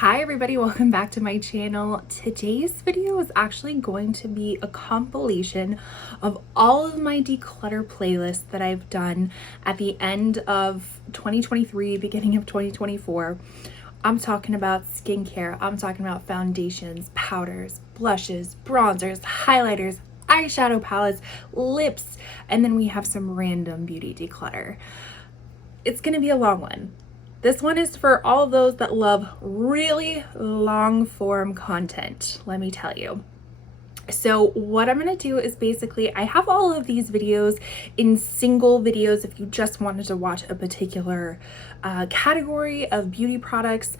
Hi everybody, welcome back to my channel. Today's video is actually going to be a compilation of all of my declutter playlists that I've done at the end of 2023, beginning of 2024. I'm talking about skincare, I'm talking about foundations, powders, blushes, bronzers, highlighters, eyeshadow palettes, lips, and then we have some random beauty declutter. It's gonna be a long one. This one is for all of those that love really long form content, let me tell you. So what I'm going to do is basically, I have all of these videos in single videos if you just wanted to watch a particular category of beauty products.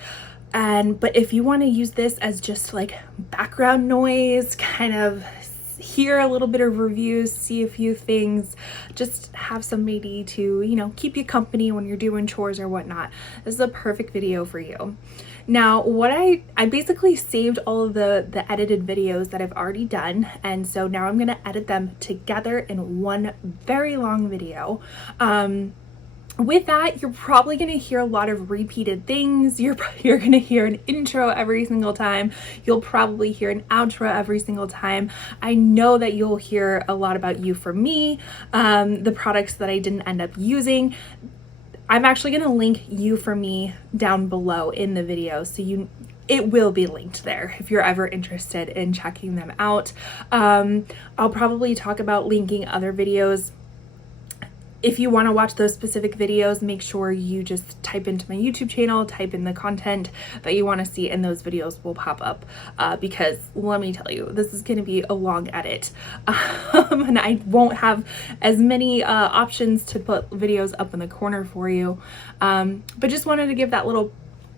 But if you want to use this as just like background noise, kind of hear a little bit of reviews, see a few things, just have somebody to, keep you company when you're doing chores or whatnot, this is a perfect video for you. Now, what I basically saved all of the edited videos that I've already done, and so now I'm going to edit them together in one very long video. With that, you're probably going to hear a lot of repeated things. You're going to hear an intro every single time. You'll probably hear an outro every single time. I know that you'll hear a lot about You For Me, the products that I didn't end up using. I'm actually going to link You For Me down below in the video, so it will be linked there if you're ever interested in checking them out. I'll probably talk about linking other videos. If you want to watch those specific videos, make sure you just type into my YouTube channel, type in the content that you want to see, and those videos will pop up because let me tell you, this is going to be a long edit and I won't have as many options to put videos up in the corner for you. But just wanted to give that little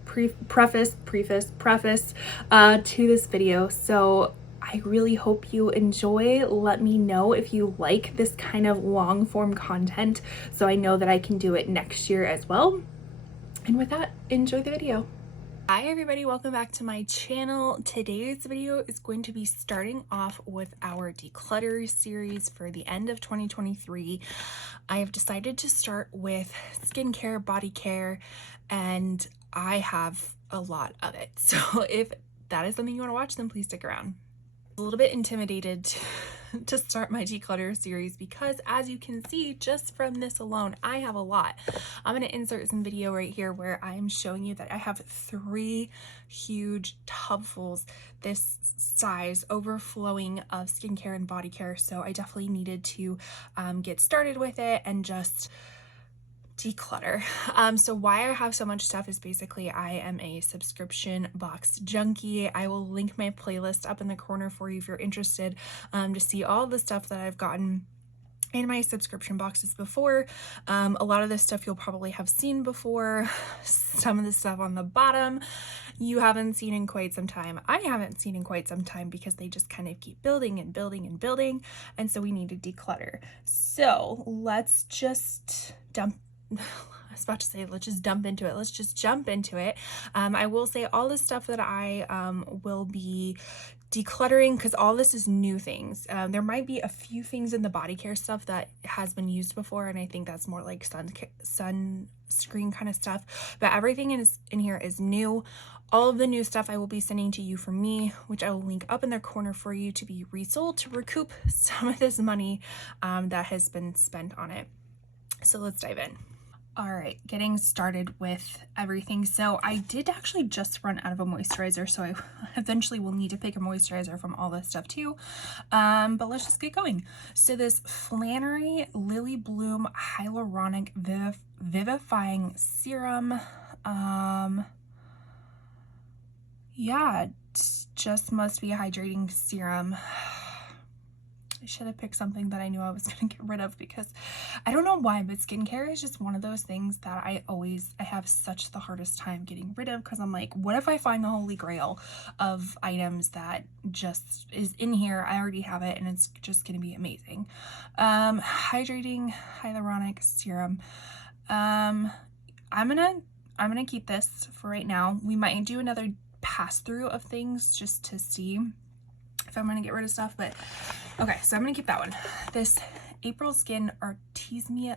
preface to this video. So I really hope you enjoy. Let me know if you like this kind of long form content so I know that I can do it next year as well. And with that, enjoy the video. Hi everybody, welcome back to my channel. Today's video is going to be starting off with our declutter series for the end of 2023. I have decided to start with skincare, body care, and I have a lot of it. So if that is something you want to watch, then please stick around. A little bit intimidated to start my declutter series because, as you can see just from this alone, I have a lot. I'm going to insert some video right here where I'm showing you that I have 3 huge tubfuls this size overflowing of skincare and body care, so I definitely needed to get started with it and just declutter. So why I have so much stuff is basically I am a subscription box junkie. I will link my playlist up in the corner for you if you're interested to see all the stuff that I've gotten in my subscription boxes before. A lot of this stuff you'll probably have seen before. Some of the stuff on the bottom you haven't seen in quite some time. I haven't seen in quite some time because they just kind of keep building and building and building, and so we need to declutter. So let's just I was about to say, let's just dump into it. Let's just jump into it. I will say all the stuff that I will be decluttering, because all this is new things. There might be a few things in the body care stuff that has been used before, and I think that's more like sunscreen kind of stuff, but everything in here is new. All of the new stuff I will be sending to You For Me, which I will link up in the corner for you to be resold to recoup some of this money that has been spent on it. So let's dive in. All right, getting started with everything. So I did actually just run out of a moisturizer, so I eventually will need to pick a moisturizer from all this stuff too. But let's just get going. So this Flannery Lily Bloom Hyaluronic Vivifying Serum. Yeah, it just must be a hydrating serum. I should have picked something that I knew I was going to get rid of because I don't know why, but skincare is just one of those things that I have such the hardest time getting rid of, because I'm like, what if I find the holy grail of items that just is in here? I already have it and it's just going to be amazing. Hydrating hyaluronic serum. I'm gonna keep this for right now. We might do another pass through of things just to see if I'm gonna get rid of stuff, but okay, so I'm gonna keep that one. This April Skin Artemisia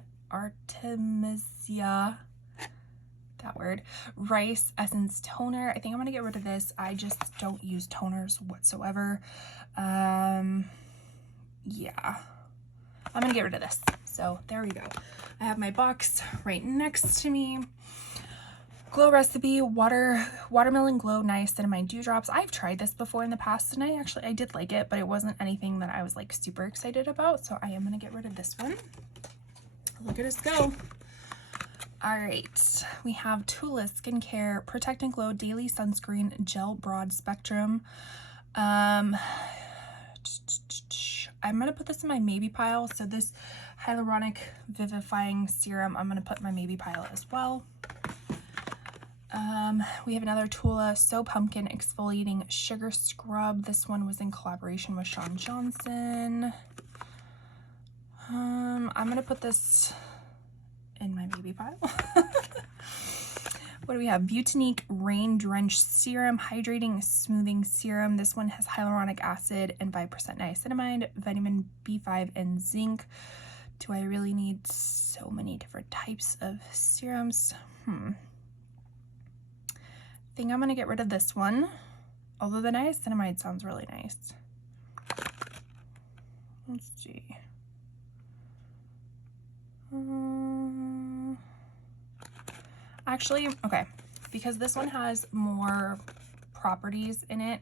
that word, Rice Essence Toner. I think I'm gonna get rid of this. I just don't use toners whatsoever. Yeah, I'm gonna get rid of this. So there we go. I have my box right next to me. Glow Recipe Watermelon Glow Niacinamide Dewdrops. I've tried this before in the past, and I did like it, but it wasn't anything that I was like super excited about, so I am gonna get rid of this one. Look at us go. All right, we have Tula Skincare Protect and Glow Daily Sunscreen Gel Broad Spectrum. I'm gonna put this in my maybe pile. So this hyaluronic vivifying serum, I'm gonna put in my maybe pile as well. We have another Tula So Pumpkin Exfoliating Sugar Scrub. This one was in collaboration with Sean Johnson. I'm gonna put this in my maybe pile. What do we have? Butanique Rain Drenched Serum Hydrating Smoothing Serum. This one has hyaluronic acid and 5% niacinamide, vitamin B5 and zinc. Do I really need so many different types of serums? I think I'm gonna get rid of this one, although the niacinamide sounds really nice. Let's see. Actually, okay, because this one has more properties in it,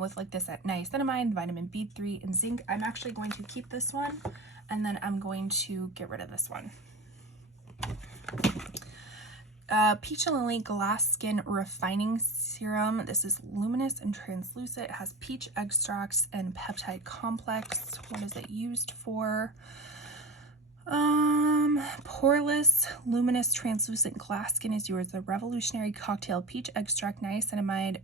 with like this niacinamide, vitamin B3, and zinc, I'm actually going to keep this one, and then I'm going to get rid of this one. Peach and Lily Glass Skin Refining Serum. This is luminous and translucent. It has peach extracts and peptide complex. What is it used for? Poreless, luminous, translucent glass skin is yours. The revolutionary cocktail peach extract, niacinamide,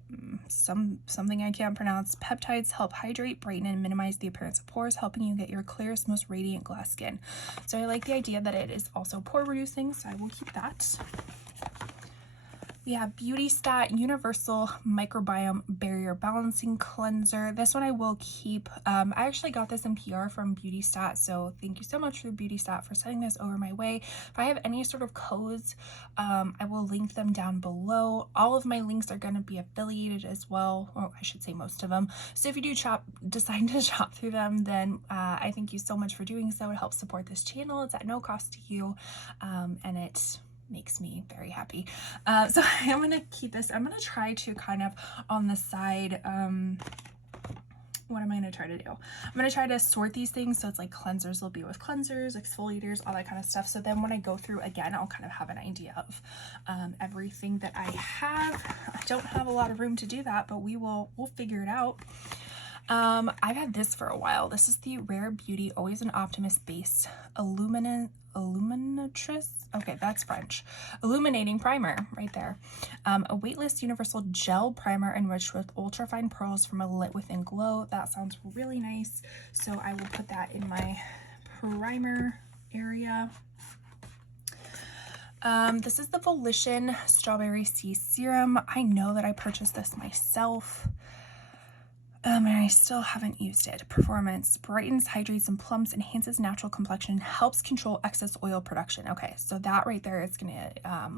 something I can't pronounce. Peptides help hydrate, brighten, and minimize the appearance of pores, helping you get your clearest, most radiant glass skin. So I like the idea that it is also pore reducing, so I will keep that. We have Beauty Stat Universal Microbiome Barrier Balancing Cleanser. This one I will keep. I actually got this in PR from Beauty Stat, so thank you so much for Beauty Stat for sending this over my way. If I have any sort of codes, I will link them down below. All of my links are going to be affiliated as well, or I should say most of them. So if you do decide to shop through them, then I thank you so much for doing so. It helps support this channel. It's at no cost to you, and it makes me very happy. So I'm going to keep this. I'm going to try to kind of on the side, what am I going to try to do? I'm going to try to sort these things. So it's like cleansers will be with cleansers, exfoliators, all that kind of stuff. So then when I go through again, I'll kind of have an idea of everything that I have. I don't have a lot of room to do that, but we'll figure it out. I've had this for a while. This is the Rare Beauty Always an Optimist Base Illuminatrice. Okay, that's French. Illuminating primer right there. A weightless universal gel primer enriched with ultrafine pearls from a lit within glow. That sounds really nice. So I will put that in my primer area. This is the Volition Strawberry Sea Serum. I know that I purchased this myself. And I still haven't used it. Performance brightens, hydrates, and plumps, enhances natural complexion, helps control excess oil production. Okay, so that right there is gonna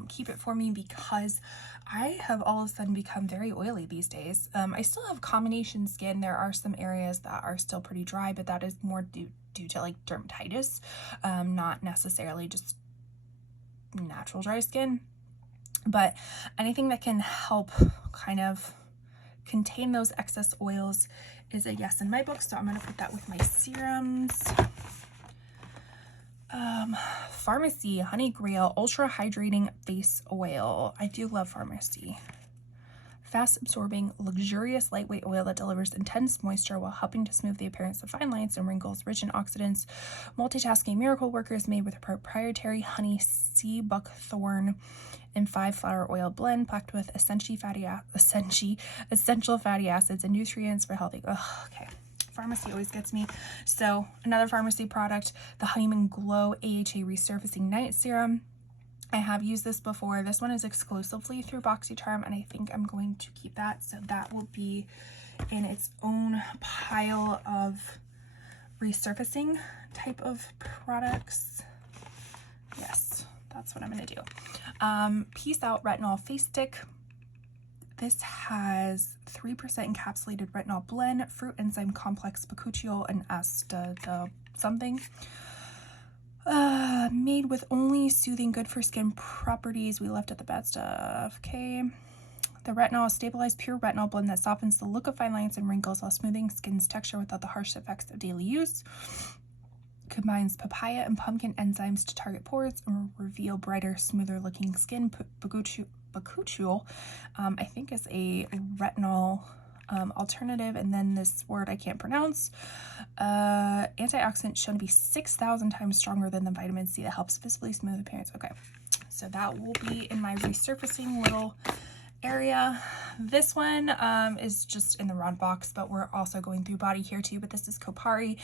keep it for me because I have all of a sudden become very oily these days. I still have combination skin. There are some areas that are still pretty dry, but that is more due to like dermatitis, not necessarily just natural dry skin. But anything that can help kind of contain those excess oils is a yes in my book, so I'm going to put that with my serums. Pharmacy Honey Grail Ultra Hydrating Face Oil. I do love Pharmacy. Fast absorbing, luxurious, lightweight oil that delivers intense moisture while helping to smooth the appearance of fine lines and wrinkles. Rich in oxidants, multitasking miracle worker is made with a proprietary honey sea buckthorn and 5-flower oil blend packed with essential fatty acids and nutrients for healthy. Okay. Pharmacy always gets me. So another Pharmacy product, the Honeymoon Glow AHA Resurfacing Night Serum. I have used this before. This one is exclusively through BoxyCharm, and I think I'm going to keep that. So that will be in its own pile of resurfacing type of products. Yes, That's what I'm going to do. Peace Out Retinol Face Stick. This has 3% encapsulated retinol blend, fruit enzyme complex, bakuchiol, and asta something. Made with only soothing, good for skin properties. We left out the bad stuff. Okay. The retinol is stabilized pure retinol blend that softens the look of fine lines and wrinkles while smoothing skin's texture without the harsh effects of daily use. Combines papaya and pumpkin enzymes to target pores and reveal brighter, smoother looking skin. Bakuchiol, I think, is a retinol alternative, and then this word I can't pronounce. Antioxidant shown to be 6,000 times stronger than the vitamin C that helps visibly smooth appearance. Okay, so that will be in my resurfacing little area. This one is just in the round box, but we're also going through body here too. But this is Kopari.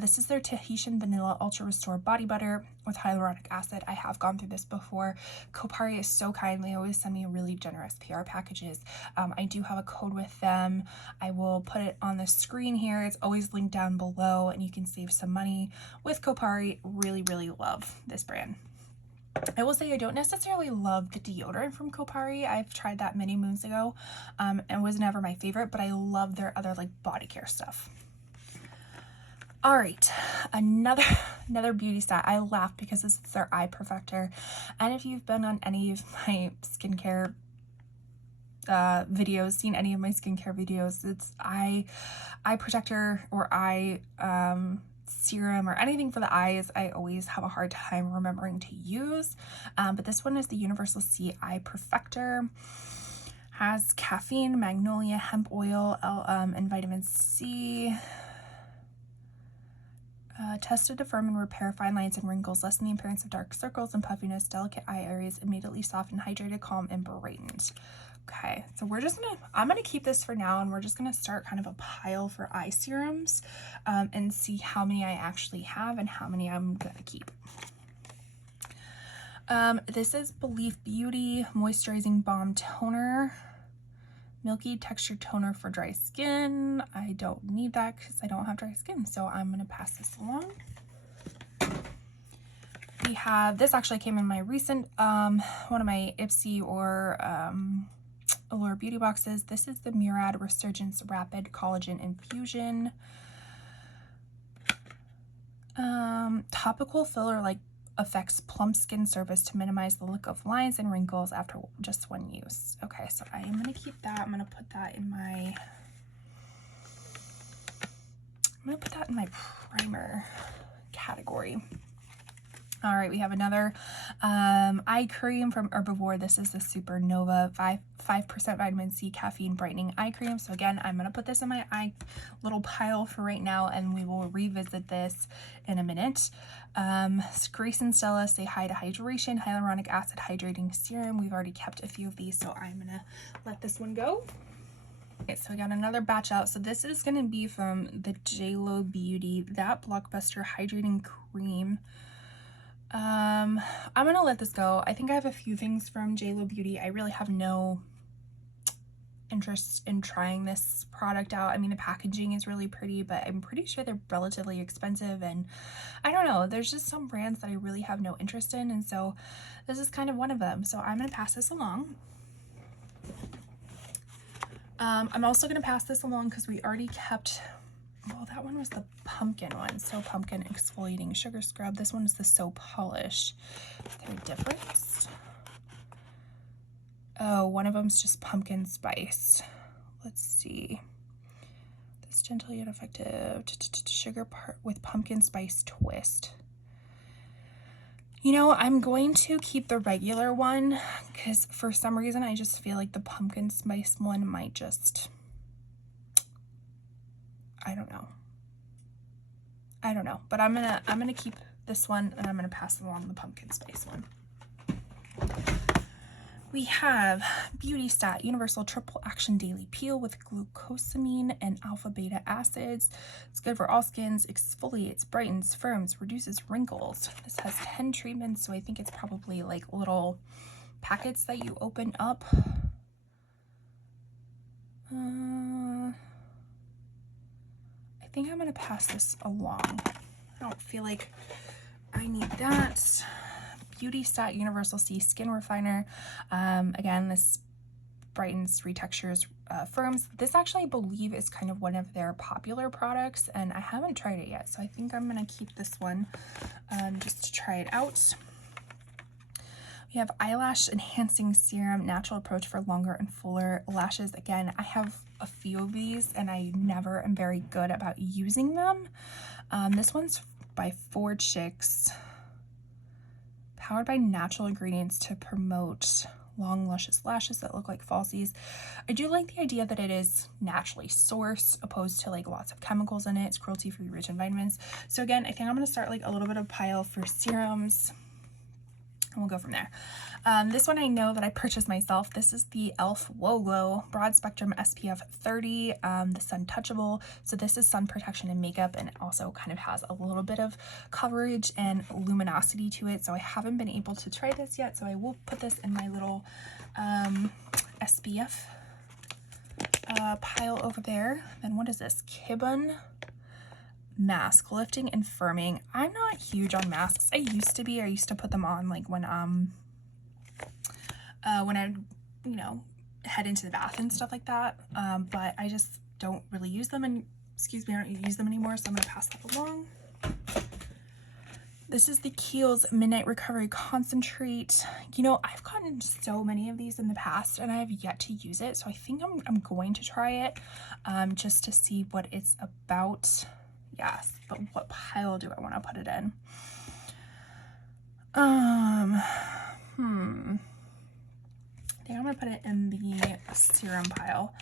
This is their Tahitian Vanilla Ultra Restore Body Butter with hyaluronic acid. I have gone through this before. Kopari is so kind. They always send me really generous PR packages. I do have a code with them. I will put it on the screen here. It's always linked down below, and you can save some money with Kopari. Really, really love this brand. I will say I don't necessarily love the deodorant from Kopari. I've tried that many moons ago, and was never my favorite, but I love their other like body care stuff. All right, another beauty stat. I laugh because this is their eye perfector, and if you've been on any of my skincare videos, seen any of my skincare videos, it's eye protector or eye serum or anything for the eyes. I always have a hard time remembering to use, but this one is the Universal C Eye Perfector. Has caffeine, magnolia, hemp oil, and vitamin C. Tested to firm and repair fine lines and wrinkles, lessen the appearance of dark circles and puffiness, delicate eye areas, immediately soften, hydrated, calm, and brightened. Okay, so I'm gonna keep this for now, and we're just gonna start kind of a pile for eye serums, and see how many I actually have and how many I'm gonna keep. This is Belief Beauty Moisturizing Balm Toner. Milky texture toner for dry skin. I don't need that because I don't have dry skin, so I'm gonna pass this along. We have, this actually came in my recent, one of my Ipsy or Allure beauty boxes. This is the Murad Resurgence Rapid Collagen Infusion. Topical filler like affects plump skin surface to minimize the look of lines and wrinkles after just one use. Okay, so I am gonna keep that. I'm gonna put that in my primer category. All right, we have another eye cream from Herbivore. This is the Supernova 5% vitamin C caffeine brightening eye cream. So again, I'm gonna put this in my eye little pile for right now, and we will revisit this in a minute. Grace and Stella Say Hi to Hydration Hyaluronic Acid Hydrating Serum. We've already kept a few of these, so I'm gonna let this one go. Okay, so we got another batch out. So this is gonna be from the JLo Beauty That Blockbuster Hydrating Cream. I'm gonna let this go. I think I have a few things from JLo Beauty. I really have no interest in trying this product out. I mean, the packaging is really pretty, but I'm pretty sure they're relatively expensive, and I don't know, there's just some brands that I really have no interest in, and so this is kind of one of them. So I'm gonna pass this along. I'm also gonna pass this along because we already kept, well, that one was the pumpkin one. So pumpkin exfoliating sugar scrub. This one is the So Polish. Is there a difference? Oh, one of them's just pumpkin spice. Let's see. This gentle yet effective sugar part with pumpkin spice twist. You know, I'm going to keep the regular one because for some reason I just feel like the pumpkin spice one might just, I don't know, but I'm gonna keep this one, and I'm gonna pass along the pumpkin spice one. We have Beauty Stat Universal Triple Action Daily Peel with glucosamine and alpha beta acids. It's good for all skins, exfoliates, brightens, firms, reduces wrinkles. This has 10 treatments, so I think it's probably like little packets that you open up. I think I'm gonna pass this along. I don't feel like I need that. Beauty Stat Universal C Skin Refiner. Again, this brightens, retextures, firms. This actually, I believe, is kind of one of their popular products, and I haven't tried it yet, so I think I'm gonna keep this one just to try it out. We have Eyelash Enhancing Serum, natural approach for longer and fuller lashes. Again, I have a few of these and I never am very good about using them. This one's by Forge Chicks, powered by natural ingredients to promote long luscious lashes that look like falsies. I do like the idea that it is naturally sourced opposed to like lots of chemicals in it. It's cruelty-free, rich in vitamins. So again, I think I'm gonna start like a little bit of pile for serums, and we'll go from there. This one I know that I purchased myself. This is the e.l.f. Whoa Glow Broad Spectrum SPF 30, the Sun Touchable. So this is sun protection and makeup, and it also kind of has a little bit of coverage and luminosity to it. So I haven't been able to try this yet, so I will put this in my little SPF pile over there. Then what is this? Kibun mask, lifting and firming. I'm not huge on masks. I used to be. I used to put them on like when I, you know, head into the bath and stuff like that. But I just don't really use them, and excuse me, I don't use them anymore, so I'm gonna pass that along. This is the Kiehl's Midnight Recovery Concentrate. You know, I've gotten so many of these in the past and I have yet to use it, so I think I'm going to try it just to see what it's about. Yes, but what pile do I want to put it in? I think I'm gonna put it in the serum pile.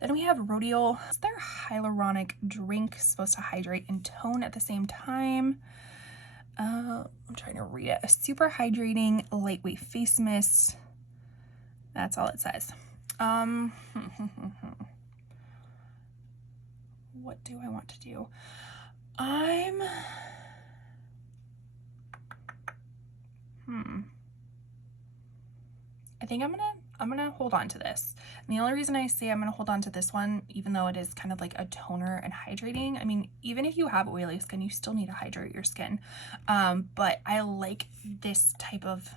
Then we have Rodial. It's their hyaluronic drink, supposed to hydrate and tone at the same time. I'm trying to read it. A super hydrating, lightweight face mist. That's all it says. What do I want to do? I think I'm gonna hold on to this. And the only reason I say I'm gonna hold on to this one, even though it is kind of like a toner and hydrating, I mean, even if you have oily skin, you still need to hydrate your skin. But I like this type of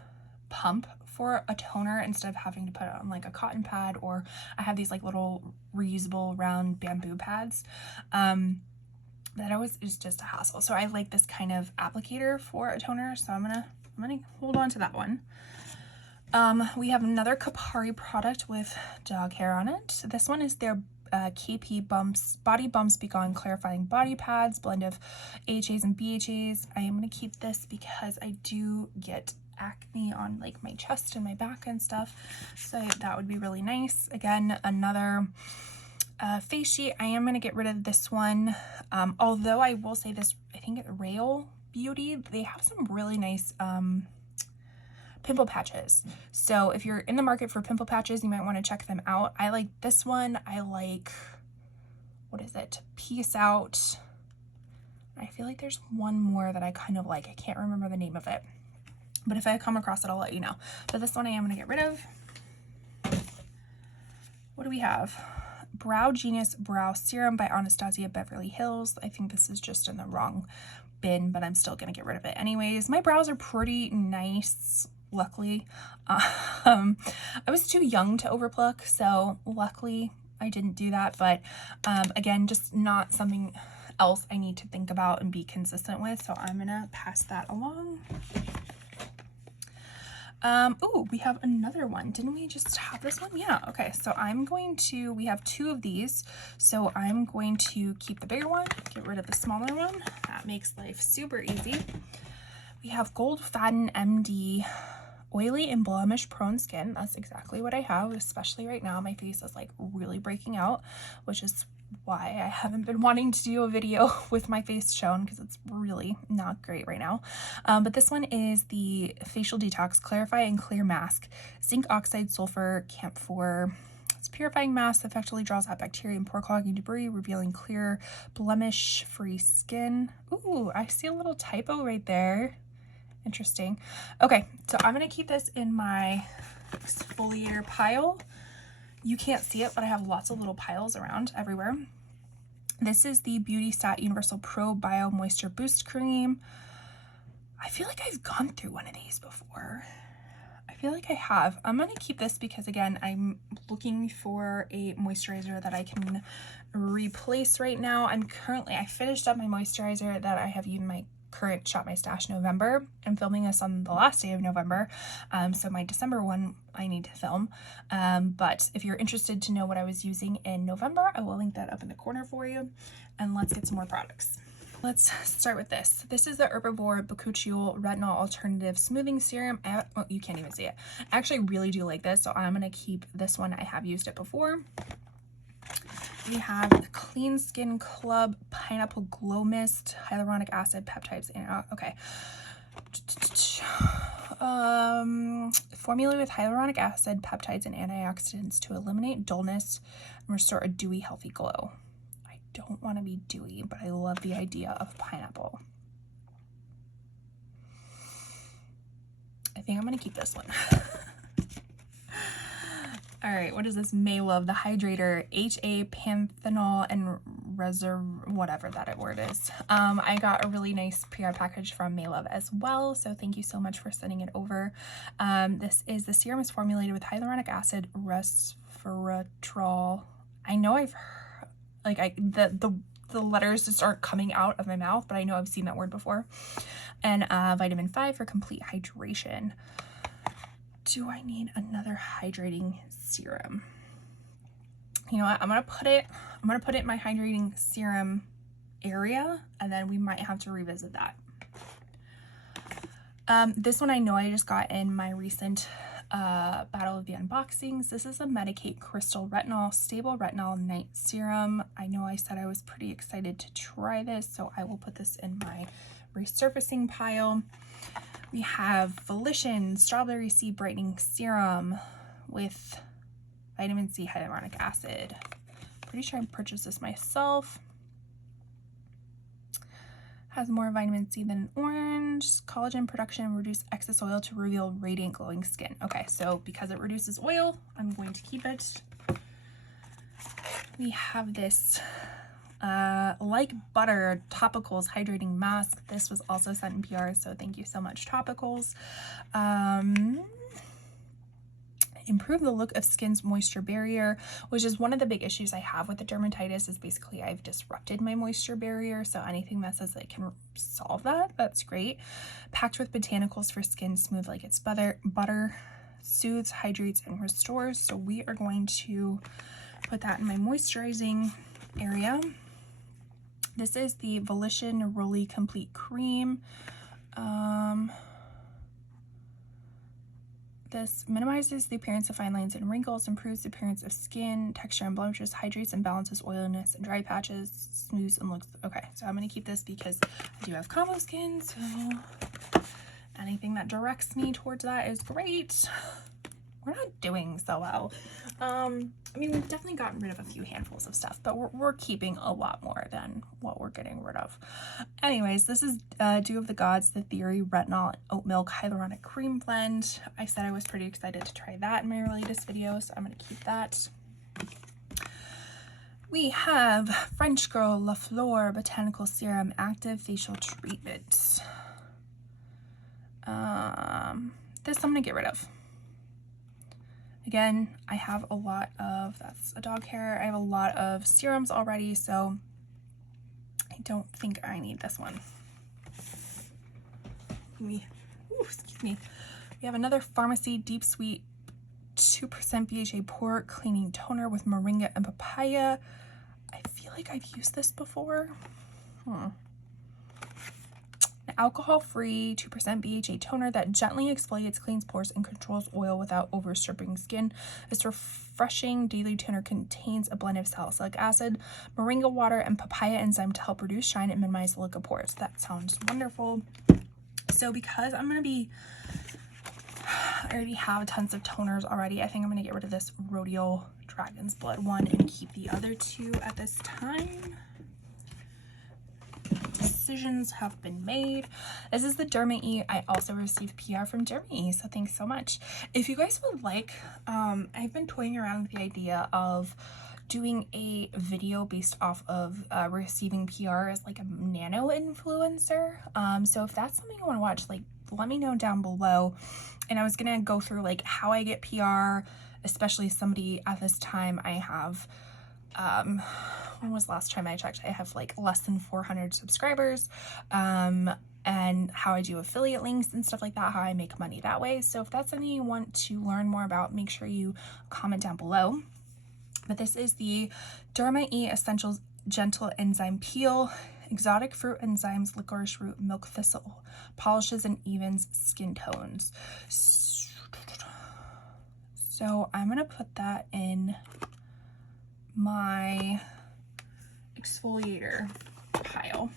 pump for a toner instead of having to put it on like a cotton pad, or I have these like little reusable round bamboo pads. That always is just a hassle. So I like this kind of applicator for a toner, so I'm gonna hold on to that one. We have another Kapari product with dog hair on it. This one is their KP Body Bumps Be Gone Clarifying Body Pads, blend of AHAs and BHAs. I am going to keep this because I do get acne on like my chest and my back and stuff, so that would be really nice. Again, another face sheet. I am going to get rid of this one, although I will say this, I think at Rail Beauty, they have some really nice pimple patches. So if you're in the market for pimple patches, you might want to check them out. I like this one. I like, what is it? Peace Out. I feel like there's one more that I kind of like. I can't remember the name of it, but if I come across it, I'll let you know. But this one I am going to get rid of. What do we have? Brow Genius Brow Serum by Anastasia Beverly Hills. I think this is just in the wrong bin, but I'm still going to get rid of it anyways. My brows are pretty nice, luckily. I was too young to overpluck, so luckily I didn't do that. But again, just not something else I need to think about and be consistent with, so I'm going to pass that along. Oh, we have another one. Didn't we just have this one? Yeah, okay. So we have two of these. So I'm going to keep the bigger one, get rid of the smaller one. That makes life super easy. We have Gold Fatten MD Oily and Blemish Prone Skin. That's exactly what I have, especially right now. My face is like really breaking out, which is why I haven't been wanting to do a video with my face shown, because it's really not great right now. But this one is the Facial Detox Clarify and Clear Mask, Zinc Oxide Sulfur Camphor. It's purifying mask that effectively draws out bacteria and pore clogging debris, revealing clear, blemish-free skin. Ooh, I see a little typo right there. Interesting. Okay, so I'm gonna keep this in my exfoliator pile. You can't see it, but I have lots of little piles around everywhere. This is the Beauty Stat Universal Pro Bio Moisture Boost Cream. I feel like I've gone through one of these before. I feel like I have. I'm going to keep this because, again, I'm looking for a moisturizer that I can replace right now. I finished up my moisturizer that I have used in my current Shop My Stash November. I'm filming this on the last day of November, so my December one I need to film. But if you're interested to know what I was using in November, I will link that up in the corner for you. And let's get some more products. Let's start with this. This is the Herbivore Bakuchiol Retinol Alternative Smoothing Serum. Oh, you can't even see it. I actually really do like this, so I'm going to keep this one. I have used it before. We have the Clean Skin Club Pineapple Glow Mist, Hyaluronic Acid, Peptides, and okay. Formulated with hyaluronic acid, peptides, and antioxidants to eliminate dullness and restore a dewy, healthy glow. I don't want to be dewy, but I love the idea of pineapple. I think I'm going to keep this one. All right, what is this? May Love, the Hydrator, HA, Panthenol, and whatever that word is. I got a really nice pre-order package from May Love as well, so thank you so much for sending it over. The serum is formulated with hyaluronic acid, resveratrol. I know I've heard, like, the letters just aren't coming out of my mouth, but I know I've seen that word before. And vitamin 5 for complete hydration. Do I need another hydrating serum? You know what? I'm gonna put it in my hydrating serum area, and then we might have to revisit that. This one I know I just got in my recent Battle of the Unboxings. This is a Medicate Crystal Retinol Stable Retinol Night Serum. I know I said I was pretty excited to try this, so I will put this in my resurfacing pile. We have Volition Strawberry Seed Brightening Serum with vitamin C hyaluronic acid. Pretty sure I purchased this myself. Has more vitamin C than an orange. Collagen production, reduce excess oil to reveal radiant glowing skin. Okay, so because it reduces oil, I'm going to keep it. We have this Like Butter Topicals Hydrating Mask. This was also sent in PR, so thank you so much, Topicals. Improve the look of skin's moisture barrier, which is one of the big issues I have with the dermatitis, is basically I've disrupted my moisture barrier, so anything that says it can solve that, that's great. Packed with botanicals for skin smooth like it's butter, soothes, hydrates, and restores. So we are going to put that in my moisturizing area. This is the Volition Rolly Complete Cream. This minimizes the appearance of fine lines and wrinkles, improves the appearance of skin, texture, and blemishes, hydrates and balances oiliness and dry patches, smooths and looks. Okay, so I'm going to keep this because I do have combo skin, so anything that directs me towards that is great. We're not doing so well. I mean, we've definitely gotten rid of a few handfuls of stuff, but we're keeping a lot more than what we're getting rid of. Anyways, this is Dew of the Gods, the Theory Retinol and Oat Milk Hyaluronic Cream Blend. I said I was pretty excited to try that in my latest video, so I'm going to keep that. We have French Girl La Fleur Botanical Serum Active Facial Treatment. This I'm going to get rid of. Again, I have a lot of, that's a dog hair, I have a lot of serums already, so I don't think I need this one. Excuse me. We have another Pharmacy Deep Sweet 2% BHA Pore Cleaning Toner with Moringa and Papaya. I feel like I've used this before. Alcohol-free 2% BHA toner that gently exfoliates, cleans pores, and controls oil without overstripping skin. This refreshing daily toner contains a blend of salicylic acid, moringa water, and papaya enzyme to help reduce shine and minimize the look of pores. That sounds wonderful. So because I already have tons of toners already, I think I'm going to get rid of this Rhodial Dragon's Blood one and keep the other two at this time. Decisions have been made. This is the Derma-E. I also received PR from Derma-E, so thanks so much. If you guys would like, I've been toying around with the idea of doing a video based off of receiving PR as like a nano influencer. So if that's something you want to watch, like let me know down below. And I was gonna go through like how I get PR, especially somebody at this time. I have when was the last time I checked? I have like less than 400 subscribers, and how I do affiliate links and stuff like that, how I make money that way. So if that's something you want to learn more about, make sure you comment down below. But this is the Derma E Essentials Gentle Enzyme Peel, exotic fruit enzymes, licorice root, milk thistle, polishes and evens skin tones. So I'm gonna put that in my exfoliator pile.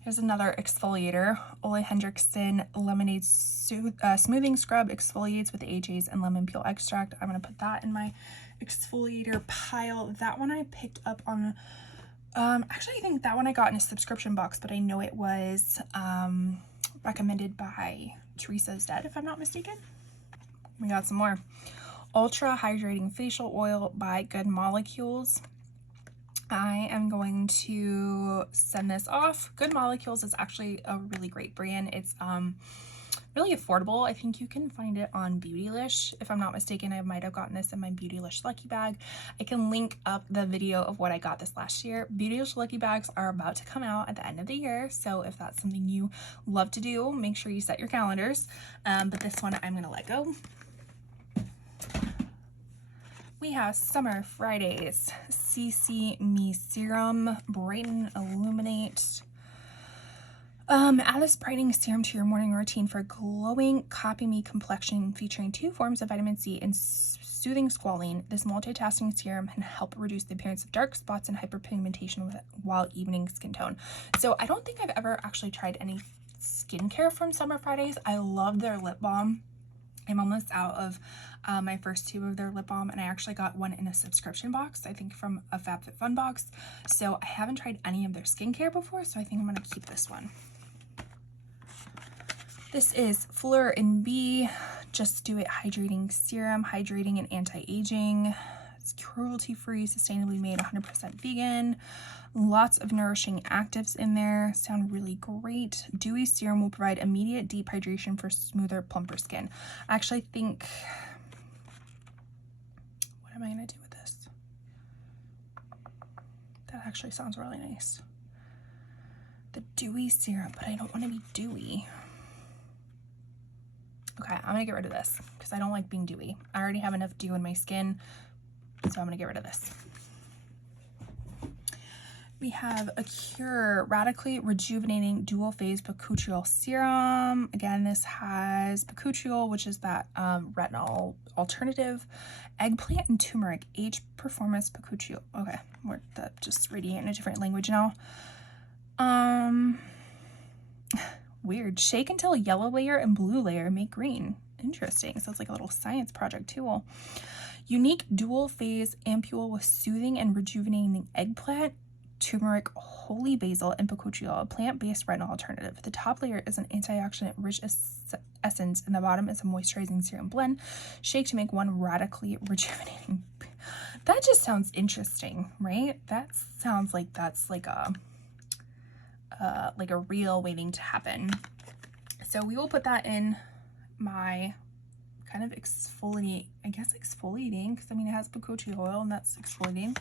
Here's another exfoliator, Ole Hendrickson Lemonade Smoothing Scrub, exfoliates with AHAs and lemon peel extract. I'm gonna put that in my exfoliator pile. That one I picked up on, actually I think that one I got in a subscription box, but I know it was recommended by Teresa's Dead, if I'm not mistaken. We got some more. Ultra Hydrating Facial Oil by Good Molecules. I am going to send this off. Good Molecules is actually a really great brand. It's really affordable. I think you can find it on Beautylish. If I'm not mistaken, I might have gotten this in my Beautylish Lucky Bag. I can link up the video of what I got this last year. Beautylish Lucky Bags are about to come out at the end of the year, so if that's something you love to do, make sure you set your calendars. But this one I'm gonna let go. We have Summer Fridays CC Me Serum, Brighten Illuminate. Add this brightening serum to your morning routine for glowing Copy Me complexion, featuring 2 forms of vitamin C and soothing squalene. This multitasking serum can help reduce the appearance of dark spots and hyperpigmentation while evening skin tone. So I don't think I've ever actually tried any skincare from Summer Fridays. I love their lip balm. I'm almost out of my first tube of their lip balm, and I actually got one in a subscription box, I think from a FabFitFun box. So I haven't tried any of their skincare before, so I think I'm gonna keep this one. This is Fleur and Bee Just Do It Hydrating Serum, hydrating and anti-aging. It's cruelty-free, sustainably made, 100% vegan. Lots of nourishing actives in there. Sound really great. Dewy serum will provide immediate deep hydration for smoother, plumper skin. I actually think, what am I gonna do with this? That actually sounds really nice. The dewy serum, but I don't want to be dewy. Okay, I'm gonna get rid of this because I don't like being dewy. I already have enough dew in my skin, so I'm gonna get rid of this. We have a Cure Radically Rejuvenating Dual Phase Bakuchiol Serum. Again, this has bakuchiol, which is that retinol alternative, eggplant and turmeric, age performance bakuchiol. Okay, we're just reading it in a different language now. Weird. Shake until yellow layer and blue layer make green. Interesting. So it's like a little science project tool. Unique dual phase ampule with soothing and rejuvenating eggplant, turmeric, holy basil, and bakuchiol, a plant-based retinol alternative. The top layer is an antioxidant-rich essence, and the bottom is a moisturizing serum blend. Shake to make one radically rejuvenating. That just sounds interesting, right? That sounds like that's like a real waiting to happen. So we will put that in my kind of exfoliate, I guess exfoliating, because I mean it has bakuchiol oil and that's exfoliating.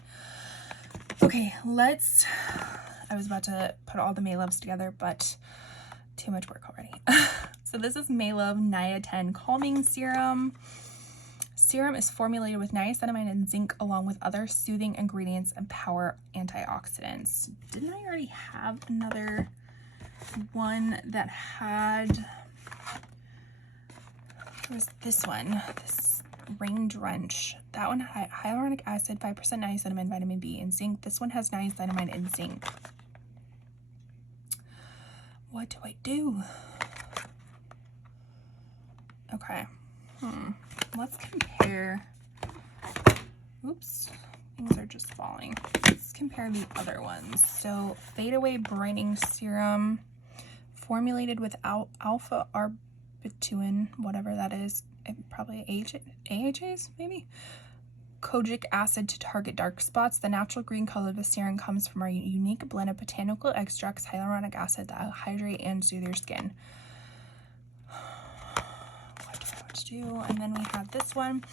Okay, I was about to put all the Mayloves together, but too much work already. So this is Maylove Niaten Calming Serum. Serum is formulated with niacinamide and zinc along with other soothing ingredients and power antioxidants. Didn't I already have another one that had, there was this one, this Rain Drench. That one had hyaluronic acid, 5% niacinamide, vitamin B, and zinc. This one has niacinamide and zinc. What do I do? Okay. Let's compare. Oops, things are just falling. Let's compare the other ones. So Fade Away Brightening Serum, formulated with alpha arbutin, whatever that is, probably AHAs maybe, kojic acid to target dark spots. The natural green color of the serum comes from our unique blend of botanical extracts, hyaluronic acid that hydrate and soothe your skin. What do I want to do? And then we have this one,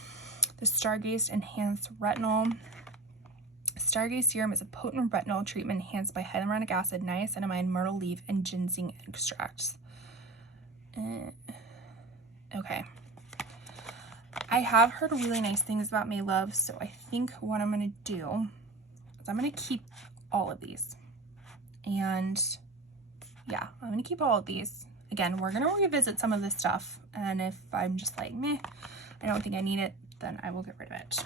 the Stargaze Enhanced Retinol. Stargaze serum is a potent retinol treatment enhanced by hyaluronic acid, niacinamide, myrtle leaf, and ginseng extracts. Okay. I have heard really nice things about Maylove, so I think what I'm going to do is I'm going to keep all of these. And yeah, I'm going to keep all of these. Again, we're going to revisit some of this stuff, and if I'm just like, meh, I don't think I need it, then I will get rid of it.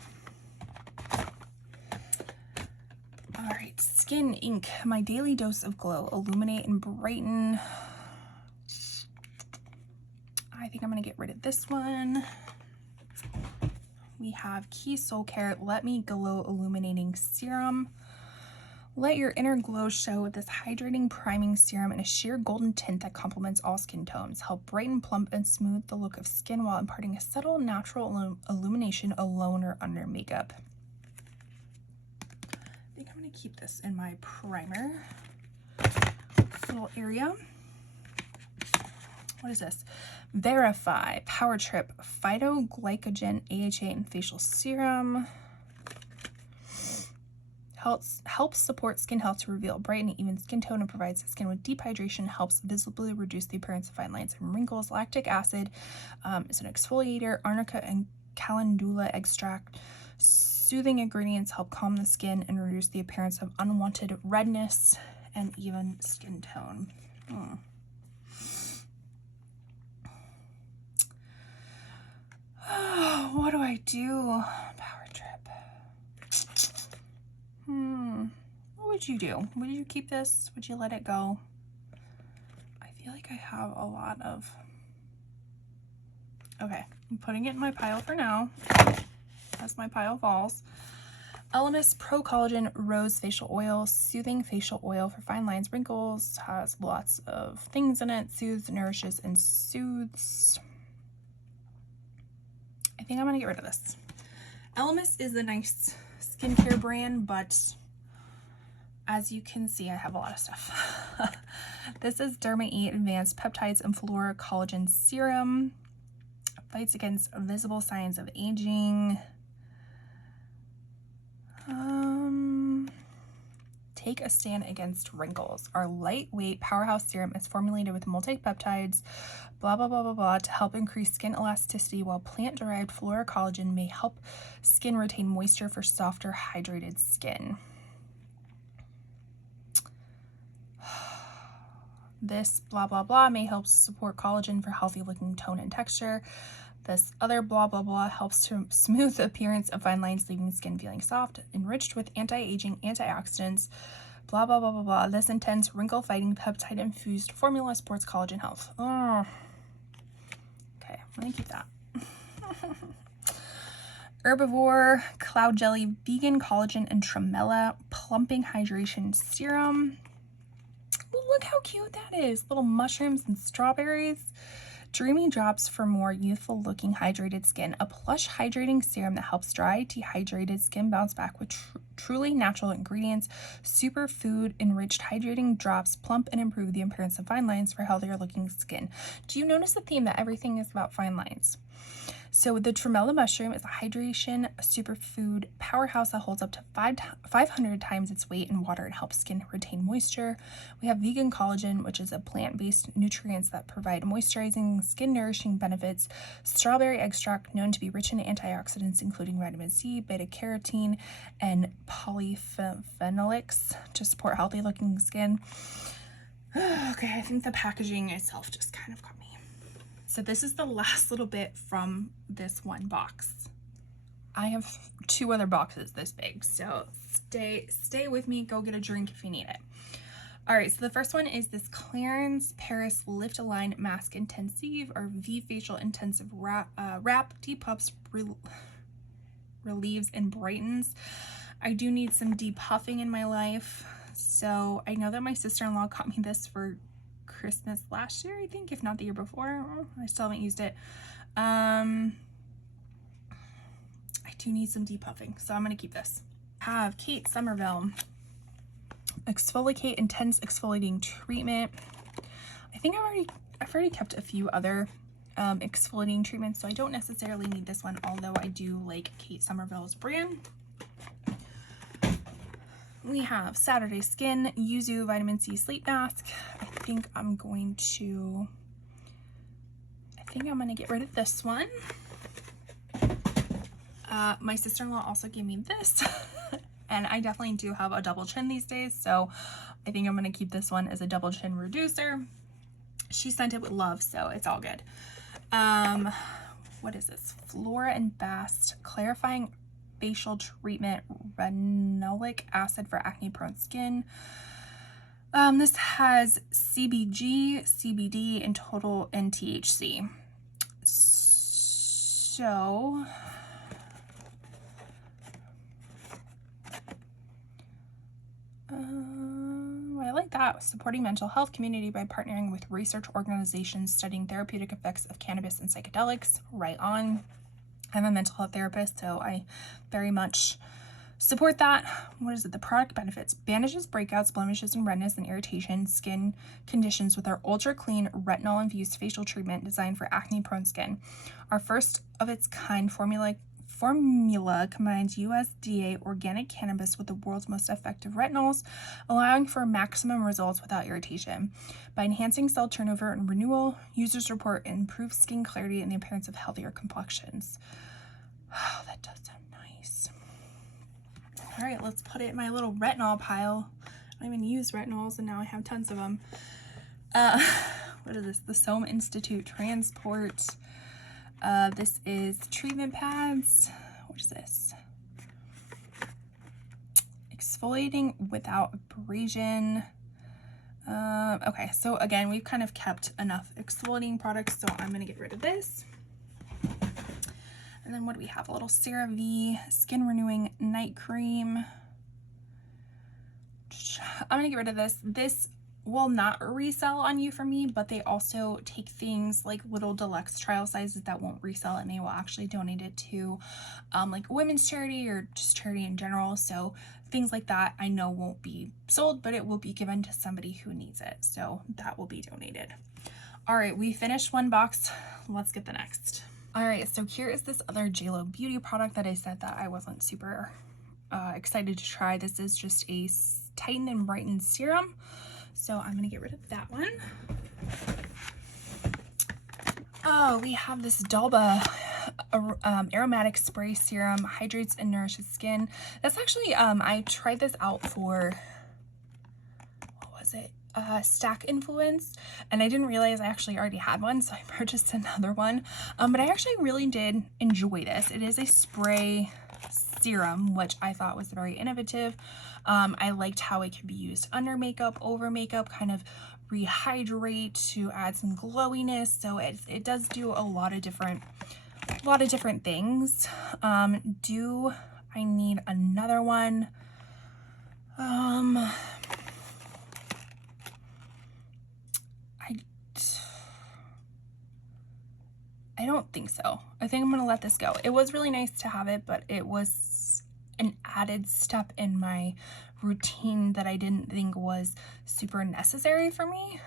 All right, Skin Ink, my daily dose of glow, illuminate and brighten. I think I'm going to get rid of this one. We have Key Soul Care, Let Me Glow Illuminating Serum. Let your inner glow show with this hydrating priming serum in a sheer golden tint that complements all skin tones. Help brighten, plump, and smooth the look of skin while imparting a subtle, natural illumination alone or under makeup. I think I'm going to keep this in my primer little area. What is this? Verify Power Trip Phytoglycogen AHA and Facial Serum. Helps support skin health to reveal bright and even skin tone and provides the skin with deep hydration, helps visibly reduce the appearance of fine lines and wrinkles. Lactic acid is an exfoliator. Arnica and calendula extract. Soothing ingredients help calm the skin and reduce the appearance of unwanted redness and even skin tone. What do I do? Power Trip. What would you do? Would you keep this? Would you let it go? I feel like I have a lot of... Okay, I'm putting it in my pile for now, as my pile falls. Elemis Pro Collagen Rose Facial Oil, soothing facial oil for fine lines, wrinkles, has lots of things in it, soothes, nourishes, and soothes. I think I'm gonna get rid of this. Elemis is a nice skincare brand, but as you can see, I have a lot of stuff. This is Derma E Advanced Peptides and Flora Collagen Serum. Fights against visible signs of aging. Take a stand against wrinkles. Our lightweight powerhouse serum is formulated with multi-peptides, blah, blah, blah, blah, blah, to help increase skin elasticity, while plant-derived Flora Collagen may help skin retain moisture for softer, hydrated skin. This blah, blah, blah may help support collagen for healthy looking tone and texture. This other blah, blah, blah helps to smooth the appearance of fine lines, leaving skin feeling soft, enriched with anti-aging antioxidants, blah, blah, blah, blah, blah. This intense wrinkle-fighting peptide-infused formula supports collagen health. Oh. Okay, let me keep that. Herbivore Cloud Jelly Vegan Collagen and Tremella Plumping Hydration Serum. Well, look how cute that is. Little mushrooms and strawberries. Dreamy drops for more youthful looking hydrated skin. A plush hydrating serum that helps dry, dehydrated skin bounce back with truly natural ingredients. Superfood enriched hydrating drops plump and improve the appearance of fine lines for healthier looking skin. Do you notice the theme that everything is about fine lines? So the tremella mushroom is a hydration superfood powerhouse that holds up to 500 times its weight in water and helps skin retain moisture. We have vegan collagen, which is a plant-based nutrients that provide moisturizing, skin nourishing benefits. Strawberry extract, known to be rich in antioxidants, including vitamin C, beta carotene, and polyphenolics to support healthy looking skin. Okay, I think the packaging itself just kind of got me. So this is the last little bit from this one box. I have 2 other boxes this big, so stay with me. Go get a drink if you need it. All right, so the first one is this Clarins Paris Lift Align Mask Intensive, or V Facial Intensive Wrap depuffs, relieves, and brightens. I do need some depuffing in my life, so I know that my sister-in-law got me this for Christmas last year, I think, if not the year before. I still haven't used it. I do need some depuffing, so I'm gonna keep this. Have Kate Somerville Exfoliate Intense Exfoliating Treatment. I think I've already kept a few other exfoliating treatments, so I don't necessarily need this one, although I do like Kate Somerville's brand. We have Saturday Skin Yuzu Vitamin C Sleep Mask. I think I'm gonna get rid of this one. My sister-in-law also gave me this and I definitely do have a double chin these days, so I think I'm gonna keep this one as a double chin reducer. She sent it with love, so it's all good. What is this? Flora and Bast Clarifying Facial Treatment, Renolic Acid for Acne Prone Skin. This has CBG, CBD, and total and THC. So I like that. Supporting mental health community by partnering with research organizations studying therapeutic effects of cannabis and psychedelics. Right on. I'm a mental health therapist, so I very much support that. What is it? The product benefits: bandages, breakouts, blemishes, and redness and irritation skin conditions with our ultra clean retinol infused facial treatment designed for acne prone skin. Our first of its kind formula combines USDA organic cannabis with the world's most effective retinols, allowing for maximum results without irritation. By enhancing cell turnover and renewal, users report improved skin clarity and the appearance of healthier complexions. Oh, that does sound nice. All right, let's put it in my little retinol pile. I don't even use retinols, and now I have tons of them. What is this? The Somme Institute Transport. This is treatment pads. What is this? Exfoliating without abrasion. Okay, so again, we've kind of kept enough exfoliating products, so I'm gonna get rid of this. And then what do we have? A little CeraVe Skin Renewing Night Cream. I'm gonna get rid of this. This will not resell on You For Me, but they also take things like little deluxe trial sizes that won't resell, and they will actually donate it to like a women's charity or just charity in general. So things like that I know won't be sold, but it will be given to somebody who needs it, so that will be donated. All right, we finished one box. Let's get the next. All right, so here is this other JLo beauty product that I said that I wasn't super excited to try. This is just a Tighten and Brighten serum, so I'm gonna get rid of that one. Oh, we have this Dalba aromatic spray serum, hydrates and nourishes skin. That's actually, I tried this out for, what was it? Stack Influence, and I didn't realize I actually already had one, so I purchased another one. But I actually really did enjoy this. It is a spray serum, which I thought was very innovative. I liked how it can be used under makeup, over makeup, kind of rehydrate to add some glowiness. So it does do a lot of different things. Do I need another one? I don't think so. I think I'm gonna let this go. It was really nice to have it, but it was an added step in my routine that I didn't think was super necessary for me.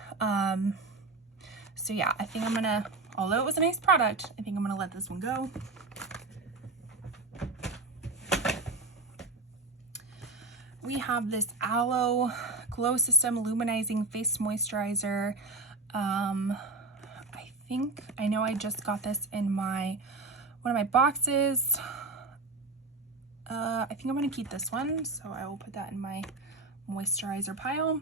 So yeah, I think I'm gonna, although it was a nice product, I think I'm gonna let this one go. We have this Aloe Glow System Luminizing Face Moisturizer. I know I just got this in one of my boxes. I think I'm gonna keep this one, so I will put that in my moisturizer pile.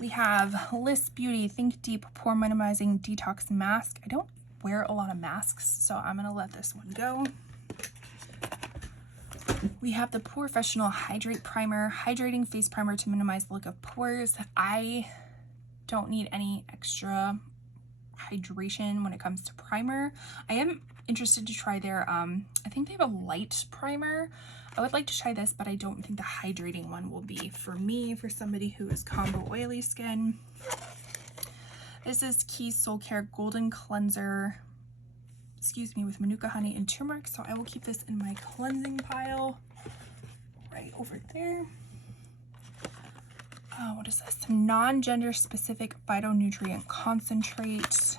We have Liss Beauty Think Deep Pore Minimizing Detox Mask. I don't wear a lot of masks, so I'm gonna let this one go. We have the Professional Hydrate Primer, hydrating face primer to minimize the look of pores. I don't need any extra hydration when it comes to primer. I am interested to try their I think they have a light primer. I would like to try this, but I don't think the hydrating one will be for me, for somebody who is combo oily skin. This is Keys Soul Care Golden Cleanser excuse me, with Manuka honey and turmeric. So I will keep this in my cleansing pile right over there. What is this? Non-gender specific phytonutrient concentrate.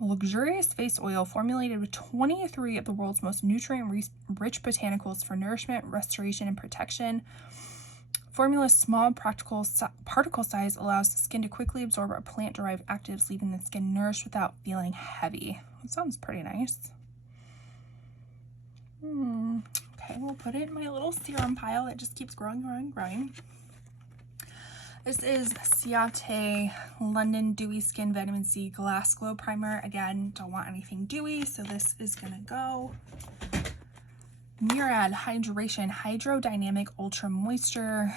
Luxurious face oil formulated with 23 of the world's most nutrient-rich botanicals for nourishment, restoration, and protection. Formula's small particle size allows the skin to quickly absorb our plant-derived actives, leaving the skin nourished without feeling heavy. That sounds pretty nice. Okay, we'll put it in my little serum pile that just keeps growing, growing, growing. This is msha.ke London Dewy Skin Vitamin C Glass Glow Primer. Again, don't want anything dewy, so this is gonna go. Murad Hydration Hydrodynamic Ultra Moisture.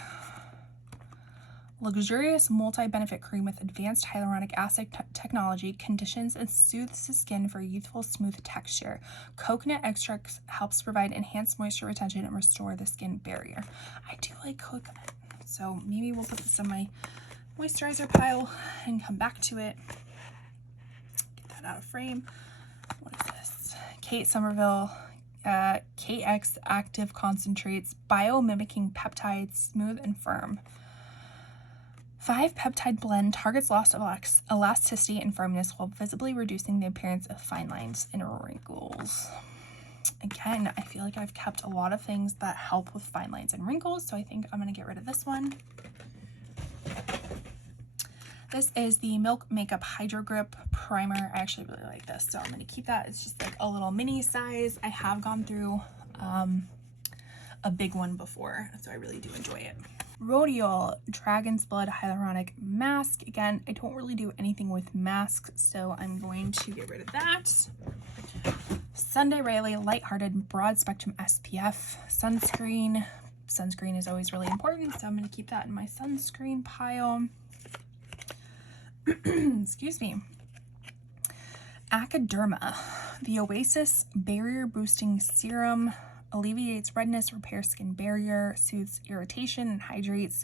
Luxurious multi-benefit cream with advanced hyaluronic acid technology conditions and soothes the skin for a youthful, smooth texture. Coconut extract helps provide enhanced moisture retention and restore the skin barrier. I do like coconut, so maybe we'll put this in my moisturizer pile and come back to it. Get that out of frame. What is this? Kate Somerville KX Active Concentrates Biomimicking Peptides, Smooth and Firm. 5-peptide blend targets loss of elasticity and firmness while visibly reducing the appearance of fine lines and wrinkles. Again, I feel like I've kept a lot of things that help with fine lines and wrinkles, so I think I'm going to get rid of this one. This is the Milk Makeup Hydro Grip Primer. I actually really like this, so I'm going to keep that. It's just like a little mini size. I have gone through a big one before, so I really do enjoy it. Rhodial Dragon's Blood Hyaluronic Mask. Again, I don't really do anything with masks, so I'm going to get rid of that. Sunday Riley Lighthearted Broad Spectrum SPF Sunscreen. Sunscreen is always really important, so I'm going to keep that in my sunscreen pile. Excuse me. Acaderma, the Oasis Barrier Boosting Serum, alleviates redness, repairs skin barrier, soothes irritation, and hydrates.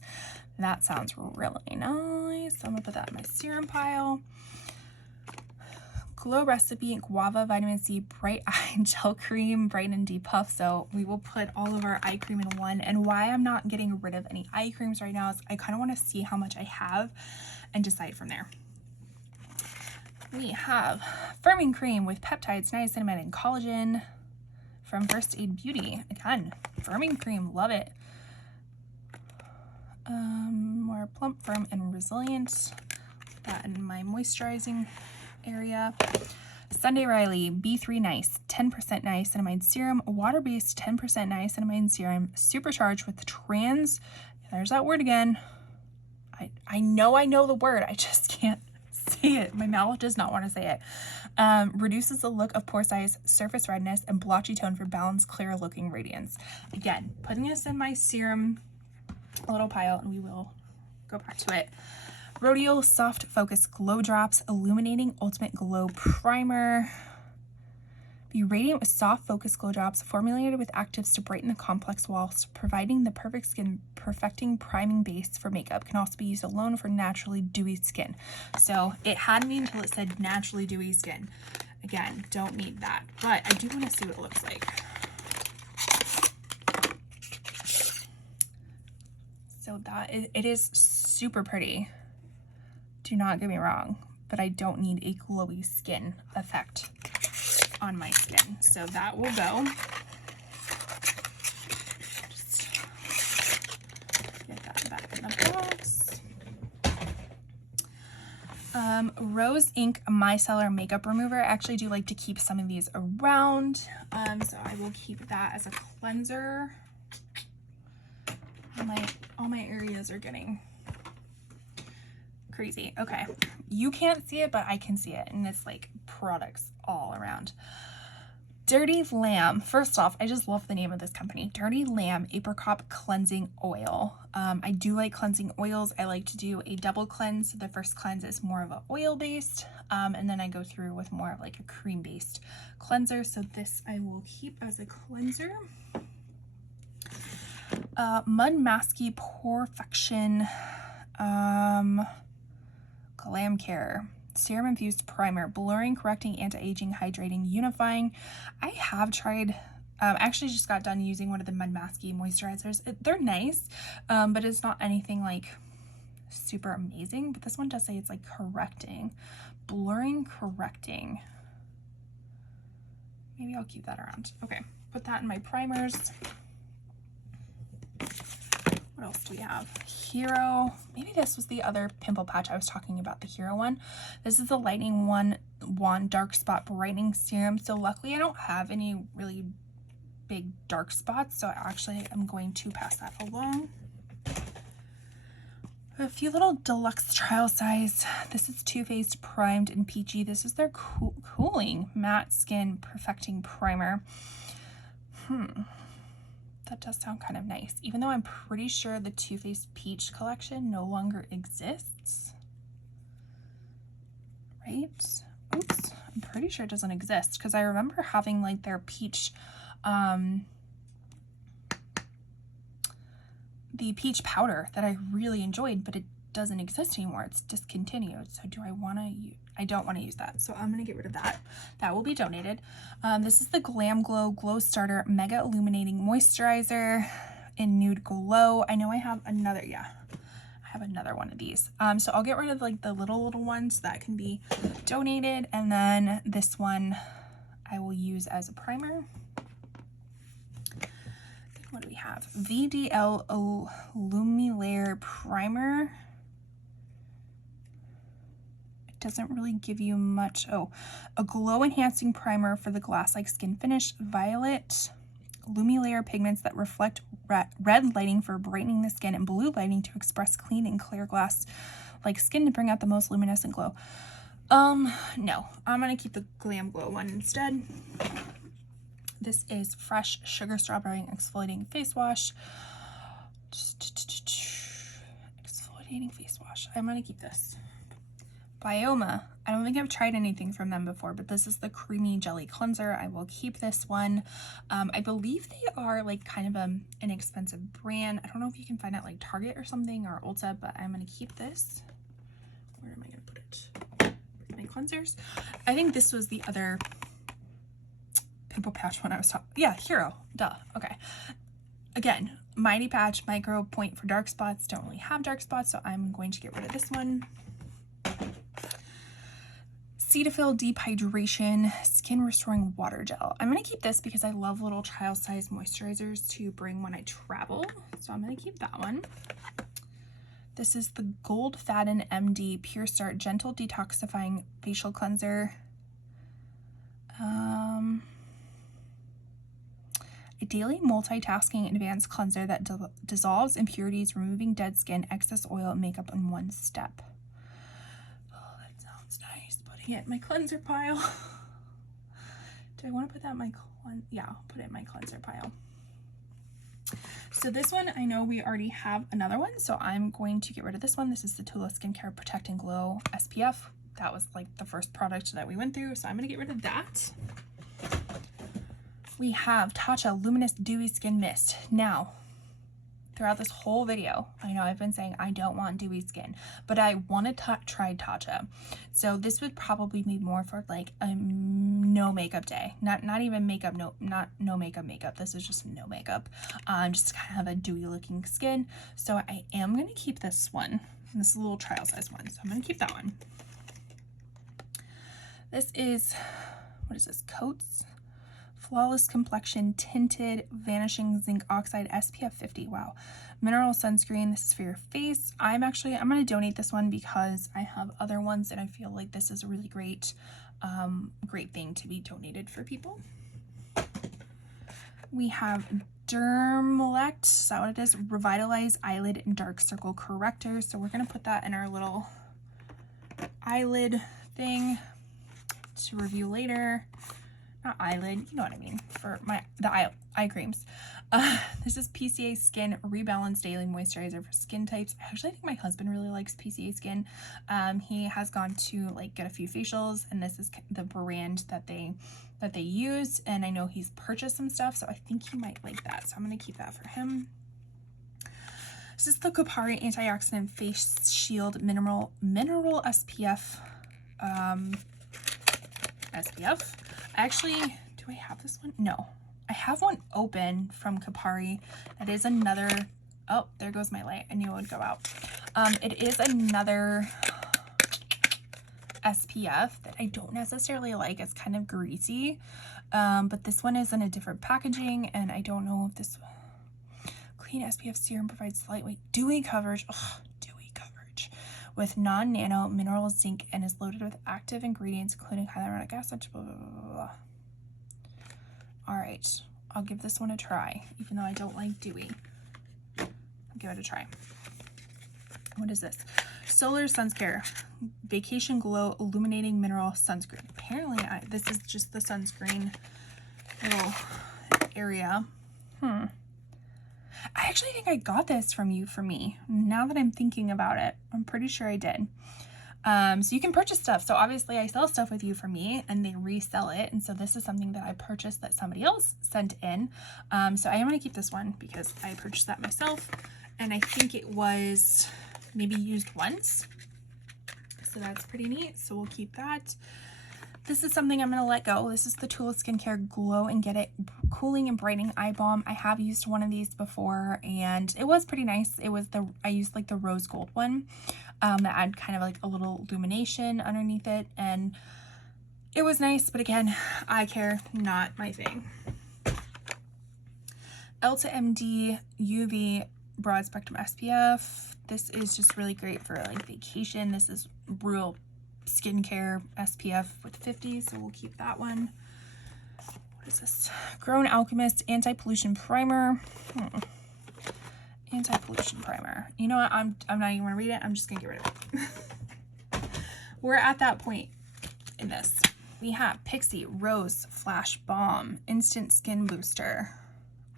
That sounds really nice. I'm gonna put that in my serum pile. Glow Recipe Guava Vitamin C Bright Eye Gel Cream, Brighten and Depuff. So we will put all of our eye cream in one. And why I'm not getting rid of any eye creams right now is I kind of want to see how much I have and decide from there. We have Firming Cream with peptides, niacinamide, and collagen from First Aid Beauty. Again, firming cream, love it. More plump, firm, and resilient. Put that in my moisturizing area. Sunday Riley B3 Nice 10% niacinamide serum, water-based 10% niacinamide serum, supercharged with there's that word again. I know the word, I just can't say it. My mouth does not want to say it. Reduces the look of pore size, surface redness, and blotchy tone for balanced, clear looking radiance. Again, putting this in my serum little pile, and we will go back to it. Rhodial Soft Focus Glow Drops Illuminating Ultimate Glow Primer. Be radiant with soft focus glow drops formulated with actives to brighten the complex whilst providing the perfect skin perfecting priming base for makeup. Can also be used alone for naturally dewy skin. So it had me until it said naturally dewy skin. Again, don't need that, but I do want to see what it looks like. So it is super pretty. Do not get me wrong, but I don't need a glowy skin effect on my skin. So that will go. Just get that back in the box. Rose Ink Micellar Makeup Remover. I actually do like to keep some of these around. So I will keep that as a cleanser. All my areas are getting crazy. Okay, you can't see it, but I can see it, and it's like products all around. Dirty Lamb. First off, I just love the name of this company. Dirty Lamb Apricot Cleansing Oil. I do like cleansing oils. I like to do a double cleanse. So the first cleanse is more of an oil based, and then I go through with more of like a cream based cleanser. So this I will keep as a cleanser. Mud Masky Perfection Glam Care Serum Infused Primer, blurring, correcting, anti-aging, hydrating, unifying. I have tried, actually just got done using one of the Mud Masky moisturizers. They're nice, but it's not anything like super amazing. But this one does say it's like correcting, blurring, correcting. Maybe I'll keep that around. Okay, put that in my primers. What else do we have? Hero. Maybe this was the other pimple patch I was talking about, the Hero one. This is the Lightning Wand Dark Spot Brightening Serum. So luckily I don't have any really big dark spots, so actually I'm going to pass that along. A few little deluxe trial size. This is Too Faced Primed and Peachy. This is their Cooling Matte Skin Perfecting Primer. That does sound kind of nice, even though I'm pretty sure the Too Faced Peach collection no longer exists. Right? Oops, I'm pretty sure it doesn't exist because I remember having like their peach, the peach powder that I really enjoyed, but it doesn't exist anymore. It's discontinued. So do I want to use? I don't want to use that, so I'm going to get rid of that. That will be donated. This is the Glam Glow Glow Starter Mega Illuminating Moisturizer in Nude Glow. I know I have another, I have another one of these. So I'll get rid of like the little ones that can be donated, and then this one I will use as a primer. What do we have? VDL Lumilayer Primer. Doesn't really give you much. Oh, a glow enhancing primer for the glass-like skin finish. Violet Lumilayer pigments that reflect red lighting for brightening the skin, and blue lighting to express clean and clear glass-like skin to bring out the most luminescent glow. No, I'm gonna keep the Glam Glow one instead. This is Fresh Sugar Strawberry Exfoliating Face Wash. Exfoliating face wash. I'm gonna keep this. Bioma. I don't think I've tried anything from them before, but this is the Creamy Jelly Cleanser. I will keep this one. I believe they are like kind of an inexpensive brand. I don't know if you can find it like Target or something or Ulta, but I'm going to keep this. Where am I going to put it? My cleansers. I think this was the other pimple patch one I was talking. Yeah, Hero. Duh. Okay. Again, Mighty Patch Micro Point for dark spots. Don't really have dark spots, so I'm going to get rid of this one. Cetaphil Deep Hydration Skin Restoring Water Gel. I'm going to keep this because I love little child-sized moisturizers to bring when I travel. So I'm going to keep that one. This is the Gold Faden MD Pure Start Gentle Detoxifying Facial Cleanser. A daily multitasking advanced cleanser that dissolves impurities, removing dead skin, excess oil, and makeup in one step. Putting it in my cleanser pile. Do I want to put that in my yeah, I'll put it in my cleanser pile. So this one, I know we already have another one, so I'm going to get rid of this one. This is the Tula Skincare Protect and Glow SPF. That was like the first product that we went through, so I'm going to get rid of that. We have Tatcha Luminous Dewy Skin Mist. Now, throughout this whole video, I know I've been saying I don't want dewy skin, but I want to try Tatcha. So this would probably be more for like a no makeup day. Not even makeup, no makeup. This is just no makeup. Just kind of a dewy looking skin. So I am going to keep this one. This is a little trial size one, so I'm going to keep that one. This is, what is this? Coats Flawless Complexion Tinted Vanishing Zinc Oxide SPF 50. Wow. Mineral sunscreen. This is for your face. I'm going to donate this one because I have other ones and I feel like this is a really great thing to be donated for people. We have Dermalect. Is that what it is? Revitalize Eyelid and Dark Circle Corrector. So we're going to put that in our little eyelid thing to review later. Not eyelid, you know what I mean, for the eye creams. This is PCA Skin Rebalance Daily Moisturizer for skin types. I actually think my husband really likes PCA Skin. He has gone to like get a few facials, and this is the brand that they use, and I know he's purchased some stuff, so I think he might like that. So I'm gonna keep that for him. This is the Kopari Antioxidant Face Shield Mineral SPF SPF. Actually, do I have this one? No. I have one open from Kapari. That is another, oh, there goes my light. I knew it would go out. It is another SPF that I don't necessarily like. It's kind of greasy. But this one is in a different packaging, and I don't know if this clean SPF serum provides lightweight, dewy coverage. Ugh, dewy coverage with non-nano mineral zinc and is loaded with active ingredients including hyaluronic acid. Blah, blah, blah, blah. All right, I'll give this one a try, even though I don't like dewy. I'll give it a try. What is this? Solar Sunscare Vacation Glow Illuminating Mineral Sunscreen. Apparently, this is just the sunscreen little area. I actually think I got this from you for me. Now that I'm thinking about it, I'm pretty sure I did. So you can purchase stuff. So obviously I sell stuff with you for me and they resell it. And so this is something that I purchased that somebody else sent in. So I am going to keep this one because I purchased that myself. And I think it was maybe used once. So that's pretty neat. So we'll keep that. This is something I'm going to let go. This is the Tula Skincare Glow and Get It Cooling and Brightening Eye Balm. I have used one of these before and it was pretty nice. It was I used like the rose gold one that had kind of like a little illumination underneath it, and it was nice, but again, eye care, not my thing. Elta MD UV Broad Spectrum SPF. This is just really great for like vacation. This is real skincare SPF with 50, so we'll keep that one. What is this? Grown Alchemist Anti-Pollution Primer. Anti-pollution primer. You know what? I'm not even gonna read it. I'm just gonna get rid of it. We're at that point in this. We have Pixie Rose Flash Balm Instant Skin Booster.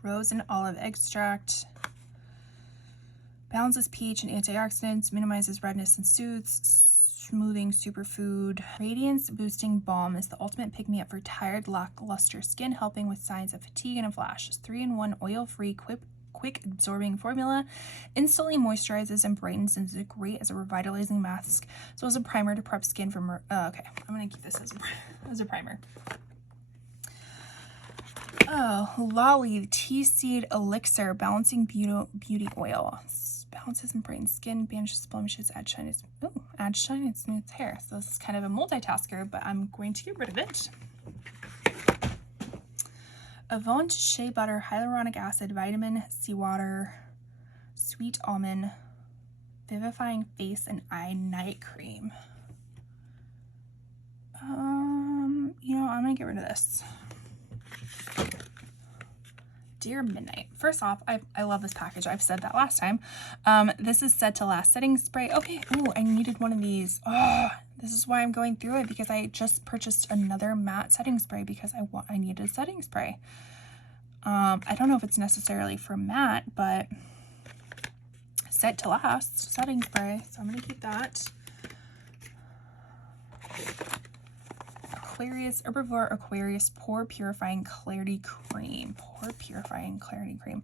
Rose and olive extract. Balances pH and antioxidants. Minimizes redness and soothes. Smoothing superfood. Radiance Boosting Balm is the ultimate pick-me-up for tired, lackluster skin, helping with signs of fatigue and a flash. 3-in-1 oil-free, quick absorbing formula, instantly moisturizes and brightens, and is great as a revitalizing mask, so as a primer to prep skin from okay, I'm gonna keep this as a primer. Oh, Lolly Tea Seed Elixir Balancing Beauty Oil. Balances and brightens skin, banishes blemishes, adds shine and smooths hair. So this is kind of a multitasker, but I'm going to get rid of it. Avant Shea Butter Hyaluronic Acid Vitamin C Water Sweet Almond Vivifying Face and Eye Night Cream. You know, I'm gonna get rid of this. Dear Midnight. First off, I love this package. I've said that last time. This is Set to Last setting spray. Okay. Oh, I needed one of these. Oh, this is why I'm going through it, because I just purchased another matte setting spray because I needed a setting spray. I don't know if it's necessarily for matte, but Set to Last setting spray. So I'm gonna keep that. Aquarius Herbivore Aquarius Pore Purifying Clarity Cream. Pore Purifying Clarity Cream.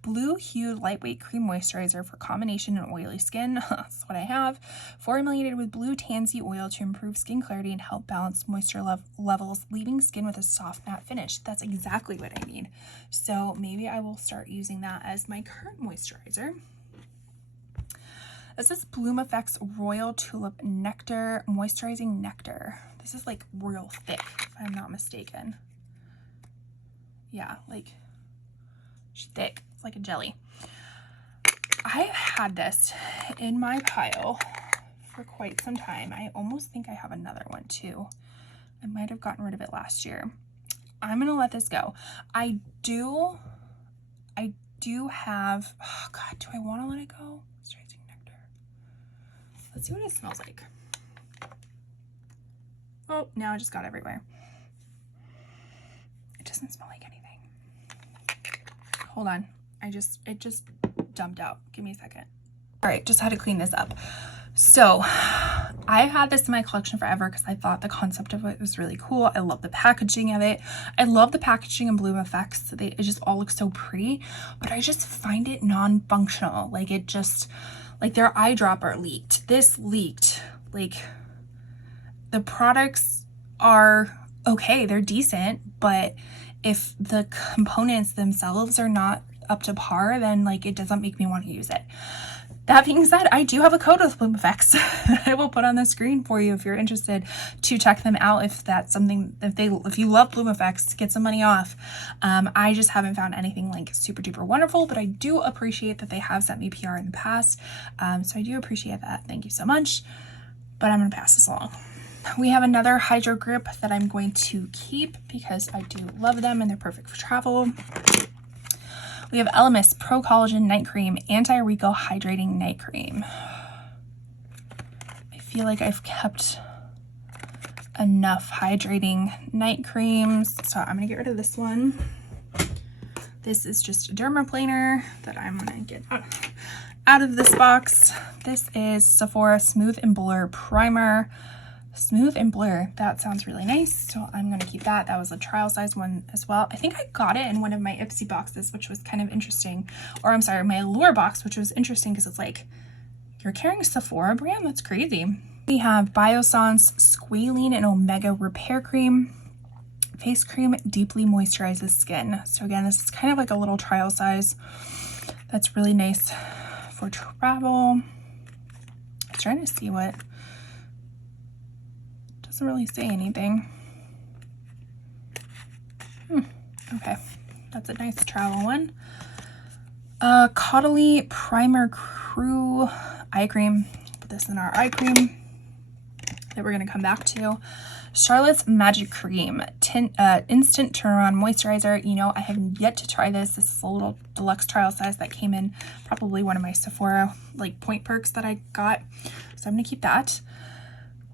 Blue hued lightweight cream moisturizer for combination and oily skin. That's what I have. Formulated with blue tansy oil to improve skin clarity and help balance moisture levels, leaving skin with a soft matte finish. That's exactly what I need. So maybe I will start using that as my current moisturizer. This is Bloom Effects Royal Tulip Nectar Moisturizing Nectar. This is like real thick, if I'm not mistaken. Yeah, like she's thick. It's like a jelly. I've had this in my pile for quite some time. I almost think I have another one too. I might have gotten rid of it last year. I'm gonna let this go. I do have, oh God, do I want to let it go? Moisturizing Nectar. Let's see what it smells like. Oh, now I just got everywhere. It doesn't smell like anything. Hold on. It just dumped out. Give me a second. All right, just had to clean this up. So I've had this in my collection forever because I thought the concept of it was really cool. I love the packaging of it. I love the packaging in Bloom Effects. It just all looks so pretty, but I just find it non-functional. Like it just, like their eyedropper leaked. This leaked. Like the products are okay, they're decent, but if the components themselves are not up to par, then like it doesn't make me want to use it. That being said, I do have a code with Bloom Effects I will put on the screen for you if you're interested to check them out. If that's something, if you love Bloom Effects, get some money off. I just haven't found anything like super duper wonderful, but I do appreciate that they have sent me PR in the past. So I do appreciate that. Thank you so much. But I'm going to pass this along. We have another Hydro Grip that I'm going to keep because I do love them and they're perfect for travel. We have Elemis Pro Collagen Night Cream, Anti-Wrinkle Hydrating Night Cream. I feel like I've kept enough hydrating night creams, so I'm gonna get rid of this one. This is just a dermaplaner that I'm gonna get out of this box. This is Sephora Smooth and Blur Primer. Smooth and Blur, that sounds really nice, so I'm going to keep that. That was a trial size one as well. I think I got it in one of my Ipsy boxes, which was kind of interesting. Or I'm sorry, my Allure box, which was interesting because it's like, you're carrying a Sephora brand? That's crazy. We have Biossance Squalene and Omega Repair Cream. Face cream deeply moisturizes skin. So again, this is kind of like a little trial size. That's really nice for travel. I'm trying to see what... Doesn't really say anything. Okay, that's a nice travel one. Caudalie Primer Crew Eye Cream. Put this in our eye cream that we're going to come back to. Charlotte's Magic Cream Instant Turnaround Moisturizer. You know, I have yet to try this. This is a little deluxe trial size that came in probably one of my Sephora like point perks that I got. So I'm going to keep that.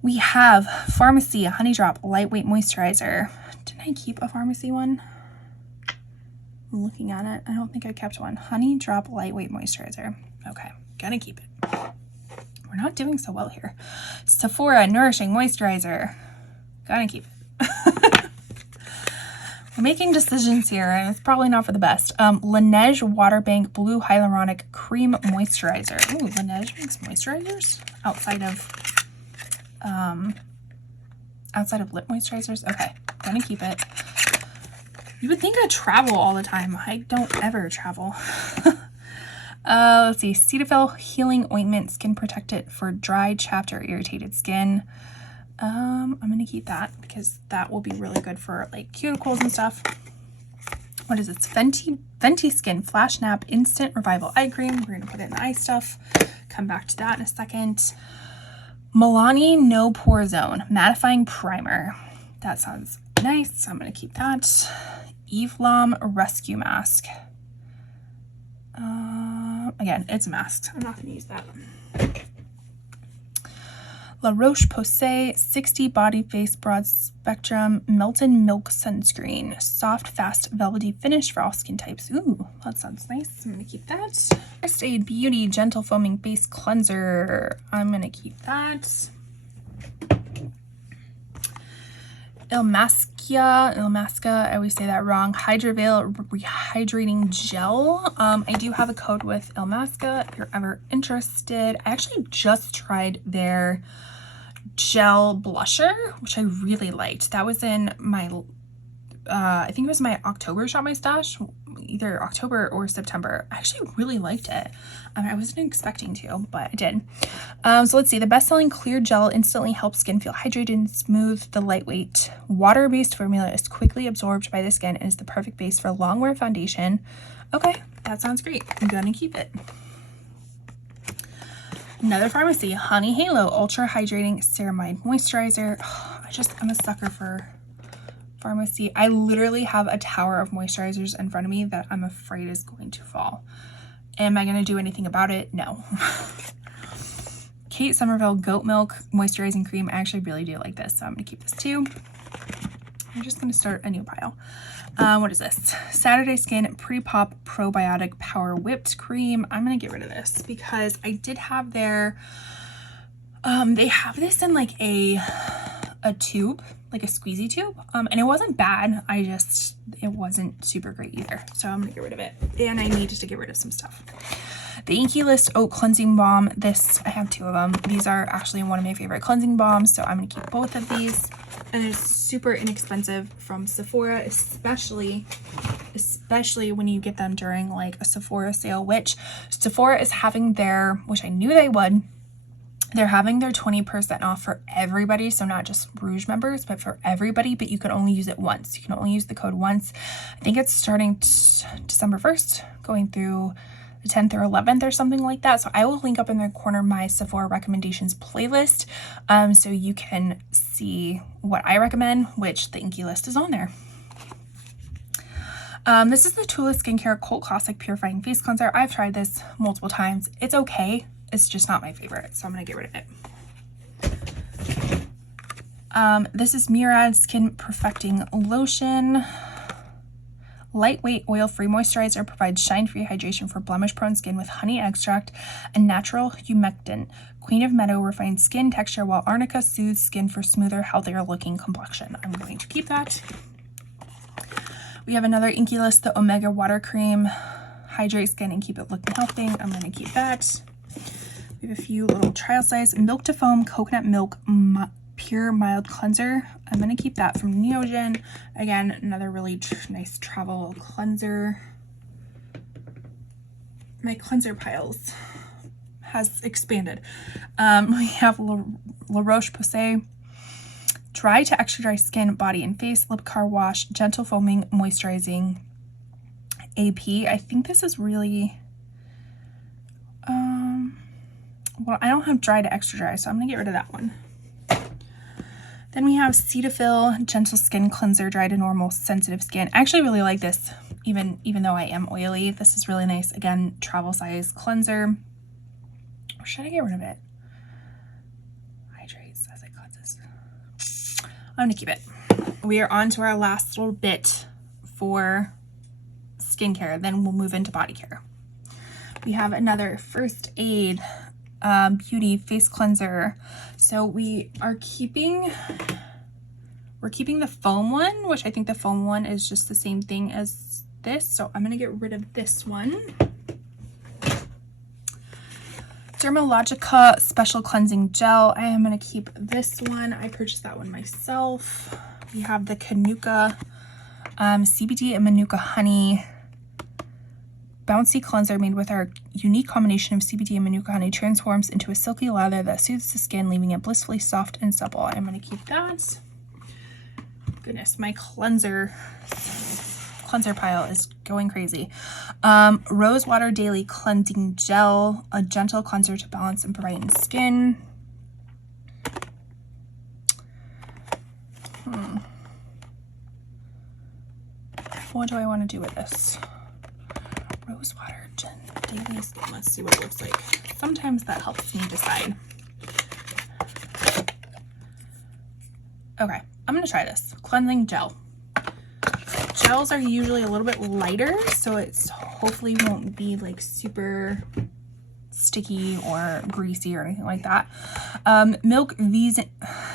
We have Pharmacy Honey Drop Lightweight Moisturizer. Didn't I keep a Pharmacy one? I'm looking at it. I don't think I kept one. Honey Drop Lightweight Moisturizer. Okay, gonna keep it. We're not doing so well here. Sephora Nourishing Moisturizer. Gonna keep it. We're making decisions here, and it's probably not for the best. Laneige Water Bank Blue Hyaluronic Cream Moisturizer. Ooh, Laneige makes moisturizers outside of lip moisturizers. Okay, gonna keep it. You would think I travel all the time. I don't ever travel. Let's see, Cetaphil Healing Ointment Skin Protectant for dry, chapped, or irritated skin. I'm gonna keep that because that will be really good for like cuticles and stuff. What is this? Fenty Skin Flash Nap Instant Revival Eye Cream. We're gonna put it in the eye stuff. Come back to that in a second. Milani No Pore Zone Mattifying Primer. That sounds nice, so I'm going to keep that. Eve Lom Rescue Mask. Again, it's masked. I'm not going to use that. La Roche-Posay 60 Body Face Broad Spectrum Melton Milk Sunscreen. Soft, fast, velvety finish for all skin types. Ooh, that sounds nice. I'm going to keep that. First Aid Beauty Gentle Foaming Base Cleanser. I'm going to keep that. Ilmaska, I always say that wrong. Hydravale Rehydrating Gel. I do have a code with Ilmaska if you're ever interested. I actually just tried their gel blusher, which I really liked. That was in my, I think it was my October Shop My Stash, either October or September. I actually really liked it. I wasn't expecting to, but I did. So let's see. The best-selling clear gel instantly helps skin feel hydrated and smooth. The lightweight water-based formula is quickly absorbed by the skin and is the perfect base for long-wear foundation. Okay, that sounds great. I'm gonna keep it. Another Pharmacy, Honey Halo Ultra Hydrating Ceramide Moisturizer. I'm a sucker for Pharmacy. I literally have a tower of moisturizers in front of me that I'm afraid is going to fall. Am I going to do anything about it? No. Kate Somerville Goat Milk Moisturizing Cream. I actually really do like this, so I'm going to keep this too. I'm just going to start a new pile. What is this? Saturday Skin Pre-Pop Probiotic Power Whipped Cream. I'm going to get rid of this because I did have their, they have this in like a tube, like a squeezy tube, and it wasn't bad. It wasn't super great either, so I'm gonna get rid of it. And I needed to get rid of some stuff. The Inkey List Oat Cleansing Balm. This, I have 2 of them. These are actually one of my favorite cleansing balms, so I'm going to keep both of these. And they're super inexpensive from Sephora, especially when you get them during like a Sephora sale, which Sephora is having their, which I knew they would, they're having their 20% off for everybody. So not just Rouge members, but for everybody, but you can only use it once. You can only use the code once. I think it's starting December 1st, going through the 10th or 11th or something like that. So I will link up in the corner my Sephora recommendations playlist, so you can see what I recommend, which the Inkey List is on there. This is the Tula Skincare Cult Classic Purifying Face Cleanser. I've tried this multiple times. It's okay. It's just not my favorite, so I'm going to get rid of it. This is Murad Skin Perfecting Lotion. Lightweight oil-free moisturizer provides shine-free hydration for blemish-prone skin with honey extract and natural humectant. Queen of Meadow refines skin texture, while Arnica soothes skin for smoother, healthier-looking complexion. I'm going to keep that. We have another Inkey List, the Omega Water Cream. Hydrate skin and keep it looking healthy. I'm going to keep that. We have a few little trial size Milk to Foam Coconut Milk Pure Mild Cleanser. I'm going to keep that from Neogen. Again, another really nice travel cleanser. My cleanser piles has expanded. We have La Roche-Posay Dry to Extra Dry Skin, Body and Face Lip Car Wash, Gentle Foaming Moisturizing AP. I think this is really... well, I don't have dry to extra dry, so I'm going to get rid of that one. Then we have Cetaphil Gentle Skin Cleanser, Dry to Normal Sensitive Skin. I actually really like this, even though I am oily. This is really nice. Again, travel size cleanser. Or should I get rid of it? Hydrates as it cleanses. I'm going to keep it. We are on to our last little bit for skincare. Then we'll move into body care. We have another First Aid Beauty Face Cleanser. So we're keeping the foam one, which I think the foam one is just the same thing as this. So I'm going to get rid of this one. Dermalogica Special Cleansing Gel. I am going to keep this one. I purchased that one myself. We have the Kanuka CBD and Manuka Honey Bouncy Cleanser, made with our unique combination of CBD and Manuka honey, transforms into a silky lather that soothes the skin, leaving it blissfully soft and supple. I'm going to keep that. Goodness, my cleanser pile is going crazy. Rose Water Daily Cleansing Gel, a gentle cleanser to balance and brighten skin. What do I want to do with this? Rose Water Daily Skin. Let's see what it looks like. Sometimes that helps me decide. Okay, I'm going to try this. Cleansing gel. Gels are usually a little bit lighter, so it's hopefully won't be like super sticky or greasy or anything like that.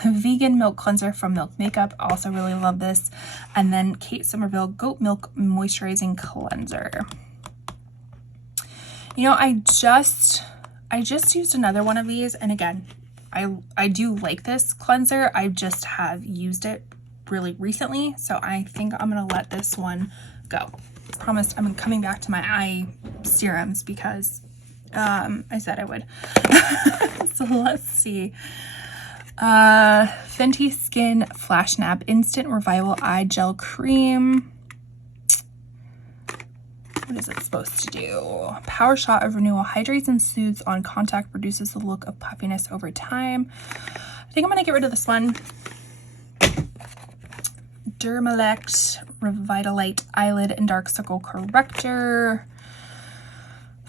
Vegan Milk Cleanser from Milk Makeup. Also really love this. And then Kate Somerville Goat Milk Moisturizing Cleanser. You know, I just used another one of these, and again, I do like this cleanser. I just have used it really recently, so I think I'm gonna let this one go. I promised I'm coming back to my eye serums because I said I would. So let's see. Fenty Skin Flash Nap Instant Revival Eye Gel Cream. What is it supposed to do? Power shot of renewal, hydrates and soothes on contact, reduces the look of puffiness over time. I think I'm gonna get rid of this one. Dermalect Revitalite Eyelid and Dark Circle Corrector.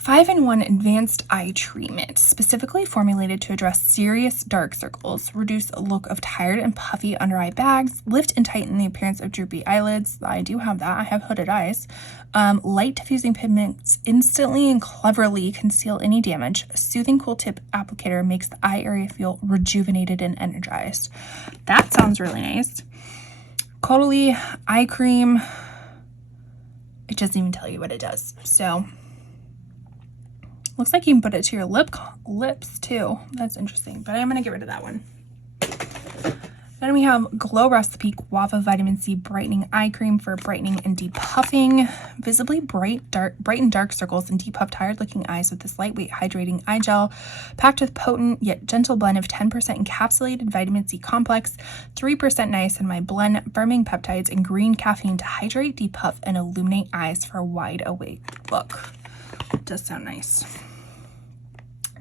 5-in-1 advanced eye treatment, specifically formulated to address serious dark circles, reduce a look of tired and puffy under eye bags, lift and tighten the appearance of droopy eyelids. I do have that. I have hooded eyes. Light diffusing pigments instantly and cleverly conceal any damage. A soothing cool tip applicator makes the eye area feel rejuvenated and energized. That sounds really nice. Caudalie Eye Cream. It doesn't even tell you what it does. So Looks like you can put it to your lips too. That's interesting, but I'm gonna get rid of that one. Then we have Glow Recipe Guava Vitamin C Brightening Eye Cream for brightening and depuffing. Visibly brighten dark circles and depuff tired looking eyes with this lightweight hydrating eye gel, packed with potent yet gentle blend of 10% encapsulated vitamin C complex, 3% niacinamide blend, firming peptides, and green caffeine to hydrate, depuff, and illuminate eyes for a wide awake look. It does sound nice.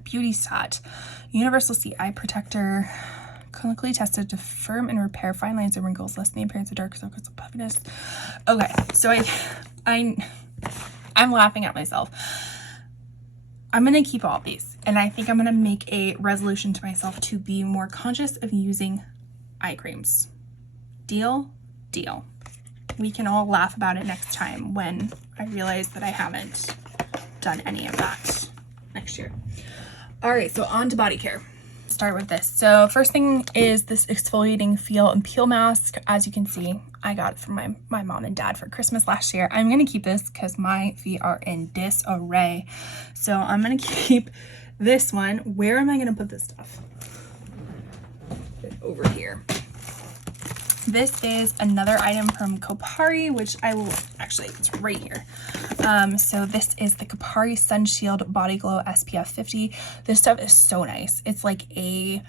Beauty Sat Universal C Eye Protector, clinically tested to firm and repair fine lines and wrinkles, lessen the appearance of dark circles and puffiness. Okay, so I'm laughing at myself. I'm gonna keep all these, and I think I'm gonna make a resolution to myself to be more conscious of using eye creams. Deal? Deal. We can all laugh about it next time when I realize that I haven't done any of that next year. All right, so on to body care. Start with this. So first thing is this exfoliating feel and peel mask. As you can see, I got it from my mom and dad for Christmas last year. I'm gonna keep this because my feet are in disarray. So I'm gonna keep this one. Where am I gonna put this stuff? Over here. This is another item from Kopari, which I will actually, it's right here. So this is the Kopari Sun Shield Body Glow SPF 50. This stuff is so nice. It's like a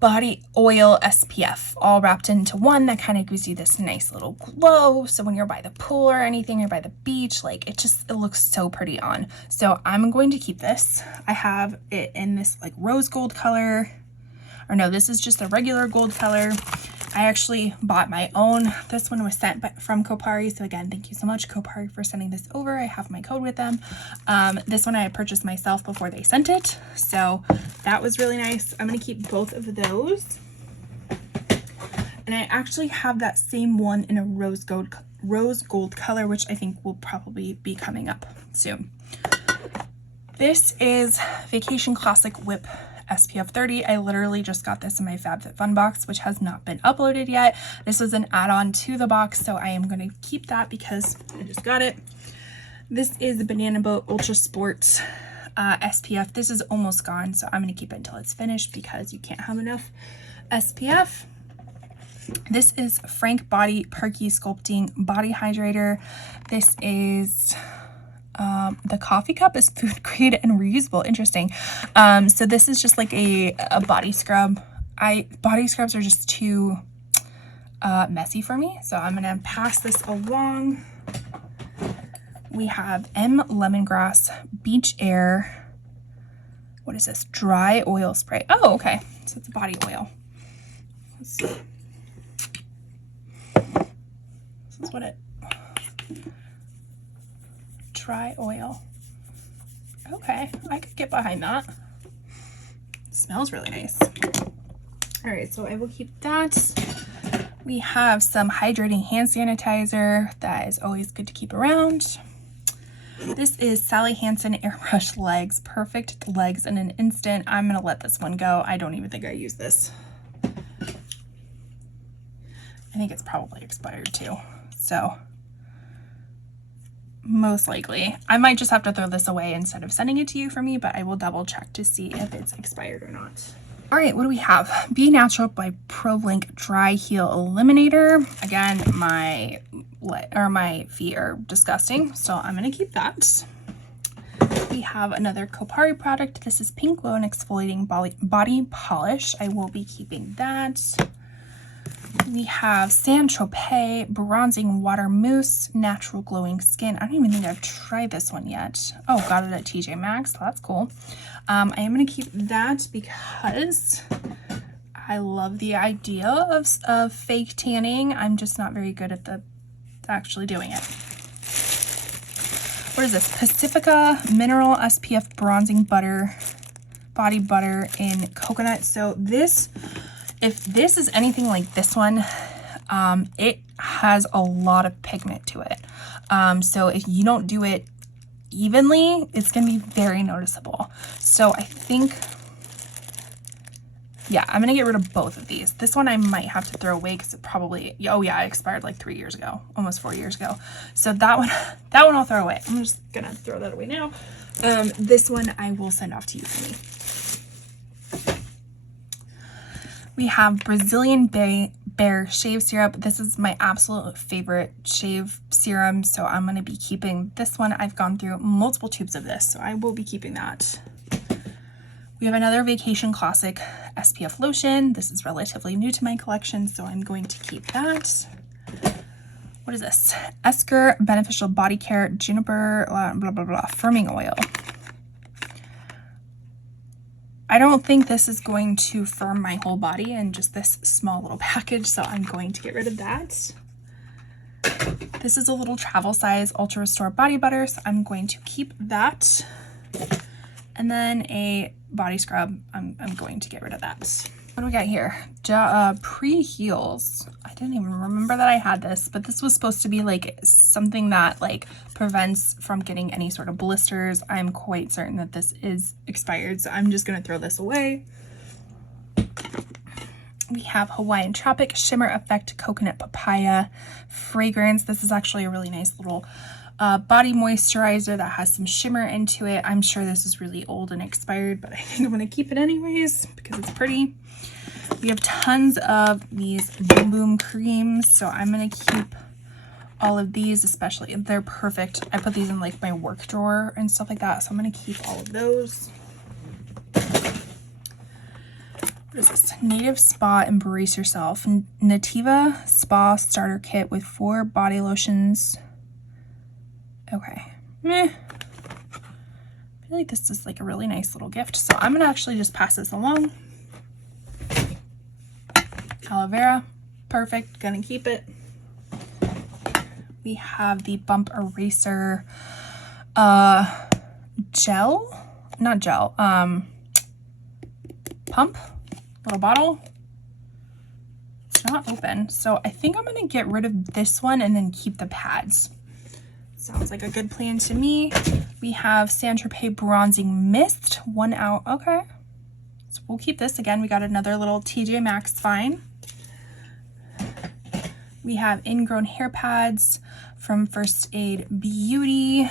body oil SPF all wrapped into one that kind of gives you this nice little glow. So when you're by the pool or anything, or by the beach, like it looks so pretty on. So I'm going to keep this. I have it in this like rose gold color, or no, this is just a regular gold color. I actually bought my own. This one was sent from Kopari. So again, thank you so much, Kopari, for sending this over. I have my code with them. This one I purchased myself before they sent it. So that was really nice. I'm going to keep both of those. And I actually have that same one in a rose gold color, which I think will probably be coming up soon. This is Vacation Classic Whip SPF 30. I literally just got this in my FabFitFun box, which has not been uploaded yet. This was an add-on to the box, so I am going to keep that because I just got it. This is the Banana Boat Ultra Sport SPF. This is almost gone, so I'm going to keep it until it's finished because you can't have enough SPF. This is Frank Body Perky Sculpting Body Hydrator. This is the coffee cup is food grade and reusable. Interesting. So this is just like a body scrub. Body scrubs are just too messy for me, so I'm gonna pass this along. We have M Lemongrass Beach Air. What is this? Dry oil spray. Oh, okay. So it's a body oil. Let's see. This is what it. Dry oil. Okay, I could get behind that. It smells really nice. All right, so I will keep that. We have some hydrating hand sanitizer that is always good to keep around. This is Sally Hansen Airbrush Legs. Perfect legs in an instant. I'm gonna let this one go. I don't even think I use this. I think it's probably expired too. So most likely I might just have to throw this away instead of sending it to you for me, but I will double check to see if it's expired or not. All right, what do we have? Be Natural by ProLink Dry Heel Eliminator. Again, my feet are disgusting, so I'm gonna keep that. We have another Kopari product. This is Pink Glow and Exfoliating Body Polish. I will be keeping that. We have Saint Tropez Bronzing Water Mousse Natural Glowing Skin. I don't even think I've tried this one yet. Oh, got it at TJ Maxx. So that's cool. I am going to keep that because I love the idea of fake tanning. I'm just not very good at actually doing it. What is this? Pacifica Mineral SPF Bronzing Body Butter in Coconut. So this, if this is anything like this one, it has a lot of pigment to it. So if you don't do it evenly, it's going to be very noticeable. So I think, yeah, I'm going to get rid of both of these. This one I might have to throw away because it probably, oh yeah, it expired like 3 years ago, almost 4 years ago. So that one I'll throw away. I'm just going to throw that away now. This one I will send off to you for me. We have Brazilian Bear Shave Syrup. This is my absolute favorite shave serum, so I'm going to be keeping this one. I've gone through multiple tubes of this, so I will be keeping that. We have another Vacation Classic SPF lotion. This is relatively new to my collection, so I'm going to keep that. What is this? Esker Beneficial Body Care Juniper blah blah blah firming oil. I don't think this is going to firm my whole body in just this small little package, so I'm going to get rid of that. This is a little travel size Ultra Restore Body Butter, so I'm going to keep that. And then a body scrub, I'm going to get rid of that. What do we got here? Pre-heals. I didn't even remember that I had this, but this was supposed to be like something that like prevents from getting any sort of blisters. I'm quite certain that this is expired, so I'm just gonna throw this away. We have Hawaiian Tropic Shimmer Effect Coconut Papaya Fragrance. This is actually a really nice little body moisturizer that has some shimmer into it. I'm sure this is really old and expired, but I think I'm gonna keep it anyways because it's pretty. We have tons of these Boom Boom creams, so I'm gonna keep all of these, especially they're perfect. I put these in like my work drawer and stuff like that, so I'm gonna keep all of those. What is this? Native Spa Embrace Yourself Nativa Spa Starter Kit with 4 body lotions. Okay, meh. I feel like this is like a really nice little gift, so I'm gonna actually just pass this along. Aloe vera, perfect, gonna keep it. We have the Bump Eraser gel, not gel, pump, little bottle. It's not open, so I think I'm gonna get rid of this one and then keep the pads. Sounds like a good plan to me. We have Saint Tropez Bronzing Mist, 1 hour, okay. So we'll keep this again. We got another little TJ Maxx Fine. We have Ingrown Hair Pads from First Aid Beauty.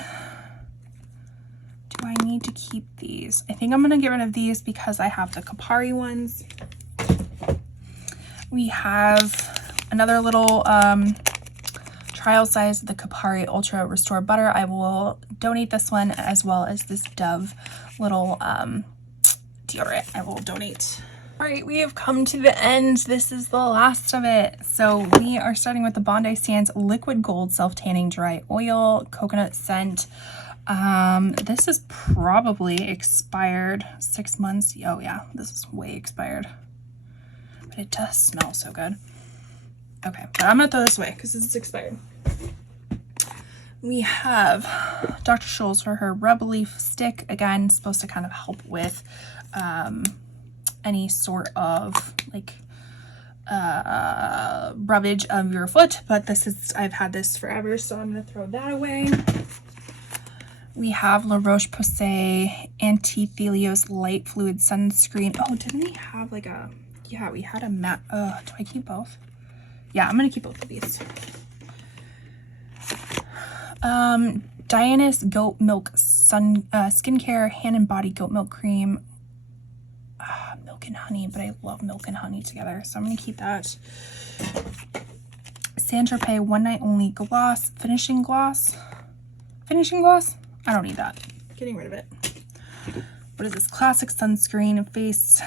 Do I need to keep these? I think I'm gonna get rid of these because I have the Kapari ones. We have another little trial size of the Kapari Ultra Restore Butter. I will donate this one as well as this Dove little deodorant I will donate. All right, we have come to the end. This is the last of it. So we are starting with the Bondi Sands Liquid Gold Self-Tanning Dry Oil Coconut Scent. This is probably expired 6 months. Oh yeah, this is way expired. But it does smell so good. Okay, but I'm gonna throw this away because this is expired. We have Dr. Scholl's for her Rub Relief Stick. Again, supposed to kind of help with any sort of like rubbage of your foot, but this is, I've had this forever, so I'm gonna throw that away. We have La Roche-Posay Anti-Thelios Light Fluid Sunscreen. Oh, didn't we have like a, yeah, we had a matte, do I keep both? Yeah, I'm gonna keep both of these. Diana's Goat Milk Skincare Hand and Body Goat Milk Cream. Milk and honey, but I love milk and honey together, so I'm gonna keep that. Saint Tropez One Night Only Gloss, Finishing Gloss. I don't need that. Getting rid of it. What is this? Classic Sunscreen Face.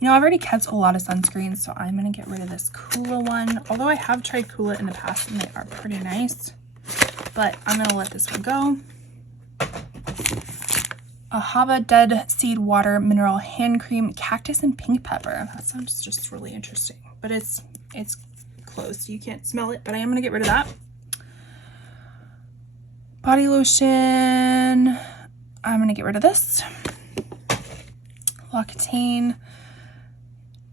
You know, I've already kept a lot of sunscreens, so I'm gonna get rid of this Kula one. Although I have tried Kula in the past and they are pretty nice, but I'm gonna let this one go. Ahava Dead Seed Water Mineral Hand Cream Cactus and Pink Pepper. That sounds just really interesting, but it's closed, so you can't smell it, but I am gonna get rid of that. Body lotion, I'm gonna get rid of this. L'Occitane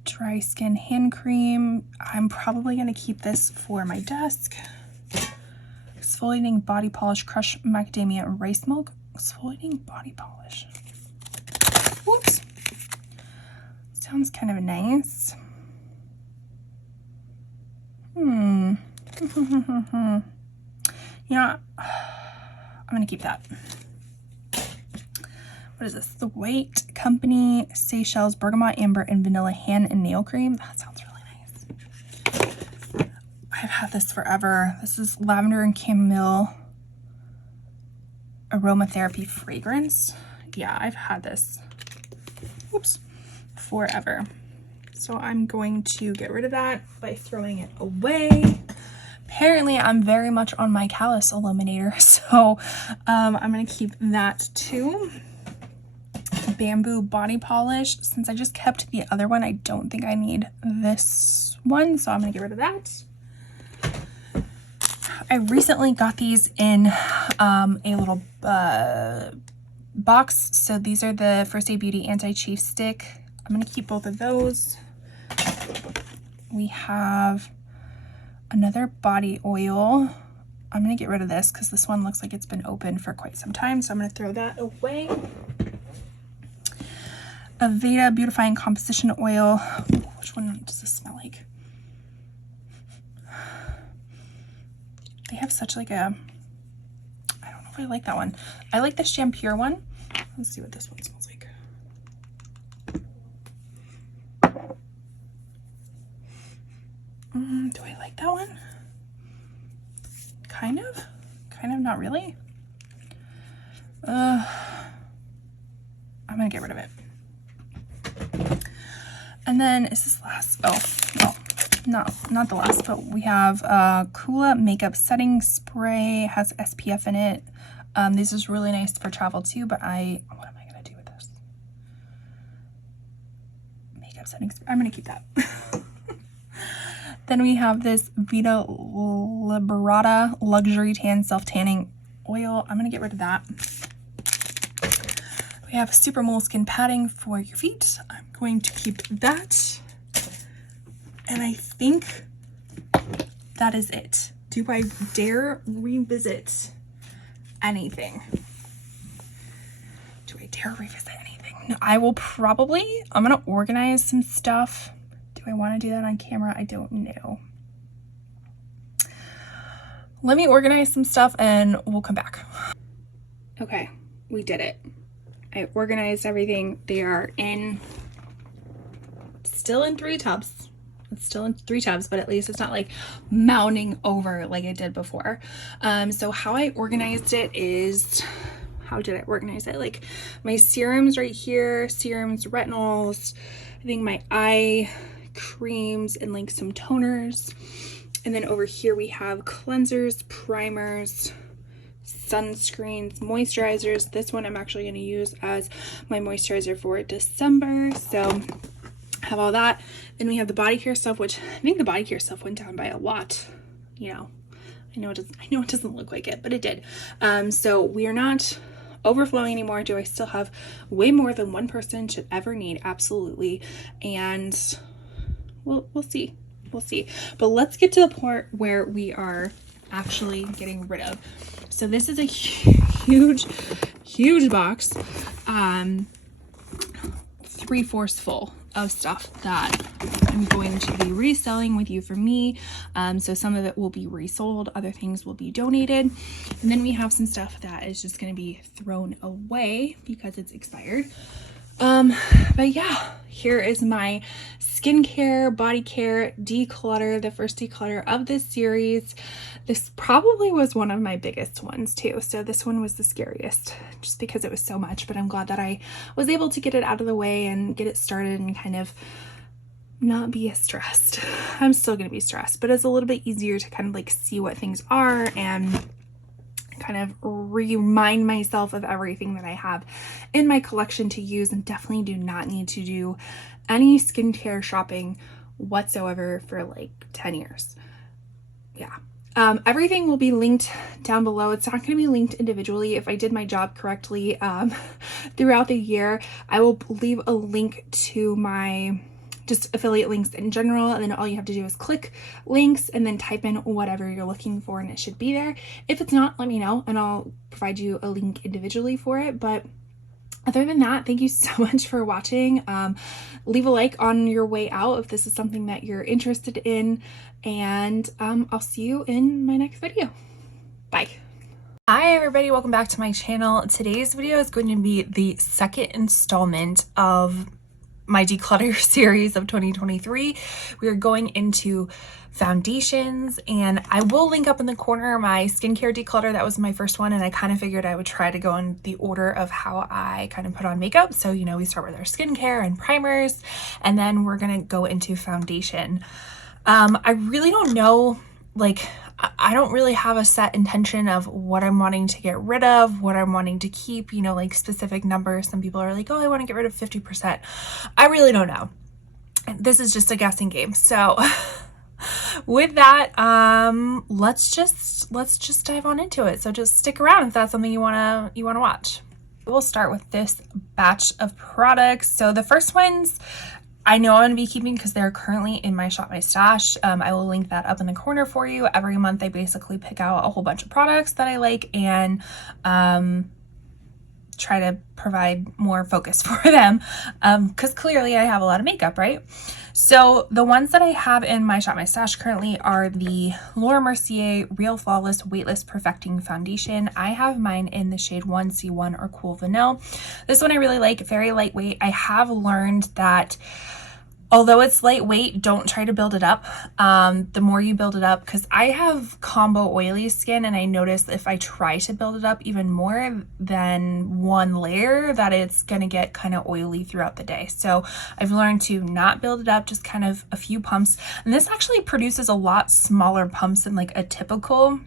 Dry Skin Hand Cream. I'm probably gonna keep this for my desk. Exfoliating Body Polish Crushed Macadamia Rice Milk. Exfoliating body polish. Whoops. Sounds kind of nice. Yeah, I'm gonna keep that. what is this? The White Company Seychelles Bergamot, Amber, and Vanilla Hand and Nail Cream. That sounds really nice. I've had this forever. This is lavender and chamomile aromatherapy fragrance. Yeah, I've had this, oops, forever. So I'm going to get rid of that by throwing it away. Apparently I'm very much on my callus illuminator, so I'm gonna keep that too. Bamboo body polish. Since I just kept the other one, I don't think I need this one, so I'm gonna get rid of that. I recently got these in a little box. So these are the First Aid Beauty Anti-Chafe Stick. I'm gonna keep both of those. We have another body oil. I'm gonna get rid of this because this one looks like it's been open for quite some time, so I'm gonna throw that away. Aveda Beautifying Composition Oil. Ooh, which one does this smell like? They have such like a, I don't know if I like that one. I like the Shampure one. Let's see what this one smells like. Do I like that one? Kind of, not really. I'm gonna get rid of it. And then is this last? Oh, well, not the last, but we have Kula Makeup Setting Spray. It has SPF in it. This is really nice for travel too, but what am I gonna do with this? Makeup setting spray. I'm gonna keep that. Then we have this Vita Liberata Luxury Tan Self-Tanning Oil. I'm gonna get rid of that. We have Super Moleskin Padding for your feet. I'm going to keep that. And I think that is it. Do I dare revisit anything? Do I dare revisit anything? No, I will probably, I'm gonna organize some stuff. Do I want to do that on camera? I don't know. Let me organize some stuff and we'll come back. Okay, we did it. I organized everything. They are still in 3 tubs. It's still in 3 tubs, but at least it's not like mounding over like it did before. So how I organized it is, how did I organize it? Like my serums right here, serums, retinols, I think my eye creams and like some toners. And then over here we have cleansers, primers, sunscreens, moisturizers. This one I'm actually going to use as my moisturizer for December. So have all that. Then we have the body care stuff, which I think the body care stuff went down by a lot. You know, I know it doesn't look like it, but it did. So we are not overflowing anymore. Do I still have way more than one person should ever need? Absolutely. And we'll see. We'll see. But let's get to the part where we are actually getting rid of. So this is a huge box, 3/4 full of stuff that I'm going to be reselling with you for me. So some of it will be resold, other things will be donated. And then we have some stuff that is just going to be thrown away because it's expired. But yeah, here is my skincare, body care, declutter, the first declutter of this series. This probably was one of my biggest ones too. So this one was the scariest just because it was so much, but I'm glad that I was able to get it out of the way and get it started and kind of not be as stressed. I'm still going to be stressed, but it's a little bit easier to kind of like see what things are and kind of remind myself of everything that I have in my collection to use, and definitely do not need to do any skincare shopping whatsoever for like 10 years. Yeah. Everything will be linked down below. It's not going to be linked individually. If I did my job correctly throughout the year, I will leave a link to my just affiliate links in general, and then all you have to do is click links and then type in whatever you're looking for and it should be there. If it's not, let me know and I'll provide you a link individually for it. But other than that, thank you so much for watching. Leave a like on your way out if this is something that you're interested in, and I'll see you in my next video. Bye. Hi everybody, welcome back to my channel. Today's video is going to be the second installment of my declutter series of 2023. We are going into foundations, and I will link up in the corner my skincare declutter. That was my first one, and I kind of figured I would try to go in the order of how I kind of put on makeup. So, you know, we start with our skincare and primers, and then we're gonna go into foundation. I really don't know, like, I don't really have a set intention of what I'm wanting to get rid of, what I'm wanting to keep, you know, like specific numbers. Some people are like, oh, I want to get rid of 50%. I really don't know. This is just a guessing game. So with that, let's just dive on into it. So just stick around if that's something you wanna watch. We'll start with this batch of products. So the first ones I know I'm going to be keeping because they're currently in my Shop My Stash. I will link that up in the corner for you. Every month I basically pick out a whole bunch of products that I like and try to provide more focus for them because clearly I have a lot of makeup, right? So the ones that I have in my Shop My Stash currently are the Laura Mercier Real Flawless Weightless Perfecting Foundation. I have mine in the shade 1C1 or Cool Vanilla. This one I really like, very lightweight. I have learned that although it's lightweight, don't try to build it up. The more you build it up, because I have combo oily skin, and I notice if I try to build it up even more than one layer, that it's gonna get kind of oily throughout the day. So I've learned to not build it up, just kind of a few pumps. And this actually produces a lot smaller pumps than like a typical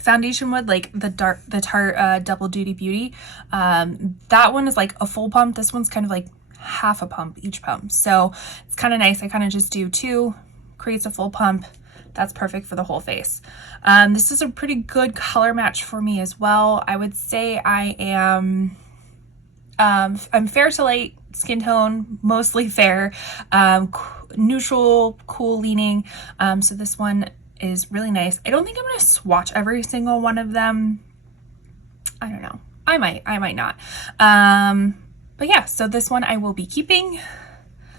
foundation would, like the Tarte Double Duty Beauty. That one is like a full pump. This one's kind of like half a pump each pump, so it's kind of nice. I kind of just do two, creates a full pump. That's perfect for the whole face. This is a pretty good color match for me as well. I would say I am I'm fair to light skin tone, mostly fair, neutral, cool leaning. So this one is really nice. I don't think I'm gonna swatch every single one of them. I don't know, I might not. But yeah, so this one I will be keeping.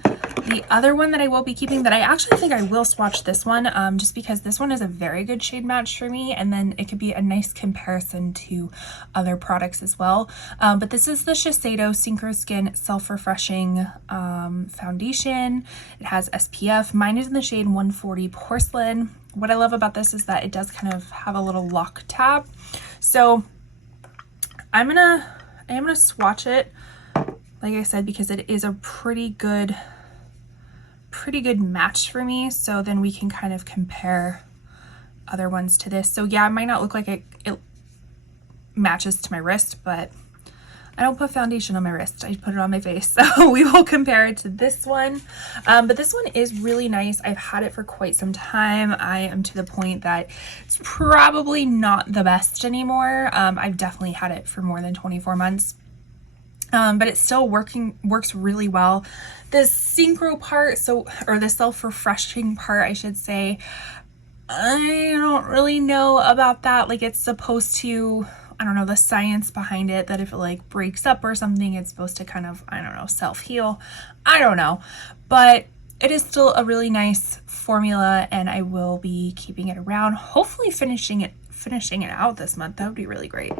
The other one that I will be keeping, that I actually think I will swatch this one, just because this one is a very good shade match for me, and then it could be a nice comparison to other products as well. But this is the Shiseido Synchro Skin Self-Refreshing Foundation. It has SPF. Mine is in the shade 140 Porcelain. What I love about this is that it does kind of have a little lock tab. So I am gonna swatch it, like I said, because it is a pretty good match for me. So then we can kind of compare other ones to this. So yeah, it might not look like it matches to my wrist, but I don't put foundation on my wrist, I put it on my face. So we will compare it to this one. But this one is really nice. I've had it for quite some time. I am to the point that it's probably not the best anymore. I've definitely had it for more than 24 months. But it still works really well. The synchro part, or the self-refreshing part, I should say, I don't really know about that. Like, it's supposed to, I don't know, the science behind it, that if it like breaks up or something, it's supposed to kind of, I don't know, self-heal. I don't know, but it is still a really nice formula, and I will be keeping it around, hopefully finishing it out this month. That would be really great.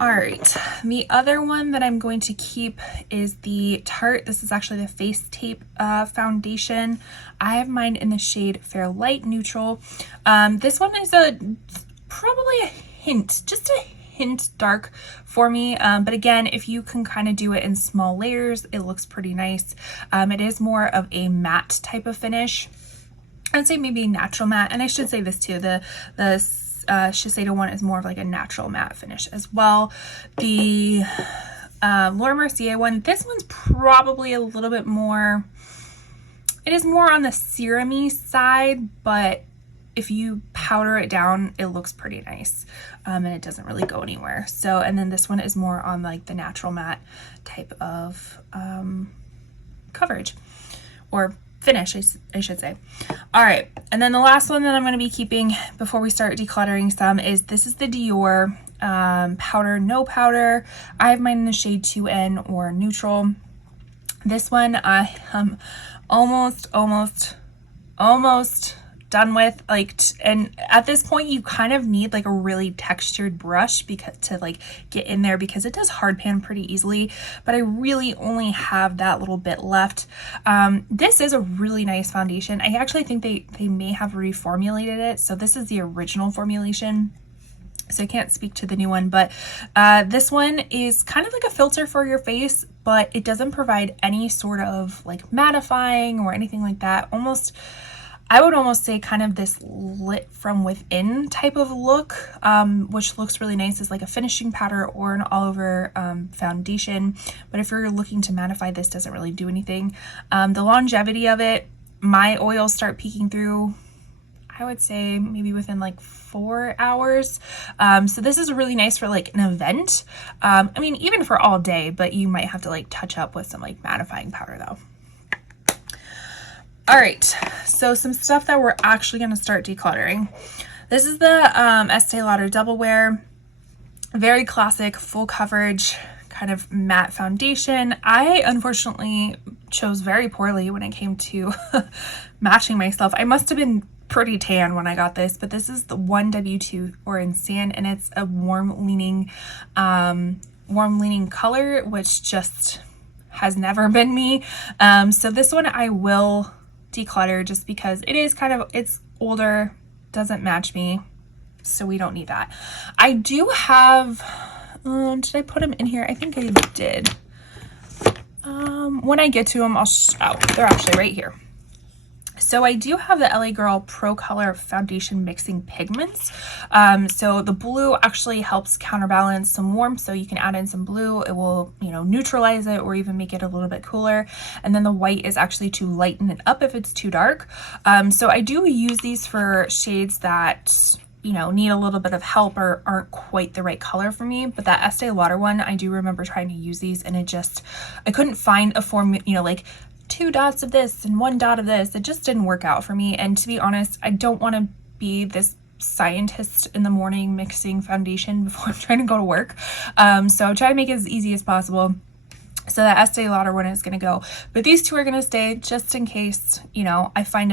All right, the other one that I'm going to keep is the Tarte. This is actually the Face Tape foundation. I have mine in the shade Fair Light Neutral. This one is probably a hint, just a hint dark for me. But again, if you can kind of do it in small layers, it looks pretty nice. It is more of a matte type of finish. I'd say maybe natural matte, and I should say this too, the Shiseido one is more of like a natural matte finish as well. The Laura Mercier one, this one's probably a little bit more, it is more on the serum-y side, but if you powder it down, it looks pretty nice, and it doesn't really go anywhere. So, and then this one is more on like the natural matte type of coverage, or finish, I should say. All right, and then the last one that I'm going to be keeping before we start decluttering some is the Dior powder no powder. I have mine in the shade 2N or neutral. This one I am almost done with. Like, and at this point you kind of need like a really textured brush because to like get in there, because it does hard pan pretty easily, but I really only have that little bit left. This is a really nice foundation. I actually think they may have reformulated it. So this is the original formulation, so I can't speak to the new one, but this one is kind of like a filter for your face, but it doesn't provide any sort of like mattifying or anything like that. Almost, I would almost say kind of this lit from within type of look, which looks really nice as like a finishing powder or an all over foundation. But if you're looking to mattify, this doesn't really do anything. The longevity of it, my oils start peeking through, I would say maybe within like 4 hours. So this is really nice for like an event. I mean, even for all day, but you might have to like touch up with some like mattifying powder though. All right, so some stuff that we're actually going to start decluttering. This is the Estee Lauder Double Wear, very classic full coverage kind of matte foundation. I unfortunately chose very poorly when it came to matching myself. I must have been pretty tan when I got this, but this is the 1W2 Orange Sand, and it's a warm leaning color, which just has never been me. So this one I will declutter just because it is kind of, it's older, doesn't match me, so we don't need that. I do have, did I put them in here? I think I did. When I get to them, they're actually right here. So I do have the LA Girl Pro Color Foundation Mixing Pigments. So the blue actually helps counterbalance some warmth, so you can add in some blue. It will, you know, neutralize it or even make it a little bit cooler. And then the white is actually to lighten it up if it's too dark. So I do use these for shades that, you know, need a little bit of help or aren't quite the right color for me. But that Estee Lauder one, I do remember trying to use these, and I couldn't find a form, you know, like 2 dots of this and 1 dot of this. It just didn't work out for me. And to be honest, I don't want to be this scientist in the morning mixing foundation before I'm trying to go to work. So try to make it as easy as possible. So that Estee Lauder one is going to go, but these two are going to stay just in case, you know, I find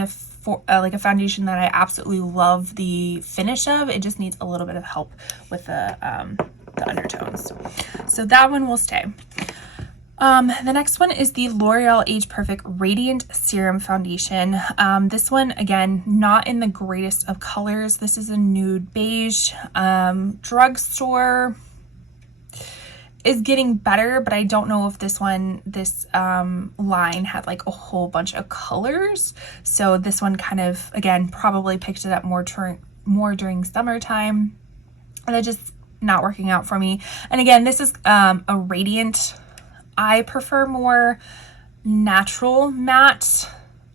like a foundation that I absolutely love the finish of. It just needs a little bit of help with the undertones. So that one will stay. The next one is the L'Oreal Age Perfect Radiant Serum Foundation. This one, again, not in the greatest of colors. This is a nude beige. Drugstore is getting better, but I don't know if this line had like a whole bunch of colors. So this one kind of, again, probably picked it up more during summertime, and it just not working out for me. And again, this is a radiant. I prefer more natural matte,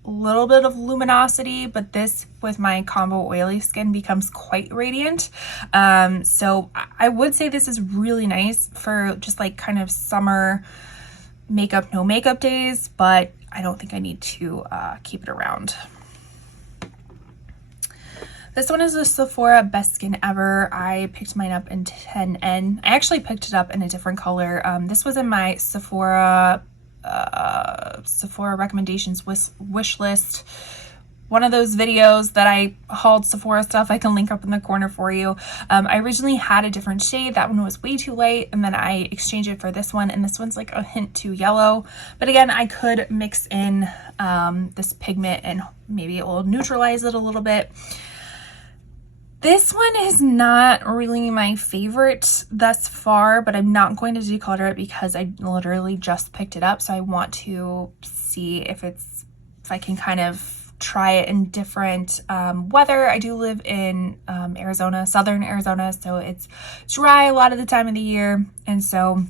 a little bit of luminosity, but this with my combo oily skin becomes quite radiant. So I would say this is really nice for just like kind of summer makeup, no makeup days, but I don't think I need to keep it around. This one is a Sephora Best Skin Ever. I picked mine up in 10N. I actually picked it up in a different color. This was in my Sephora recommendations wish list. One of those videos that I hauled Sephora stuff, I can link up in the corner for you. I originally had a different shade. That one was way too light, and then I exchanged it for this one, and this one's like a hint too yellow. But again, I could mix in this pigment and maybe it will neutralize it a little bit. This one is not really my favorite thus far, but I'm not going to declutter it because I literally just picked it up. So I want to see if I can kind of try it in different weather. I do live in Arizona, southern Arizona, so it's dry a lot of the time of the year. And so,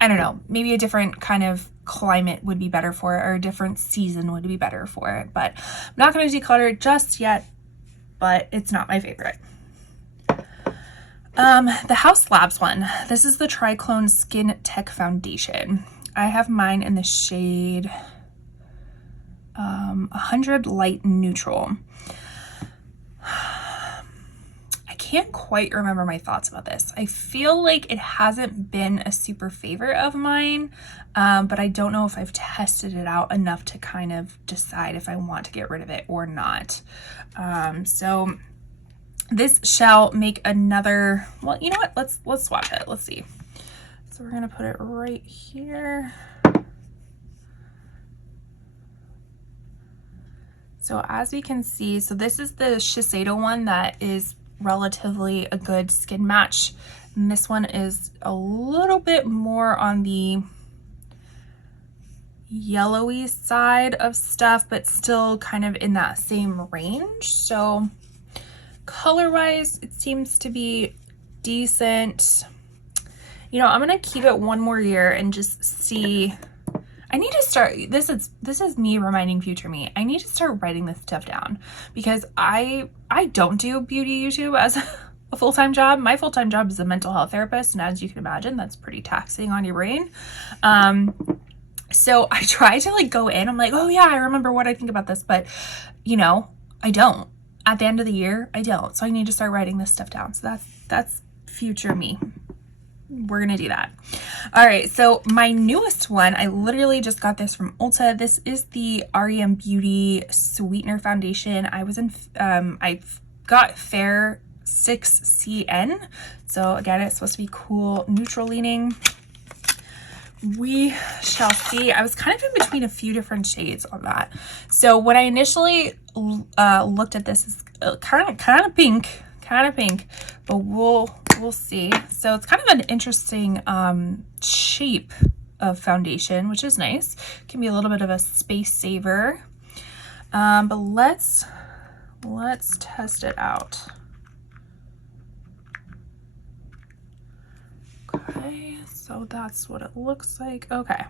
I don't know, maybe a different kind of climate would be better for it, or a different season would be better for it. But I'm not going to declutter it just yet, but it's not my favorite. The House Labs one. This is the Triclone Skin Tech Foundation. I have mine in the shade 100 Light Neutral. I can't quite remember my thoughts about this. I feel like it hasn't been a super favorite of mine, but I don't know if I've tested it out enough to kind of decide if I want to get rid of it or not. So this shall make another, well, you know what? Let's swap it. Let's see. So we're gonna put it right here. So as we can see, so this is the Shiseido one that is relatively a good skin match. And this one is a little bit more on the yellowy side of stuff, but still kind of in that same range. So color-wise, it seems to be decent. You know, I'm gonna keep it one more year and just see. I need to start, this is me reminding future me, I need to start writing this stuff down, because I don't do beauty YouTube as a full-time job. My full-time job is a mental health therapist, and as you can imagine, that's pretty taxing on your brain. So I try to like go in, I'm like, oh yeah, I remember what I think about this, but you know, I don't. At the end of the year, I don't. So I need to start writing this stuff down. So that's future me. We're gonna do that. All right, so my newest one, I literally just got this from Ulta. This is the REM Beauty Sweetener Foundation. I got Fair 6CN. So again, it's supposed to be cool, neutral leaning. We shall see. I was kind of in between a few different shades on that. So when I initially looked at this, it's kind of pink, but we'll see. So it's kind of an interesting shape of foundation, which is nice. Can be a little bit of a space saver. But let's test it out. Okay, so that's what it looks like. Okay,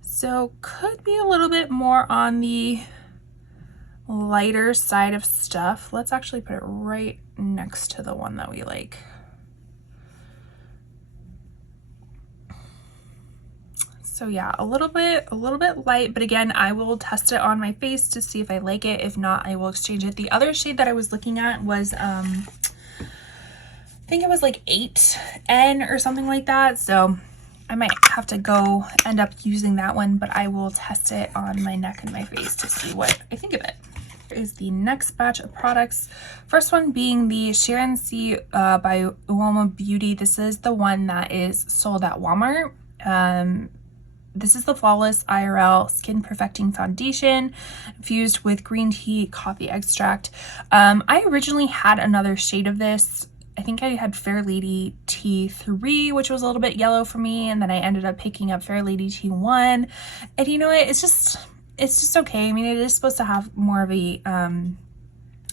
so could be a little bit more on the lighter side of stuff. Let's actually put it right next to the one that we like. So yeah, a little bit light, but again, I will test it on my face to see if I like it. If not, I will exchange it. The other shade that I was looking at was I think it was like 8N or something like that. So I might have to go end up using that one, but I will test it on my neck and my face to see what I think of it. Here is the next batch of products. First one being the Sharon C by Uomo Beauty. This is the one that is sold at Walmart. This is the Flawless IRL Skin Perfecting Foundation infused with green tea coffee extract. I originally had another shade of this. I think I had Fair Lady T3, which was a little bit yellow for me, and then I ended up picking up Fair Lady T1. And you know what? It's just okay. I mean, it is supposed to have more of a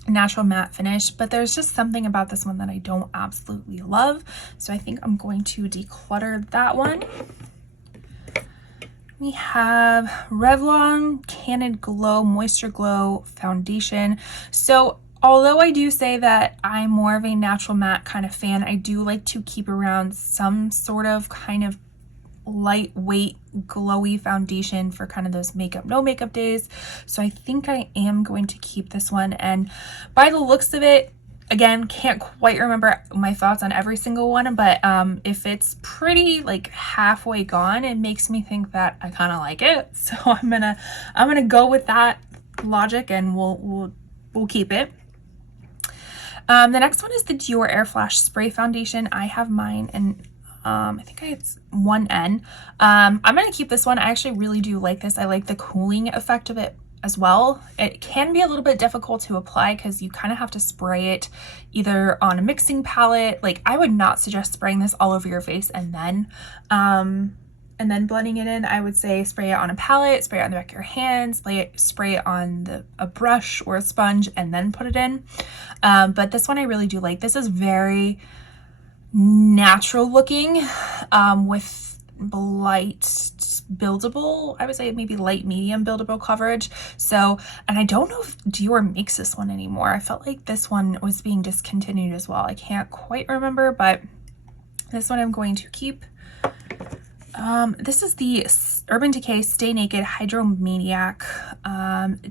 natural matte finish, but there's just something about this one that I don't absolutely love. So I think I'm going to declutter that one. We have Revlon Candid Glow Moisture Glow Foundation. So although I do say that I'm more of a natural matte kind of fan, I do like to keep around some sort of kind of lightweight glowy foundation for kind of those makeup no makeup days. So I think I am going to keep this one, and by the looks of it, again, can't quite remember my thoughts on every single one, but if it's pretty like halfway gone, it makes me think that I kind of like it. So I'm gonna go with that logic, and we'll keep it. The next one is the Dior Air Flash Spray Foundation. I have mine, and I think it's 1N. I'm gonna keep this one. I actually really do like this. I like the cooling effect of it as well. It can be a little bit difficult to apply because you kind of have to spray it either on a mixing palette. Like, I would not suggest spraying this all over your face and then blending it in. I would say spray it on a palette, spray it on the back of your hand, spray it on a brush or a sponge, and then put it in. But this one I really do like. This is very natural looking, with light buildable, I would say maybe light medium buildable coverage. So, and I don't know if Dior makes this one anymore. I felt like this one was being discontinued as well. I can't quite remember, but this one I'm going to keep. This is the Urban Decay Stay Naked Hydromaniac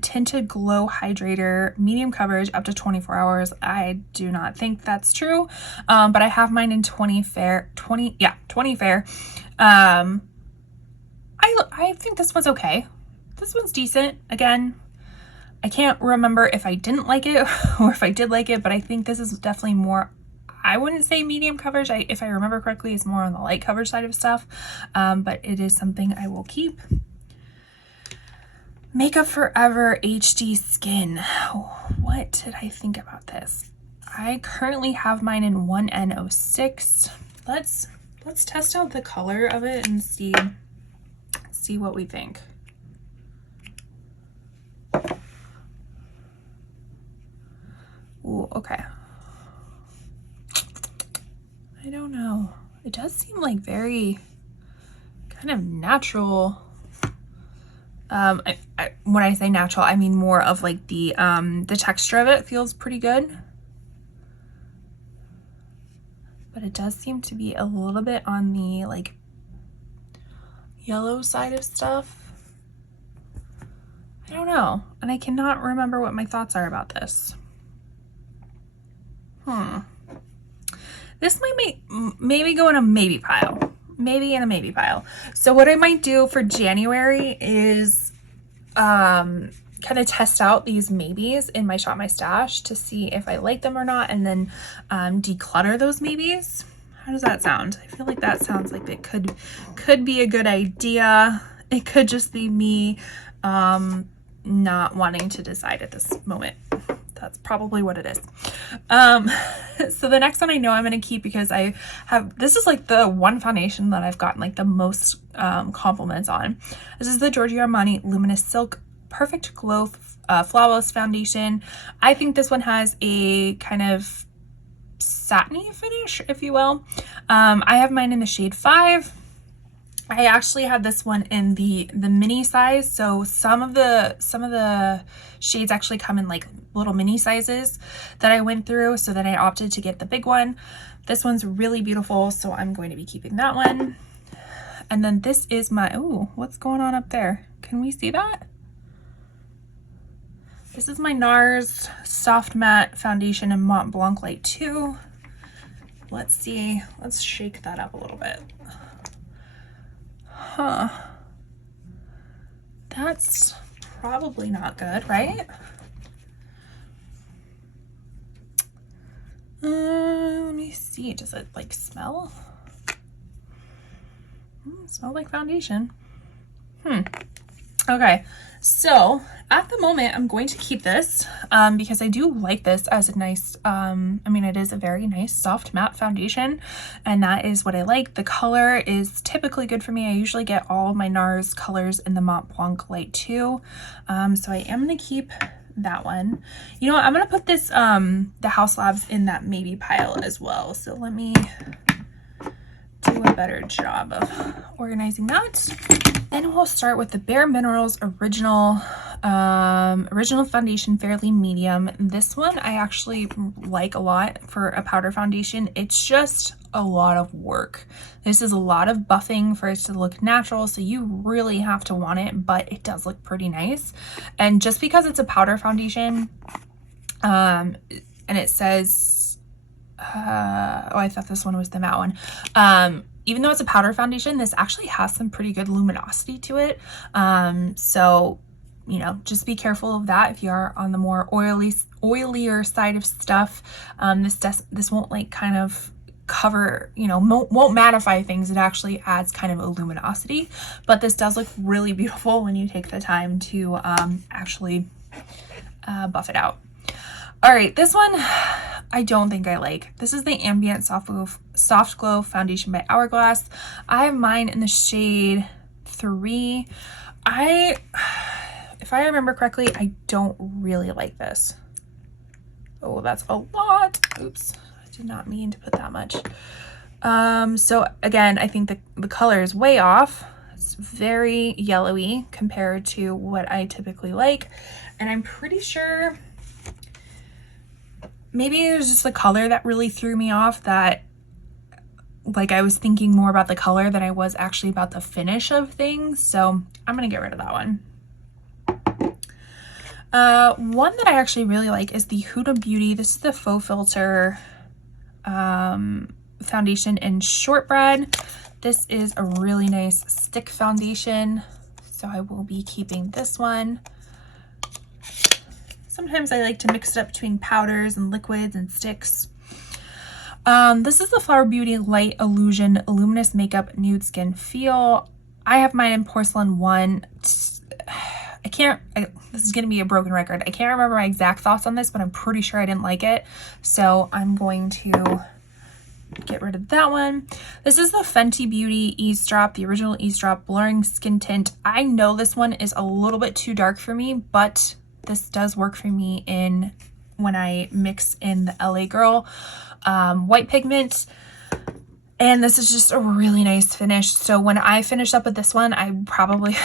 Tinted Glow Hydrator, medium coverage, up to 24 hours. I do not think that's true, but I have mine in 20 fair. I think this one's okay. This one's decent. Again, I can't remember if I didn't like it or if I did like it, but I think this is definitely more, I wouldn't say medium coverage. If I remember correctly, it's more on the light coverage side of stuff, but it is something I will keep. Makeup Forever HD Skin. What did I think about this? I currently have mine in 1N06. Let's test out the color of it and see what we think. Ooh, okay. I don't know. It does seem like very kind of natural. When I say natural, I mean more of like the texture of it feels pretty good. But it does seem to be a little bit on the like yellow side of stuff. I don't know. And I cannot remember what my thoughts are about this. This might maybe go in a maybe pile. Maybe in a maybe pile. So what I might do for January is kind of test out these maybes in my Shop My Stash to see if I like them or not, and then declutter those maybes. How does that sound? I feel like that sounds like it could be a good idea. It could just be me not wanting to decide at this moment. That's probably what it is. So the next one I know I'm going to keep because this is like the one foundation that I've gotten like the most compliments on. This is the Giorgio Armani Luminous Silk Perfect Glow Flawless Foundation. I think this one has a kind of satiny finish, if you will. I have mine in the shade 5. I actually had this one in the mini size, so some of the shades actually come in like little mini sizes that I went through, so then I opted to get the big one. This one's really beautiful, so I'm going to be keeping that one. And then this is my, ooh, what's going on up there? Can we see that? This is my NARS Soft Matte Foundation in Mont Blanc Light 2. Let's see, let's shake that up a little bit. Huh. That's probably not good, right? Let me see. Does it like smell? Smells like foundation. Okay, so at the moment I'm going to keep this because I do like this as a nice, I mean, it is a very nice soft matte foundation, and that is what I like. The color is typically good for me. I usually get all of my NARS colors in the Mont Blanc Light 2, so I am going to keep that one. You know what, I'm going to put this, the House Labs in that maybe pile as well, so let me do a better job of organizing that. Then we'll start with the Bare Minerals Original Foundation Fairly Medium. This one I actually like a lot for a powder foundation. It's just a lot of work. This is a lot of buffing for it to look natural, so you really have to want it, but it does look pretty nice. And just because it's a powder foundation, and it says, oh, I thought this one was the matte one. Even though it's a powder foundation, this actually has some pretty good luminosity to it. So, you know, just be careful of that if you are on the more oilier side of stuff. This won't like kind of cover, you know, won't mattify things. It actually adds kind of a luminosity, but this does look really beautiful when you take the time to actually buff it out. All right, this one I don't think I like. This is the Ambient Soft Glow Foundation by Hourglass. I have mine in the shade 3. If I remember correctly, I don't really like this. Oh, that's a lot. Oops, I did not mean to put that much. So again, I think the color is way off. It's very yellowy compared to what I typically like. And I'm pretty sure maybe it was just the color that really threw me off, that like I was thinking more about the color than I was actually about the finish of things. So I'm gonna get rid of that one. One that I actually really like is the Huda Beauty. This is the Faux Filter foundation in Shortbread. This is a really nice stick foundation, so I will be keeping this one. Sometimes I like to mix it up between powders and liquids and sticks. This is the Flower Beauty Light Illusion Luminous Makeup Nude Skin Feel. I have mine in Porcelain 1. This is going to be a broken record. I can't remember my exact thoughts on this, but I'm pretty sure I didn't like it. So I'm going to get rid of that one. This is the Fenty Beauty Eavesdrop, the original Eavesdrop Blurring Skin Tint. I know this one is a little bit too dark for me, but this does work for me when I mix in the LA Girl white pigment. And this is just a really nice finish. So when I finish up with this one, I probably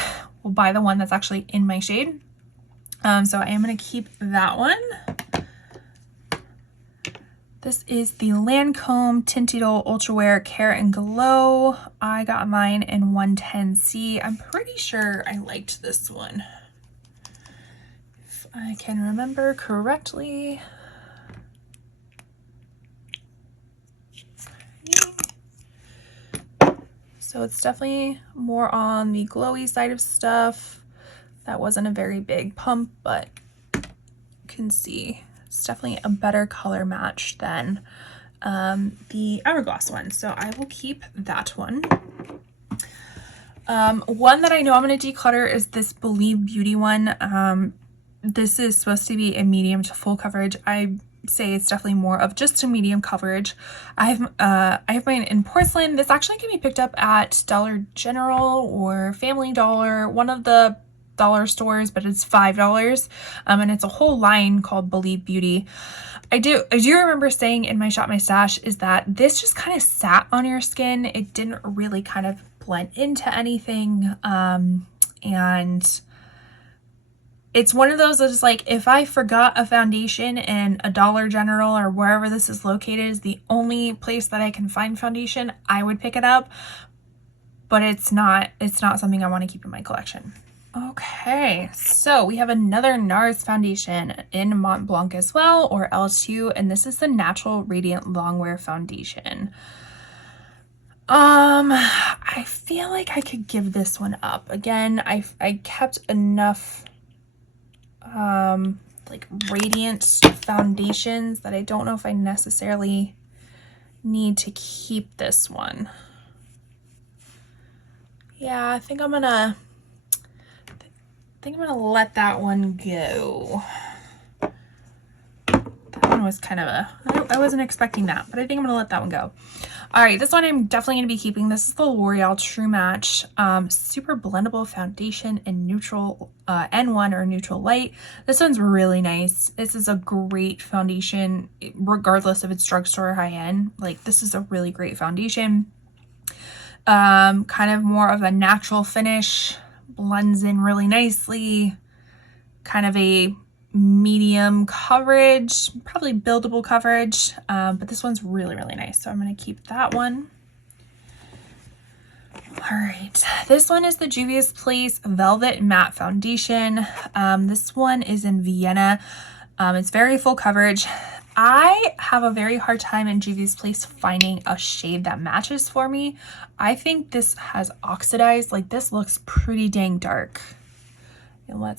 will buy the one that's actually in my shade. So I am going to keep that one. This is the Lancome Tinted Ultra Wear Care and Glow. I got mine in 110C. I'm pretty sure I liked this one, if I can remember correctly. So it's definitely more on the glowy side of stuff. That wasn't a very big pump, but you can see it's definitely a better color match than the Hourglass one. So I will keep that one. One that I know I'm going to declutter is this Believe Beauty one. This is supposed to be a medium to full coverage. I say it's definitely more of just a medium coverage. I have mine in Porcelain. This actually can be picked up at Dollar General or Family Dollar, one of the dollar stores, but it's $5. And it's a whole line called Believe Beauty. I do remember saying in my Shop My Stash is that this just kind of sat on your skin. It didn't really kind of blend into anything. And it's one of those that's like, if I forgot a foundation and a Dollar General or wherever this is located is the only place that I can find foundation, I would pick it up. But it's not something I want to keep in my collection. Okay, so we have another NARS foundation in Mont Blanc as well, or L2, and this is the Natural Radiant Longwear Foundation. I feel like I could give this one up. Again, I kept enough like radiant foundations that I don't know if I necessarily need to keep this one. Yeah, I think I'm gonna let that one go. That one was kind of I wasn't expecting that, but I think I'm gonna let that one go. All right, this one I'm definitely gonna be keeping. This is the L'Oreal True Match Super Blendable Foundation in Neutral N1 or Neutral Light. This one's really nice. This is a great foundation, regardless if it's drugstore or high-end. Like, this is a really great foundation. Kind of more of a natural finish, blends in really nicely, kind of a medium coverage, probably buildable coverage, but this one's really, really nice. So I'm going to keep that one. All right, this one is the Juvia's Place Velvet Matte Foundation. This one is in Vienna. It's very full coverage. I have a very hard time in Juvia's Place finding a shade that matches for me. I think this has oxidized. Like, this looks pretty dang dark. And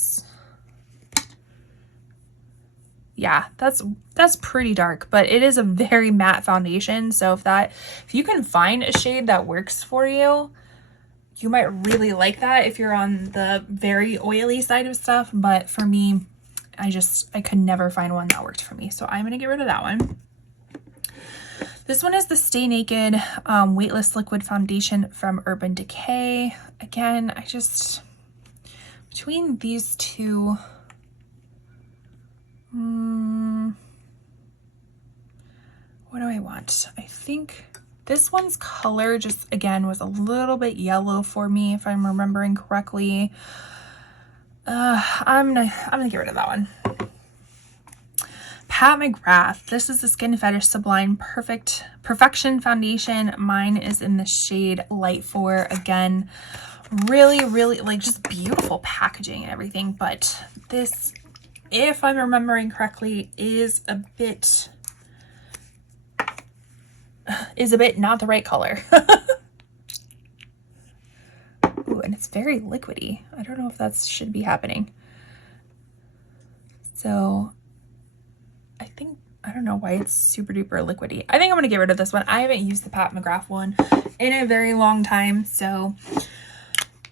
yeah, that's pretty dark, but it is a very matte foundation. So if you can find a shade that works for you, you might really like that if you're on the very oily side of stuff. But for me, I could never find one that worked for me. So I'm going to get rid of that one. This one is the Stay Naked Weightless Liquid Foundation from Urban Decay. Again, between these two, what do I want? I think this one's color just, again, was a little bit yellow for me, if I'm remembering correctly. I'm gonna get rid of that one. Pat McGrath. This is the Skin Fetish Sublime Perfection Foundation. Mine is in the shade Light 4. Again, really, really, like, just beautiful packaging and everything. But this, if I'm remembering correctly, is a bit not the right color. Ooh, and it's very liquidy. I don't know if that should be happening. So I don't know why it's super duper liquidy. I think I'm gonna get rid of this one. I haven't used the Pat McGrath one in a very long time, so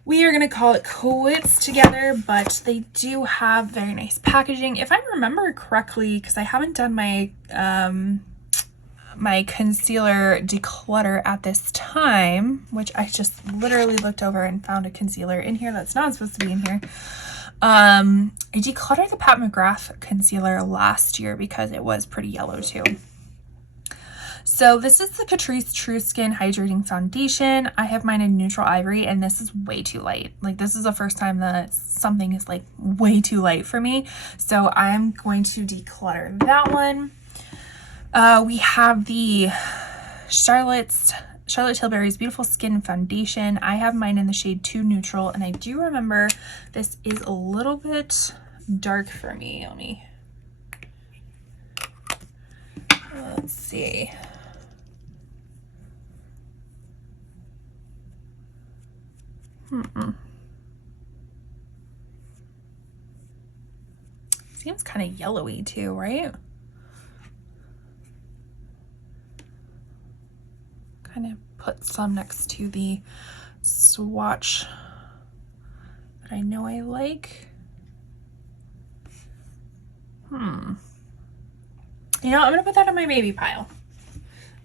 we are gonna call it quits together. But they do have very nice packaging. If I remember correctly, because I haven't done my my concealer declutter at this time, which I just literally looked over and found a concealer in here that's not supposed to be in here. I decluttered the Pat McGrath concealer last year because it was pretty yellow too. So this is the Catrice True Skin Hydrating Foundation. I have mine in neutral ivory, and this is way too light. Like, this is the first time that something is like way too light for me. So I'm going to declutter that one. We have the Charlotte Tilbury's Beautiful Skin Foundation. I have mine in the shade 2 Neutral, and I do remember this is a little bit dark for me. Let's see. Seems kind of yellowy too, right? Kind of put some next to the swatch that I know I like. You know, I'm gonna put that in my baby pile.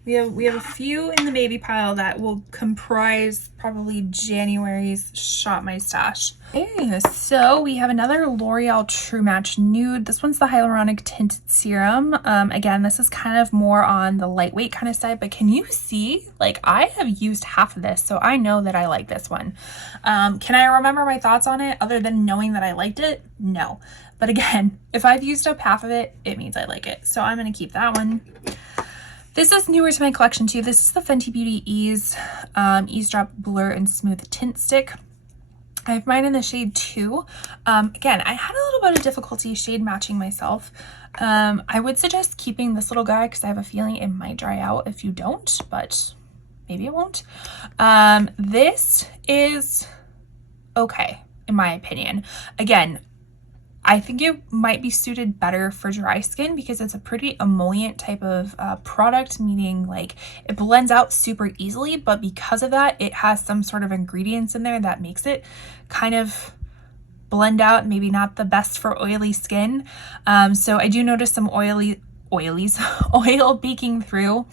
We have a few in the baby pile that will comprise probably January's Shop My Stash. Okay, so we have another L'Oreal True Match Nude. This one's the hyaluronic tinted serum. Again, this is kind of more on the lightweight kind of side, but can you see? Like, I have used half of this, so I know that I like this one. Can I remember my thoughts on it other than knowing that I liked it? No. But again, if I've used up half of it, it means I like it. So I'm gonna keep that one. This is newer to my collection too. This is the Fenty Beauty Ease Drop Blur and Smooth Tint Stick. I have mine in the shade 2. Again, I had a little bit of difficulty shade matching myself. I would suggest keeping this little guy because I have a feeling it might dry out if you don't, but maybe it won't. This is okay, in my opinion. Again, I think it might be suited better for dry skin because it's a pretty emollient type of product, meaning like it blends out super easily, but because of that, it has some sort of ingredients in there that makes it kind of blend out, maybe not the best for oily skin. So I do notice some oil beaking through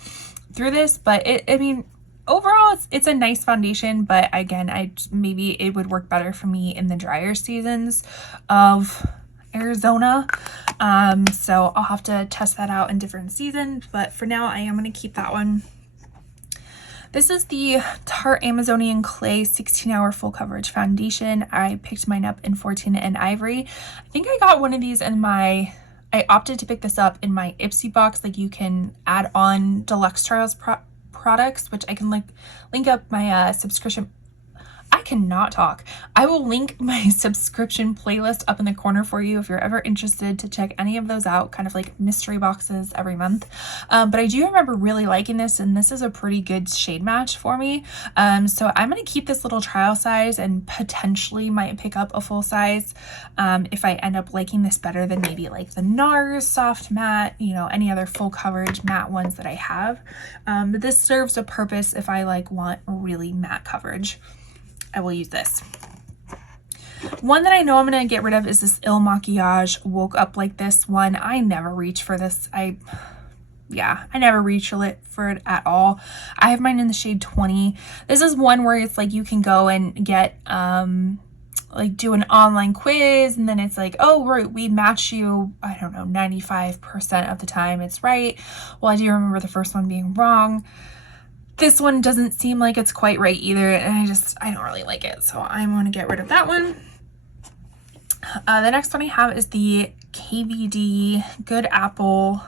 this, but I mean, overall, it's a nice foundation, but again, maybe it would work better for me in the drier seasons of Arizona. So I'll have to test that out in different seasons, but for now I am going to keep that one. This is the Tarte Amazonian Clay 16-Hour Full Coverage Foundation. I picked mine up in 14 and Ivory. I think I got one of these in I opted to pick this up in my Ipsy box. Like, you can add on Deluxe Trials products, which I can link up my subscription. I cannot talk. I will link my subscription playlist up in the corner for you if you're ever interested to check any of those out, kind of like mystery boxes every month. But I do remember really liking this, and this is a pretty good shade match for me. So I'm going to keep this little trial size and potentially might pick up a full size if I end up liking this better than maybe like the NARS Soft Matte, you know, any other full coverage matte ones that I have. But this serves a purpose if I want really matte coverage. I will use this. One that I know I'm going to get rid of is this Il Makiage Woke Up Like This one. I never reach for this. I never reach for it at all. I have mine in the shade 20. This is one where it's like you can go and get do an online quiz, and then it's like, oh, we match you, I don't know, 95% of the time it's right. Well, I do remember the first one being wrong. This one doesn't seem like it's quite right either, and I don't really like it, so I'm going to get rid of that one. The next one I have is the KVD Good Apple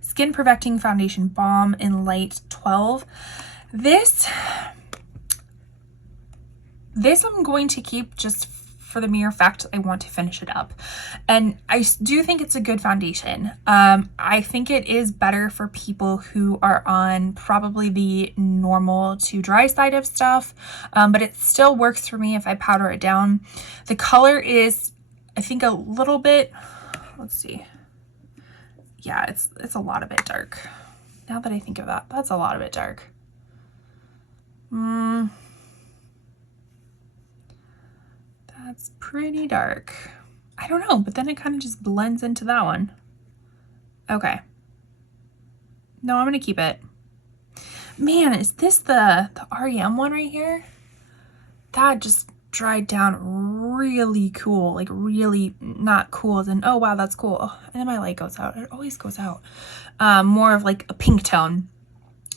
Skin Perfecting Foundation Balm in Light 12. This I'm going to keep just for the mere fact I want to finish it up. And I do think it's a good foundation. I think it is better for people who are on probably the normal to dry side of stuff, but it still works for me if I powder it down. The color is, I think, a little bit, let's see. Yeah, it's a lot of it dark. Now that I think of that, that's a lot of it dark. That's pretty dark. I don't know, but then it kind of just blends into that one. Okay. No, I'm gonna keep it. Man, is this the REM one right here? That just dried down really cool, like really not cool as in, oh wow, that's cool. Oh, and then my light goes out. It always goes out. More of like a pink tone.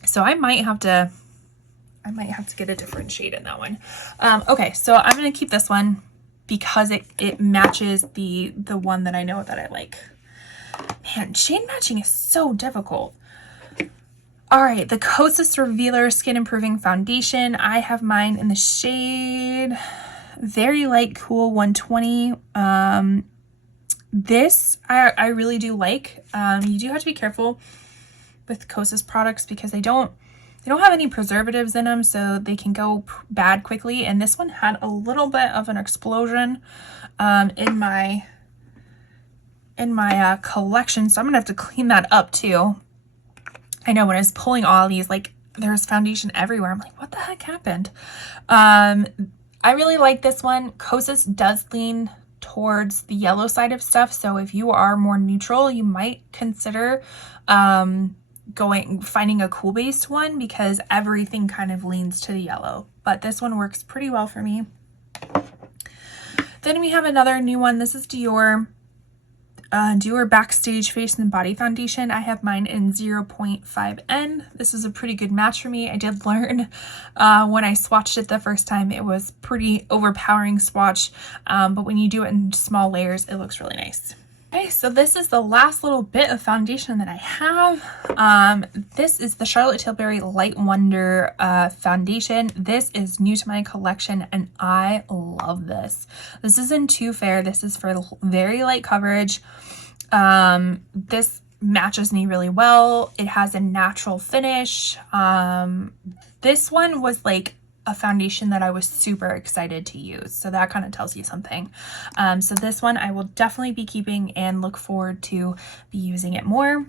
So I might have to get a different shade in that one. Okay, so I'm gonna keep this one because it matches the one that I know that I like. Man, shade matching is so difficult. All right, the Kosas Revealer Skin Improving Foundation. I have mine in the shade Very Light Cool 120. This I really do like. You do have to be careful with Kosas products because they don't have any preservatives in them, so they can go bad quickly. And this one had a little bit of an explosion in my collection, so I'm gonna have to clean that up too. I know when I was pulling all these, like there's foundation everywhere. I'm like, what the heck happened? I really like this one. Kosas does lean towards the yellow side of stuff, so if you are more neutral, you might consider finding a cool based one because everything kind of leans to the yellow, but this one works pretty well for me. Then we have another new one. This is Dior Backstage Face and Body Foundation. I have mine in 0.5N. This is a pretty good match for me. I did learn when I swatched it the first time, it was pretty overpowering swatch, but when you do it in small layers, it looks really nice. Okay, so this is the last little bit of foundation that I have. This is the Charlotte Tilbury Light Wonder foundation. This is new to my collection and I love this. This isn't too fair. This is for very light coverage. This matches me really well. It has a natural finish. This one was like a foundation that I was super excited to use. So that kind of tells you something. So this one I will definitely be keeping and look forward to be using it more.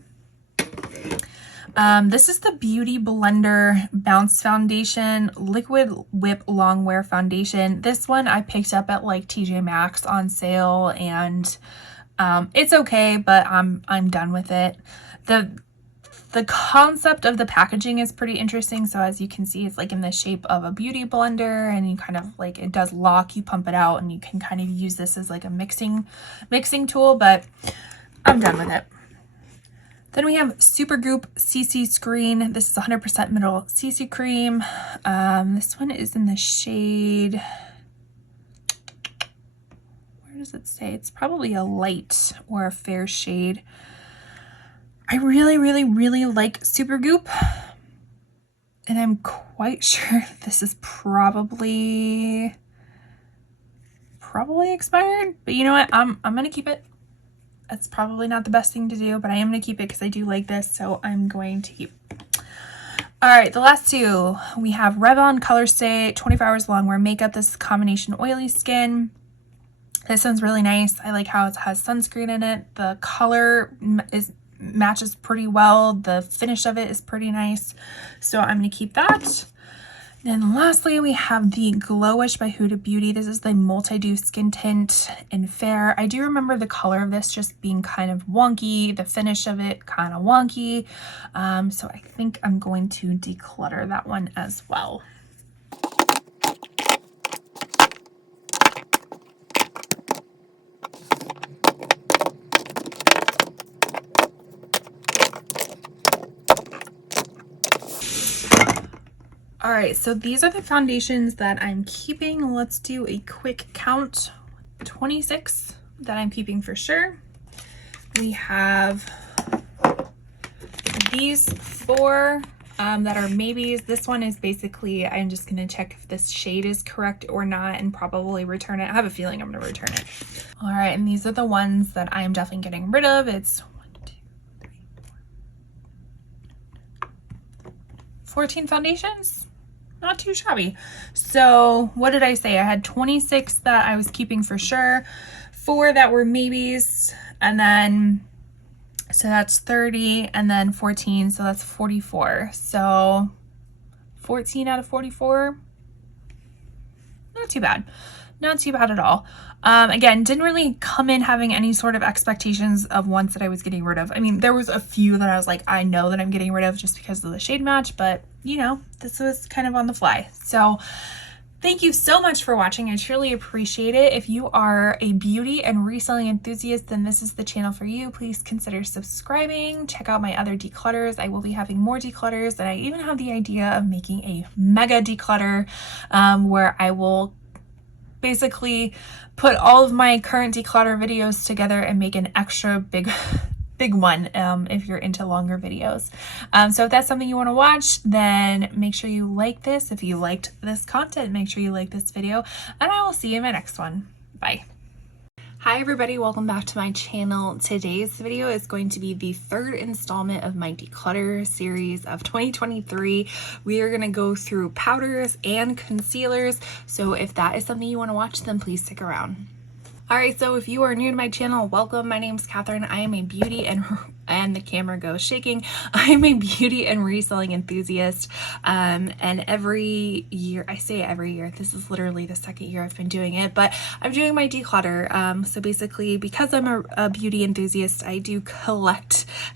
This is the Beauty Blender Bounce Foundation Liquid Whip Longwear Foundation. This one I picked up at like TJ Maxx on sale and it's okay, but I'm done with it. The concept of the packaging is pretty interesting. So as you can see, it's like in the shape of a beauty blender and you kind of like, it does lock, you pump it out and you can kind of use this as like a mixing tool, but I'm done with it. Then we have Supergoop CC Screen. This is 100% Mineral CC Cream. This one is in the shade, where does it say? It's probably a light or a fair shade. I really, really, really like Supergoop, and I'm quite sure this is probably expired, but you know what? I'm gonna keep it. It's probably not the best thing to do, but I am gonna keep it because I do like this, so I'm going to keep. All right, the last two, we have Revlon Color Stay 24 Hours Longwear Makeup. This is combination oily skin. This one's really nice. I like how it has sunscreen in it. The color matches pretty well. The finish of it is pretty nice, so I'm going to keep that. Then lastly, we have the Glowish by Huda Beauty. This is the Multi-Dew Skin Tint in Fair. I do remember the color of this just being kind of wonky, the finish of it kind of wonky, so I think I'm going to declutter that one as well. All right, so these are the foundations that I'm keeping. Let's do a quick count. 26 that I'm keeping for sure. we have these 4 that are maybes. This one is basically, I'm just going to check if this shade is correct or not and probably return it. I have a feeling I'm going to return it. All right, and these are the ones that I'm definitely getting rid of. It's 14 foundations. Not too shabby. So what did I say? I had 26 that I was keeping for sure, 4 that were maybes, and then so that's 30, and then 14, so that's 44. So 14 out of 44, not too bad. Not too bad at all. Again, didn't really come in having any sort of expectations of ones that I was getting rid of. I mean, there was a few that I was like, I know that I'm getting rid of just because of the shade match, but you know, this was kind of on the fly. So thank you so much for watching. I truly appreciate it. If you are a beauty and reselling enthusiast, then this is the channel for you. Please consider subscribing. Check out my other declutters. I will be having more declutters, and I even have the idea of making a mega declutter where I will basically put all of my current declutter videos together and make an extra big one if you're into longer videos. So if that's something you want to watch, then make sure you like this. If you liked this content, make sure you like this video, and I will see you in my next one. Bye. Hi everybody, welcome back to my channel. Today's video is going to be the 3rd installment of my declutter series of 2023. We are going to go through powders and concealers, so if that is something you want to watch, then please stick around. Alright, so if you are new to my channel, welcome. My name is Catherine. I am a beauty and the camera goes shaking. I'm a beauty and reselling enthusiast, and every year, I say every year, this is literally the 2nd year I've been doing it, but I'm doing my declutter. So basically, because I'm a beauty enthusiast, I do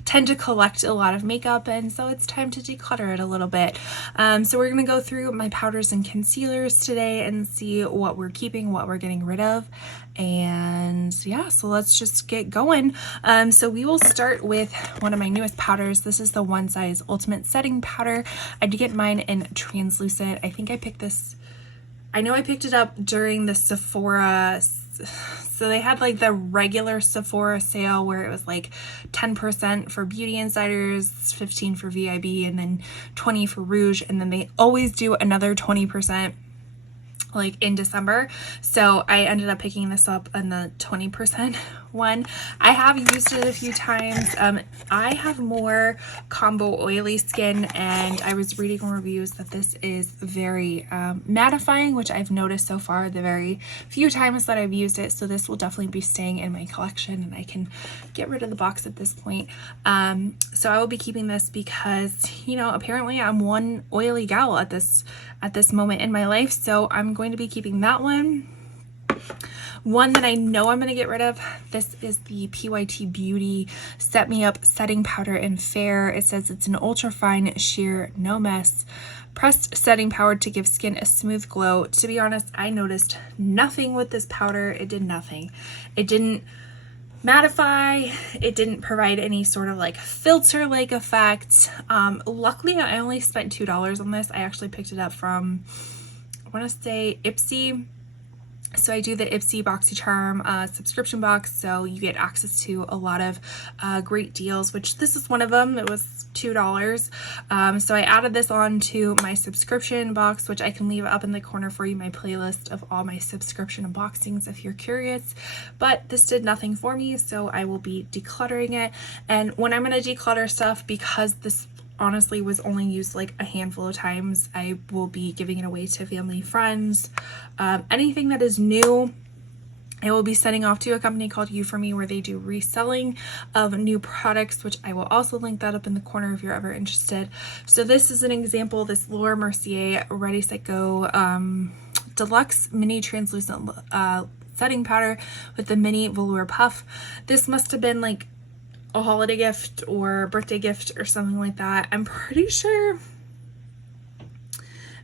tend to collect a lot of makeup, and so it's time to declutter it a little bit. So we're going to go through my powders and concealers today and see what we're keeping, what we're getting rid of, and yeah, so let's just get going. So we will start with one of my newest powders. This is the One Size Ultimate Setting Powder. I did get mine in translucent. I think I picked this, I know I picked it up during the Sephora, so they had like the regular Sephora sale where it was like 10% for Beauty Insiders, 15 for VIB, and then 20 for Rouge, and then they always do another 20% like in December. So I ended up picking this up on the 20% one. I have used it a few times. I have more combo oily skin, and I was reading reviews that this is very mattifying, which I've noticed so far the very few times that I've used it. So this will definitely be staying in my collection, and I can get rid of the box at this point. So I will be keeping this because, you know, apparently I'm one oily gal at this moment in my life, so I'm going to be keeping that one. One that I know I'm going to get rid of, this is the PYT Beauty Set Me Up Setting Powder in Fair. It says it's an ultra fine sheer, no mess pressed setting powder to give skin a smooth glow. To be honest, I noticed nothing with this powder. It did nothing. It didn't mattify, it didn't provide any sort of like filter like effect. Luckily I only spent $2 on this. I actually picked it up from, I want to say, Ipsy. So I do the Ipsy BoxyCharm subscription box, so you get access to a lot of great deals, which this is one of them. It was $2. So I added this on to my subscription box, which I can leave up in the corner for you, my playlist of all my subscription unboxings if you're curious. But this did nothing for me, so I will be decluttering it. And when I'm going to declutter stuff, because this honestly was only used like a handful of times, I will be giving it away to family, friends. Anything that is new, I will be sending off to a company called You For Me, where they do reselling of new products, which I will also link that up in the corner if you're ever interested. So this is an example, this Laura Mercier Ready Set Go Deluxe Mini Translucent Setting Powder with the mini velour puff. This must have been like a holiday gift or birthday gift or something like that. I'm pretty sure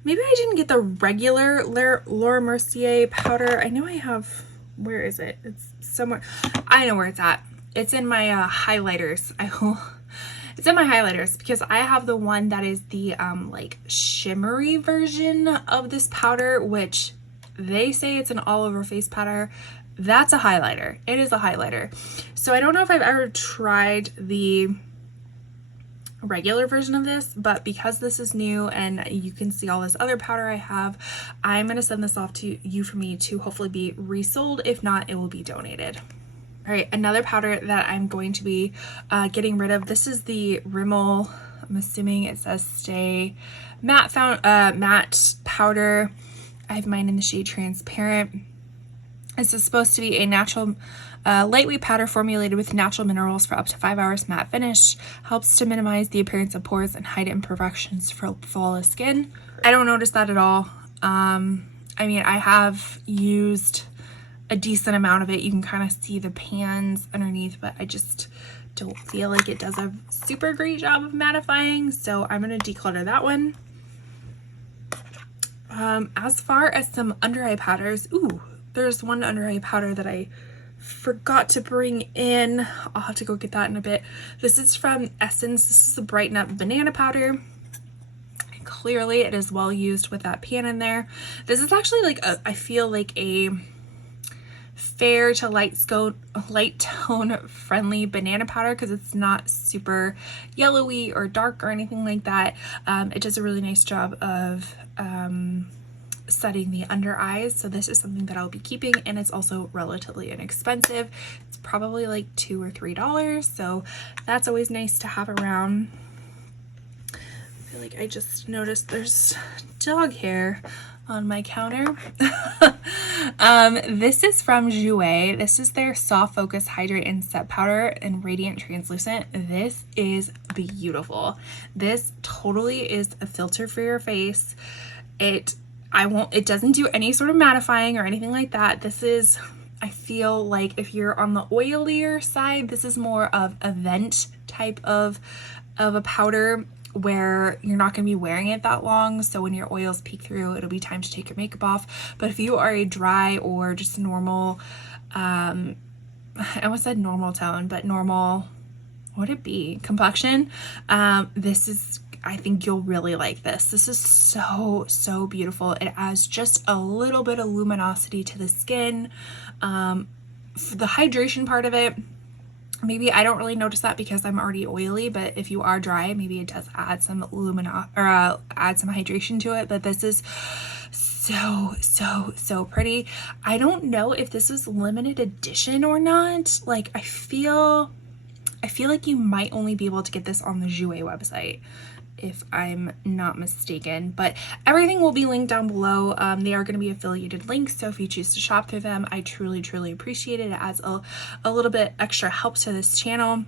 maybe I didn't get the regular Laura Mercier powder. I know I have, where is it? It's somewhere. I know where it's at. It's in my highlighters. It's in my highlighters because I have the one that is the like shimmery version of this powder, which they say it's an all over face powder. that's a highlighter. It is a highlighter. So I don't know if I've ever tried the regular version of this, but because this is new and you can see all this other powder I have, I'm going to send this off to you for me to hopefully be resold. If not, it will be donated. All right, another powder that I'm going to be getting rid of, this is the Rimmel, I'm assuming it says Stay matte powder. I have mine in the shade Transparent. This is supposed to be a natural lightweight powder formulated with natural minerals for up to 5 hours matte finish. Helps to minimize the appearance of pores and hide imperfections for flawless skin. I don't notice that at all. I mean, I have used a decent amount of it. You can kind of see the pans underneath, but I just don't feel like it does a super great job of mattifying. So I'm going to declutter that one. As far as some under eye powders, ooh, there's one under eye powder that I forgot to bring in. I'll have to go get that in a bit. This is from Essence. This is the Brighten Up Banana Powder. Clearly it is well used with that pan in there. This is actually like I feel like a fair to light tone friendly banana powder because it's not super yellowy or dark or anything like that. It does a really nice job of setting the under eyes, so this is something that I'll be keeping, and it's also relatively inexpensive. It's probably like $2 or $3, so that's always nice to have around. I feel like I just noticed there's dog hair on my counter. This is from Jouer. This is their Soft Focus Hydrate and Set Powder in Radiant Translucent. This is beautiful. This totally is a filter for your face. It doesn't do any sort of mattifying or anything like that. This is, I feel like if you're on the oilier side, this is more of a vent type of a powder where you're not going to be wearing it that long. So when your oils peek through, it'll be time to take your makeup off. But if you are a dry or just normal, I almost said normal tone, but normal, what would it be? Complexion. This is, I think you'll really like this. This is so beautiful. It adds just a little bit of luminosity to the skin. For the hydration part of it, maybe I don't really notice that because I'm already oily, but if you are dry, maybe it does add some add some hydration to it. But this is so pretty. I don't know if this is limited edition or not. Like I feel like you might only be able to get this on the Jouer website, if I'm not mistaken, but everything will be linked down below. They are going to be affiliated links, so if you choose to shop through them, I truly appreciate it. It adds a little bit extra help to this channel.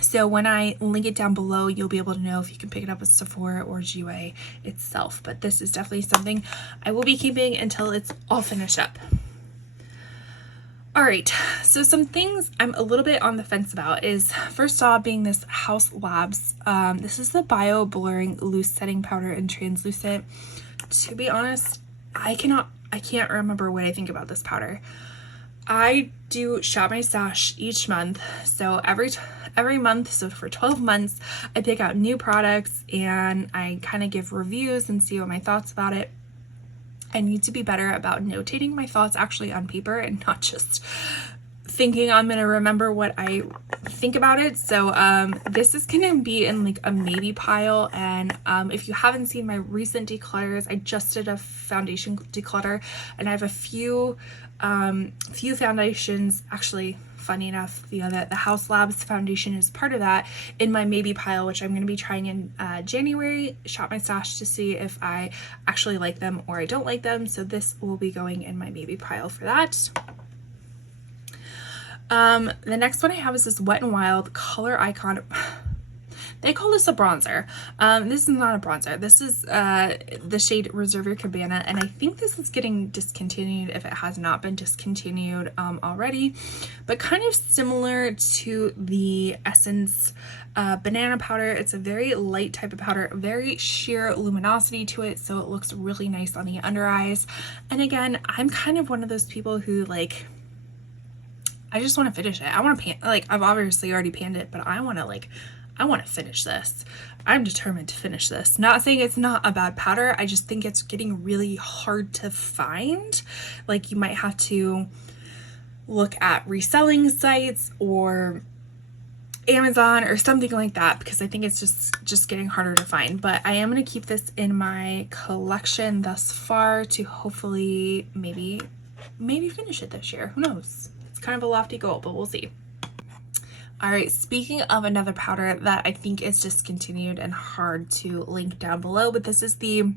So when I link it down below, you'll be able to know if you can pick it up at Sephora or Jouer itself. But this is definitely something I will be keeping until it's all finished up. All right, so some things I'm a little bit on the fence about is, first off, being this Haus Labs. This is the Bio Blurring Loose Setting Powder in Translucent. To be honest, I can't remember what I think about this powder. I do Shop My Stash each month, so every month, so for 12 months, I pick out new products and I kind of give reviews and see what my thoughts about it. I need to be better about notating my thoughts actually on paper and not just thinking I'm gonna remember what I think about it. So this is gonna be in like a maybe pile, and if you haven't seen my recent declutters, I just did a foundation declutter and I have a few foundations. Actually, funny enough, the Haus Labs foundation is part of that in my maybe pile, which I'm going to be trying in January. Shop My Stash to see if I actually like them or I don't like them. So this will be going in my maybe pile for that. The next one I have is this Wet n Wild Color Icon. They call this a bronzer. This is not a bronzer. This is the shade Reserve Your Cabana, and I think this is getting discontinued if it has not been discontinued already, but kind of similar to the Essence banana powder. It's a very light type of powder, very sheer luminosity to it, so it looks really nice on the under eyes. And again, I'm kind of one of those people who like, I just want to finish it. I want to pan, like I've obviously already panned it, but I want to finish this. I'm determined to finish this. Not saying it's not a bad powder. I just think it's getting really hard to find. Like you might have to look at reselling sites or Amazon or something like that, because I think it's just getting harder to find. But I am going to keep this in my collection thus far to hopefully maybe finish it this year. Who knows? It's kind of a lofty goal, but we'll see. All right, speaking of another powder that I think is discontinued and hard to link down below, but this is the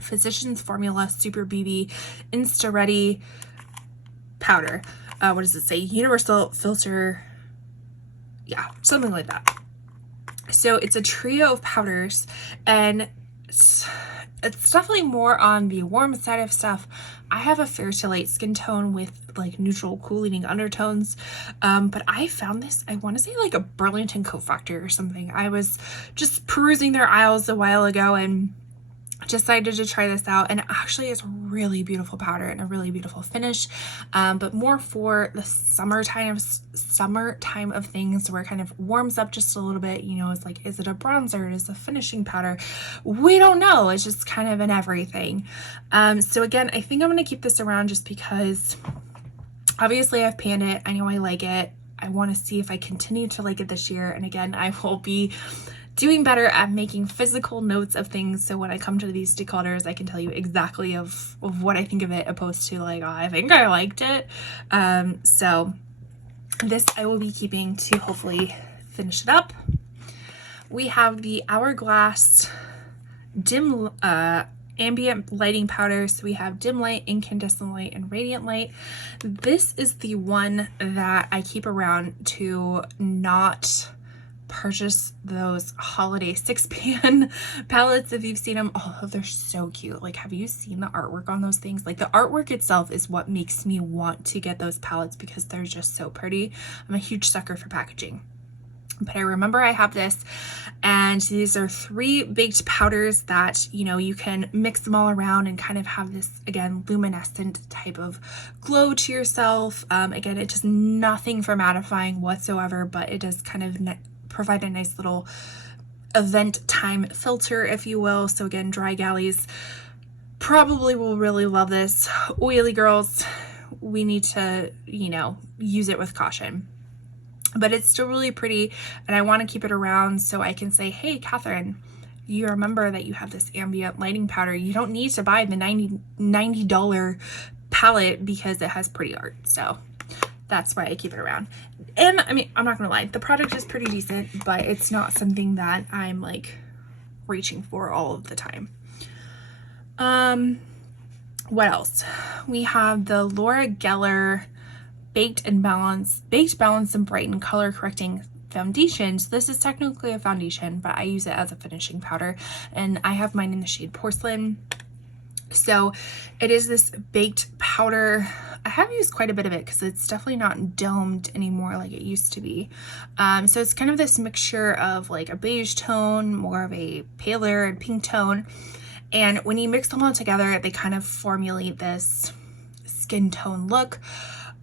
Physicians Formula Super BB Insta Ready powder. What does it say? Universal filter, yeah, something like that. So it's a trio of powders, and it's definitely more on the warm side of stuff. I have a fair to light skin tone with like neutral cooling undertones, but I found this, I want to say like a Burlington Coat Factory or something. I was just perusing their aisles a while ago and decided to try this out, and it actually is a really beautiful powder and a really beautiful finish, but more for the summertime of things, where it kind of warms up just a little bit. You know, it's like, is it a bronzer? Is it a finishing powder? We don't know. It's just kind of an everything. So again, I think I'm going to keep this around just because obviously I've panned it. I know I like it. I want to see if I continue to like it this year. And again, I will be doing better at making physical notes of things, so when I come to these declutters, I can tell you exactly of what I think of it, opposed to like, oh, I think I liked it. So this I will be keeping to hopefully finish it up. We have the Hourglass dim ambient lighting powder. So we have dim light, incandescent light, and radiant light. This is the one that I keep around to not purchase those holiday 6-pan palettes. If you've seen them, oh, they're so cute. Like, have you seen the artwork on those things? Like, the artwork itself is what makes me want to get those palettes, because they're just so pretty. I'm a huge sucker for packaging. But I remember I have this, and these are 3 baked powders that, you know, you can mix them all around and kind of have this, again, luminescent type of glow to yourself. Again, it does nothing for mattifying whatsoever, but it does kind of provide a nice little event time filter, if you will. So again, dry galleys probably will really love this. Oily girls, we need to, you know, use it with caution. But it's still really pretty, and I want to keep it around so I can say, hey, Catherine, you remember that you have this ambient lighting powder. You don't need to buy the $90 palette because it has pretty art. So that's why I keep it around. And I mean, I'm not gonna lie, the product is pretty decent, but it's not something that I'm like reaching for all of the time. What else? We have the Laura Geller Baked, Balance and Brighten Color Correcting Foundation. So this is technically a foundation, but I use it as a finishing powder, and I have mine in the shade Porcelain. So it is this baked powder. I have used quite a bit of it because it's definitely not domed anymore like it used to be. So it's kind of this mixture of like a beige tone, more of a paler and pink tone. And when you mix them all together, they kind of formulate this skin tone look.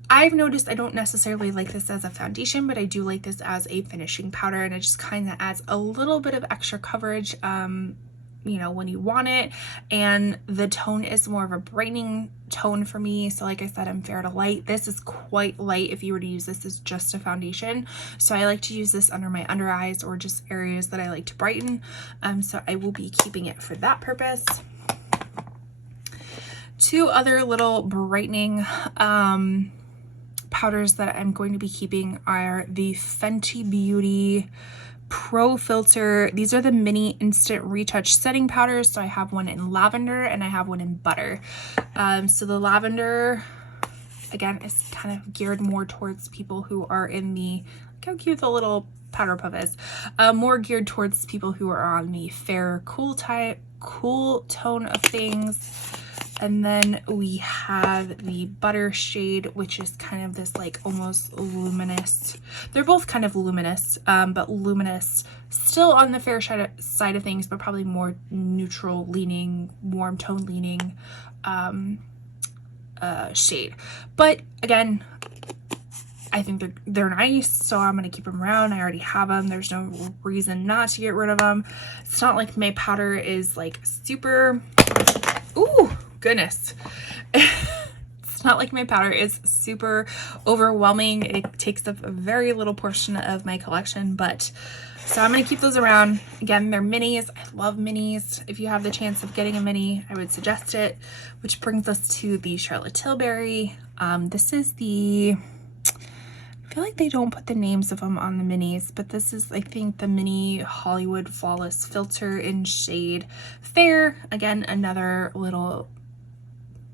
I've noticed I don't necessarily like this as a foundation, but I do like this as a finishing powder, and it just kind of adds a little bit of extra coverage, you know, when you want it. And the tone is more of a brightening tone for me. So like I said, I'm fair to light. This is quite light if you were to use this as just a foundation. So I like to use this under my under eyes or just areas that I like to brighten. So I will be keeping it for that purpose. 2 other little brightening powders that I'm going to be keeping are the Fenty Beauty Pro Filter. These are the mini instant retouch setting powders. So I have one in lavender and I have one in butter. So the lavender, again, is kind of geared more towards people who are in the, look how cute the little powder puff is, more geared towards people who are on the fair, cool tone of things. And then we have the butter shade, which is kind of this like almost luminous. They're both kind of luminous, but luminous still on the fair side of things, but probably more neutral leaning, warm tone leaning shade. But again, I think they're nice, so I'm going to keep them around. I already have them. There's no reason not to get rid of them. It's not like my powder is like super... Ooh! Goodness. It's not like my powder is super overwhelming. It takes up a very little portion of my collection, but so I'm going to keep those around. Again, they're minis. I love minis. If you have the chance of getting a mini, I would suggest it, which brings us to the Charlotte Tilbury. This is the, I feel like they don't put the names of them on the minis, but this is, I think, the mini Hollywood Flawless Filter in shade Fair. Again, another little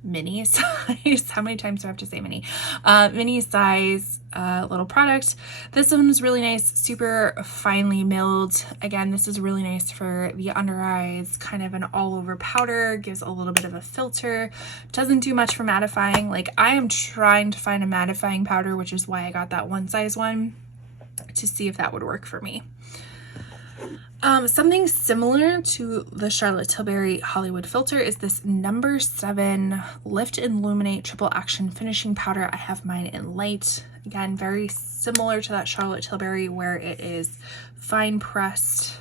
mini size. How many times do I have to say mini? Mini size little product. This one is really nice, super finely milled. Again, this is really nice for the under eyes, kind of an all over powder, gives a little bit of a filter, doesn't do much for mattifying. Like, I am trying to find a mattifying powder, which is why I got that one size one, to see if that would work for me. Something similar to the Charlotte Tilbury Hollywood Filter is this number 7 Lift and Illuminate Triple Action Finishing Powder. I have mine in light. Again, very similar to that Charlotte Tilbury, where it is fine pressed,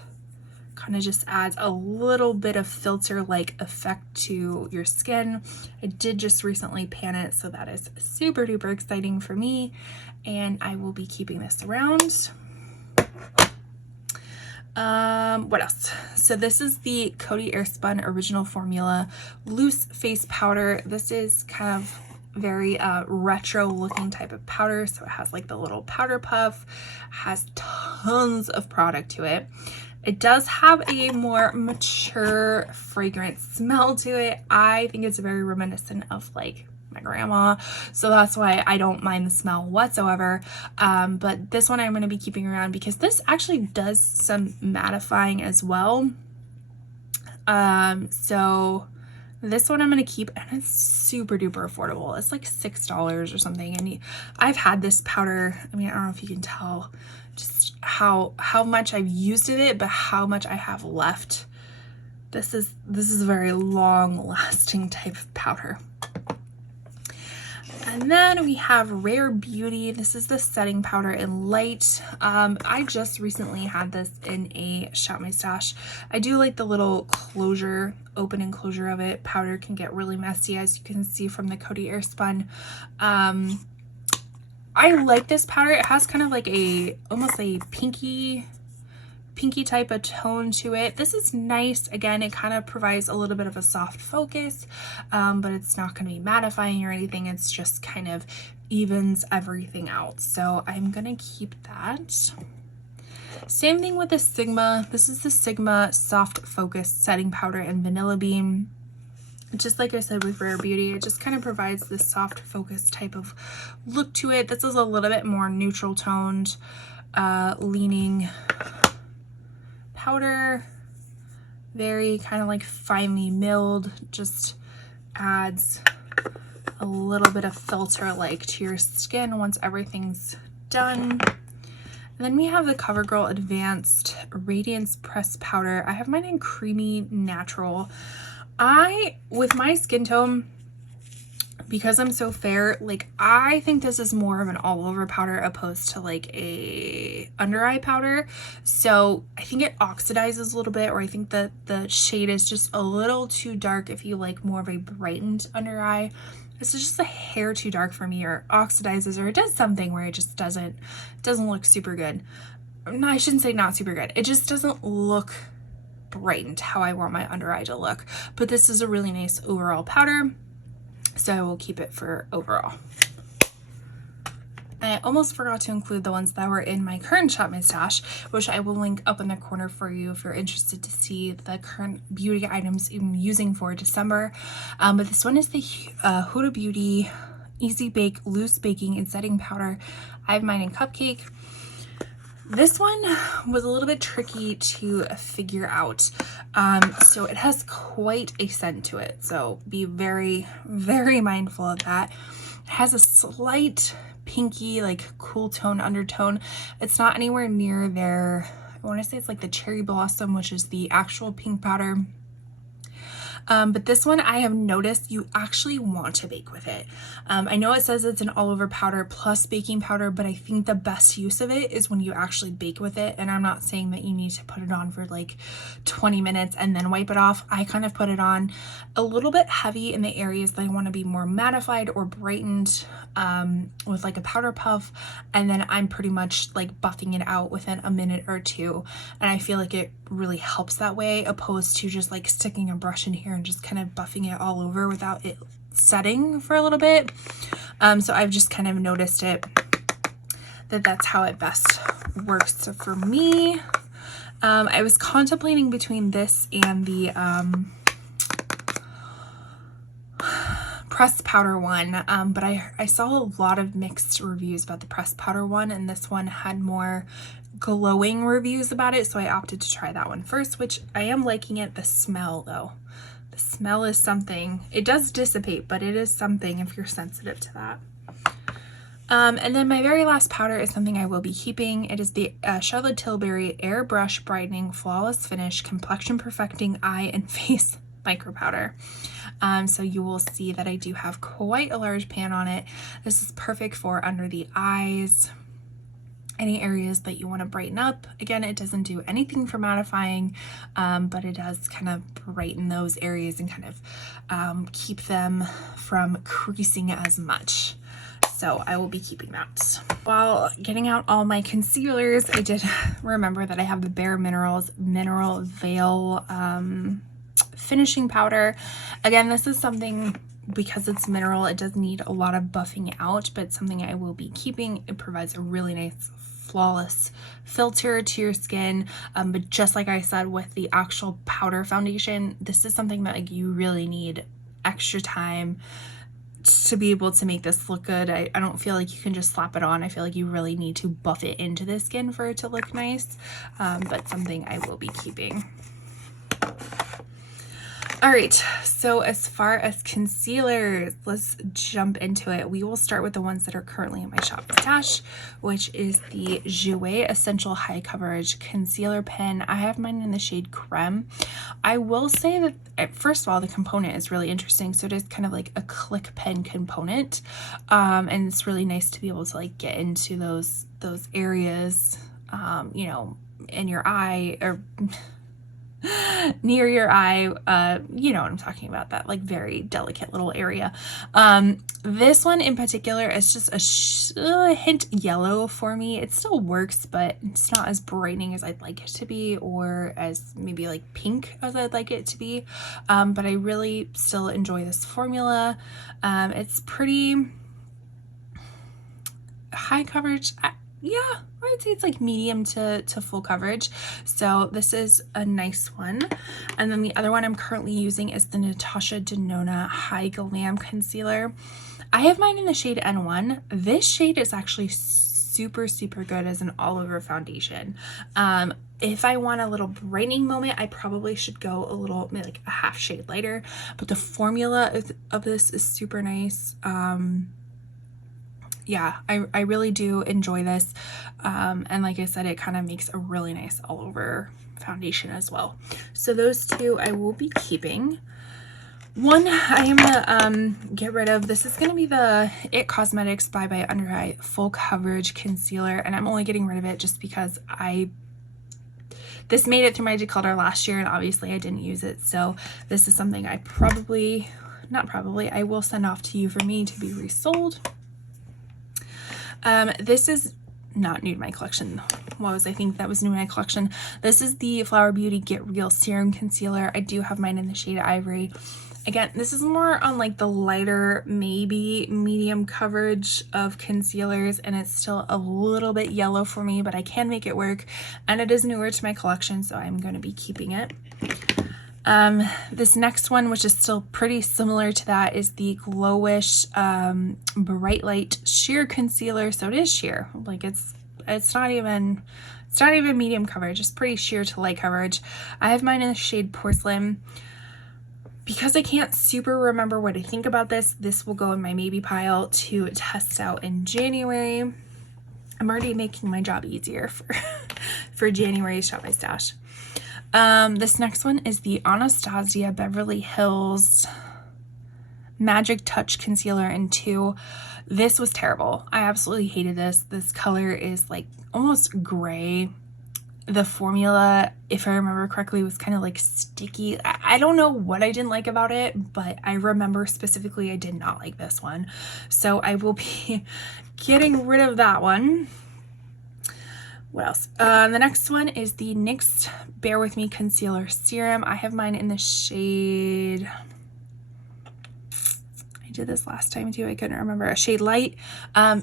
kind of just adds a little bit of filter-like effect to your skin. I did just recently pan it, so that is super duper exciting for me, and I will be keeping this around. What else? So this is the Coty Airspun Original Formula Loose Face Powder. This is kind of very retro looking type of powder. So it has like the little powder puff, has tons of product to it. It does have a more mature fragrant smell to it. I think it's very reminiscent of like my grandma, so that's why I don't mind the smell whatsoever. But this one I'm going to be keeping around because this actually does some mattifying as well. So this one I'm going to keep, and it's super duper affordable. It's like $6 or something, and I've had this powder, I mean, I don't know if you can tell just how much I've used of it, but how much I have left. This is a very long lasting type of powder. And then we have Rare Beauty. This is the setting powder in light. I just recently had this in a Shop My Stash. I do like the little closure, open and closure of it. Powder can get really messy, as you can see from the Coty Airspun. I like this powder. It has kind of like almost a pinky type of tone to it. This is nice. Again, it kind of provides a little bit of a soft focus, but it's not going to be mattifying or anything. It's just kind of evens everything out. So I'm going to keep that. Same thing with the Sigma. This is the Sigma Soft Focus Setting Powder in Vanilla Bean. Just like I said with Rare Beauty, it just kind of provides this soft focus type of look to it. This is a little bit more neutral toned, leaning powder, very kind of like finely milled, just adds a little bit of filter like to your skin once everything's done. And then we have the CoverGirl Advanced Radiance Press Powder. I have mine in Creamy Natural. With my skin tone, because I'm so fair, like, I think this is more of an all over powder opposed to like a under eye powder. So I think it oxidizes a little bit, or I think that the shade is just a little too dark if you like more of a brightened under eye. This is just a hair too dark for me, or oxidizes, or it does something where it just doesn't look super good. No, I shouldn't say not super good. It just doesn't look brightened how I want my under eye to look. But this is a really nice overall powder, so I will keep it for overall. I almost forgot to include the ones that were in my current Shop My Stash, which I will link up in the corner for you if you're interested to see the current beauty items I'm using for December. But this one is the Huda Beauty Easy Bake Loose Baking and Setting Powder. I have mine in Cupcake. This one was a little bit tricky to figure out. So it has quite a scent to it. So be very, very mindful of that. It has a slight pinky, like cool tone undertone. It's not anywhere near their, I want to say it's like the Cherry Blossom, which is the actual pink powder. But this one I have noticed you actually want to bake with it. I know it says it's an all over powder plus baking powder, but I think the best use of it is when you actually bake with it. And I'm not saying that you need to put it on for like 20 minutes and then wipe it off. I kind of put it on a little bit heavy in the areas that I want to be more mattified or brightened with like a powder puff, and then I'm pretty much like buffing it out within a minute or two, and I feel like it really helps that way, opposed to just like sticking a brush in here and just kind of buffing it all over without it setting for a little bit. So I've just kind of noticed it that that's how it best works for me. I was contemplating between this and the pressed powder one, but I saw a lot of mixed reviews about the pressed powder one, and this one had more glowing reviews about it, so I opted to try that one first, which I am liking it. The smell though, the smell is something. It does dissipate, but it is something if you're sensitive to that. And then my very last powder is something I will be keeping. It is the Charlotte Tilbury Airbrush Brightening Flawless Finish Complexion Perfecting Eye and Face Micro Powder. So you will see that I do have quite a large pan on it. This is perfect for under the eyes, any areas that you want to brighten up. Again, it doesn't do anything for mattifying, but it does kind of brighten those areas and kind of keep them from creasing as much. So I will be keeping that. While getting out all my concealers, I did remember that I have the Bare Minerals Mineral Veil finishing powder. Again, this is something, because it's mineral, it does need a lot of buffing out, but something I will be keeping. It provides a really nice flawless filter to your skin, but just like I said with the actual powder foundation, this is something that like you really need extra time to be able to make this look good. I don't feel like you can just slap it on. I feel like you really need to buff it into the skin for it to look nice, but something I will be keeping. All right, so as far as concealers, let's jump into it. We will start with the ones that are currently in my shop stash, which is the Jouer Essential High Coverage Concealer Pen. I have mine in the shade Creme. I will say that, first of all, the component is really interesting. So it is kind of like a click pen component, and it's really nice to be able to like get into those areas, you know, in your eye, or near your eye, you know what I'm talking about, that like very delicate little area. This one in particular is just a hint yellow for me. It still works, but it's not as brightening as I'd like it to be, or as maybe like pink as I'd like it to be. But I really still enjoy this formula. It's pretty high coverage. Yeah, I would say it's like medium to full coverage. So this is a nice one. And then the other one I'm currently using is the Natasha Denona High Glam Concealer. I have mine in the shade N1. This shade is actually super, super good as an all-over foundation. If I want a little brightening moment, I probably should go a little, maybe like a half shade lighter. But the formula of this is super nice. Yeah, I really do enjoy this, and like I said, it kind of makes a really nice all over foundation as well. So those two I will be keeping. One I am gonna get rid of. This is gonna be the It Cosmetics Bye Bye Under Eye Full Coverage Concealer, and I'm only getting rid of it just because this made it through my declutter last year, and obviously I didn't use it. So this is something I I will send off to you for me to be resold. This is not new to my collection. I think that was new to my collection. This is the Flower Beauty Get Real Serum Concealer. I do have mine in the shade Ivory. Again, this is more on like the lighter, maybe medium coverage of concealers, and it's still a little bit yellow for me, but I can make it work, and it is newer to my collection, so I'm going to be keeping it. This next one, which is still pretty similar to that, is the Glowish Bright Light Sheer Concealer. So it is sheer, like it's not even medium coverage, it's pretty sheer to light coverage. I have mine in the shade Porcelain. Because I can't super remember what I think about this will go in my maybe pile to test out in January. I'm already making my job easier for January's Shop My Stash. This next one is the Anastasia Beverly Hills Magic Touch Concealer in 2. This was terrible. I absolutely hated this. This color is like almost gray. The formula, if I remember correctly, was kind of like sticky. I don't know what I didn't like about it, but I remember specifically I did not like this one. So I will be getting rid of that one. What else? The next one is the NYX Bear With Me Concealer Serum. I have mine in the shade... I did this last time too. I couldn't remember. A shade light.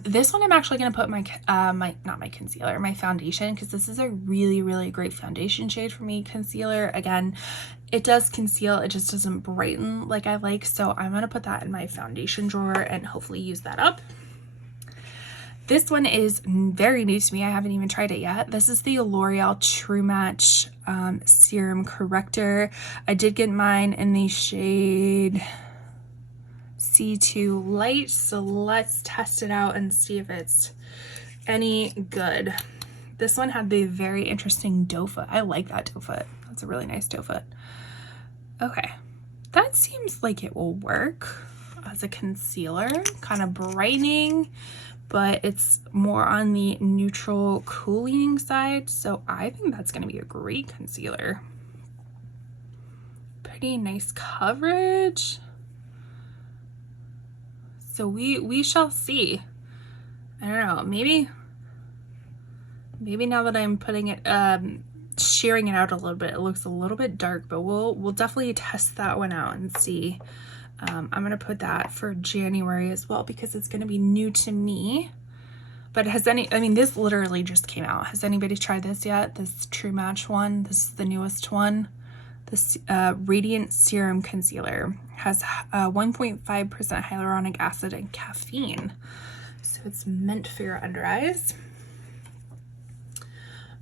This one I'm actually going to put my not my concealer, my foundation, because this is a really, really great foundation shade for me. Concealer, again, it does conceal, it just doesn't brighten like I like. So I'm going to put that in my foundation drawer and hopefully use that up. This one is very new to me. I haven't even tried it yet. This is the L'Oreal True Match Serum Corrector. I did get mine in the shade C2 Light, so let's test it out and see if it's any good. This one had the very interesting doe foot. I like that doe foot. That's a really nice doe foot. Okay, that seems like it will work as a concealer, kind of brightening, but it's more on the neutral cooling side, so I think that's going to be a great concealer. Pretty nice coverage. So we shall see. I don't know, maybe now that I'm putting it, shearing it out a little bit, it looks a little bit dark, but we'll definitely test that one out and see. I'm gonna put that for January as well because it's gonna be new to me. But I mean, this literally just came out. Has anybody tried this yet? This True Match one, this is the newest one. This Radiant Serum Concealer has 1.5% hyaluronic acid and caffeine. So it's meant for your under eyes.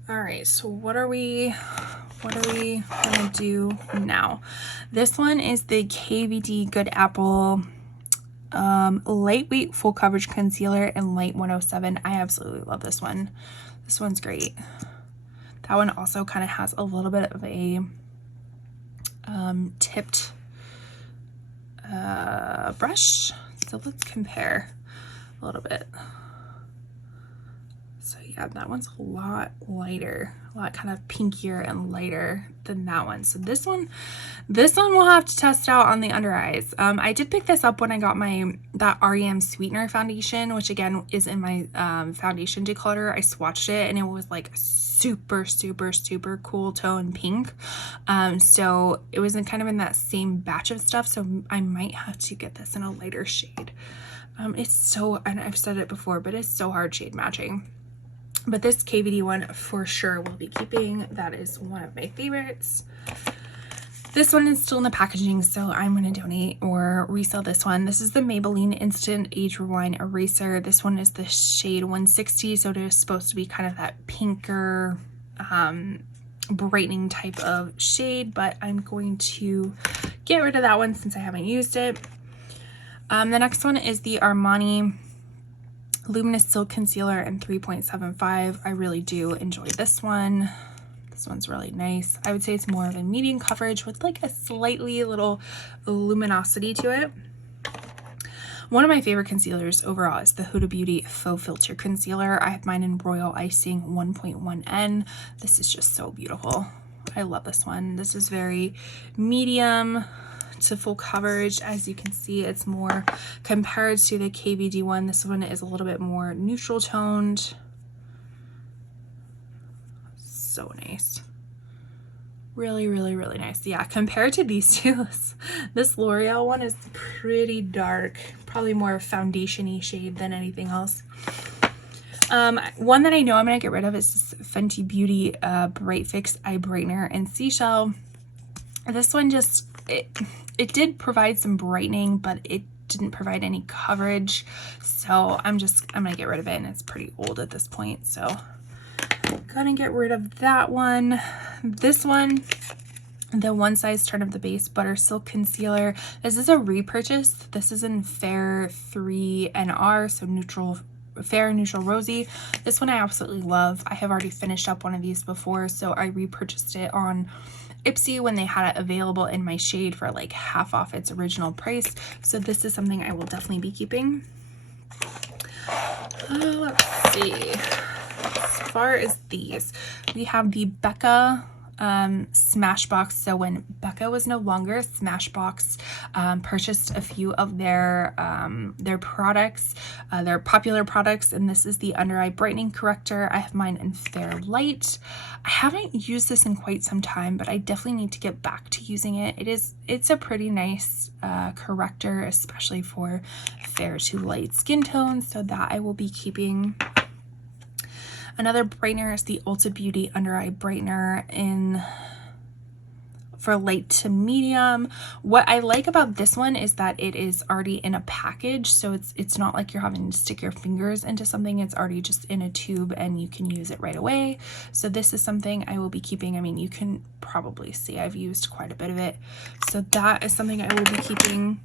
All right, so what are we gonna do now? This one is the KVD Good Apple Lightweight Full Coverage Concealer in Light 107. I absolutely love this one. This one's great. That one also kind of has a little bit of a tipped brush. So let's compare a little bit. So yeah, that one's a lot lighter, a lot kind of pinkier and lighter than that one. So this one we'll have to test out on the under eyes. I did pick this up when I got that REM Sweetener foundation, which again is in my foundation declutter. I swatched it and it was like super, super, super cool tone pink. So it was kind of in that same batch of stuff. So I might have to get this in a lighter shade. It's so, and I've said it before, but it's so hard shade matching. But this KVD one for sure will be keeping. That is one of my favorites. This one is still in the packaging, so I'm going to donate or resell this one. This is the Maybelline Instant Age Rewind Eraser. This one is the shade 160, so it is supposed to be kind of that pinker, brightening type of shade, but I'm going to get rid of that one since I haven't used it. The next one is the Armani Luminous Silk Concealer in 3.75. I really do enjoy this one. This one's really nice. I would say it's more of a medium coverage with like a slightly little luminosity to it. One of my favorite concealers overall is the Huda Beauty Faux Filter Concealer. I have mine in Royal Icing 1.1N. This is just so beautiful. I love this one. This is very medium to full coverage. As you can see, it's more compared to the KVD one. This one is a little bit more neutral toned. So nice. Really, really, really nice. Yeah, compared to these two, this L'Oreal one is pretty dark, probably more foundation-y shade than anything else. One that I know I'm gonna get rid of is this Fenty Beauty Bright Fix Eye Brightener in Seashell. This one just, it did provide some brightening, but it didn't provide any coverage. So I'm gonna get rid of it, and it's pretty old at this point. So I'm gonna get rid of that one. This one, the One Size Turn Up the Base Butter Silk Concealer. This is a repurchase. This is in Fair 3NR, so neutral Fair Neutral Rosy. This one I absolutely love. I have already finished up one of these before, so I repurchased it on Ipsy when they had it available in my shade for like half off its original price. So this is something I will definitely be keeping. Let's see. As far as these, we have the Becca Smashbox. So when Becca was no longer, Smashbox purchased a few of their products, their popular products, and this is the under eye brightening corrector. I have mine in Fair Light. I haven't used this in quite some time, but I definitely need to get back to using it. It's a pretty nice corrector, especially for fair to light skin tones, so that I will be keeping. Another brightener is the Ulta Beauty Under Eye Brightener for light to medium. What I like about this one is that it is already in a package, so it's not like you're having to stick your fingers into something. It's already just in a tube and you can use it right away. So this is something I will be keeping. I mean, you can probably see I've used quite a bit of it. So that is something I will be keeping.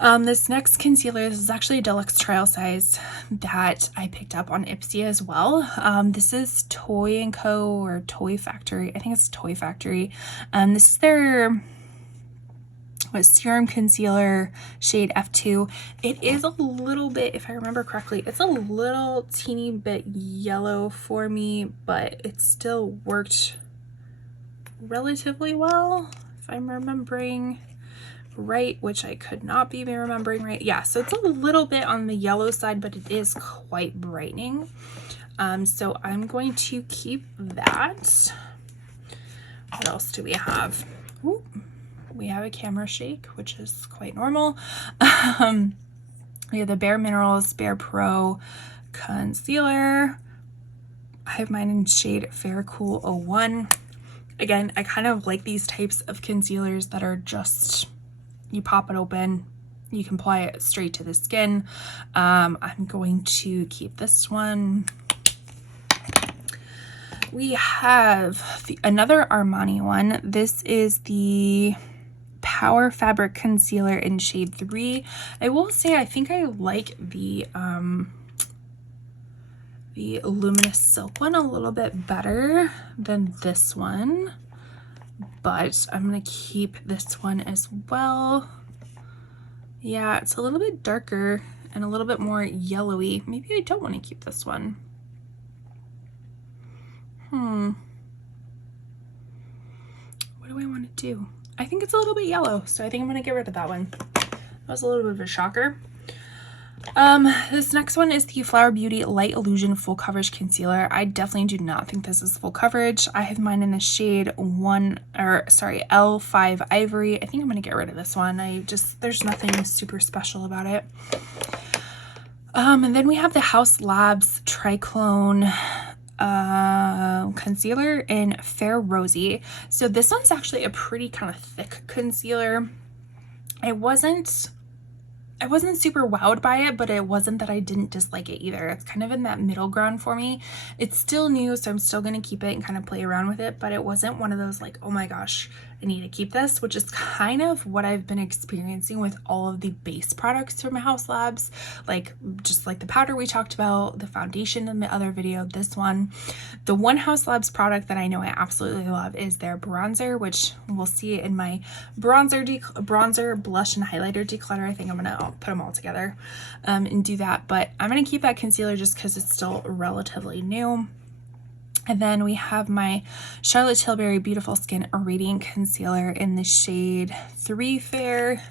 This next concealer, this is actually a deluxe trial size that I picked up on Ipsy as well. This is Toy & Co. or Toy Factory. I think it's Toy Factory. This is their serum concealer shade F2. It is a little bit, if I remember correctly, it's a little teeny bit yellow for me, but it still worked relatively well, if I'm remembering right, which I could not be remembering right. Yeah, so it's a little bit on the yellow side, but it is quite brightening. So I'm going to keep that. What else do we have? Ooh, we have a camera shake, which is quite normal. We have the Bare Minerals Bare Pro concealer. I have mine in shade Fair Cool 01. Again, I kind of like these types of concealers that are just, you pop it open, you can apply it straight to the skin. I'm going to keep this one. We have another Armani one. This is the Power Fabric Concealer in shade 3. I will say I think I like the Luminous Silk one a little bit better than this one, but I'm gonna keep this one as well. Yeah, it's a little bit darker and a little bit more yellowy. Maybe I don't want to keep this one. What do I want to do? I think it's a little bit yellow, so I think I'm gonna get rid of that one. That was a little bit of a shocker. This next one is the Flower Beauty Light Illusion Full Coverage Concealer. I definitely do not think this is full coverage. I have mine in the shade L5 Ivory. I think I'm gonna get rid of this one. There's nothing super special about it. And then we have the Haus Labs Triclone concealer in Fair Rosy. So this one's actually a pretty kind of thick concealer. I wasn't super wowed by it, but it wasn't that I didn't dislike it either. It's kind of in that middle ground for me. It's still new, so I'm still going to keep it and kind of play around with it, but it wasn't one of those like, oh my gosh, I need to keep this, which is kind of what I've been experiencing with all of the base products from Haus Labs, like just like the powder we talked about, the foundation in the other video, this one. The one Haus Labs product that I know I absolutely love is their bronzer, which we'll see in my bronzer, blush, and highlighter declutter. I think I'm gonna put them all together and do that, but I'm gonna keep that concealer just because it's still relatively new. And then we have my Charlotte Tilbury Beautiful Skin Radiant Concealer in the shade 3 Fair.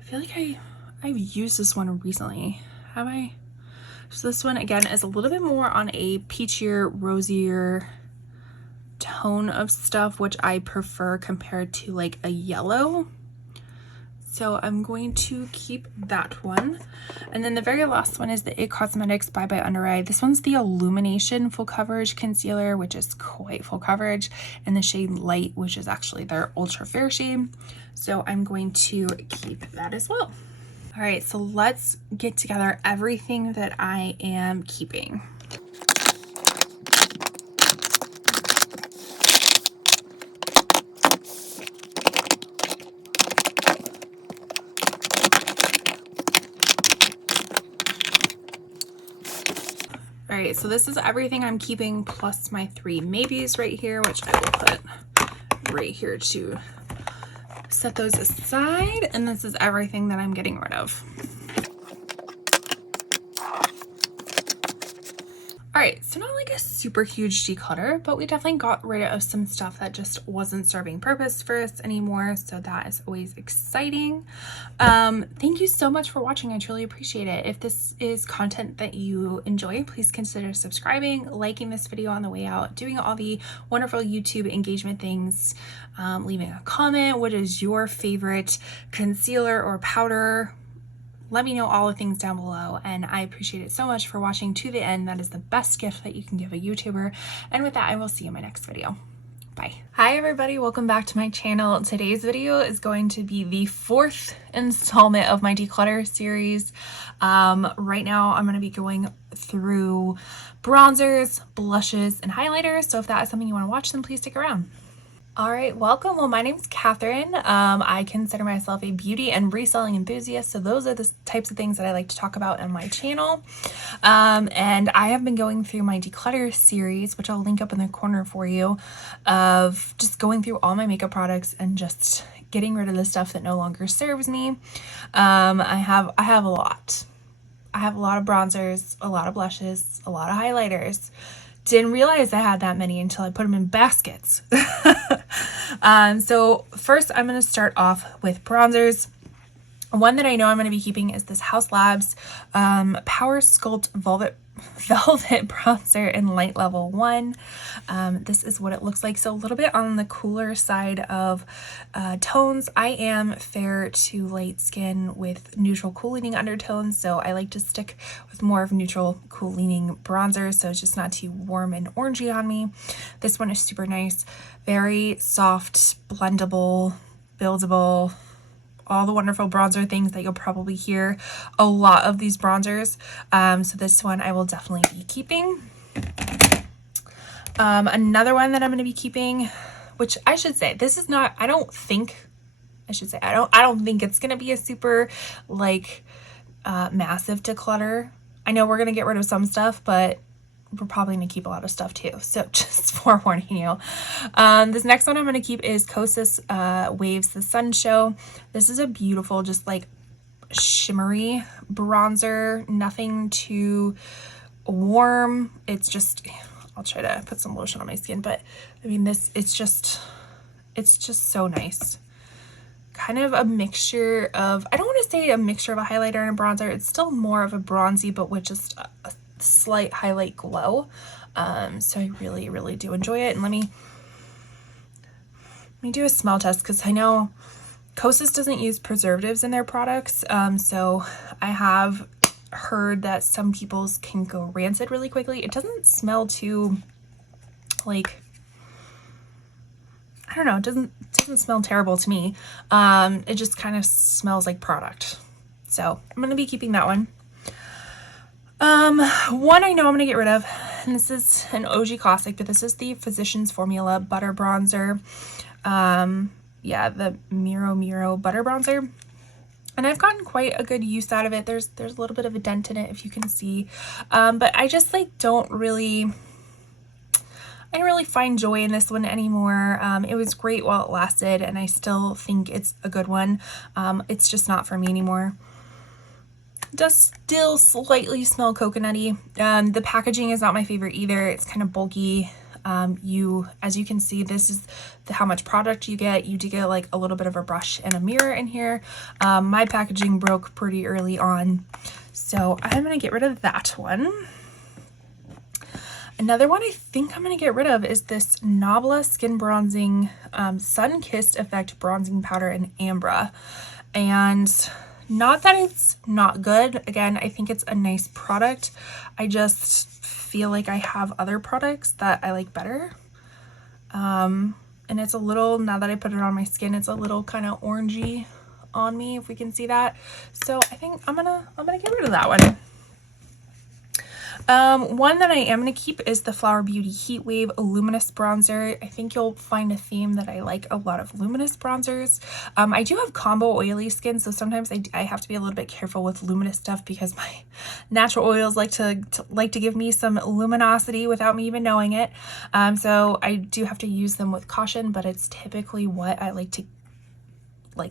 I feel like I've used this one recently. Have I? So this one again is a little bit more on a peachier, rosier tone of stuff, which I prefer compared to like a yellow. So I'm going to keep that one. And then the very last one is the IT Cosmetics Bye Bye Under Eye. This one's the Illumination Full Coverage Concealer, which is quite full coverage, and the shade Light, which is actually their Ultra Fair shade. So I'm going to keep that as well. All right, so let's get together everything that I am keeping. All right, so this is everything I'm keeping plus my 3 maybes right here, which I will put right here to set those aside. And this is everything that I'm getting rid of. All right, so not like a super huge declutter, but we definitely got rid of some stuff that just wasn't serving purpose for us anymore. So that is always exciting. Thank you so much for watching. I truly appreciate it. If this is content that you enjoy, please consider subscribing, liking this video on the way out, doing all the wonderful YouTube engagement things, leaving a comment. What is your favorite concealer or powder? Let me know all the things down below, and I appreciate it so much for watching to the end. That is the best gift that you can give a YouTuber. And with that, I will see you in my next video. Bye. Hi everybody, welcome back to my channel. Today's video is going to be the 4th installment of my declutter series. Right now I'm going to be going through bronzers, blushes, and highlighters. So if that is something you want to watch, then please stick around. All right, welcome. Well, my name's Catherine. I consider myself a beauty and reselling enthusiast. So those are the types of things that I like to talk about on my channel. And I have been going through my declutter series, which I'll link up in the corner for you, of just going through all my makeup products and just getting rid of the stuff that no longer serves me. I have a lot. I have a lot of bronzers, a lot of blushes, a lot of highlighters. Didn't realize I had that many until I put them in baskets. So first I'm going to start off with bronzers. One that I know I'm going to be keeping is this Haus Labs Power Sculpt Velvet bronzer in light level 1. This is what it looks like. So a little bit on the cooler side of tones. I am fair to light skin with neutral cool leaning undertones, so I like to stick with more of neutral cool leaning bronzer, so it's just not too warm and orangey on me. This one is super nice, very soft, blendable, buildable, all the wonderful bronzer things that you'll probably hear a lot of these bronzers. So this one I will definitely be keeping. Another one that I'm going to be keeping, which I should say, this is not, I don't think it's going to be a super like massive declutter. I know we're going to get rid of some stuff, but we're probably going to keep a lot of stuff too. So just forewarning you. This next one I'm going to keep is Kosas Waves The Sun Show. This is a beautiful, just like shimmery bronzer. Nothing too warm. It's just, I'll try to put some lotion on my skin, but I mean, it's just so nice. Kind of a mixture of, I don't want to say a mixture of a highlighter and a bronzer. It's still more of a bronzy, but with just a slight highlight glow. So I really, really do enjoy it. And let me do a smell test, because I know Kosas doesn't use preservatives in their products. So I have heard that some people's can go rancid really quickly. It doesn't smell too, like, I don't know, it doesn't smell terrible to me. It just kind of smells like product. So I'm going to be keeping that one. One I know I'm going to get rid of, and this is an OG classic, but this is the Physicians Formula Butter Bronzer. Yeah, the Miro Butter Bronzer. And I've gotten quite a good use out of it. There's a little bit of a dent in it, if you can see. But I just like I don't really find joy in this one anymore. It was great while it lasted, and I still think it's a good one. It's just not for me anymore. Does still slightly smell coconutty. The packaging is not my favorite either. It's kind of bulky. As you can see, this is how much product you get. You do get like a little bit of a brush and a mirror in here. My packaging broke pretty early on, so I'm gonna get rid of that one. Another one I think I'm gonna get rid of is this Nabla Skin Bronzing Sun Kissed Effect Bronzing Powder in Ambra. And not that it's not good. Again, I think it's a nice product. I just feel like I have other products that I like better. And it's a little, now that I put it on my skin, it's a little kind of orangey on me, if we can see that. So I think I'm gonna get rid of that one. One that I am going to keep is the Flower Beauty Heat Wave Luminous Bronzer. I think you'll find a theme that I like a lot of luminous bronzers. I do have combo oily skin, so sometimes I have to be a little bit careful with luminous stuff because my natural oils like to give me some luminosity without me even knowing it. So I do have to use them with caution, but it's typically what I like to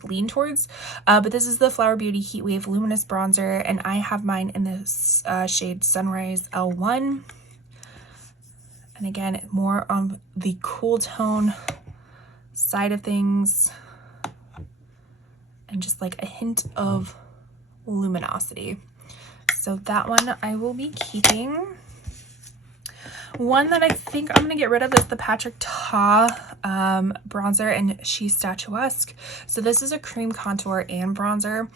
lean towards. But this is the Flower Beauty Heat Wave Luminous Bronzer, and I have mine in this shade Sunrise L1. And again, more on the cool tone side of things, and just like a hint of luminosity. So that one I will be keeping. One that I think I'm gonna get rid of is the Patrick Ta bronzer, and she's statuesque. So this is a cream contour and bronzer.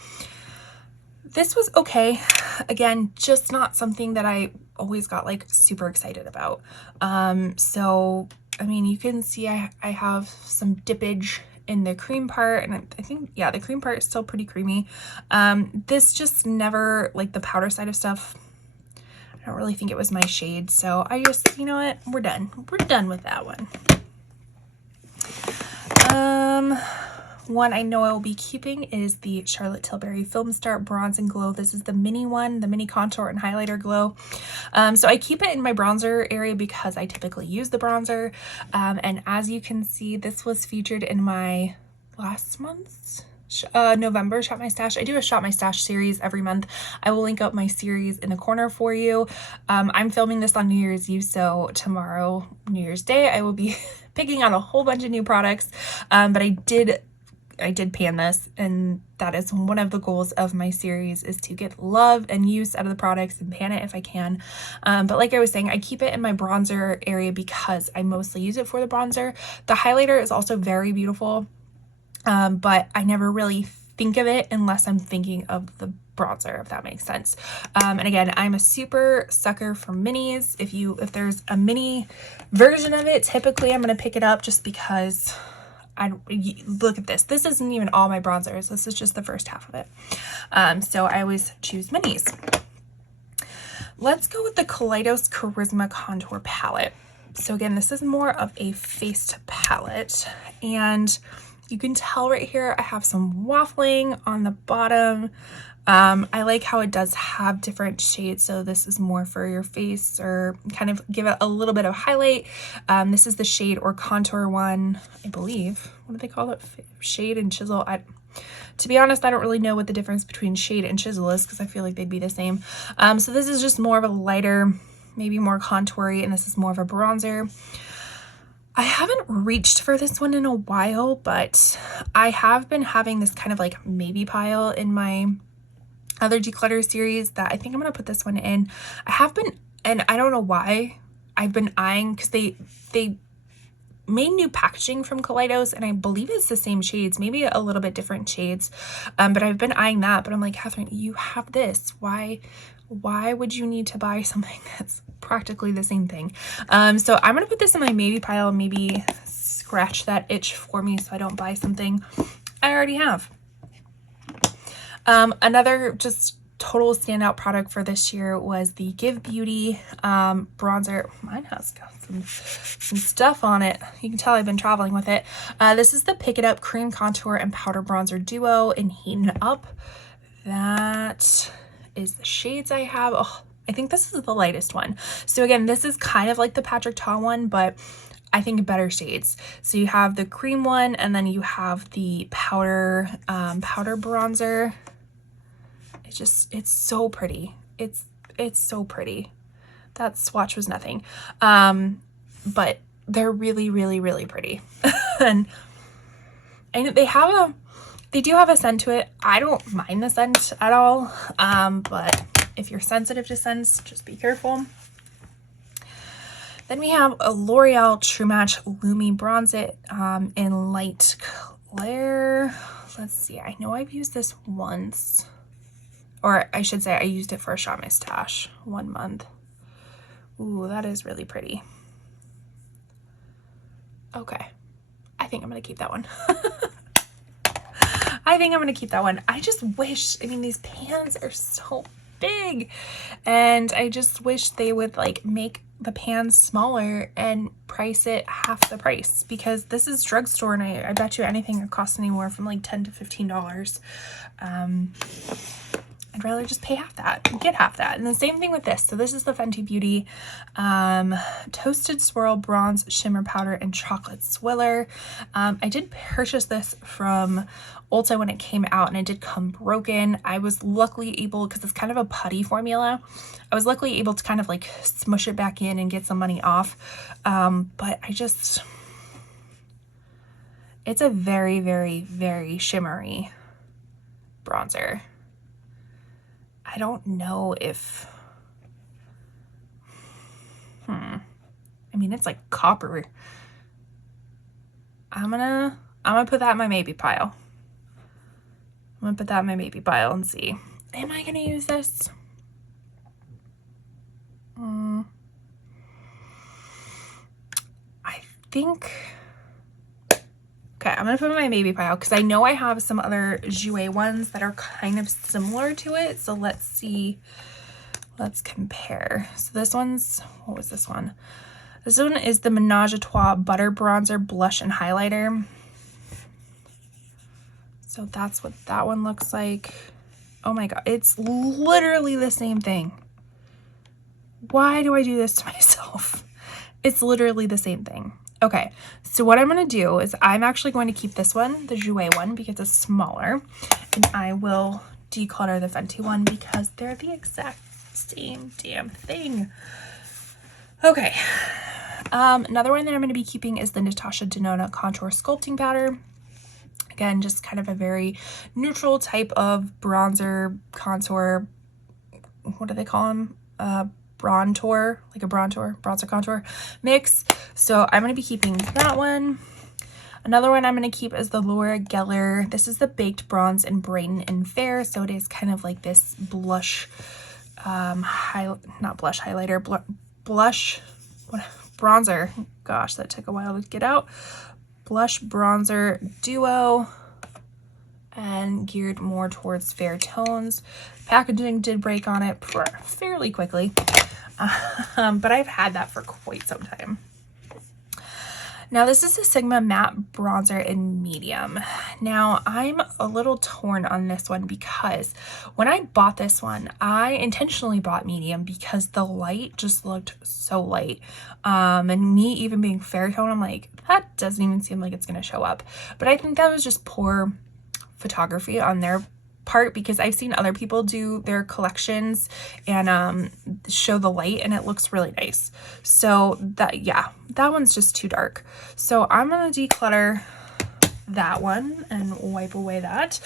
This was okay. Again, just not something that I always got like super excited about. So I mean, you can see I have some dippage in the cream part, and I think, yeah, the cream part is still pretty creamy. This just never, like the powder side of stuff, I don't really think it was my shade, so I just, you know what, we're done with that one. One I know I will be keeping is the Charlotte Tilbury Film Start Bronze and Glow. This is the mini one, the mini contour and highlighter glow. So I keep it in my bronzer area because I typically use the bronzer. And as you can see, this was featured in my last month's November Shop My Stash. I do a Shop My Stash series every month. I will link up my series in the corner for you. I'm filming this on New Year's Eve, so tomorrow, New Year's Day, I will be picking out a whole bunch of new products. But I did pan this, and that is one of the goals of my series, is to get love and use out of the products and pan it if I can. But like I was saying, I keep it in my bronzer area because I mostly use it for the bronzer. The highlighter is also very beautiful, but I never really think of it unless I'm thinking of the bronzer, if that makes sense. And again, I'm a super sucker for minis. If there's a mini version of it, typically I'm going to pick it up just because look at this. This isn't even all my bronzers. This is just the first half of it. So I always choose minis. Let's go with the Kaleidos Charisma Contour Palette. So again, this is more of a faced palette, and you can tell right here I have some waffling on the bottom. I like how it does have different shades, so this is more for your face or kind of give it a little bit of highlight. This is the shade or contour one, I believe. What do they call it? Shade and chisel. To be honest, I don't really know what the difference between shade and chisel is because I feel like they'd be the same. So this is just more of a lighter, maybe more contoury, and this is more of a bronzer. I haven't reached for this one in a while, but I have been having this kind of like maybe pile in my other declutter series that I think I'm going to put this one in. I have been, and I don't know why, I've been eyeing, because they made new packaging from Kaleidos, and I believe it's the same shades, maybe a little bit different shades, but I've been eyeing that. But I'm like, Catherine, you have this. Why would you need to buy something that's practically the same thing? So I'm going to put this in my maybe pile, maybe scratch that itch for me so I don't buy something I already have. Another just total standout product for this year was the Give Beauty bronzer. Mine has got some stuff on it. You can tell I've been traveling with it. This is the Pick It Up Cream Contour and Powder Bronzer Duo in Heatin' Up. That is the shades I have. Oh, I think this is the lightest one. So again, this is kind of like the Patrick Ta one, but I think better shades. So you have the cream one, and then you have the powder bronzer. It's so pretty. It's so pretty. That swatch was nothing. But they're really, really, really pretty. and they do have a scent to it. I don't mind the scent at all. But if you're sensitive to scents, just be careful. Then we have a L'Oreal True Match Lumi Bronze It in Light Clair. Let's see. I know I've used this once. Or I should say I used it for a Shop My Stash 1 month. Ooh, that is really pretty. Okay. I think I'm going to keep that one. I think I'm going to keep that one. I just wish, I mean, these pans are so big. And I just wish they would like make the pans smaller and price it half the price, because this is drugstore, and I bet you anything it costs anywhere from like $10 to $15. I'd rather just pay half that and get half that. And the same thing with this. So this is the Fenty Beauty Toasted Swirl Bronze Shimmer Powder and Chocolate Swiller. I did purchase this from Ulta when it came out, and it did come broken. I was luckily able, because it's kind of a putty formula, I was luckily able to kind of like smush it back in and get some money off. But it's a very, very, very shimmery bronzer. I don't know if, I mean, it's like copper. I'm gonna put that in my maybe pile. I'm gonna put that in my maybe pile and see. Am I gonna use this? I think, okay, I'm gonna put it in my maybe pile, because I know I have some other Jouer ones that are kind of similar to it. So let's see, let's compare. So this one's, what was this one? This one is the Menage a Trois Butter Bronzer Blush and Highlighter. So that's what that one looks like. Oh my God, it's literally the same thing. Why do I do this to myself? It's literally the same thing. Okay, so what I'm going to do is I'm actually going to keep this one, the Jouer one, because it's smaller, and I will declutter the Fenty one because they're the exact same damn thing. Okay, another one that I'm going to be keeping is the Natasha Denona Contour Sculpting Powder. Again, just kind of a very neutral type of bronzer, contour, what do they call them? Bronzer contour mix. So I'm going to be keeping that one. Another one I'm going to keep is the Laura Geller. This is the Baked Bronze in Brighten and Fair. So it is kind of like this blush, bronzer. Gosh, that took a while to get out. Blush bronzer duo, and geared more towards fair tones. Packaging did break on it fairly quickly, but I've had that for quite some time. Now this is a Sigma Matte Bronzer in Medium. Now I'm a little torn on this one because when I bought this one, I intentionally bought medium because the light just looked so light. And me even being fair tone, I'm like, that doesn't even seem like it's gonna show up. But I think that was just poor photography on their part, because I've seen other people do their collections and show the light and it looks really nice. So that one's just too dark. So I'm gonna declutter that one and wipe away that.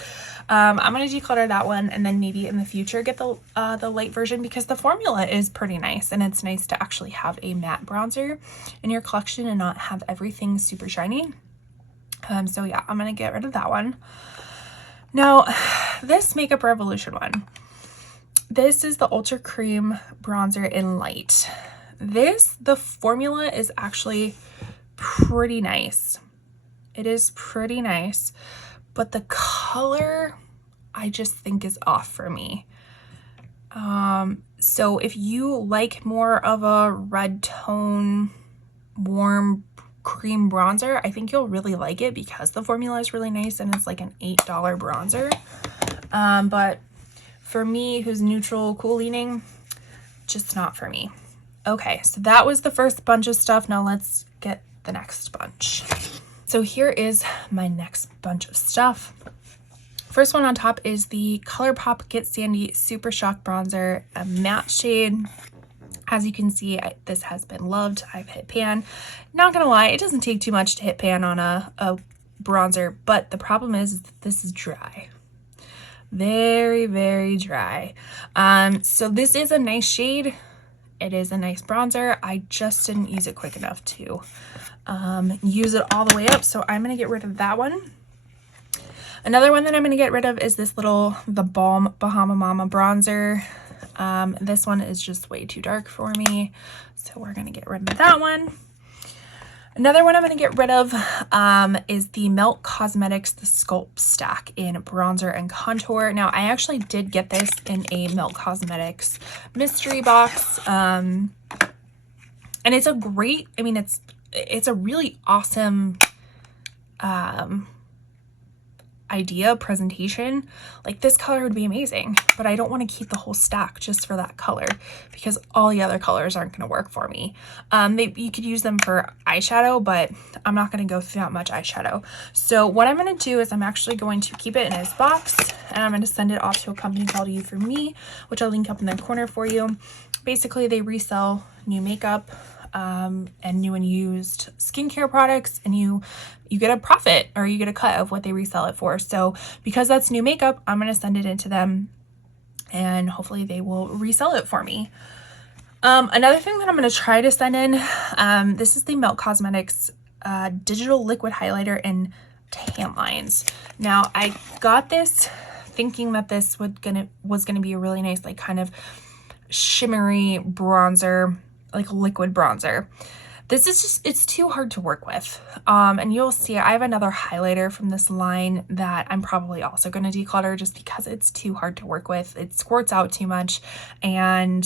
I'm gonna declutter that one, and then maybe in the future get the light version, because the formula is pretty nice, and it's nice to actually have a matte bronzer in your collection and not have everything super shiny. So yeah, I'm gonna get rid of that one. Now, this Makeup Revolution one, this is the Ultra Cream Bronzer in Light. The formula is actually pretty nice. It is pretty nice, but the color I just think is off for me. So if you like more of a red tone, warm cream bronzer, I think you'll really like it because the formula is really nice and it's like an $8 bronzer. But for me, who's neutral, cool leaning, just not for me. Okay, so that was the first bunch of stuff. Now let's get the next bunch. So here is my next bunch of stuff. First one on top is the ColourPop Get Sandy Super Shock Bronzer, a matte shade. As you can see, this has been loved. I've hit pan. Not gonna lie, it doesn't take too much to hit pan on a bronzer, but the problem is that this is dry. Very, very dry. So this is a nice shade. It is a nice bronzer. I just didn't use it quick enough to use it all the way up, so I'm gonna get rid of that one. Another one that I'm gonna get rid of is this the Balm Bahama Mama bronzer. This one is just way too dark for me, so we're gonna get rid of that one. Another one I'm going to get rid of is the Melt Cosmetics The Sculpt Stack in bronzer and contour. Now, I actually did get this in a Melt Cosmetics mystery box. And it's a great, I mean, it's a really awesome idea, presentation. Like, this color would be amazing, but I don't want to keep the whole stack just for that color because all the other colors aren't going to work for me. You could use them for eyeshadow, but I'm not going to go through that much eyeshadow. So what I'm going to do is I'm actually going to keep it in this box, and I'm going to send it off to a company called You For Me, which I'll link up in the corner for you. Basically, they resell new makeup and new and used skincare products, and you get a profit, or you get a cut of what they resell it for. So because that's new makeup, I'm going to send it into them and hopefully they will resell it for me. Another thing that I'm going to try to send in, this is the Melt Cosmetics Digital Liquid Highlighter in Tan Lines. Now, I got this thinking that this was gonna be a really nice, like, kind of shimmery bronzer, like liquid bronzer. This is just, it's too hard to work with. And you'll see I have another highlighter from this line that I'm probably also going to declutter just because it's too hard to work with. It squirts out too much. And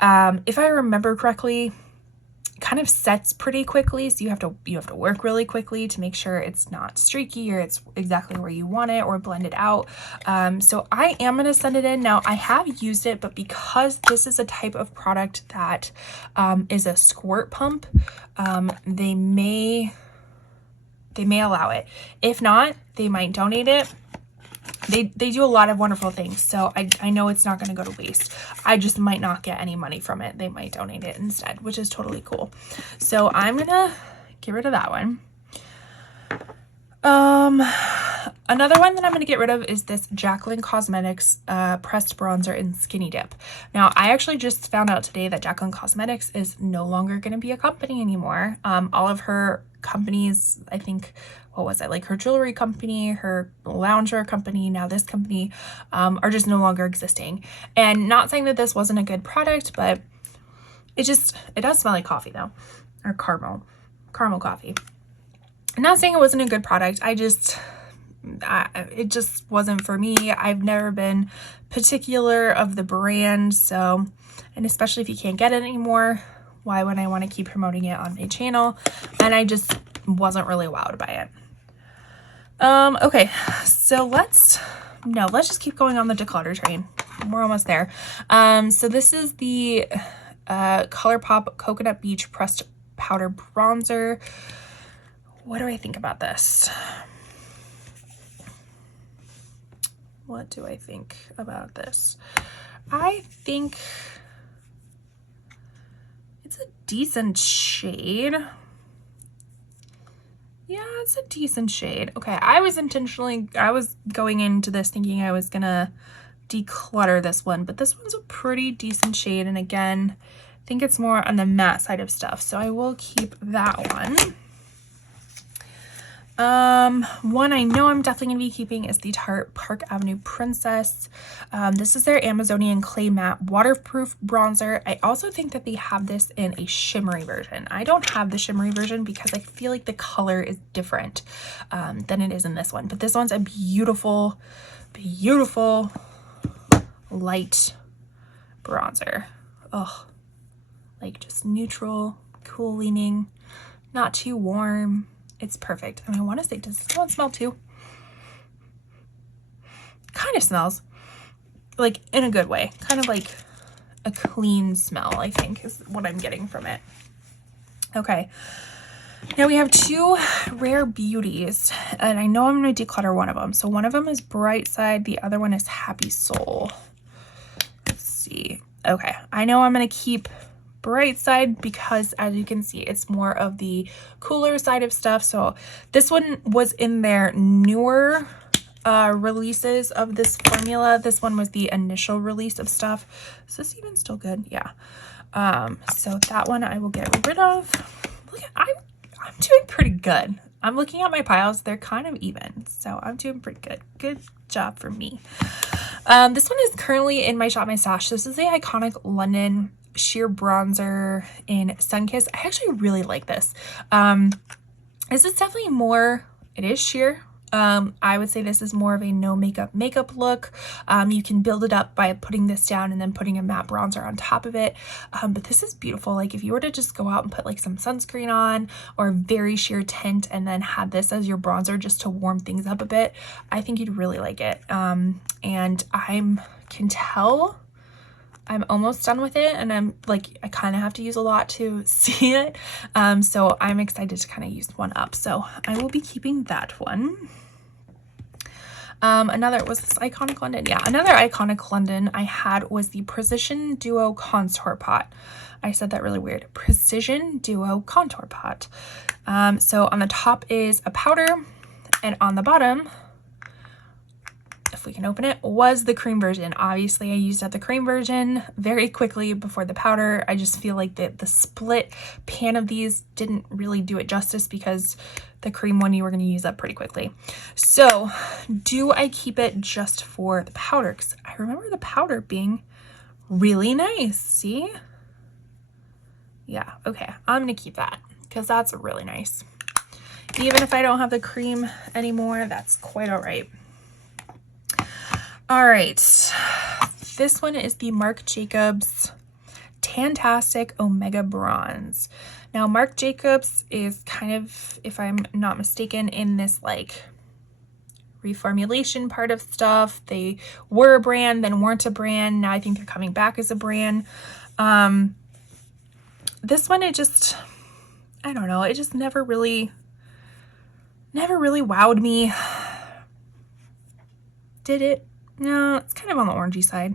if I remember correctly, it kind of sets pretty quickly. So you have to work really quickly to make sure it's not streaky or it's exactly where you want it or blend it out. So I am going to send it in. Now, I have used it, but because this is a type of product that is a squirt pump, they may allow it. If not, they might donate it. They do a lot of wonderful things, so I know it's not going to go to waste. I just might not get any money from it. They might donate it instead, which is totally cool. So I'm going to get rid of that one. Another one that I'm going to get rid of is this Jaclyn Cosmetics pressed bronzer in Skinny Dip. Now, I actually just found out today that Jaclyn Cosmetics is no longer going to be a company anymore. All of her companies, I think, what was it, like her jewelry company, her loungewear company, now this company, are just no longer existing. And not saying that this wasn't a good product, but it does smell like coffee though, or caramel coffee. I'm not saying it wasn't a good product. It just wasn't for me. I've never been particular of the brand. So, and especially if you can't get it anymore, why would I want to keep promoting it on my channel? And I just wasn't really wowed by it. Okay, so let's just keep going on the declutter train. We're almost there. So this is the ColourPop Coconut Beach Pressed Powder Bronzer. What do I think about this? What do I think about this? I think it's a decent shade. Yeah, it's a decent shade. Okay, I was going into this thinking I was gonna declutter this one, but this one's a pretty decent shade. And again, I think it's more on the matte side of stuff. So I will keep that one. One I know I'm definitely going to be keeping is the Tarte Park Avenue Princess. This is their Amazonian Clay Matte Waterproof Bronzer. I also think that they have this in a shimmery version. I don't have the shimmery version because I feel like the color is different than it is in this one. But this one's a beautiful, beautiful light bronzer. Oh, like just neutral, cool leaning, not too warm. It's perfect. And I want to say, does this one smell too? Kind of smells like in a good way, kind of like a clean smell, I think is what I'm getting from it. Okay. Now we have two rare beauties, and I know I'm going to declutter one of them. So one of them is Bright Side. The other one is Happy Soul. Let's see. Okay. I know I'm going to keep Bright Side because, as you can see, it's more of the cooler side of stuff. So this one was in their newer releases of this formula. This one was the initial release of stuff. Is this even still good? Yeah. So that one I will get rid of. Look, I'm doing pretty good. I'm looking at my piles. They're kind of even. So I'm doing pretty good. Good job for me. This one is currently in my Shop My Stash. This is the Iconic London sheer bronzer in Sunkissed. I actually really like this. This is definitely more, it is sheer. I would say this is more of a no makeup look. You can build it up by putting this down and then putting a matte bronzer on top of it. But this is beautiful. Like if you were to just go out and put like some sunscreen on or a very sheer tint and then have this as your bronzer just to warm things up a bit, I think you'd really like it. And I can tell I'm almost done with it, and I'm like, I kind of have to use a lot to see it. So I'm excited to kind of use one up. So I will be keeping that one. Another, was this Iconic London? Yeah, another Iconic London I had was the Precision Duo Contour Pot. I said that really weird. Precision Duo Contour Pot. So on the top is a powder, and on the bottom, if we can open it, was the cream version. Obviously I used up the cream version very quickly before the powder. I just feel like the split pan of these didn't really do it justice because the cream one you were going to use up pretty quickly. So do I keep it just for the powder? Because I remember the powder being really nice. See? Yeah, okay, I'm gonna keep that because that's really nice. Even if I don't have the cream anymore, that's quite all right. All right, this one is the Marc Jacobs Tantastic Omega Bronze. Now, Marc Jacobs is kind of, if I'm not mistaken, in this like reformulation part of stuff. They were a brand, then weren't a brand. Now I think they're coming back as a brand. This one, it just, I don't know, it just never really wowed me. Did it? No, it's kind of on the orangey side.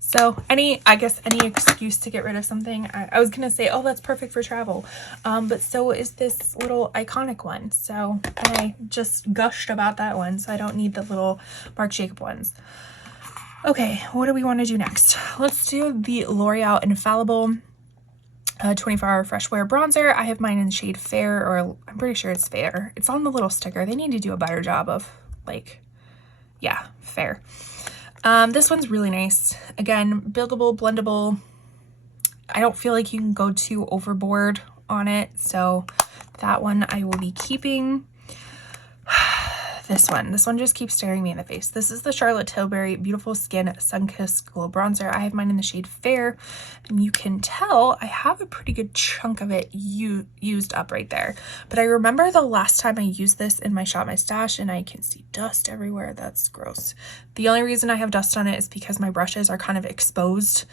So I guess any excuse to get rid of something. I was gonna say, oh, that's perfect for travel. But so is this little Iconic one. So I just gushed about that one. So I don't need the little Marc Jacob ones. Okay, what do we want to do next? Let's do the L'Oreal Infallible 24-hour fresh wear bronzer. I have mine in the shade Fair, or I'm pretty sure it's Fair. It's on the little sticker. They need to do a better job of like, yeah, Fair. This one's really nice. Again, buildable, blendable. I don't feel like you can go too overboard on it, so that one I will be keeping. This one just keeps staring me in the face. This is the Charlotte Tilbury Beautiful Skin Sunkissed Glow Bronzer. I have mine in the shade Fair, and you can tell I have a pretty good chunk of it used up right there. But I remember the last time I used this in my Shop My Stash, and I can see dust everywhere. That's gross. The only reason I have dust on it is because my brushes are kind of exposed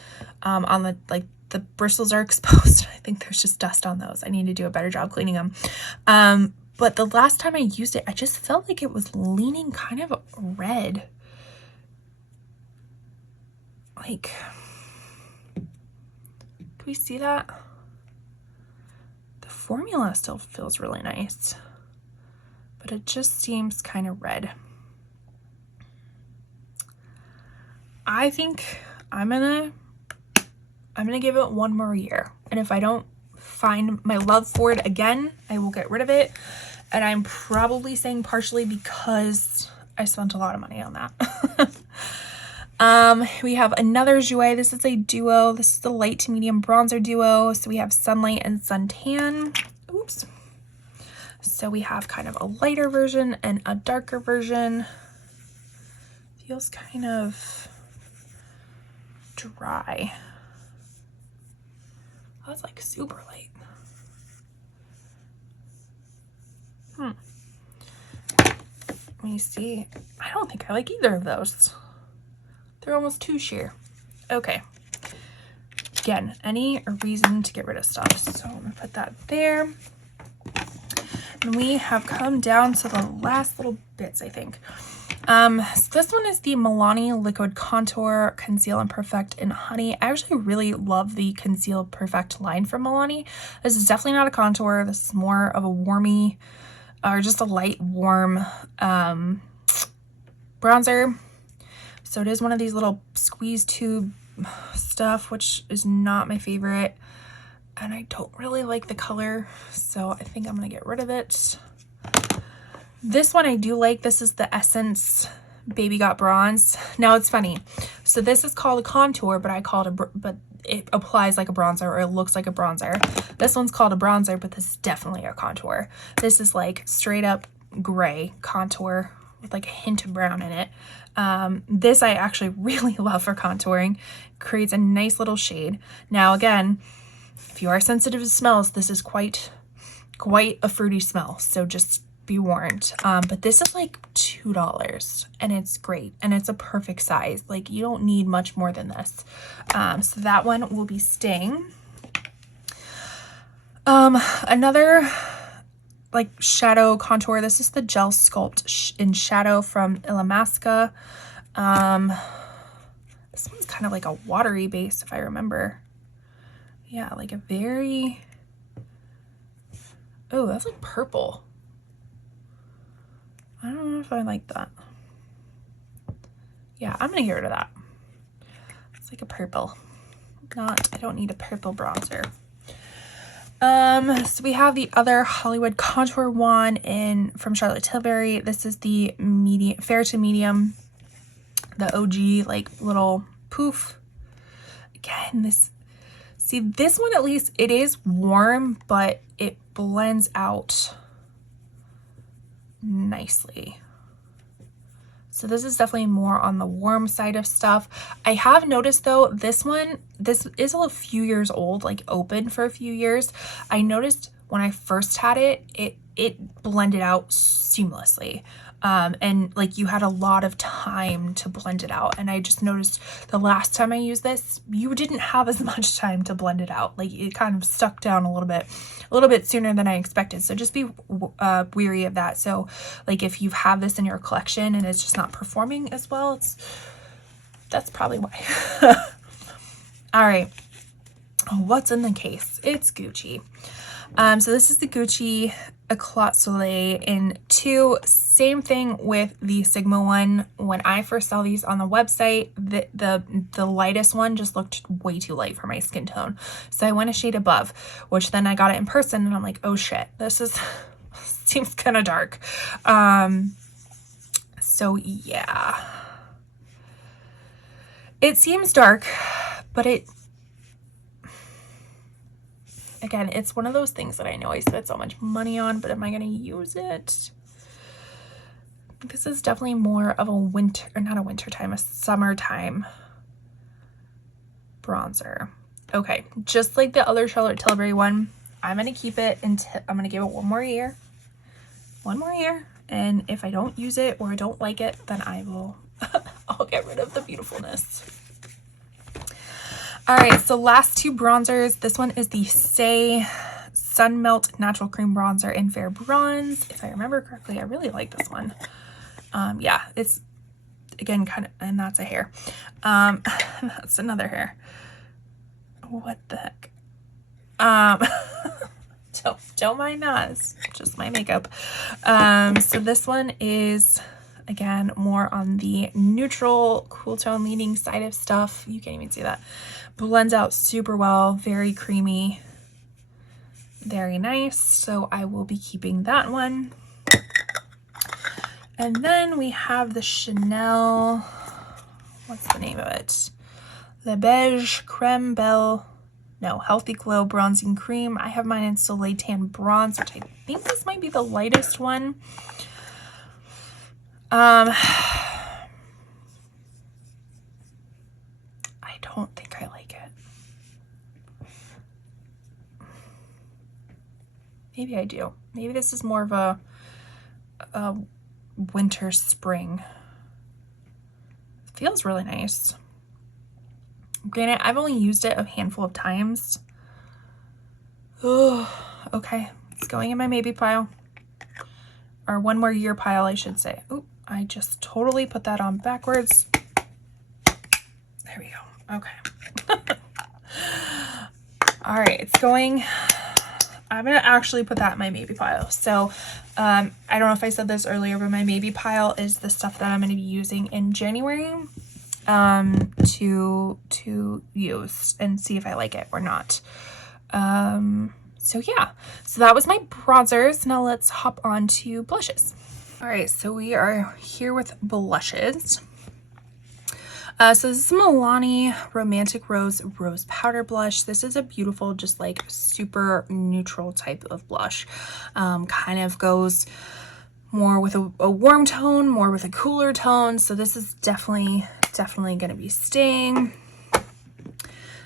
on the, like, the bristles are exposed. I think there's just dust on those. I need to do a better job cleaning them. But the last time I used it, I just felt like it was leaning kind of red. Like, can we see that? The formula still feels really nice, but it just seems kind of red. I think I'm gonna give it one more year. And if I don't find my love for it again, I will get rid of it. And I'm probably saying partially because I spent a lot of money on that. We have another Jouer. This is a duo. This is the light to medium bronzer duo. So we have Sunlight and Suntan. Oops. So we have kind of a lighter version and a darker version. Feels kind of dry. Oh, it's like super light. Let me see. I don't think I like either of those. They're almost too sheer. Okay. Again, any reason to get rid of stuff. So I'm gonna put that there. And we have come down to the last little bits, I think. So this one is the Milani Liquid Contour Conceal and Perfect in Honey. I actually really love the Conceal Perfect line from Milani. This is definitely not a contour. This is more of a warmy, or just a light warm bronzer. So it is one of these little squeeze tube stuff, which is not my favorite, and I don't really like the color, so I think I'm gonna get rid of it. This one I do like. This is the Essence Baby Got Bronze. Now it's funny, so this is called a contour, but it applies like a bronzer or it looks like a bronzer. This one's called a bronzer, but this is definitely a contour. This is like straight up gray contour with like a hint of brown in it. This I actually really love for contouring. Creates a nice little shade. Now again, if you are sensitive to smells, this is quite a fruity smell, so just be warned. But this is like $2 and it's great and it's a perfect size. Like you don't need much more than this. So that one will be staying. Another like shadow contour. This is the Gel Sculpt in Shadow from Illamasqua. This one's kind of like a watery base if I remember. Yeah, like a very, oh, that's like purple. I don't know if I like that. Yeah, I'm gonna get rid of that. It's like a purple. I don't need a purple bronzer. So we have the other Hollywood Contour Wand from Charlotte Tilbury. This is the medium, fair to medium, the OG like little poof. Again, this one at least, it is warm, but it blends out nicely. So this is definitely more on the warm side of stuff. I have noticed though, this is a few years old, like open for a few years. I noticed when I first had it, it blended out seamlessly. And like you had a lot of time to blend it out. And I just noticed the last time I used this, you didn't have as much time to blend it out. Like it kind of stuck down a little bit sooner than I expected. So just be weary of that. So like if you have this in your collection and it's just not performing as well, that's probably why. All right. What's in the case? It's Gucci. So this is the Gucci Eclat Soleil in 2. Same thing with the Sigma one. When I first saw these on the website, the lightest one just looked way too light for my skin tone. So I went a shade above, which then I got it in person and I'm like, oh shit, this seems kind of dark. So yeah. It seems dark, but again, it's one of those things that I know I spent so much money on, but am I going to use it? This is definitely more of a winter, or not a winter time, a summertime bronzer. Okay, just like the other Charlotte Tilbury one, I'm going to keep it until, I'm going to give it one more year. And if I don't use it or I don't like it, then I will, I'll get rid of the beautifulness. All right, so last 2 bronzers. This one is the Say Sun Melt Natural Cream Bronzer in Fair Bronze. If I remember correctly, I really like this one. Yeah, it's, again, kind of, and that's a hair. That's another hair. What the heck? Don't mind that. It's just my makeup. So this one is, again, more on the neutral, cool tone leaning side of stuff. You can't even see that. Blends out super well, very creamy, very nice. So I will be keeping that one. And then we have the Chanel, what's the name of it? The Beige Creme Belle, no, Healthy Glow Bronzing Cream. I have mine in Soleil Tan Bronze, which I think this might be the lightest one. I don't think I like it. Maybe I do. Maybe this is more of a winter spring. It feels really nice. Granted, I've only used it a handful of times. Oh, okay. It's going in my maybe pile. Or one more year pile, I should say. Oh, I just totally put that on backwards. There we go. Okay. All right, it's going. I'm going to actually put that in my maybe pile. So I don't know if I said this earlier, but my maybe pile is the stuff that I'm going to be using in January to use and see if I like it or not. So yeah, so that was my bronzers. Now let's hop on to blushes. All right, so we are here with blushes. So this is Milani Romantic Rose Rose Powder Blush. This is a beautiful, just like super neutral type of blush. Kind of goes more with a warm tone, more with a cooler tone. So this is definitely going to be staying.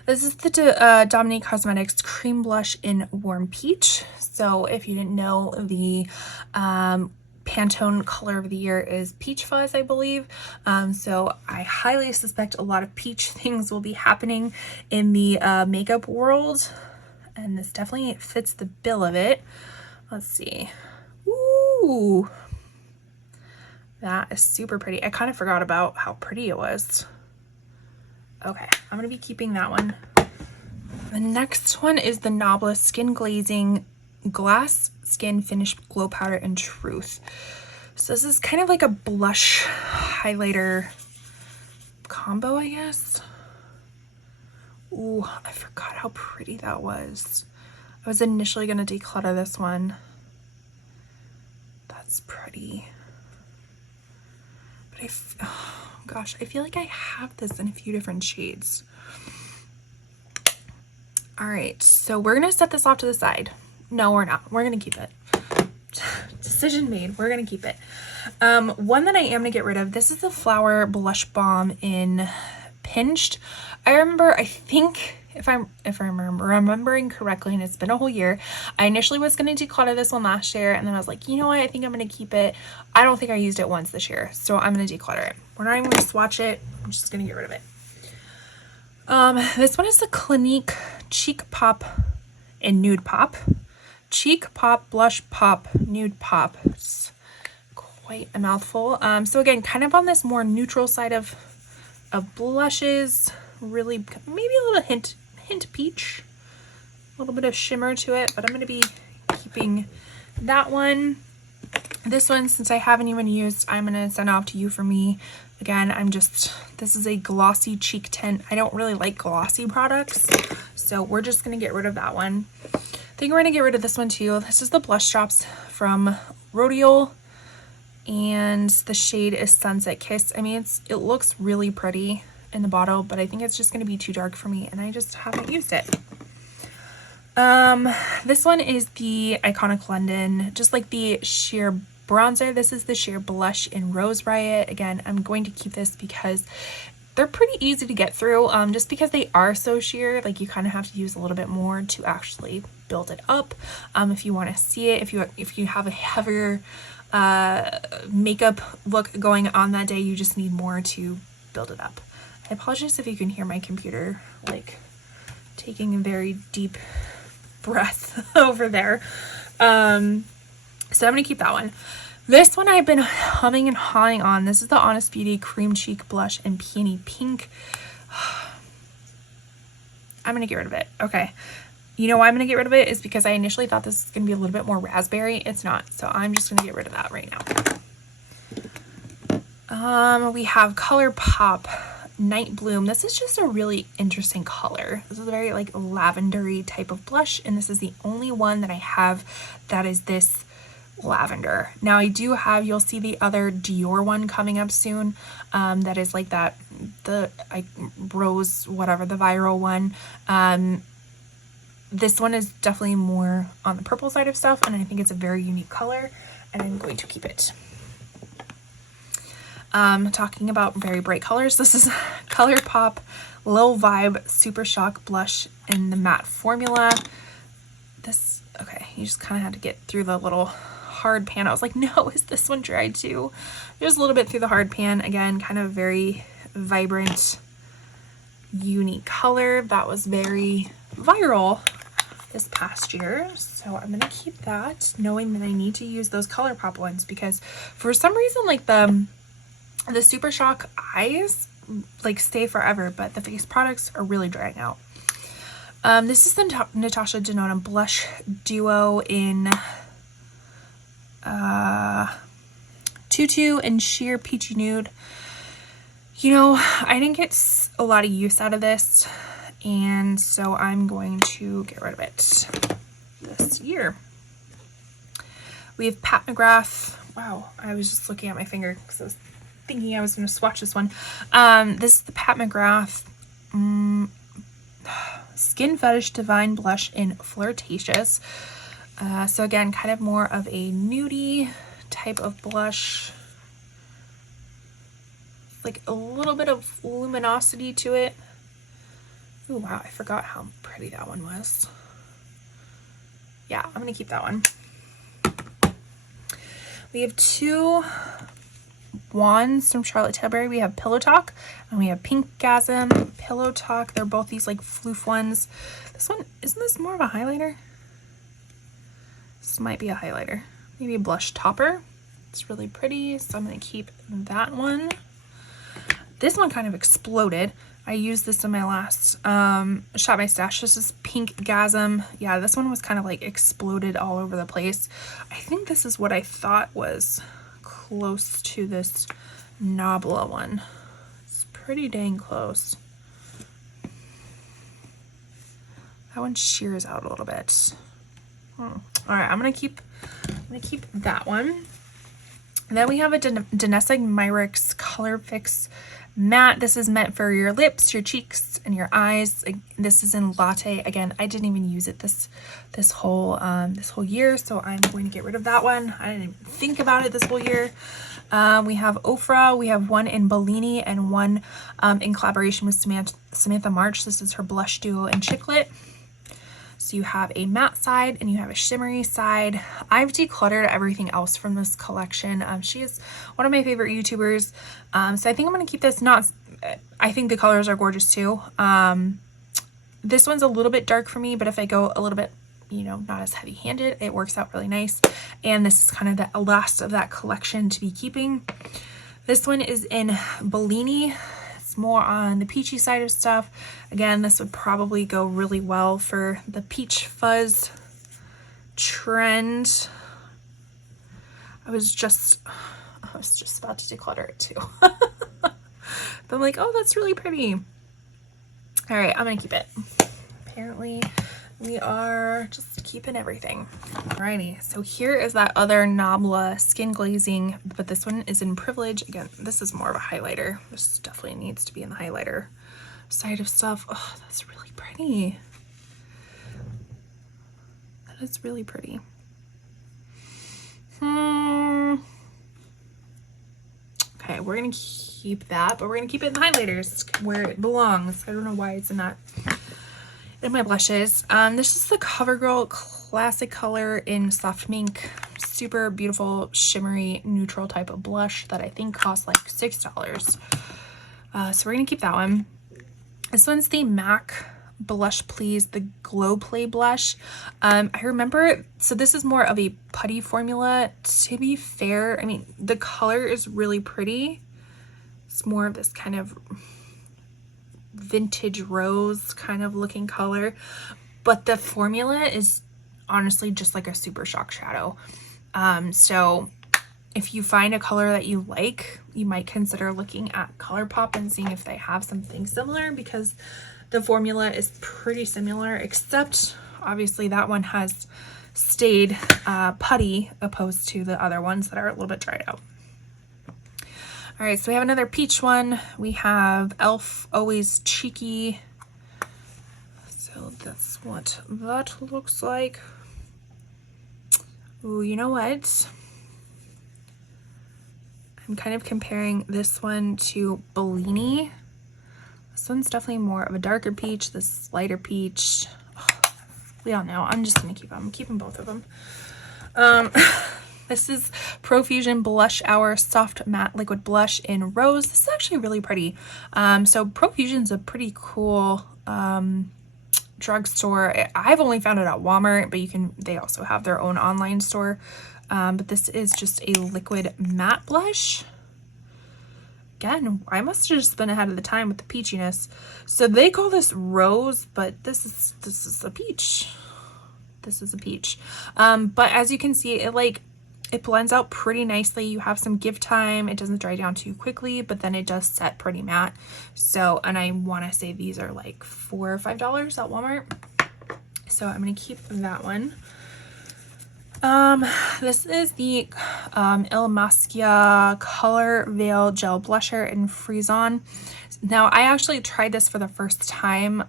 This is the Dominique Cosmetics Cream Blush in Warm Peach. So if you didn't know, the Pantone color of the year is Peach Fuzz, I believe. So I highly suspect a lot of peach things will be happening in the makeup world. And this definitely fits the bill of it. Let's see. Ooh, that is super pretty. I kind of forgot about how pretty it was. Okay, I'm going to be keeping that one. The next one is the Nobla Skin Glazing Glass Skin Finish Glow Powder in Truth. So this is kind of like a blush highlighter combo, I guess. Ooh, I forgot how pretty that was. I was initially going to declutter this one. That's pretty. But oh gosh, I feel like I have this in a few different shades. All right, so we're gonna set this off to the side. No, we're not. We're gonna keep it. Decision made. We're gonna keep it. One that I am gonna get rid of. This is the Flower Blush Balm in Pinched. I think if I'm remembering correctly, and it's been a whole year, I initially was going to declutter this one last year, and then I was like, you know what, I think I'm going to keep it. I don't think I used it once this year, so I'm going to declutter it. We're not even going to swatch it. I'm just going to get rid of it. This one is the Clinique Cheek Pop in Nude Pop. Cheek Pop Blush Pop Nude Pop. It's quite a mouthful. So again, kind of on this more neutral side of blushes. Really, maybe a little hint peach, a little bit of shimmer to it, but I'm going to be keeping that one. This one, since I haven't even used, I'm going to send off to You For Me. Again, this is a glossy cheek tint. I don't really like glossy products, so we're just going to get rid of that one. I think we're going to get rid of this one too. This is the blush drops from Rodial, and the shade is Sunset Kiss. I mean, it looks really pretty in the bottle, but I think it's just going to be too dark for me, and I just haven't used it. This one is the Iconic London, just like the sheer bronzer. This is the sheer blush in Rose Riot. Again, I'm going to keep this because they're pretty easy to get through, just because they are so sheer. Like, you kind of have to use a little bit more to actually build it up. If you want to see it, if you have a heavier makeup look going on that day, you just need more to build it up. I apologize if you can hear my computer like taking a very deep breath over there. So I'm gonna keep that one. This one I've been humming and hawing on. This is the Honest Beauty Cream Cheek Blush in Peony Pink. I'm gonna get rid of it. Okay. You know why I'm gonna get rid of it is because I initially thought this was gonna be a little bit more raspberry. It's not. So I'm just gonna get rid of that right now. We have ColourPop Night Bloom. This is just a really interesting color. This is a very like lavendery type of blush, and this is the only one that I have that is this lavender. Now I do have, you'll see the other Dior one coming up soon, that is like that, the rose whatever, the viral one. This one is definitely more on the purple side of stuff, and I think it's a very unique color, and I'm going to keep it. Talking about very bright colors, this is ColourPop Low Vibe Super Shock Blush in the matte formula. This, okay, you just kind of had to get through the little hard pan. I was like, no, is this one dried too? Just a little bit through the hard pan. Again, kind of very vibrant, unique color that was very viral this past year. So I'm gonna keep that, knowing that I need to use those ColourPop ones, because for some reason, like the Super Shock eyes like stay forever, but the face products are really drying out. This is the Natasha Denona Blush Duo in Tutu and Sheer Peachy Nude. You know, I didn't get a lot of use out of this, and so I'm going to get rid of it this year. We have Pat McGrath. Wow, I was just looking at my finger because thinking I was going to swatch this one. This is the Pat McGrath Skin Fetish Divine Blush in Flirtatious. So again, kind of more of a nudie type of blush. Like a little bit of luminosity to it. Oh wow, I forgot how pretty that one was. Yeah, I'm gonna keep that one. We have two wands from Charlotte Tilbury. We have Pillow Talk and we have Pinkgasm. Pillow Talk, they're both these like floof ones. This one, isn't this more of a highlighter? This might be a highlighter. Maybe a blush topper. It's really pretty, so I'm gonna keep that one. This one kind of exploded. I used this in my last Shop My Stash. This is Pinkgasm. Yeah, this one was kind of like exploded all over the place. I think this is what I thought was close to this Nabla one. It's pretty dang close. That one shears out a little bit. All right, I'm gonna keep that one. And then we have a Danessa Myricks Color Fix Matte. This is meant for your lips, your cheeks, and your eyes. This is in Latte. Again, I didn't even use it this whole year, so I'm going to get rid of that one. I didn't even think about it this whole year. We have Ofra. We have one in Bellini and one in collaboration with Samantha March. This is her blush duo in Chiclet. So you have a matte side and you have a shimmery side. I've decluttered everything else from this collection. She is one of my favorite YouTubers. So I think I'm going to keep this. I think the colors are gorgeous too. This one's a little bit dark for me, but if I go a little bit, you know, not as heavy handed, it works out really nice. And this is kind of the last of that collection to be keeping. This one is in Bellini. More on the peachy side of stuff. Again, this would probably go really well for the peach fuzz trend. I was just about to declutter it too. But I'm like, oh, that's really pretty. All right, I'm gonna keep it. Apparently we are just keeping everything. Alrighty, so here is that other Nabla skin glazing, but this one is in Privilege. Again, this is more of a highlighter. This definitely needs to be in the highlighter side of stuff. Oh, that's really pretty. That is really pretty. Okay, we're gonna keep that, but we're gonna keep it in the highlighters where it belongs. I don't know why it's in that. In my blushes, this is the CoverGirl Classic Color in Soft Mink. Super beautiful, shimmery, neutral type of blush that I think costs like $6. So we're gonna keep that one. This one's the MAC Blush Please, the Glow Play blush. I remember, so this is more of a putty formula. To be fair, I mean, the color is really pretty. It's more of this kind of vintage rose kind of looking color, but the formula is honestly just like a Super Shock shadow. So if you find a color that you like, you might consider looking at ColourPop and seeing if they have something similar, because the formula is pretty similar, except obviously that one has stayed putty opposed to the other ones that are a little bit dried out. All right, so we have another peach one. We have Elf Always Cheeky. So that's what that looks like. Ooh, you know what? I'm kind of comparing this one to Bellini. This one's definitely more of a darker peach. This is lighter peach. Oh, we all know. I'm just gonna keep them. I'm keeping both of them. This is Profusion Blush Hour Soft Matte Liquid Blush in Rose. This is actually really pretty. So Profusion's a pretty cool drugstore. I've only found it at Walmart, but they also have their own online store. But this is just a liquid matte blush. Again, I must have just been ahead of the time with the peachiness. So they call this Rose, but this is a peach. This is a peach. But as you can see, it blends out pretty nicely. You have some give time. It doesn't dry down too quickly, but then it does set pretty matte. So, and I want to say these are like $4 or $5 at Walmart. So I'm going to keep that one. This is the Il Maschia Color Veil Gel Blusher in Freeze On. Now, I actually tried this for the first time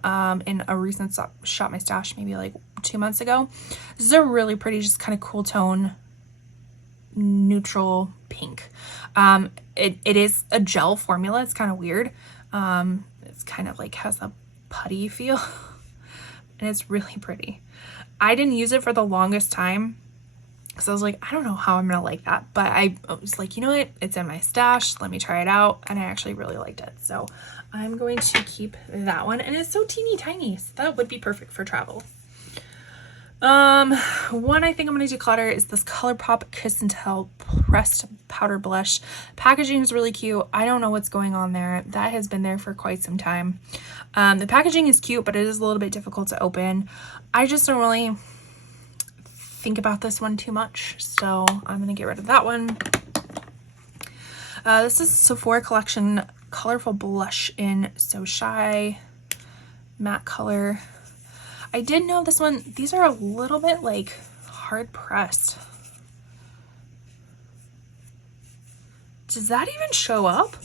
in a recent Shop My Stash, maybe like 2 months ago. This is a really pretty, just kind of cool tone, neutral pink. It is a gel formula. It's kind of weird. It's kind of like has a putty feel and it's really pretty. I didn't use it for the longest time because I was like, I don't know how I'm gonna like that, but I was like, you know what, it's in my stash, let me try it out, and I actually really liked it, so I'm going to keep that one. And it's so teeny tiny, so that would be perfect for travel. One I think I'm going to declutter is this ColourPop Kiss and Tell pressed powder blush. Packaging is really cute. I don't know what's going on there. That has been there for quite some time. The packaging is cute, but it is a little bit difficult to open. I just don't really think about this one too much, so I'm going to get rid of that one. This is Sephora Collection Colorful Blush in So Shy matte color. I did know this one, these are a little bit like hard pressed. Does that even show up?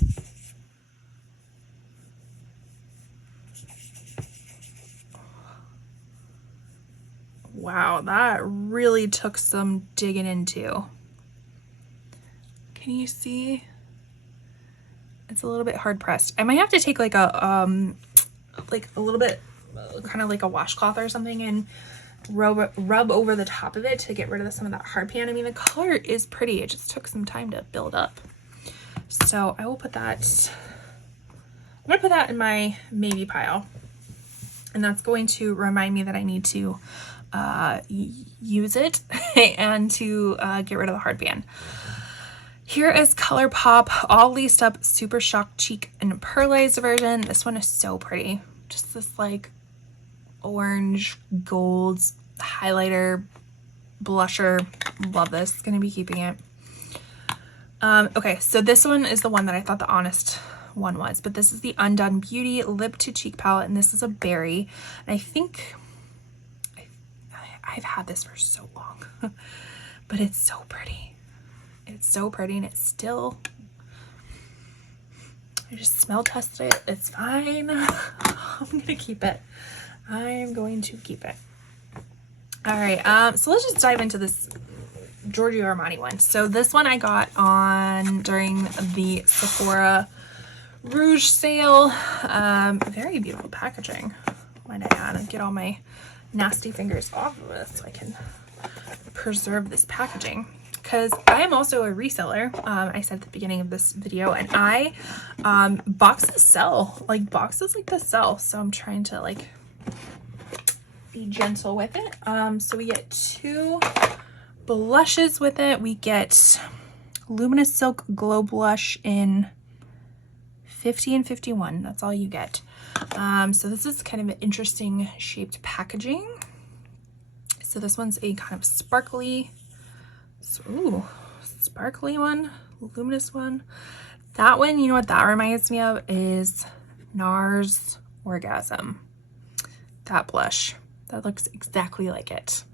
Wow, that really took some digging into. Can you see? It's a little bit hard pressed. I might have to take like a little bit, kind of like a washcloth or something, and rub over the top of it to get rid of some of that hard pan. I mean, the color is pretty. It just took some time to build up. So I will put that, I'm gonna put that in my maybe pile. And that's going to remind me that I need to use it and to get rid of the hard pan. Here is ColourPop All Laced Up Super Shock Cheek and Pearlized version. This one is so pretty. Just this like orange gold highlighter blusher. Love this. Gonna be keeping it. Okay, so this one is the one that I thought the Honest one was, but this is the Undone Beauty Lip to Cheek palette, and this is a berry. And I think I've had this for so long, but it's so pretty. It's so pretty, and it's still, I just smell tested it. It's fine. I'm gonna keep it. I'm going to keep it. All right, so let's just dive into this Giorgio Armani one. So this one I got on during the Sephora Rouge sale. Very beautiful packaging, might I add, and get all my nasty fingers off of this so I can preserve this packaging, because I am also a reseller. I said at the beginning of this video, and I boxes sell, like boxes like this sell, so I'm trying to like be gentle with it. So we get 2 blushes with it. We get Luminous Silk Glow Blush in 50 and 51. That's all you get. So this is kind of an interesting shaped packaging. So this one's a kind of sparkly, sparkly one, luminous one. That one, you know what that reminds me of is NARS Orgasm. That blush, that looks exactly like it.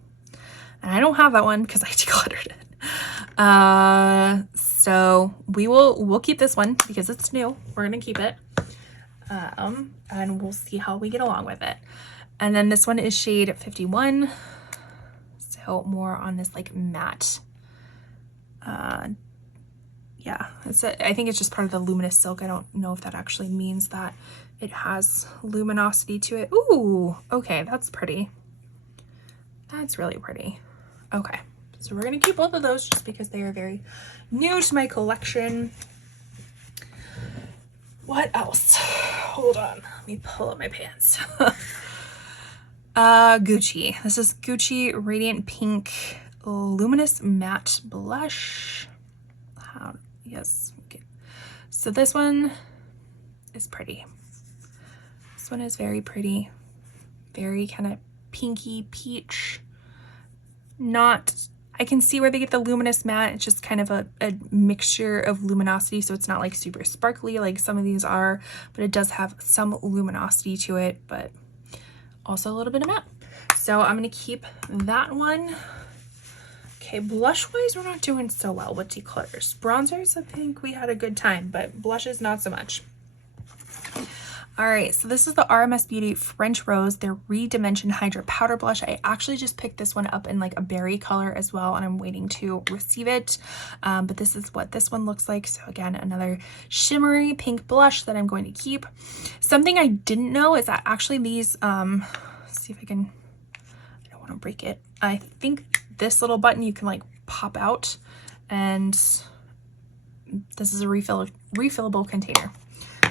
And I don't have that one because I decluttered it. So we'll keep this one because it's new. We're gonna keep it. And we'll see how we get along with it. And then this one is shade 51. So more on this like matte. Yeah, I think it's just part of the luminous silk. I don't know if that actually means that it has luminosity to it. Ooh, okay, that's pretty. That's really pretty. Okay, so we're gonna keep both of those just because they are very new to my collection. What else? Hold on, let me pull up my pants. Gucci. This is Gucci Radiant Pink Luminous Matte Blush. Yes. Okay. So this one is pretty. This one is very pretty. Very kind of pinky peach. Not, I can see where they get the luminous matte. It's just kind of a mixture of luminosity, so it's not like super sparkly like some of these are, but it does have some luminosity to it, but also a little bit of matte. So I'm gonna keep that one. Okay, blush-wise, we're not doing so well with declutters. Bronzers, I think we had a good time, but blushes, not so much. All right, so this is the RMS Beauty French Rose, their Redimension Hydra Powder Blush. I actually just picked this one up in like a berry color as well, and I'm waiting to receive it. But this is what this one looks like. So again, another shimmery pink blush that I'm going to keep. Something I didn't know is that actually these, let's see if I can, I don't want to break it. I think this little button you can like pop out, and this is a refillable container.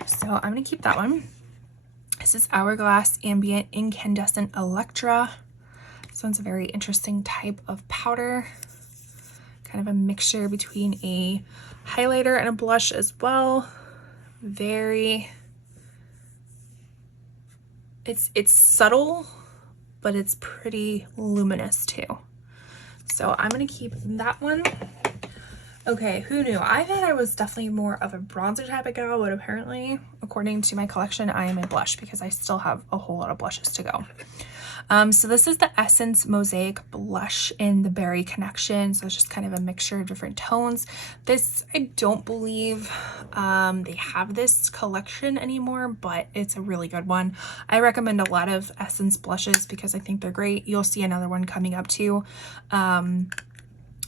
So I'm going to keep that one. This is Hourglass Ambient Incandescent Electra. This one's a very interesting type of powder. Kind of a mixture between a highlighter and a blush as well. It's subtle, but it's pretty luminous too. So I'm going to keep that one. Okay, who knew? I thought I was definitely more of a bronzer type of girl, but apparently, according to my collection, I am a blush because I still have a whole lot of blushes to go. So this is the Essence Mosaic Blush in the Berry Connection. So it's just kind of a mixture of different tones. This, I don't believe they have this collection anymore, but it's a really good one. I recommend a lot of Essence blushes because I think they're great. You'll see another one coming up too.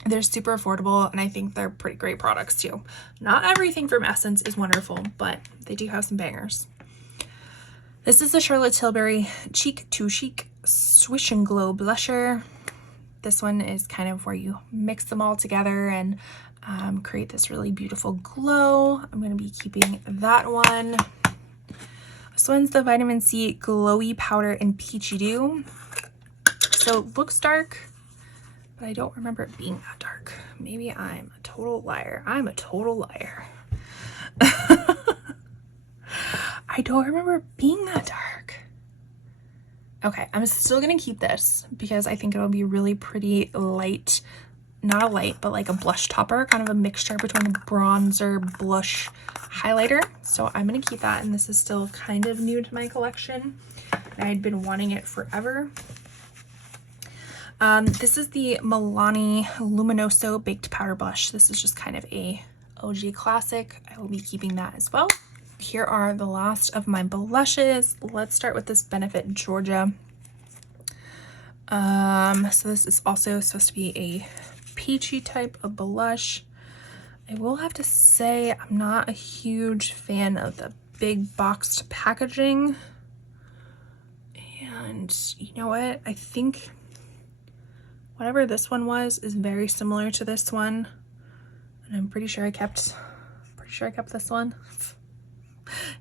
They're super affordable, and I think they're pretty great products too. Not everything from Essence is wonderful, but they do have some bangers. This is the Charlotte Tilbury Cheek to Chic Swish and Glow Blusher. This one is kind of where you mix them all together and create this really beautiful glow. I'm going to be keeping that one. This one's the Vitamin C Glowy Powder in Peachy Dew. So it looks dark, but I don't remember it being that dark. Maybe I'm a total liar. I'm a total liar. I don't remember it being that dark. Okay, I'm still gonna keep this because I think it'll be really pretty light, not a light, but like a blush topper, kind of a mixture between a bronzer, blush, highlighter. So I'm gonna keep that, and this is still kind of new to my collection. I'd been wanting it forever. This is the Milani Luminoso Baked Powder Blush. This is just kind of a OG classic. I will be keeping that as well. Here are the last of my blushes. Let's start with this Benefit Georgia. So this is also supposed to be a peachy type of blush. I will have to say I'm not a huge fan of the big boxed packaging. And you know what? I think whatever this one was is very similar to this one. And I'm pretty sure I kept this one.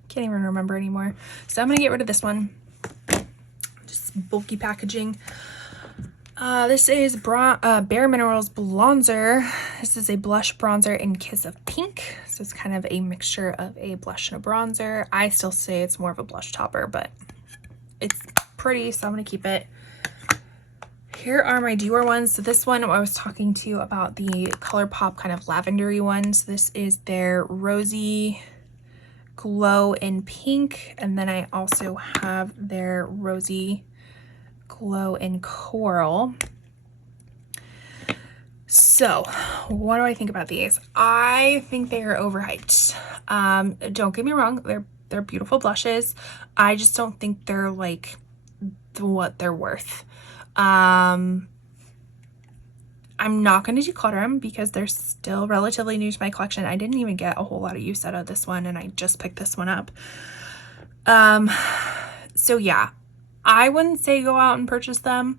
Can't even remember anymore. So I'm gonna get rid of this one. Just bulky packaging. This is Bare Minerals Bronzer. This is a blush bronzer in Kiss of Pink. So it's kind of a mixture of a blush and a bronzer. I still say it's more of a blush topper, but it's pretty, so I'm gonna keep it. Here are my Dior ones. So this one I was talking to you about, the ColourPop kind of lavendery ones. This is their Rosy Glow in Pink, and then I also have their Rosy Glow in Coral. So what do I think about these? I think they are overhyped. Don't get me wrong, they're beautiful blushes. I just don't think they're like what they're worth. I'm not going to declutter them because they're still relatively new to my collection. I didn't even get a whole lot of use out of this one, and I just picked this one up. So yeah, I wouldn't say go out and purchase them.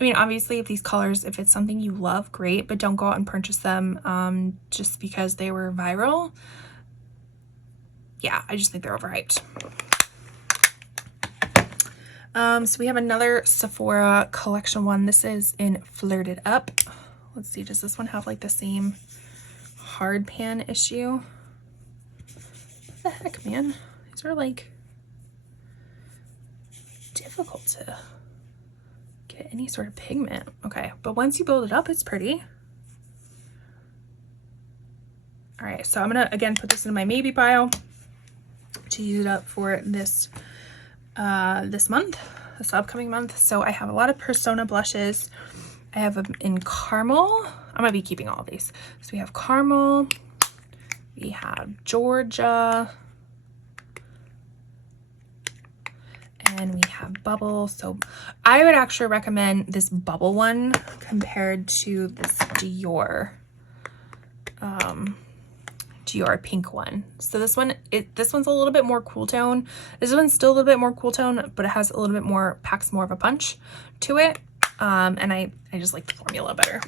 I mean, obviously, if these colors, if it's something you love, great, but don't go out and purchase them just because they were viral. Yeah, I just think they're overhyped. So we have another Sephora collection one. This is in Flirted Up. Let's see, does this one have like the same hard pan issue? What the heck, man? These are like difficult to get any sort of pigment. Okay, but once you build it up, it's pretty. All right, so I'm gonna again put this in my maybe pile to use it up for this this upcoming month. So I have a lot of Persona blushes. I have them in caramel. I'm gonna be keeping all of these. So we have caramel, we have Georgia, and we have bubble. So I would actually recommend this bubble one compared to this Dior pink one. So this one's a little bit more cool tone. This one's still a little bit more cool tone, but it has a little bit more, packs more of a punch to it. And I just like the formula better.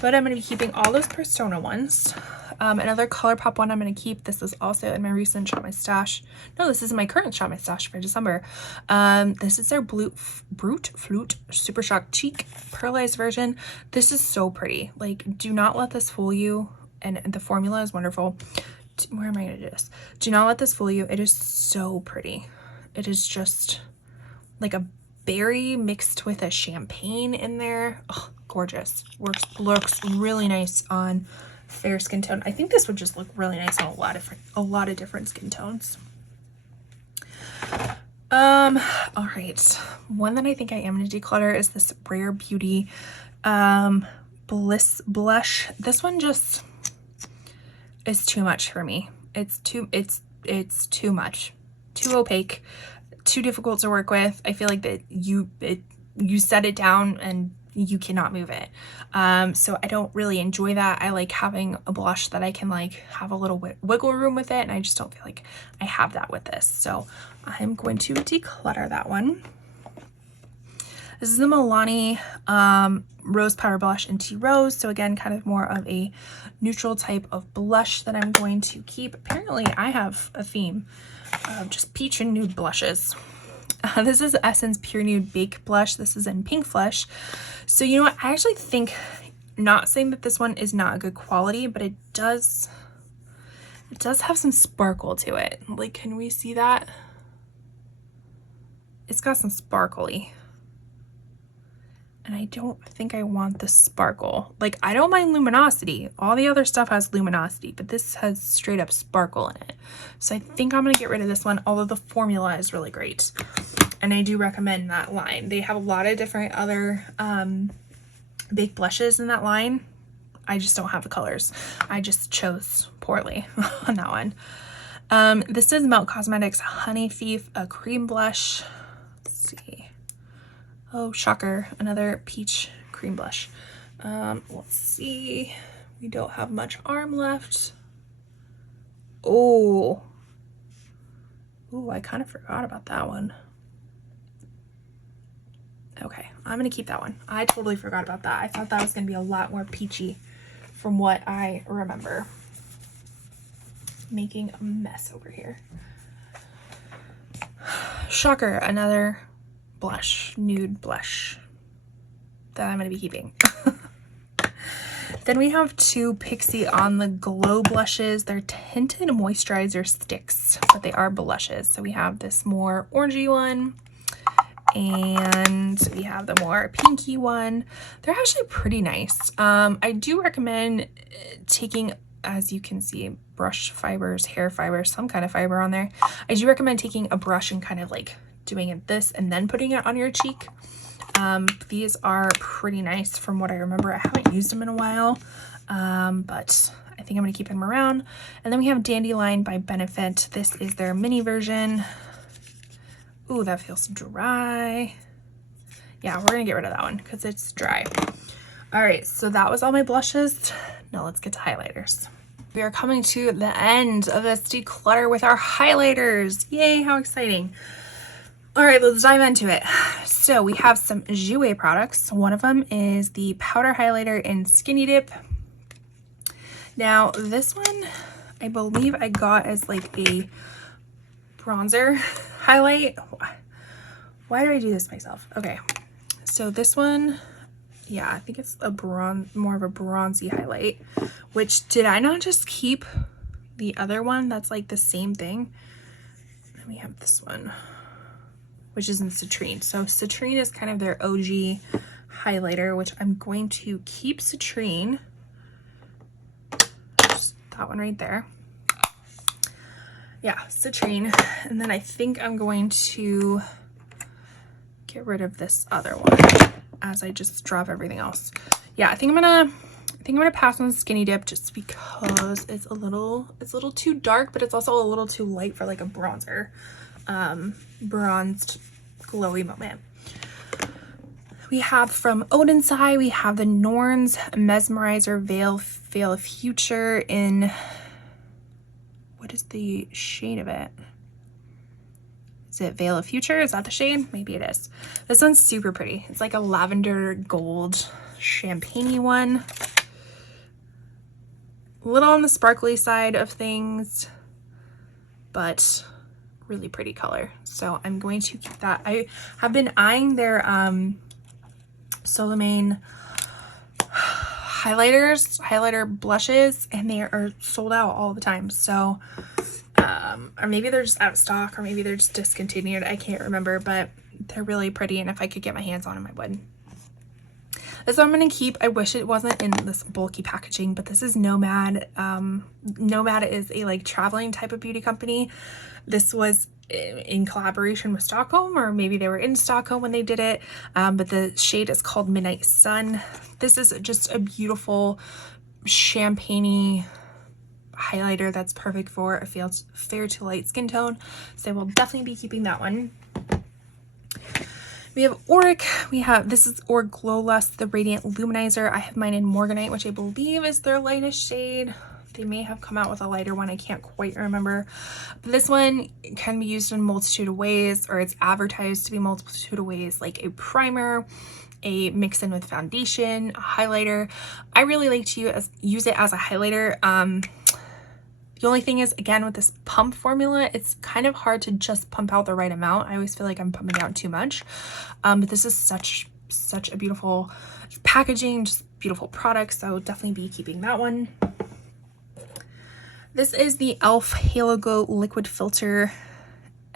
But I'm going to be keeping all those Persona ones. Another ColourPop one I'm going to keep. This is also in my recent Shop My Stash. No, this is in my current Shop My Stash for December. This is their Brute Flute Super Shock Cheek Pearlized version. This is so pretty. Like, do not let this fool you. And the formula is wonderful. Where am I going to do this? Do not let this fool you. It is so pretty. It is just like a berry mixed with a champagne in there. Oh, gorgeous. Looks really nice on fair skin tone. I think this would just look really nice on a lot of different skin tones. All right. One that I think I am going to declutter is this Rare Beauty Bliss blush. This one just is too much for me. It's too much. Too opaque, too difficult to work with. I feel like that you set it down and you cannot move it. So I don't really enjoy that. I like having a blush that I can like have a little wiggle room with it, and I just don't feel like I have that with this. So I'm going to declutter that one. This is the Milani Rose Powder Blush in Tea Rose. So again, kind of more of a neutral type of blush that I'm going to keep. Apparently I have a theme of just peach and nude blushes. This is Essence Pure Nude Bake Blush. This is in Pink Flesh. So you know what? I actually think, not saying that this one is not a good quality, but it does have some sparkle to it. Like, can we see that? It's got some sparkly. And I don't think I want the sparkle. Like, I don't mind luminosity. All the other stuff has luminosity, but this has straight up sparkle in it. So I think I'm gonna get rid of this one, although the formula is really great. And I do recommend that line. They have a lot of different other baked blushes in that line. I just don't have the colors. I just chose poorly on that one. This is Melt Cosmetics Honey Thief, a cream blush. Let's see. Oh, shocker, another peach cream blush. Let's see. We don't have much arm left. Oh. Ooh, I kind of forgot about that one. Okay, I'm gonna keep that one. I totally forgot about that. I thought that was gonna be a lot more peachy from what I remember. Making a mess over here. Shocker, another blush, nude blush that I'm going to be keeping. Then we have two Pixi On The Glow blushes. They're tinted moisturizer sticks, but they are blushes. So we have this more orangey one, and we have the more pinky one. They're actually pretty nice. I do recommend taking, as you can see, brush fibers, hair fibers, some kind of fiber on there. I do recommend taking a brush and kind of like doing it this and then putting it on your cheek. These are pretty nice from what I remember. I haven't used them in a while, but I think I'm going to keep them around. And then we have Dandelion by Benefit. This is their mini version. Ooh, that feels dry. Yeah, we're going to get rid of that one because it's dry. All right, so that was all my blushes. Now let's get to highlighters. We are coming to the end of this declutter with our highlighters. Yay, how exciting. All right, let's dive into it. So we have some Jouer products. One of them is the powder highlighter in Skinny Dip. Now this one, I believe I got as like a bronzer highlight. Why do I do this myself? Okay, so this one, yeah, I think it's a more of a bronzy highlight. Which, did I not just keep the other one that's like the same thing? And we have this one, which is in Citrine. So Citrine is kind of their OG highlighter, which I'm going to keep Citrine. Just that one right there. Yeah, Citrine. And then I think I'm going to get rid of this other one. as I just drop everything else. Yeah, I think I'm gonna pass on the Skinny Dip just because it's a little too dark, but it's also a little too light for like a bronzer, bronzed glowy moment. We have from Odensai, we have the Norns Mesmerizer Veil of Future in, what is the shade of it? Is it Veil of Future? Is that the shade? Maybe it is. This one's super pretty. It's like a lavender gold champagne-y one. A little on the sparkly side of things, but really pretty color. So I'm going to keep that. I have been eyeing their Solomane highlighter blushes, and they are sold out all the time. So or maybe they're just out of stock, or maybe they're just discontinued. I can't remember, but they're really pretty, and if I could get my hands on them, I would. This one I'm going to keep. I wish it wasn't in this bulky packaging, but this is Nomad. Nomad is a like traveling type of beauty company. This was in collaboration with Stockholm, or maybe they were in Stockholm when they did it, but the shade is called Midnight Sun. This is just a beautiful champagne-y highlighter that's perfect for a fair to light skin tone, so I will definitely be keeping that one. We have Auric. This is Auric Glow Lust, the Radiant Luminizer. I have mine in Morganite, which I believe is their lightest shade. They may have come out with a lighter one, I can't quite remember. But this one can be used in a multitude of ways, or it's advertised to be multitude of ways, like a primer, a mix in with foundation, a highlighter. I really like to use it as a highlighter. The only thing is, again, with this pump formula, it's kind of hard to just pump out the right amount. I always feel like I'm pumping out too much. But this is such a beautiful packaging, just beautiful product, so definitely be keeping that one. This is the e.l.f. Halo Glow Liquid Filter.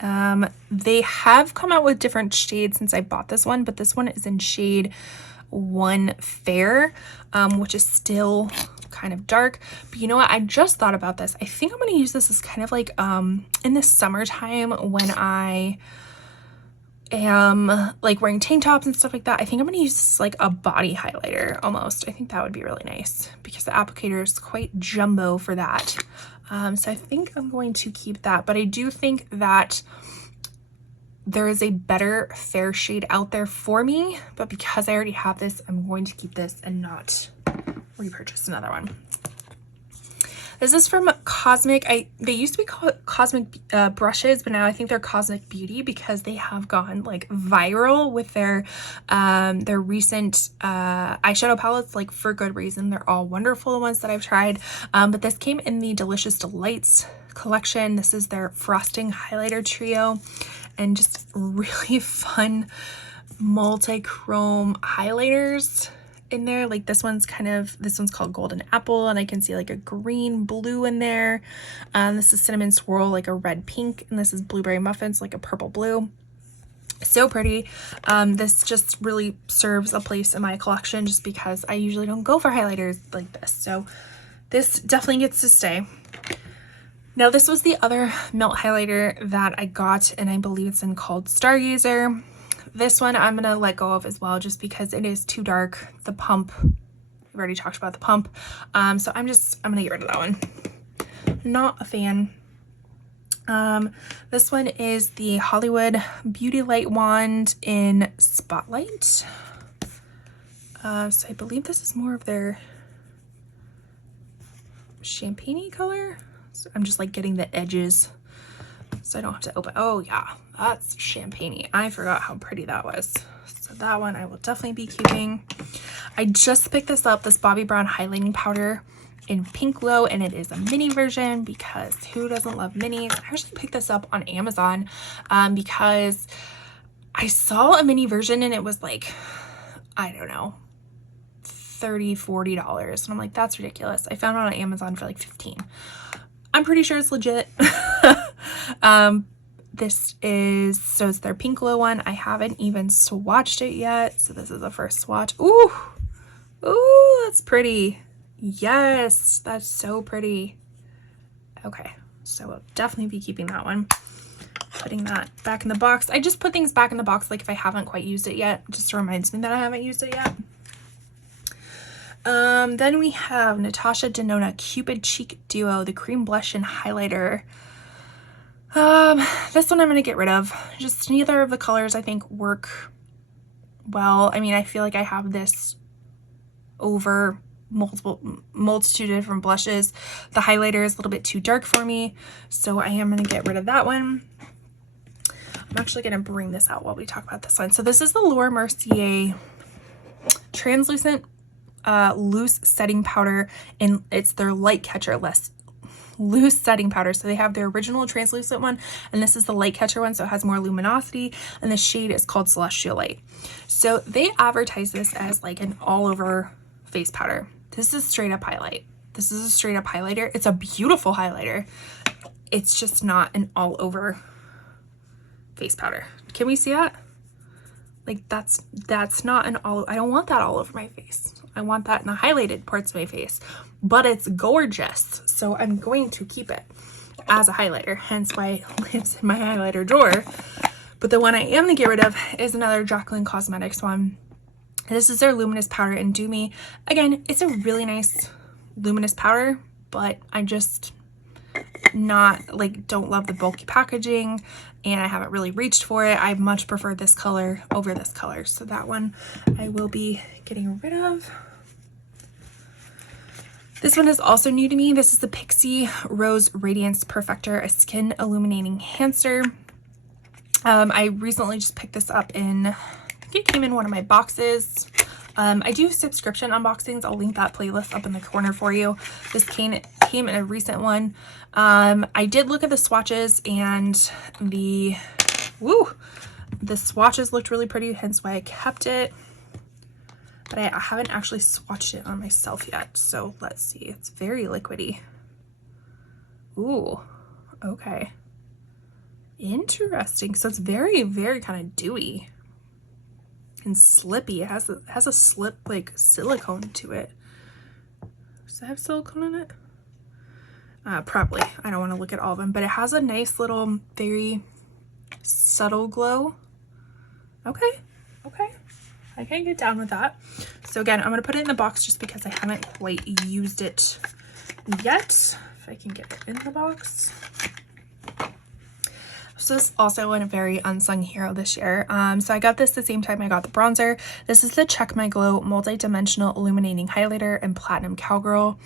They have come out with different shades since I bought this one, but this one is in shade 1 Fair, which is still kind of dark. But you know what, I just thought about this. I think I'm going to use this as kind of like in the summertime when I am like wearing tank tops and stuff like that. I think I'm going to use this like a body highlighter almost. I think that would be really nice because the applicator is quite jumbo for that. So I think I'm going to keep that, but I do think that there is a better fair shade out there for me, but because I already have this, I'm going to keep this and not repurchase another one. This is from Cosmic. They used to be called Cosmic brushes, but now I think they're Cosmic Beauty because they have gone like viral with their recent eyeshadow palettes, like for good reason. They're all wonderful, the ones that I've tried. But this came in the Delicious Delights collection. This is their Frosting Highlighter Trio, and just really fun multi-chrome highlighters in there. Like this one's called Golden Apple, and I can see like a green blue in there. This is Cinnamon Swirl, like a red pink, and this is Blueberry Muffins, like a purple blue. So pretty. This just really serves a place in my collection just because I usually don't go for highlighters like this, so this definitely gets to stay. Now this was the other Melt highlighter that I got, and I believe it's called Stargazer. This one I'm gonna let go of as well just because it is too dark. The pump, we've already talked about the pump, so I'm gonna get rid of that one. Not a fan. This one is the Hollywood Beauty Light Wand in Spotlight. So I believe this is more of their champagne-y color. So I'm just like getting the edges so I don't have to open. Oh yeah, that's champagne-y. I forgot how pretty that was. So that one I will definitely be keeping. I just picked this up, this Bobbi Brown highlighting powder in Pink Glow, and it is a mini version because who doesn't love minis? I actually picked this up on Amazon because I saw a mini version and it was like, I don't know, $30–40, and I'm like, that's ridiculous. I found it on Amazon for like $15. I'm pretty sure it's legit. So it's their Pink Glow one. I haven't even swatched it yet, so this is the first swatch. Ooh, that's pretty. Yes, that's so pretty. Okay, so we'll definitely be keeping that one. putting that back in the box. I just put things back in the box like if I haven't quite used it yet. It just reminds me that I haven't used it yet. Then we have Natasha Denona Cupid Cheek Duo, the cream blush and highlighter. This one I'm going to get rid of. Just neither of the colors I think work well. I mean, I feel like I have this over multitude of different blushes. The highlighter is a little bit too dark for me, so I am going to get rid of that one. I'm actually going to bring this out while we talk about this one. So this is the Laura Mercier translucent loose setting powder, and it's their light catcher loose setting powder. So they have their original translucent one, and this is the light catcher one, so it has more luminosity, and the shade is called Celestial Light. So they advertise this as like an all over face powder. This is straight up highlight. This is a straight up highlighter. It's a beautiful highlighter. It's just not an all over face powder. Can we see that? Like that's not an all, I don't want that all over my face. I want that in the highlighted parts of my face, but it's gorgeous. So I'm going to keep it as a highlighter, hence why it lives in my highlighter drawer. But the one I am gonna get rid of is another Jaclyn Cosmetics one. This is their luminous powder in Do Me. Again, it's a really nice luminous powder, but I just don't love the bulky packaging, and I haven't really reached for it. I much prefer this color over this color, so that one I will be getting rid of. This one is also new to me. This is the Pixi Rose Radiance Perfector, a skin illuminating enhancer. I recently just picked this up in, I think it came in one of my boxes. I do subscription unboxings. I'll link that playlist up in the corner for you. This came in a recent one. I did look at the swatches, and the swatches looked really pretty, hence why I kept it. But I haven't actually swatched it on myself yet. So let's see. It's very liquidy. Ooh, okay. Interesting. So it's very, very kind of dewy and slippy. It has a slip like silicone to it. Does it have silicone in it? Probably. I don't want to look at all of them, but it has a nice little, very subtle glow. Okay. I can get down with that. So again, I'm going to put it in the box just because I haven't quite used it yet. If I can get it in the box. So this is also a very unsung hero this year. So I got this the same time I got the bronzer. This is the Check My Glow Multi-Dimensional Illuminating Highlighter in Platinum Cowgirl.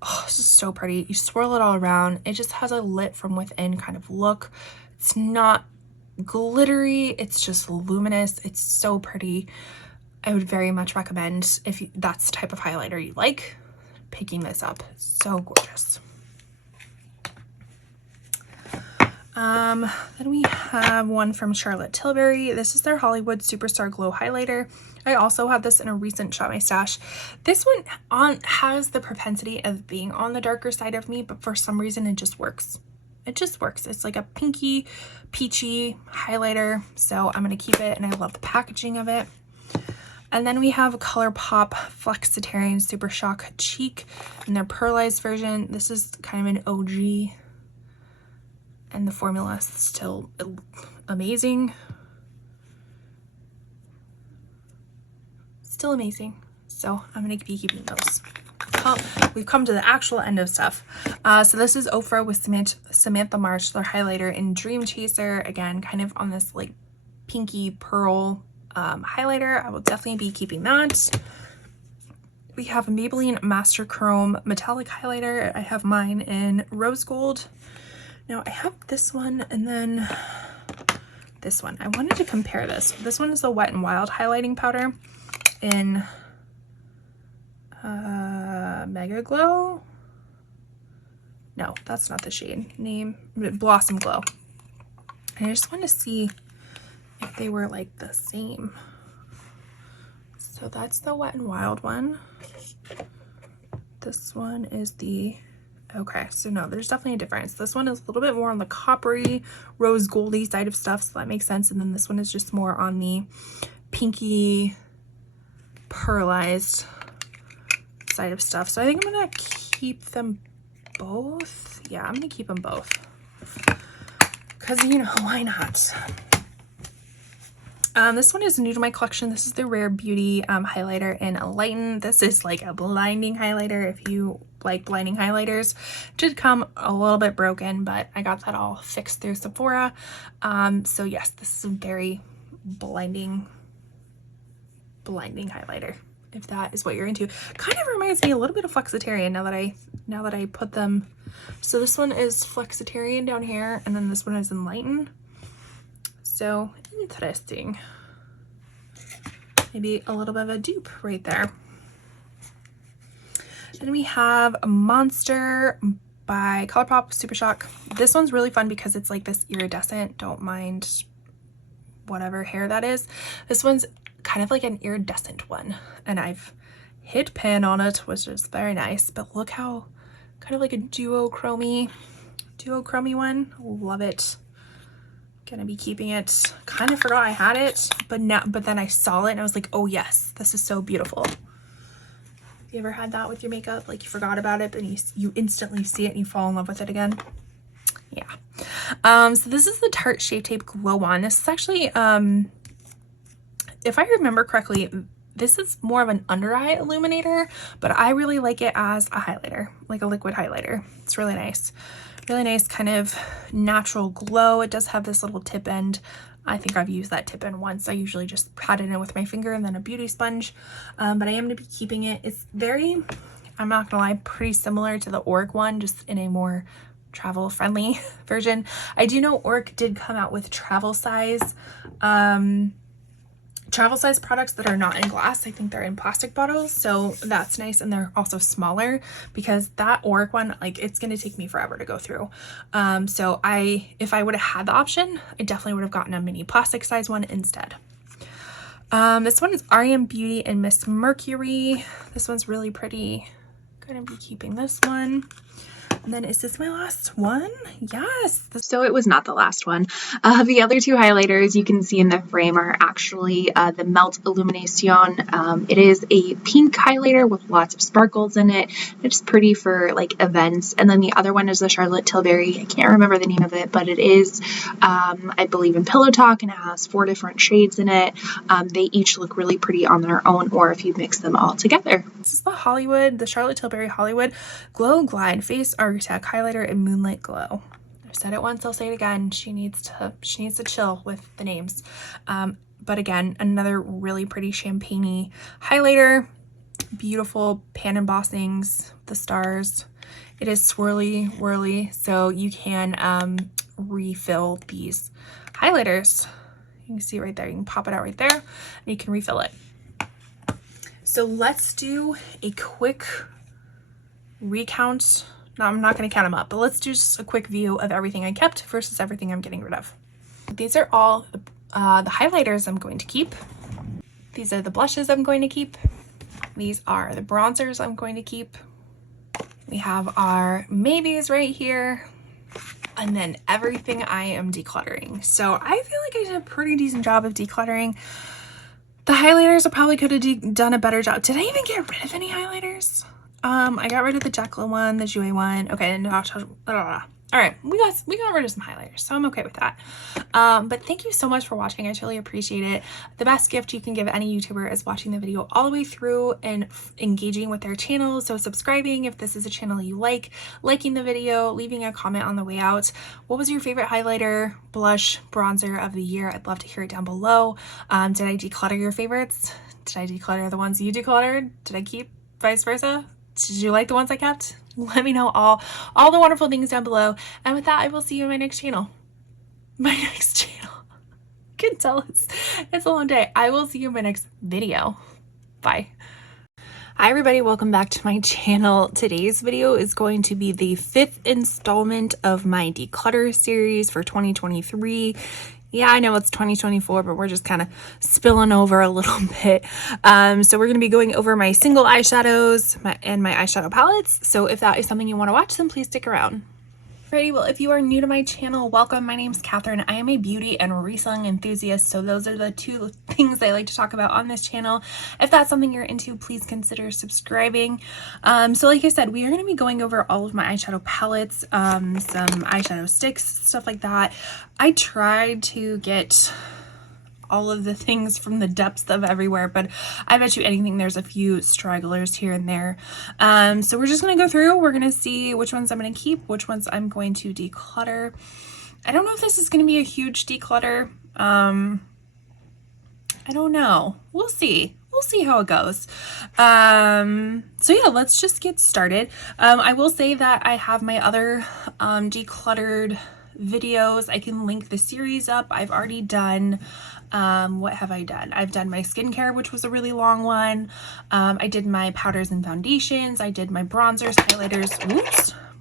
Oh, this is so pretty. You swirl it all around. It just has a lit from within kind of look. It's not glittery. It's just luminous. It's so pretty. I would very much recommend, if that's the type of highlighter you like, picking this up. It's so gorgeous. Then we have one from Charlotte Tilbury. This is their Hollywood Superstar Glow Highlighter. I also have this in a recent Shop My Stash. This one has the propensity of being on the darker side of me, but for some reason it just works. It just works. It's like a pinky, peachy highlighter, so I'm going to keep it, and I love the packaging of it. And then we have a ColourPop Flexitarian Super Shock Cheek in their pearlized version. This is kind of an OG, and the formula is still amazing. Still amazing. So I'm going to be keeping those. We've come to the actual end of stuff. So this is Ofra with Samantha March, their highlighter in Dream Chaser. Again, kind of on this like pinky pearl highlighter. I will definitely be keeping that. We have a Maybelline Master Chrome Metallic Highlighter. I have mine in Rose Gold. Now I have this one, and then this one. I wanted to compare this. This one is a Wet n Wild highlighting powder in Mega Glow. No, that's not the shade name. Blossom Glow. And I just want to see if they were like the same. So that's the Wet n Wild one. This one is the, okay, so no, there's definitely a difference. This one is a little bit more on the coppery, rose goldy side of stuff, so that makes sense. And then this one is just more on the pinky, pearlized side of stuff. So I think I'm gonna keep them both. Yeah, I'm gonna keep them both because, you know, why not? This one is new to my collection. This is the Rare Beauty highlighter in Lighten. This is like a blinding highlighter if you like blinding highlighters. It did come a little bit broken, but I got that all fixed through Sephora. So yes, this is a very blinding highlighter, if that is what you're into. Kind of reminds me a little bit of Flexitarian now that I put them. So this one is Flexitarian down here, and then this one is Enlighten. So interesting. Maybe a little bit of a dupe right there. Then we have a Monster by ColourPop Super Shock. This one's really fun because it's like this iridescent, don't mind whatever hair that is. This one's kind of like an iridescent one, and I've hit pan on it, which is very nice, but look how kind of like a duochrome one. Love it. Gonna be keeping it. Kind of forgot I had it, but then I saw it and I was like, oh yes, this is so beautiful. You ever had that with your makeup? Like you forgot about it, but you instantly see it and you fall in love with it again? Yeah. So this is the Tarte Shape Tape Glow Wand. This is actually, if I remember correctly, this is more of an under eye illuminator, but I really like it as a highlighter, like a liquid highlighter. It's really nice. Really nice kind of natural glow. It does have this little tip end. I think I've used that tip end once. I usually just pat it in with my finger and then a beauty sponge, but I am going to be keeping it. It's very, I'm not gonna lie, pretty similar to the Orc one, just in a more travel friendly version. I do know Orc did come out with travel size products that are not in glass. I think they're in plastic bottles, so that's nice, and they're also smaller, because that Auric one, like, it's gonna take me forever to go through. So if I would have had the option, I definitely would have gotten a mini plastic size one instead. This one is REM Beauty and Miss Mercury. This one's really pretty. Gonna be keeping this one. And then is this my last one? Yes. So it was not the last one. The other two highlighters you can see in the frame are actually the Melt Illumination. It is a pink highlighter with lots of sparkles in it. It's pretty for like events. And then the other one is the Charlotte Tilbury. I can't remember the name of it, but it is, I believe, in Pillow Talk, and it has 4 different shades in it. They each look really pretty on their own, or if you mix them all together. This is the Charlotte Tilbury Hollywood Glow Glide Face Architect Highlighter in Moonlight Glow. I've said it once, I'll say it again. She needs to chill with the names. But again, another really pretty champagne-y highlighter. Beautiful pan embossings, the stars. It is swirly, whirly, so you can refill these highlighters. You can see it right there. You can pop it out right there, and you can refill it. So let's do a quick recount. No, I'm not going to count them up, but let's do just a quick view of everything I kept versus everything I'm getting rid of. These are all the highlighters I'm going to keep. These are the blushes I'm going to keep. These are the bronzers I'm going to keep. We have our maybes right here. And then everything I am decluttering. So I feel like I did a pretty decent job of decluttering. The highlighters I probably could have done a better job. Did I even get rid of any highlighters? I got rid of the Jekyll one, the Jouer one. Okay, and all right, we got rid of some highlighters, so I'm okay with that. But thank you so much for watching. I truly appreciate it. The best gift you can give any YouTuber is watching the video all the way through and engaging with their channel. So subscribing if this is a channel you like, liking the video, leaving a comment on the way out. What was your favorite highlighter, blush, bronzer of the year? I'd love to hear it down below. Did I declutter your favorites? Did I declutter the ones you decluttered? Did I keep vice versa? Did you like the ones I kept? Let me know all the wonderful things down below. And with that, I will see you in my next channel. You can tell it's a long day. I will see you in my next video. Bye. Hi everybody, welcome back to my channel. Today's video is going to be the 5th installment of my declutter series for 2023. Yeah, I know it's 2024, but we're just kind of spilling over a little bit. So we're going to be going over my single eyeshadows and my eyeshadow palettes. So if that is something you want to watch, then please stick around. Alrighty, well, if you are new to my channel, welcome. My name's Catherine. I am a beauty and reselling enthusiast, so those are the two things I like to talk about on this channel. If that's something you're into, please consider subscribing. So like I said, we are going to be going over all of my eyeshadow palettes, some eyeshadow sticks, stuff like that. I tried to get all of the things from the depths of everywhere, but I bet you anything there's a few stragglers here and there. So we're just going to go through, we're going to see which ones I'm going to keep, which ones I'm going to declutter. I don't know if this is going to be a huge declutter. I don't know. We'll see. We'll see how it goes. So yeah, let's just get started. I will say that I have my other decluttered videos. I can link the series up. I've already done what have I done? I've done my skincare, which was a really long one. I did my powders and foundations. I did my bronzers,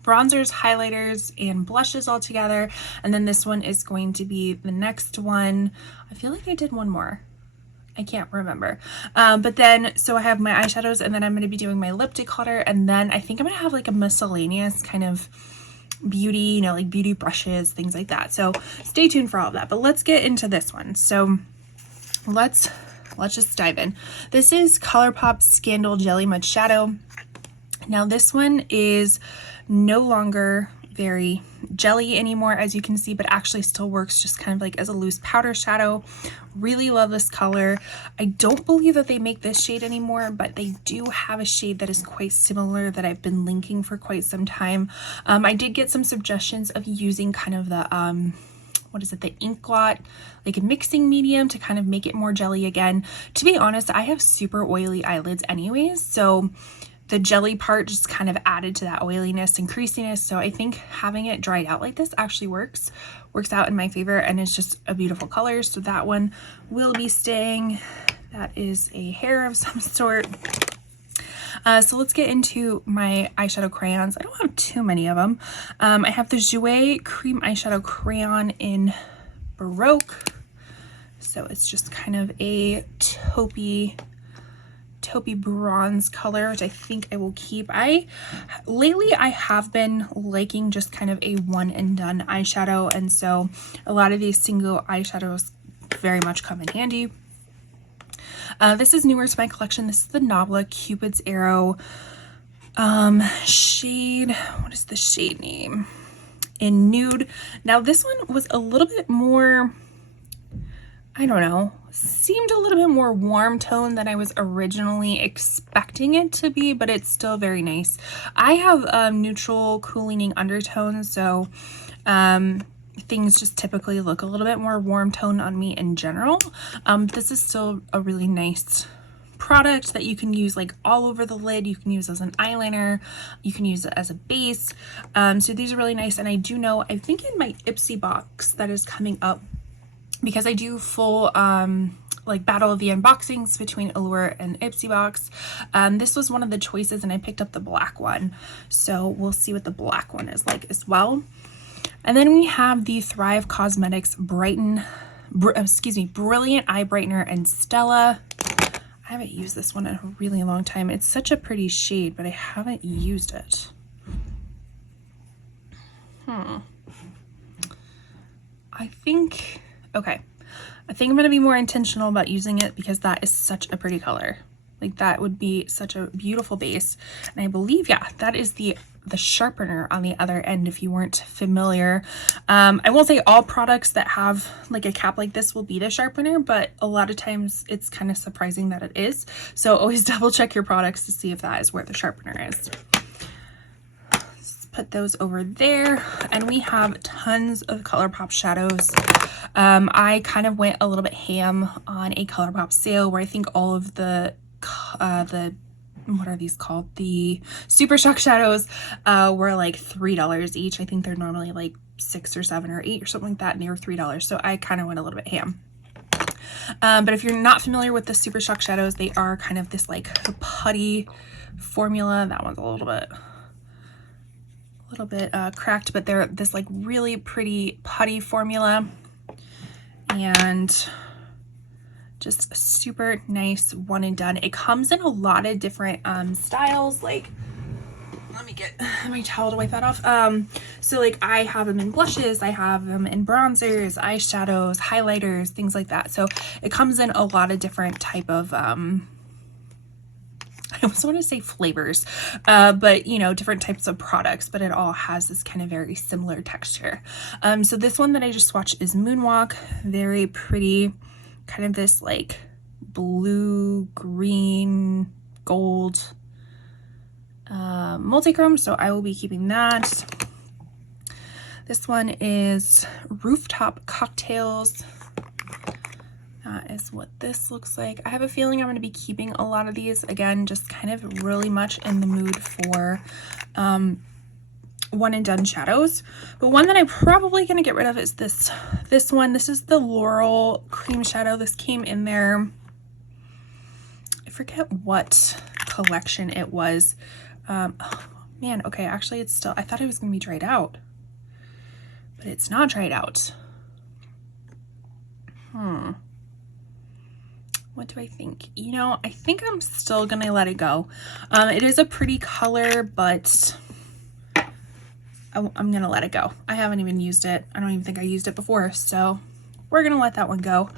highlighters, and blushes all together. And then this one is going to be the next one. I feel like I did one more. I can't remember. But then, so I have my eyeshadows, and then I'm going to be doing my lip declutter. And then I think I'm going to have like a miscellaneous kind of beauty, you know, like beauty brushes, things like that. So stay tuned for all of that, but let's get into this one. So let's just dive in. This is ColourPop Scandal Jelly Mud Shadow. Now this one is no longer very jelly anymore, as you can see, but actually still works just kind of like as a loose powder shadow. Really love this color. I don't believe that they make this shade anymore, but they do have a shade that is quite similar that I've been linking for quite some time. I did get some suggestions of using kind of the the ink blot, like a mixing medium to kind of make it more jelly again. To be honest, I have super oily eyelids anyways, so the jelly part just kind of added to that oiliness and creasiness. So I think having it dried out like this actually works out in my favor, and it's just a beautiful color. So that one will be staying. That is a hair of some sort. So let's get into my eyeshadow crayons. I don't have too many of them. I have the Jouer Cream Eyeshadow Crayon in Baroque. So it's just kind of a taupey bronze color, which I think I will keep. Lately I have been liking just kind of a one and done eyeshadow, and so a lot of these single eyeshadows very much come in handy. This is newer to my collection. This is the Nabla Cupid's Arrow shade. What is the shade name? In Nude. Now this one was a little bit more, I don't know, seemed a little bit more warm tone than I was originally expecting it to be, but it's still very nice. I have neutral cooling undertones, so things just typically look a little bit more warm tone on me in general. This is still a really nice product that you can use like all over the lid. You can use as an eyeliner, you can use it as a base. So these are really nice, and I do know, I think in my Ipsy box that is coming up, because I do full like battle of the unboxings between Allure and Ipsy box. This was one of the choices, and I picked up the black one. So we'll see what the black one is like as well. And then we have the Thrive Cosmetics Brilliant Eye Brightener in Stella. I haven't used this one in a really long time. It's such a pretty shade, but I haven't used it. I think I'm going to be more intentional about using it, because that is such a pretty color. Like that would be such a beautiful base. And I believe, yeah, that is the sharpener on the other end, if you weren't familiar. I won't say all products that have like a cap like this will be the sharpener, but a lot of times it's kind of surprising that it is. So always double check your products to see if that is where the sharpener is. Put those over there, and we have tons of ColourPop shadows. I kind of went a little bit ham on a ColourPop sale where I think all of the what are these called? The Super Shock shadows were like $3 each. I think they're normally like $6 or $7 or $8 or something like that, and they were $3. So I kind of went a little bit ham. But if you're not familiar with the Super Shock shadows, they are kind of this like putty formula. That one's a little bit cracked, but they're this like really pretty putty formula, and just a super nice one and done. It comes in a lot of different styles. Like let me get my towel to wipe that off. So like I have them in blushes, I have them in bronzers, eyeshadows, highlighters, things like that. So it comes in a lot of different type of I almost want to say flavors, but you know, different types of products, but it all has this kind of very similar texture. So this one that I just swatched is Moonwalk, very pretty, kind of this like blue, green, gold multi-chrome, so I will be keeping that. This one is Rooftop Cocktails. That is what this looks like. I have a feeling I'm going to be keeping a lot of these. Again, just kind of really much in the mood for one and done shadows. But one that I'm probably going to get rid of is this one. This is the Laurel Cream Shadow. This came in there, I forget what collection it was. Oh man, okay, actually it's still, I thought it was going to be dried out, but it's not dried out. What do I think? You know, I think I'm still gonna let it go. It is a pretty color, but I'm gonna let it go. I haven't even used it. I don't even think I used it before, so we're gonna let that one go.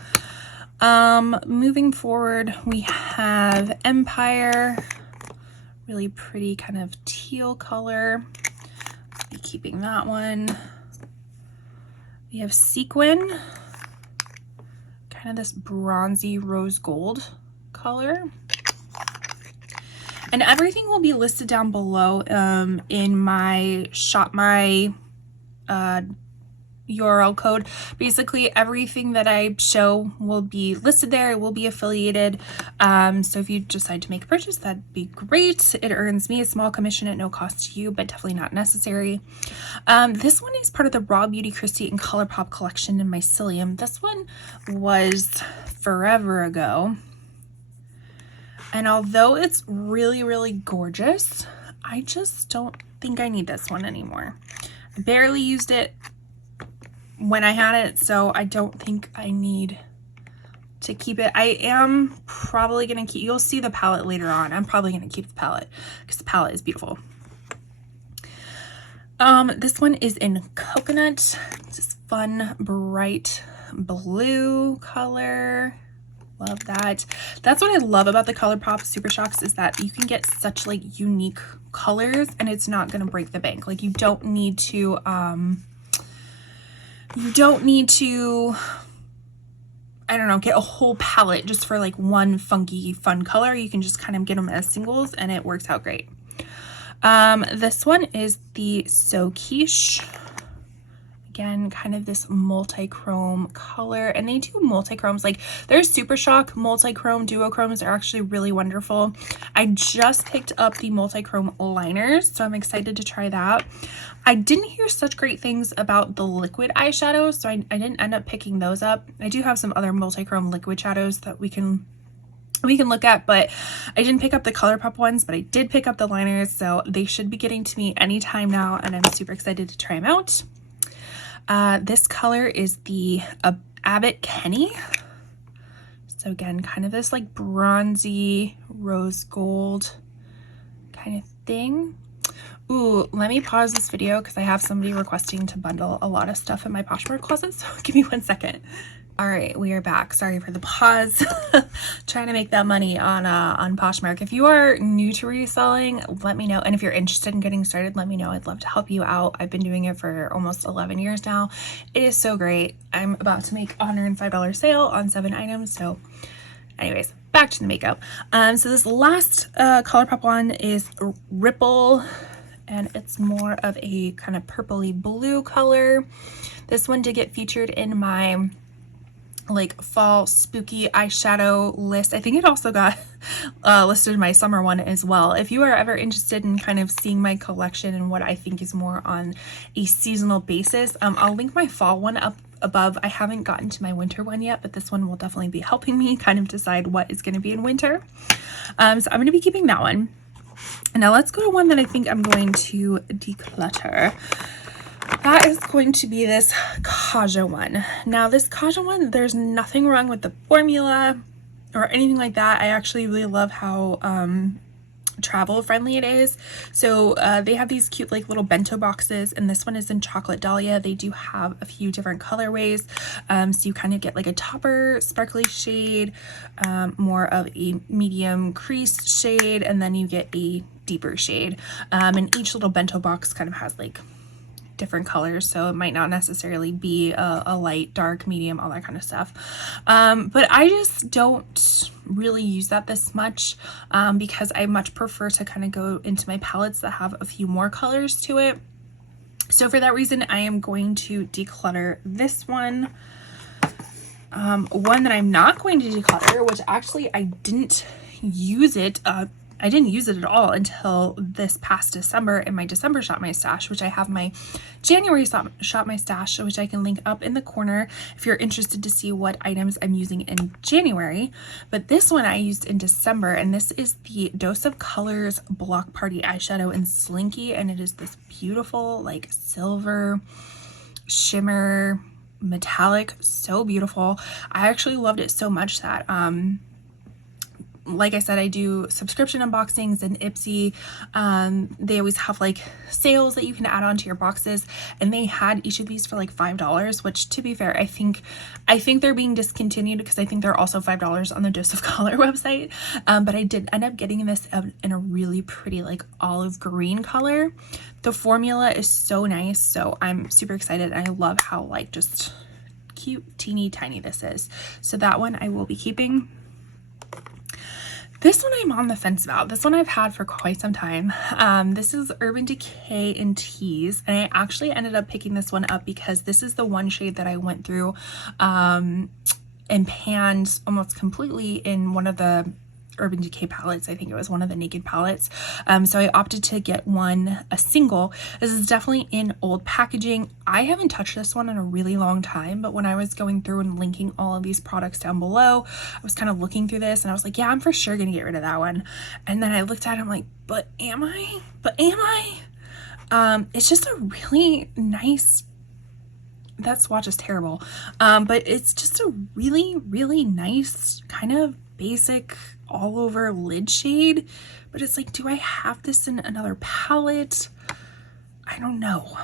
Moving forward, we have Empire, really pretty kind of teal color. I'll be keeping that one. We have Sequin, kind of this bronzy rose gold color. And everything will be listed down below in my URL code. Basically everything that I show will be listed there. It will be affiliated. So if you decide to make a purchase, that'd be great. It earns me a small commission at no cost to you, but definitely not necessary. This one is part of the Raw Beauty Christie and ColourPop collection in Mycelium. This one was forever ago. And although it's really, really gorgeous, I just don't think I need this one anymore. I barely used it when I had it, so I don't think I need to keep it. I am probably gonna keep, you'll see the palette later on. I'm probably gonna keep the palette because the palette is beautiful. This one is in Coconut. It's this fun, bright blue color. Love that. That's what I love about the ColourPop Super Shocks, is that you can get such like unique colors and it's not gonna break the bank. Like you don't need to I don't know, get a whole palette just for like one funky fun color. You can just kind of get them as singles and it works out great. This one is the So Quiche. Again, kind of this multi-chrome color, and they do multi-chromes. Like their Super Shock multi-chrome duochromes are actually really wonderful. I just picked up the multi-chrome liners, so I'm excited to try that. I didn't hear such great things about the liquid eyeshadows, so I didn't end up picking those up. I do have some other multi-chrome liquid shadows that we can look at, but I didn't pick up the ColourPop ones, but I did pick up the liners, so they should be getting to me anytime now, and I'm super excited to try them out. This color is the Abbott Kenny. So again, kind of this like bronzy rose gold kind of thing. Ooh, let me pause this video because I have somebody requesting to bundle a lot of stuff in my Poshmark closet, so give me 1 second. All right, we are back. Sorry for the pause. Trying to make that money on Poshmark. If you are new to reselling, let me know. And if you're interested in getting started, let me know. I'd love to help you out. I've been doing it for almost 11 years now. It is so great. I'm about to make a $105 sale on 7 items. So anyways, back to the makeup. So this last ColourPop one is Ripple, and it's more of a kind of purpley blue color. This one did get featured in my like fall spooky eyeshadow list. I think it also got listed in my summer one as well. If you are ever interested in kind of seeing my collection and what I think is more on a seasonal basis, I'll link my fall one up above. I haven't gotten to my winter one yet, but this one will definitely be helping me kind of decide what is going to be in winter. So I'm going to be keeping that one. And now let's go to one that I think I'm going to declutter. That is going to be this Kaja one. Now this Kaja one, there's nothing wrong with the formula or anything like that. I actually really love how travel friendly it is. So they have these cute like little bento boxes, and this one is in chocolate dahlia. They do have a few different colorways, so you kind of get like a topper sparkly shade, more of a medium crease shade, and then you get a deeper shade, and each little bento box kind of has like different colors, so it might not necessarily be a light, dark, medium, all that kind of stuff. But I just don't really use that this much, because I much prefer to kind of go into my palettes that have a few more colors to it. So for that reason, I am going to declutter this one. One that I'm not going to declutter, which actually I didn't use it at all until this past December in my December Shop My Stash, which I have my January Shop My Stash, which I can link up in the corner if you're interested to see what items I'm using in January. But this one I used in December, and this is the Dose of Colors Block Party Eyeshadow in Slinky, and it is this beautiful like silver shimmer metallic, so beautiful. I actually loved it so much that like I said, I do subscription unboxings, and Ipsy, they always have like sales that you can add on to your boxes, and they had each of these for like $5, which, to be fair, I think they're being discontinued, because I think they're also $5 on the Dose of Color website. But I did end up getting this in a really pretty like olive green color. The formula is so nice, so I'm super excited. I love how like just cute, teeny tiny this is. So that one I will be keeping. This one I'm on the fence about. This one I've had for quite some time. This is Urban Decay in Tease, and I actually ended up picking this one up because this is the one shade that I went through and panned almost completely in one of the Urban Decay palettes. I think it was one of the Naked palettes. So I opted to get a single. This is definitely in old packaging. I haven't touched this one in a really long time, but when I was going through and linking all of these products down below, I was kind of looking through this and I was like, yeah, I'm for sure gonna get rid of that one. And then I looked at it, I'm like, but am I? It's just a really nice, that swatch is terrible. But it's just a really, really nice kind of basic all over lid shade. But it's like, do I have this in another palette? I don't know.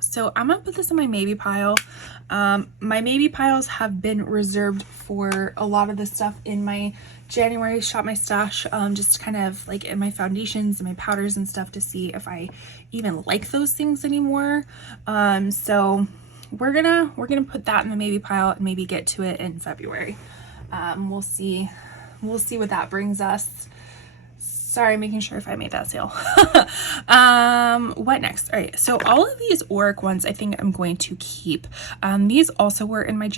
So I'm gonna put this in my maybe pile. My maybe piles have been reserved for a lot of the stuff in my January Shop My Stash, just kind of like in my foundations and my powders and stuff, to see if I even like those things anymore. So we're gonna put that in the maybe pile and maybe get to it in February. We'll see what that brings us. Sorry, making sure if I made that sale. What next? All right, so all of these Auric ones I think I'm going to keep. These also were in my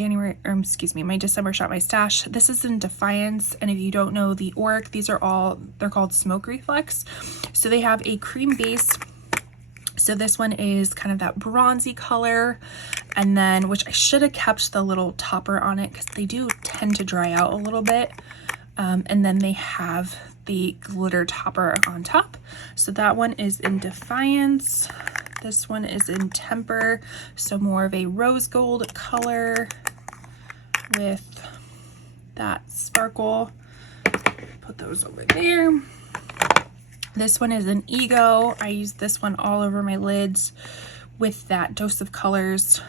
my December Shop My Stash. This is in Defiance, and if you don't know the Auric, they're called Smoke Reflex. So they have a cream base. So this one is kind of that bronzy color, and then, which I should have kept the little topper on it because they do tend to dry out a little bit. And then they have the glitter topper on top. So that one is in Defiance. This one is in Temper, so more of a rose gold color with that sparkle. Put those over there. This one is an Ego. I use this one all over my lids with that Dose of Colors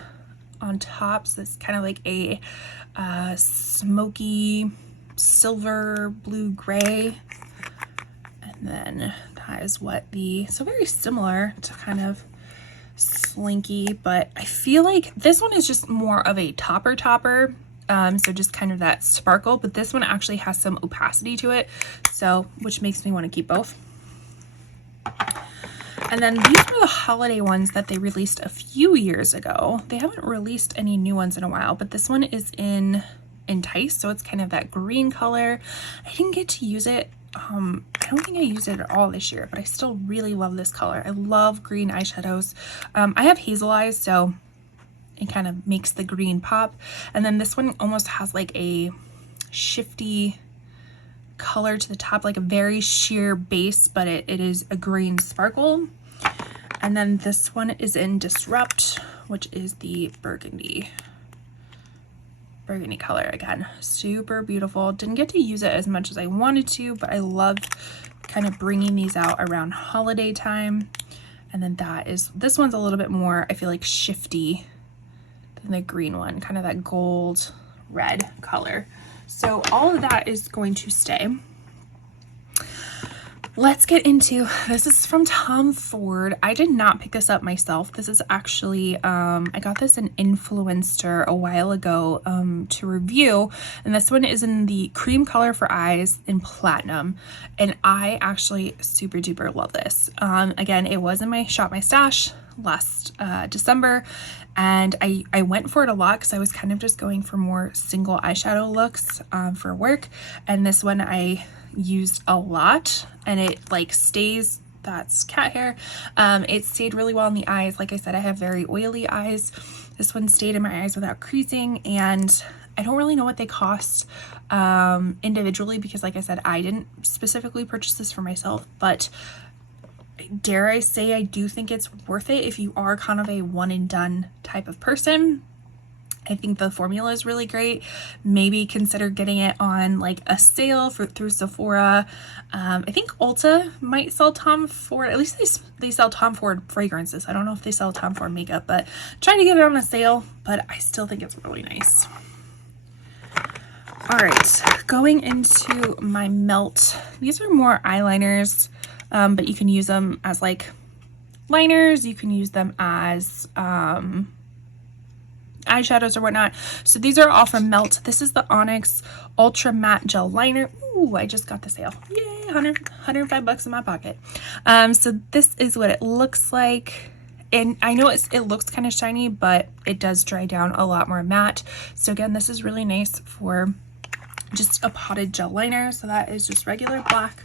on top. So it's kind of like a smoky silver blue gray. And then that is what so very similar to kind of Slinky, but I feel like this one is just more of a topper. So just kind of that sparkle, but this one actually has some opacity to it, so which makes me want to keep both. And then these were the holiday ones that they released a few years ago. They haven't released any new ones in a while, but this one is in Entice, so it's kind of that green color. I didn't get to use it. I don't think I used it at all this year, but I still really love this color. I love green eyeshadows. I have hazel eyes, so it kind of makes the green pop. And then this one almost has like a shifty color to the top, like a very sheer base, but it is a green sparkle. And then this one is in Disrupt, which is the burgundy burgundy color. Again, super beautiful. Didn't get to use it as much as I wanted to, but I love kind of bringing these out around holiday time. And then this one's a little bit more, I feel like, shifty than the green one, kind of that gold red color. So all of that is going to stay. Let's get into, this is from Tom Ford. I did not pick this up myself. This is actually, I got this in Influencer a while ago to review. And this one is in the cream color for eyes in platinum. And I actually super duper love this. Again, it was in my Shop My Stash last December. And I went for it a lot because I was kind of just going for more single eyeshadow looks for work. And this one I used a lot, and it like stays, that's cat hair, it stayed really well in the eyes. Like I said, I have very oily eyes. This one stayed in my eyes without creasing, and I don't really know what they cost individually because, like I said, I didn't specifically purchase this for myself, but dare I say, I do think it's worth it if you are kind of a one and done type of person. I think the formula is really great. Maybe consider getting it on like a sale through Sephora. I think Ulta might sell Tom Ford. At least they sell Tom Ford fragrances. I don't know if they sell Tom Ford makeup, but try to get it on a sale. But I still think it's really nice. All right, going into my melt. These are more eyeliners, but you can use them as like liners. You can use them as eyeshadows or whatnot. So these are all from Melt. This is the Onyx Ultra Matte Gel Liner. Ooh, I just got the sale. Yay, 105 bucks in my pocket. So this is what it looks like. And I know it looks kind of shiny, but it does dry down a lot more matte. So again, this is really nice for just a potted gel liner. So that is just regular black.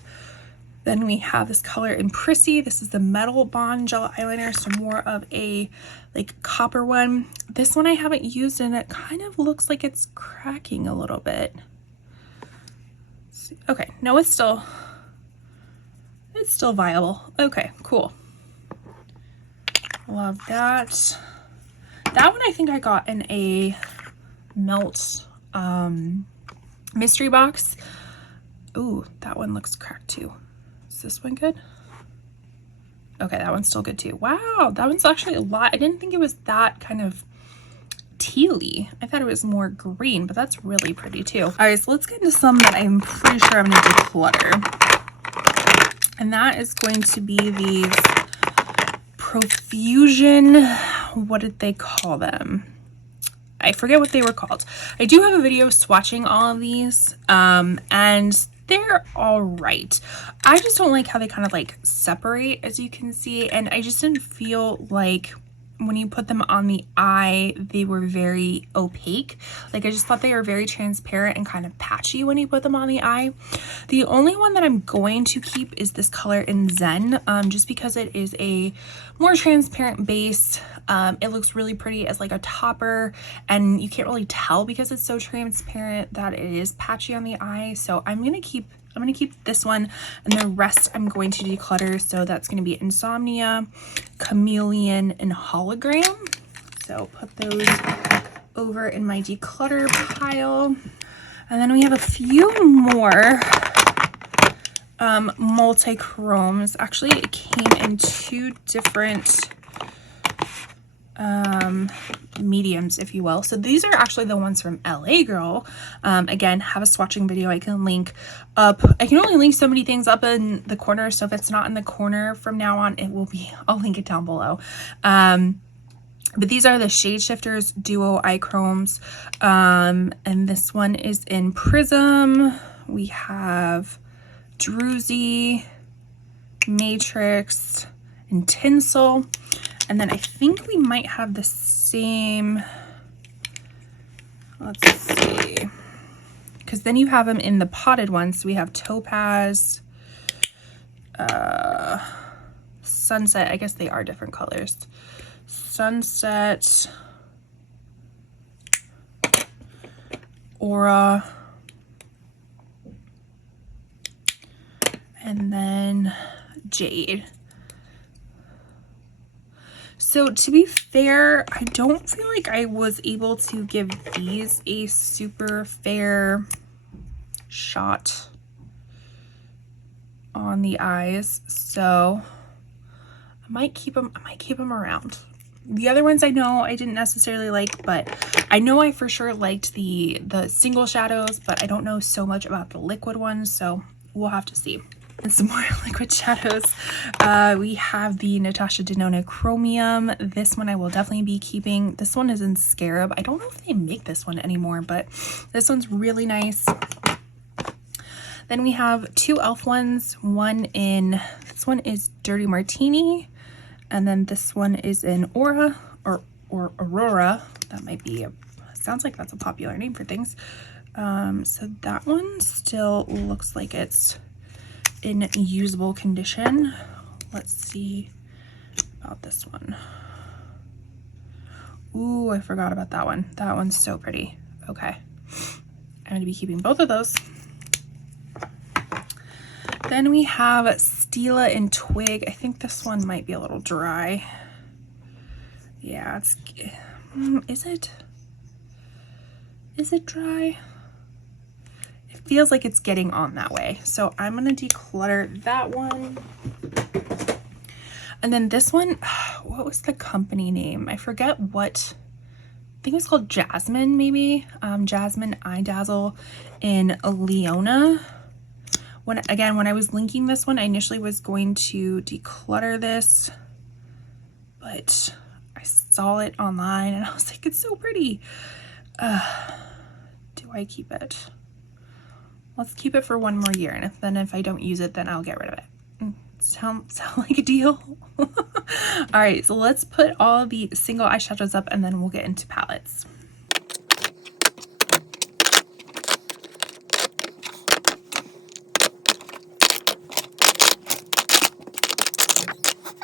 Then we have this color in Prissy. This is the Metal Bond Gel Eyeliner, so more of a like copper one. This one I haven't used, and it kind of looks like it's cracking a little bit. Okay, no, it's still viable. Okay, cool. Love that. That one I think I got in a Melt mystery box. Ooh, that one looks cracked too. Is this one good? Okay, that one's still good too. Wow, that one's actually a lot. I didn't think it was that kind of tealy. I thought it was more green, but that's really pretty too. All right, so let's get into some that I'm pretty sure I'm gonna declutter. And that is going to be these Profusion, what did they call them? I forget what they were called. I do have a video swatching all of these, and they're all right. I just don't like how they kind of like separate, as you can see, and I just didn't feel like when you put them on the eye, they were very opaque. Like I just thought they were very transparent and kind of patchy when you put them on the eye. The only one that I'm going to keep is this color in Zen, just because it is a more transparent base. It looks really pretty as like a topper, and you can't really tell because it's so transparent that it is patchy on the eye. So I'm gonna keep this one, and the rest I'm going to declutter. So that's going to be Insomnia, Chameleon, and Hologram. So put those over in my declutter pile. And then we have a few more multi-chromes. Actually, it came in two different mediums, if you will. So these are actually the ones from LA Girl. Again, have a swatching video I can link up. I can only link so many things up in the corner, so if it's not in the corner from now on, it will be, I'll link it down below. But these are the Shade Shifters Duo Eye Chromes, and this one is in Prism. We have Druzy, Matrix, and Tinsel. And then I think we might have the same, let's see, because then you have them in the potted ones. So we have Topaz, Sunset, I guess they are different colors. Sunset, Aura, and then Jade. So to be fair, I don't feel like I was able to give these a super fair shot on the eyes, so I might keep them around. The other ones I know I didn't necessarily like, but I know I for sure liked the single shadows, but I don't know so much about the liquid ones, so we'll have to see. And some more liquid shadows. We have the Natasha Denona Chromium. This one I will definitely be keeping. This one is in Scarab. I don't know if they make this one anymore, but this one's really nice. Then we have two e.l.f. ones. This one is Dirty Martini, and then this one is in Aura or Aurora. That might be sounds like that's a popular name for things. So that one still looks like it's in usable condition. Let's see about this one. Ooh, I forgot about that one. That one's so pretty. Okay, I'm gonna be keeping both of those. Then we have Stila and Twig. I think this one might be a little dry. Yeah, it's, is it dry? It feels like it's getting on that way. So I'm gonna declutter that one. And then this one, what was the company name? I forget what, I think it was called Jasmine maybe. Jasmine Eye Dazzle in Leona. When I was linking this one, I initially was going to declutter this, but I saw it online and I was like, it's so pretty. Do I keep it? Let's keep it for one more year, and then if I don't use it, then I'll get rid of it. Sound like a deal? All right, so let's put all the single eyeshadows up and then we'll get into palettes.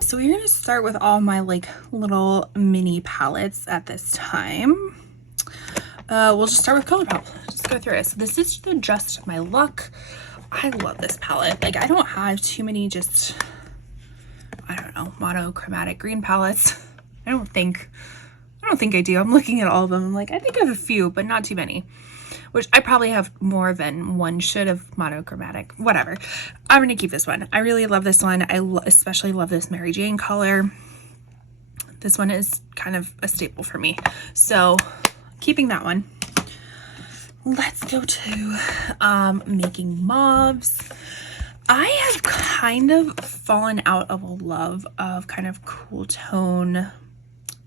So we're gonna start with all my like little mini palettes at this time. We'll just start with ColourPop. Just go through it. So this is the Just My Luck. I love this palette. Like I don't have too many just, I don't know, monochromatic green palettes. I don't think I do. I'm looking at all of them. I'm like, I think I have a few, but not too many. Which I probably have more than one should of monochromatic, whatever. I'm gonna keep this one. I really love this one. I especially love this Mary Jane color. This one is kind of a staple for me. So keeping that one. Let's go to making mauves. I have kind of fallen out of a love of kind of cool tone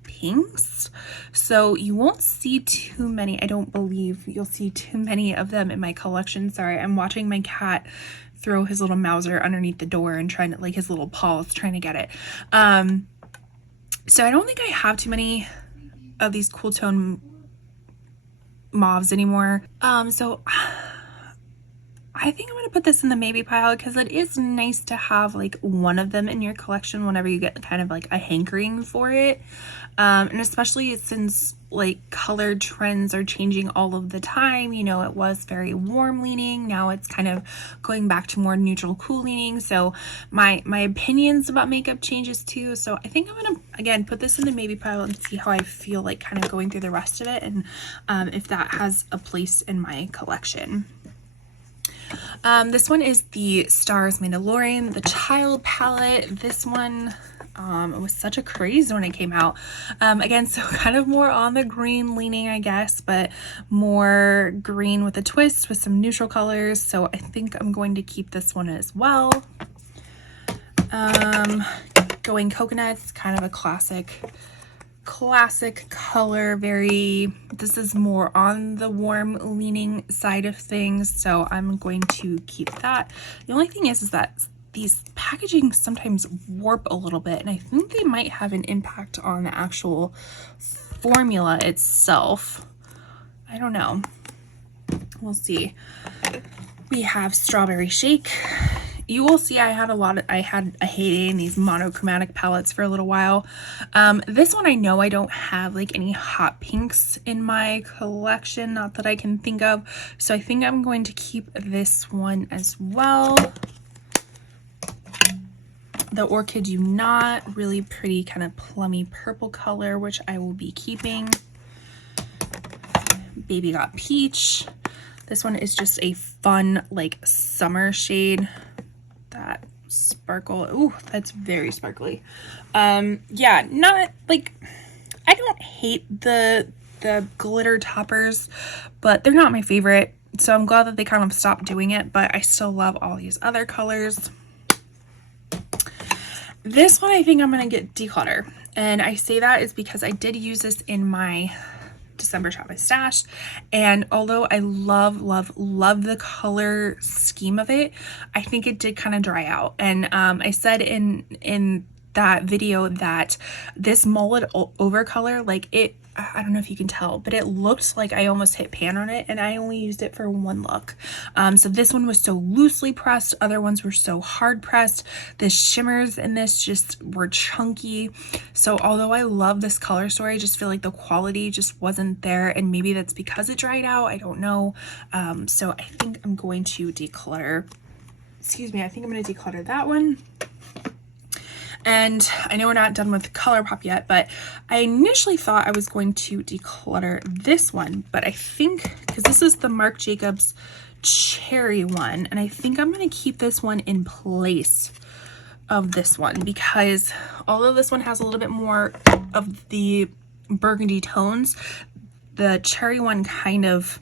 pinks, so you won't see too many. I don't believe you'll see too many of them in my collection. Sorry, I'm watching my cat throw his little Mauser underneath the door and trying to, like, his little paws trying to get it. So I don't think I have too many of these cool tone mauves anymore. So I think I'm gonna put this in the maybe pile because it is nice to have like one of them in your collection whenever you get kind of like a hankering for it. And especially since like color trends are changing all of the time. You know, it was very warm leaning, now it's kind of going back to more neutral cool leaning. So my opinions about makeup changes too. So I think I'm gonna again put this in the maybe pile and see how I feel like kind of going through the rest of it, and if that has a place in my collection. This one is the Stars Mandalorian, the Child palette. This one, it was such a craze when it came out. Again, so kind of more on the green leaning, I guess, but more green with a twist with some neutral colors. So I think I'm going to keep this one as well. Going Coconuts, kind of a classic color. This is more on the warm leaning side of things, so I'm going to keep that. The only thing is that these packaging sometimes warp a little bit, and I think they might have an impact on the actual formula itself. I don't know, we'll see. We have Strawberry Shake. You will see I had a heyday in these monochromatic palettes for a little while. This one I know I don't have like any hot pinks in my collection, not that I can think of. So I think I'm going to keep this one as well. the Orchid You Not, really pretty kind of plummy purple color, which I will be keeping. Baby Got Peach. This one is just a fun like summer shade. That sparkle, ooh, that's very sparkly. Yeah, not like, I don't hate the glitter toppers, but they're not my favorite, so I'm glad that they kind of stopped doing it, but I still love all these other colors. This one I think I'm gonna get declutter, and I say that is because I did use this in my December shop I stashed, and although I love the color scheme of it, I think it did kind of dry out. And I said in that video that this mullet over color, like it, I don't know if you can tell, but it looked like I almost hit pan on it, and I only used it for one look. So this one was so loosely pressed, other ones were so hard pressed. The shimmers in this just were chunky. So although I love this color story, I just feel like the quality just wasn't there, and maybe that's because it dried out, I don't know. So I think I'm going to declutter, excuse me, I think I'm going to declutter that one. And I know we're not done with ColourPop yet, but I initially thought I was going to declutter this one, but I think, because this is the Marc Jacobs cherry one, and I think I'm going to keep this one in place of this one, because although this one has a little bit more of the burgundy tones, the cherry one kind of,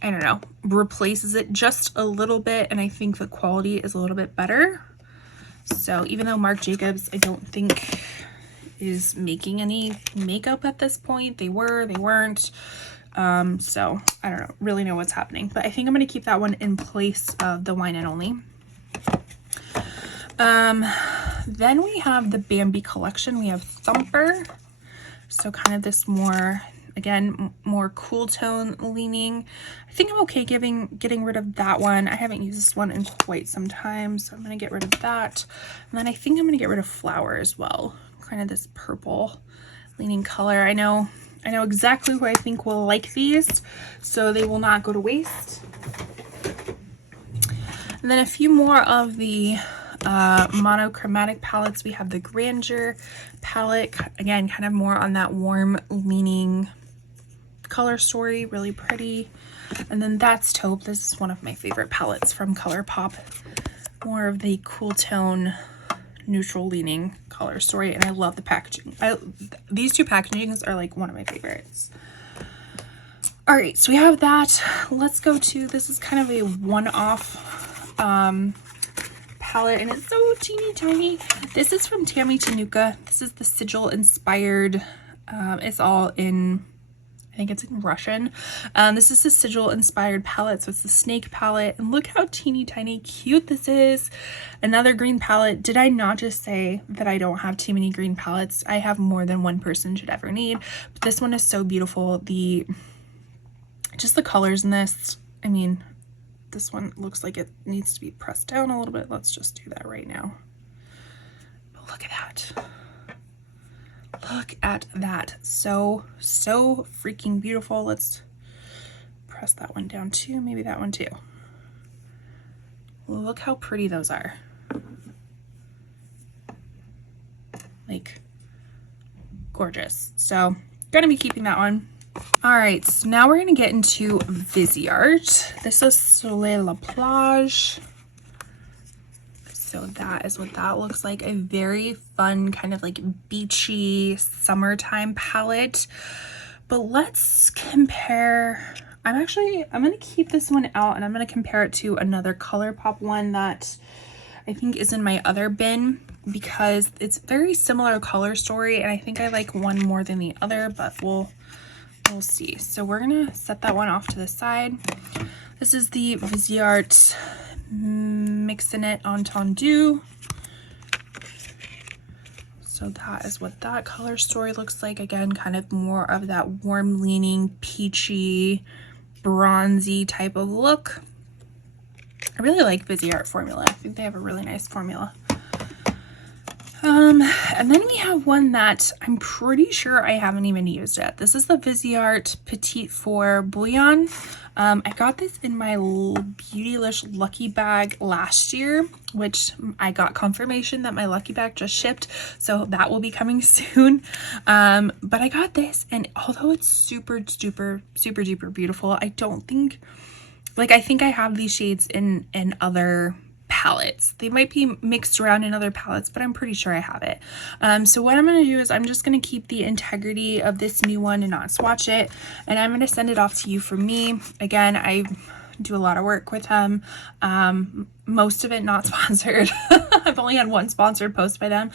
I don't know, replaces it just a little bit, and I think the quality is a little bit better. So even though Marc Jacobs, I don't think is making any makeup at this point, they were, they weren't. So I don't really know what's happening, but I think I'm going to keep that one in place of the Wine and Only. Then we have the Bambi collection. We have Thumper. So kind of this more, again, more cool tone leaning. I think I'm okay getting rid of that one. I haven't used this one in quite some time, so I'm going to get rid of that. And then I think I'm going to get rid of Flower as well. Kind of this purple leaning color. I know exactly who I think will like these, so they will not go to waste. And then a few more of the monochromatic palettes. We have the Grandeur palette, again, kind of more on that warm leaning color story, really pretty. And then that's Taupe. This is one of my favorite palettes from ColourPop, more of the cool tone neutral leaning color story, and I love the packaging. These two packagings are like one of my favorites. All right, so we have that. Let's go to, this is kind of a one-off palette, and it's so teeny tiny. This is from Tammy Tanuka. This is the sigil inspired, it's all in, I think it's in Russian. This is the sigil inspired palette, so it's the snake palette, and look how teeny tiny cute this is. Another green palette. Did I not just say that I don't have too many green palettes? I have more than one person should ever need, but this one is so beautiful. Just the colors in this, I mean, this one looks like it needs to be pressed down a little bit. Let's just do that right now. But look at that. Look at that. So freaking beautiful. Let's press that one down too. Maybe that one too. Look how pretty those are. Like, gorgeous. So, gonna be keeping that one. All right, so now we're gonna get into Viseart. This is Soleil La Plage. So that is what that looks like. A very fun kind of like beachy summertime palette. But let's compare. I'm gonna keep this one out, and I'm gonna compare it to another ColourPop one that I think is in my other bin, because it's very similar color story, and I think I like one more than the other, but we'll see. So we're gonna set that one off to the side. This is the Viseart Mixinette Entendu. So that is what that color story looks like. Again, kind of more of that warm leaning, peachy, bronzy type of look. I really like Viseart formula. I think they have a really nice formula. And then we have one that I'm pretty sure I haven't even used yet. This is the Viseart Petite Four Bouillon. I got this in my Beautylish Lucky Bag last year, which I got confirmation that my Lucky Bag just shipped, so that will be coming soon. But I got this, and although it's super duper beautiful, I don't think, like, I think I have these shades in other palettes. They might be mixed around in other palettes, but I'm pretty sure I have it. So what I'm going to do is I'm just going to keep the integrity of this new one and not swatch it, and I'm going to send it off to you for me. Again, I do a lot of work with them, most of it not sponsored. I've only had one sponsored post by them,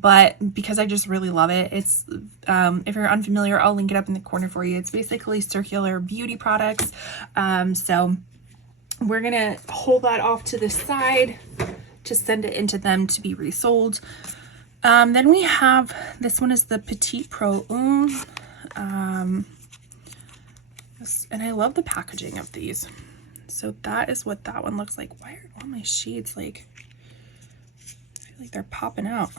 but because I just really love it. It's if you're unfamiliar, I'll link it up in the corner for you. It's basically circular beauty products. So we're gonna hold that off to the side to send it into them to be resold. Then we have, this one is the Petite Pro Un. And I love the packaging of these. So that is what that one looks like. Why are all my shades like, I feel like they're popping out.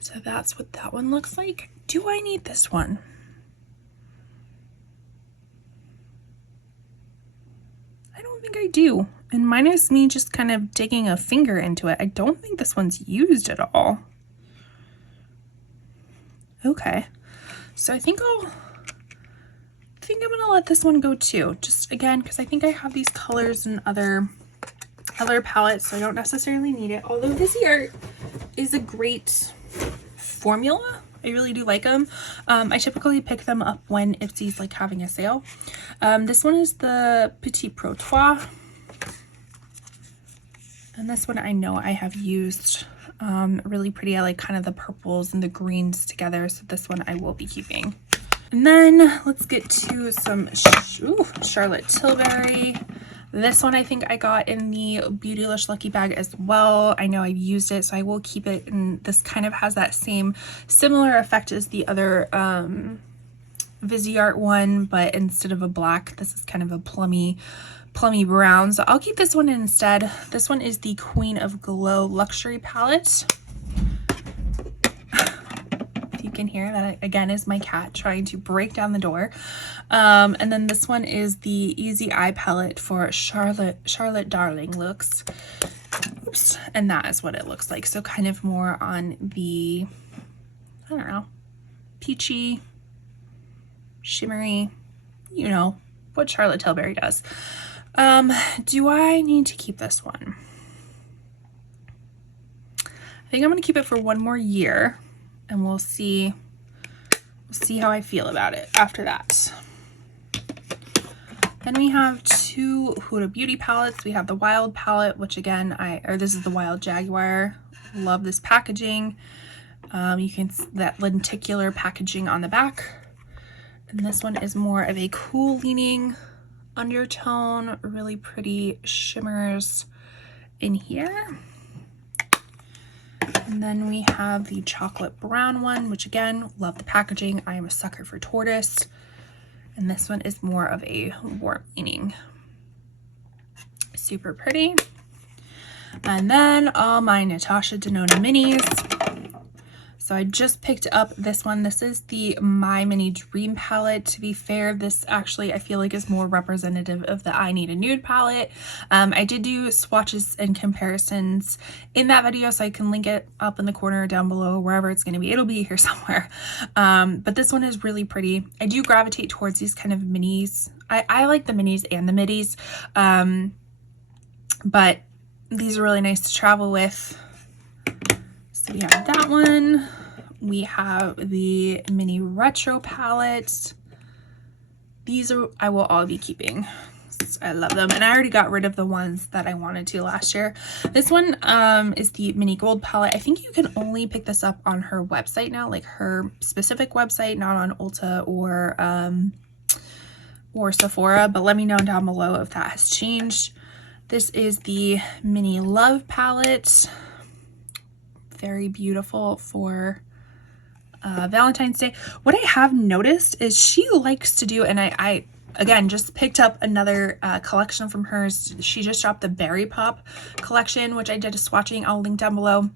So that's what that one looks like. Do I need this one? I don't think I do. And minus me just kind of digging a finger into it, I don't think this one's used at all. Okay. So I think I'm gonna let this one go too. Just again, because I think I have these colors in other palettes, so I don't necessarily need it. Although Viseart is a great formula. I really do like them. I typically pick them up when Ipsy's like having a sale. This one is the Petit Pro Trois. And this one I know I have used. Really pretty. I like kind of the purples and the greens together. So this one I will be keeping. And then let's get to some Charlotte Tilbury. This one I think I got in the Beautylish Lucky Bag as well. I know I've used it, so I will keep it. And this kind of has that similar effect as the other Viseart one, but instead of a black, this is kind of a plummy brown. So I'll keep this one instead. This one is the Queen of Glow Luxury Palette. You can hear that, again, is my cat trying to break down the door. And then this one is the Easy Eye palette for Charlotte Darling looks. Oops. And that is what it looks like. So kind of more on the, I don't know, peachy, shimmery, you know, what Charlotte Tilbury does. Do I need to keep this one? I think I'm going to keep it for one more year. And we'll see how I feel about it after that. Then we have two Huda Beauty palettes. We have the Wild palette, which again, this is the Wild Jaguar. Love this packaging. You can see that lenticular packaging on the back. And this one is more of a cool leaning undertone, really pretty shimmers in here. And then we have the chocolate brown one, which again, love the packaging. I am a sucker for tortoise. And this one is more of a warm leaning. Super pretty. And then all my Natasha Denona minis. So I just picked up this one. This is the My Mini Dream palette. To be fair, this actually I feel like is more representative of the I Need a Nude palette. I did do swatches and comparisons in that video, so I can link it up in the corner down below, wherever it's going to be. It'll be here somewhere. But this one is really pretty. I do gravitate towards these kind of minis. I like the minis and the middies, but these are really nice to travel with. So we have that one. We have the Mini Retro palette. These I will all be keeping. I love them. And I already got rid of the ones that I wanted to last year. This one is the Mini Gold palette. I think you can only pick this up on her website now, like her specific website, not on Ulta or Sephora, but let me know down below if that has changed. This is the Mini Love palette. Very beautiful for Valentine's Day. What I have noticed is she likes to do, and I again just picked up another collection from hers. She just dropped the Berry Pop collection, which I did a swatching. I'll link down below.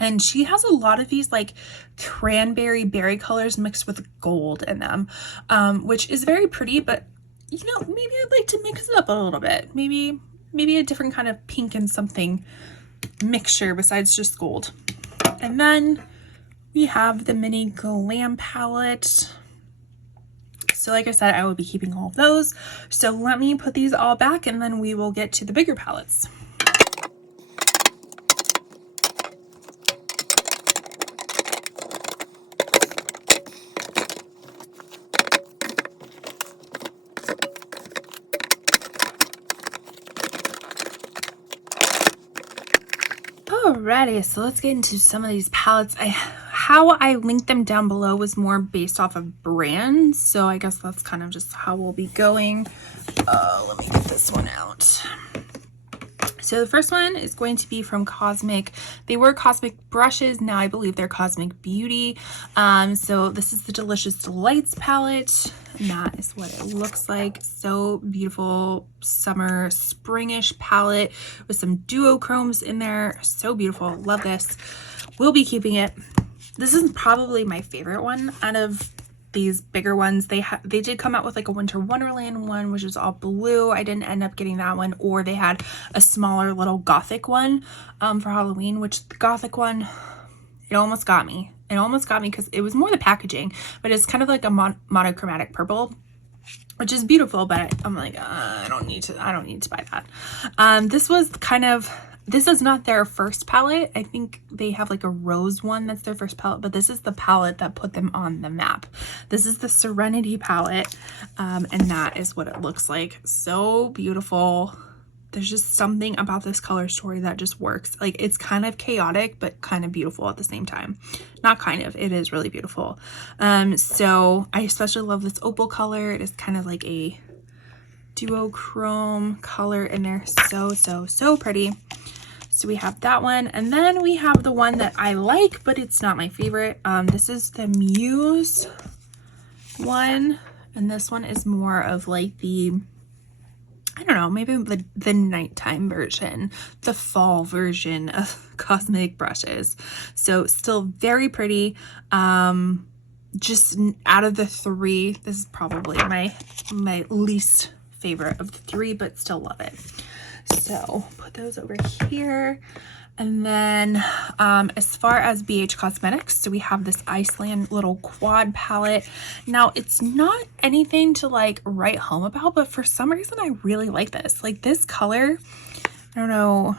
And she has a lot of these like cranberry berry colors mixed with gold in them, which is very pretty, but you know, maybe I'd like to mix it up a little bit. Maybe a different kind of pink and something mixture besides just gold. And then we have the mini glam palette. So like I said, I will be keeping all of those. So let me put these all back and then we will get to the bigger palettes. Alrighty, so let's get into some of these palettes. How I linked them down below was more based off of brands, so I guess that's kind of just how we'll be going. Let me get this one out. So the first one is going to be from Cosmic. They were Cosmic brushes, now I believe they're Cosmic Beauty. So this is the Delicious Delights palette, and that is what it looks like. So beautiful, summer, springish palette with some duochromes in there. So beautiful, love this. We'll be keeping it. This is probably my favorite one out of these bigger ones. They did come out with like a Winter Wonderland one, which is all blue. I didn't end up getting that one, or they had a smaller little gothic one for Halloween, which the gothic one, it almost got me. It almost got me because it was more the packaging, but it's kind of like a monochromatic purple, which is beautiful, but I'm like, I don't need to buy that. This is not their first palette. I think they have like a rose one that's their first palette, but this is the palette that put them on the map. This is the Serenity palette, and that is what it looks like. So beautiful. There's just something about this color story that just works. Like, it's kind of chaotic, but kind of beautiful at the same time. Not kind of, it is really beautiful. So I especially love this opal color. It is kind of like a duochrome color in there. So pretty. So we have that one, and then we have the one that I like, but it's not my favorite. This is the Muse one, and this one is more of like the, I don't know, maybe the nighttime version, the fall version of Cosmic brushes. So still very pretty. Just out of the three, this is probably my least favorite of the three, but still love it. So put those over here. And then as far as BH Cosmetics, so we have this Iceland little quad palette. Now, it's not anything to like write home about, but for some reason I really like this. Like, this color, I don't know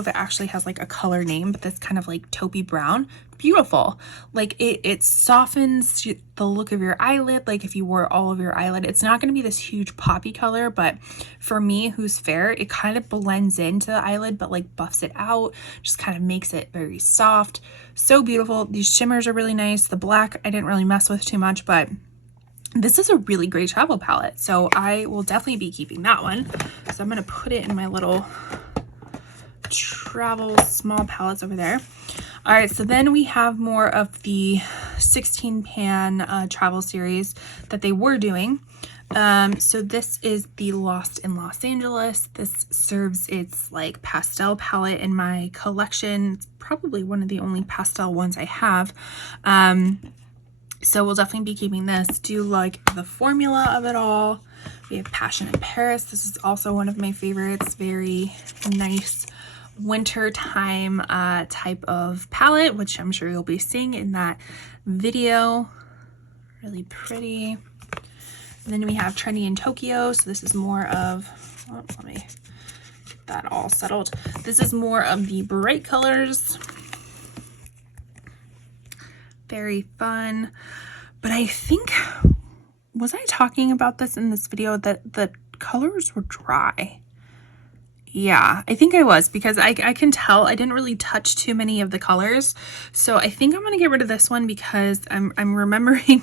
if it actually has like a color name, but this kind of like taupey brown, beautiful. Like, it softens the look of your eyelid. Like, if you wore all of your eyelid, it's not going to be this huge poppy color, but for me, who's fair, it kind of blends into the eyelid, but like buffs it out, just kind of makes it very soft. So beautiful. These shimmers are really nice. The black I didn't really mess with too much, but this is a really great travel palette, so I will definitely be keeping that one. So I'm going to put it in my little travel small palettes over there. All right, so then we have more of the 16 pan travel series that they were doing. So this is the Lost in Los Angeles. This serves its like pastel palette in my collection. It's probably one of the only pastel ones I have. So we'll definitely be keeping this. Do like the formula of it all. We have Passion in Paris. This is also one of my favorites. Very nice winter time type of palette, which I'm sure you'll be seeing in that video. Really pretty. And then we have Trendy in Tokyo. So this is more of, let me get that all settled. This is more of the bright colors. Very fun. But I think, was I talking about this in this video that the colors were dry? Yeah, I think I was, because I can tell I didn't really touch too many of the colors. So I think I'm going to get rid of this one, because I'm remembering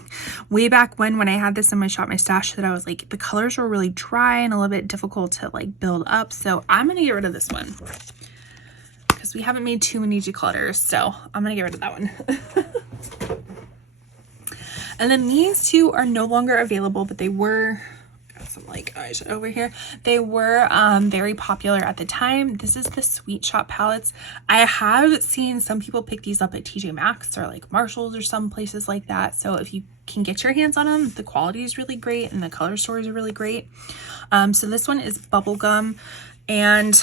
way back when I had this in my Shop My Stash that I was like, the colors were really dry and a little bit difficult to like build up. So I'm going to get rid of this one, because we haven't made too many declutters. So I'm going to get rid of that one. And then these two are no longer available, but they were, got some like eyeshadow over here. They were very popular at the time. This is the Sweet Shop palettes. I have seen some people pick these up at TJ Maxx or like Marshalls or some places like that. So if you can get your hands on them, the quality is really great and the color stories are really great. So this one is Bubblegum. And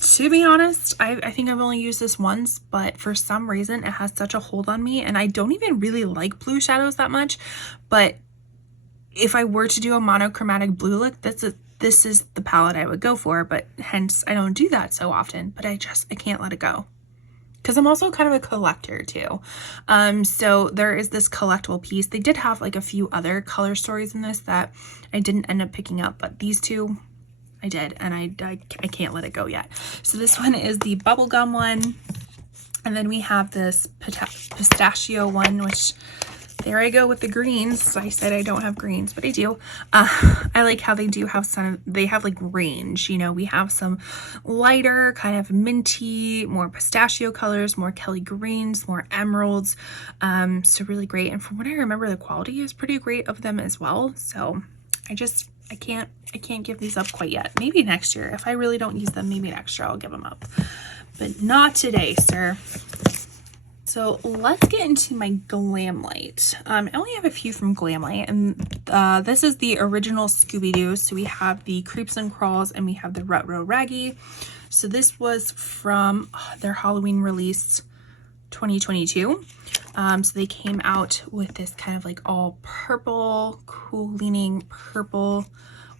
to be honest, I think I've only used this once, but for some reason it has such a hold on me, and I don't even really like blue shadows that much. But if I were to do a monochromatic blue look, this is the palette I would go for, but hence I don't do that so often, but I can't let it go. Because I'm also kind of a collector too. So there is this collectible piece. They did have like a few other color stories in this that I didn't end up picking up, but these two I did, and I can't let it go yet. So this one is the bubblegum one, and then we have this pistachio one, which there I go with the greens. I said I don't have greens, but I do. I like how they do have they have like range, you know. We have some lighter kind of minty, more pistachio colors, more Kelly greens, more emeralds. So really great. And from what I remember, the quality is pretty great of them as well. So I can't give these up quite yet. Maybe next year. If I really don't use them, maybe next year I'll give them up. But not today, sir. So let's get into my Glamlight. I only have a few from Glamlight, and this is the original Scooby-Doo. So we have the Creeps and Crawls, and we have the Retro Raggy. So this was from their Halloween release 2022. So they came out with this kind of like all purple, cool leaning purple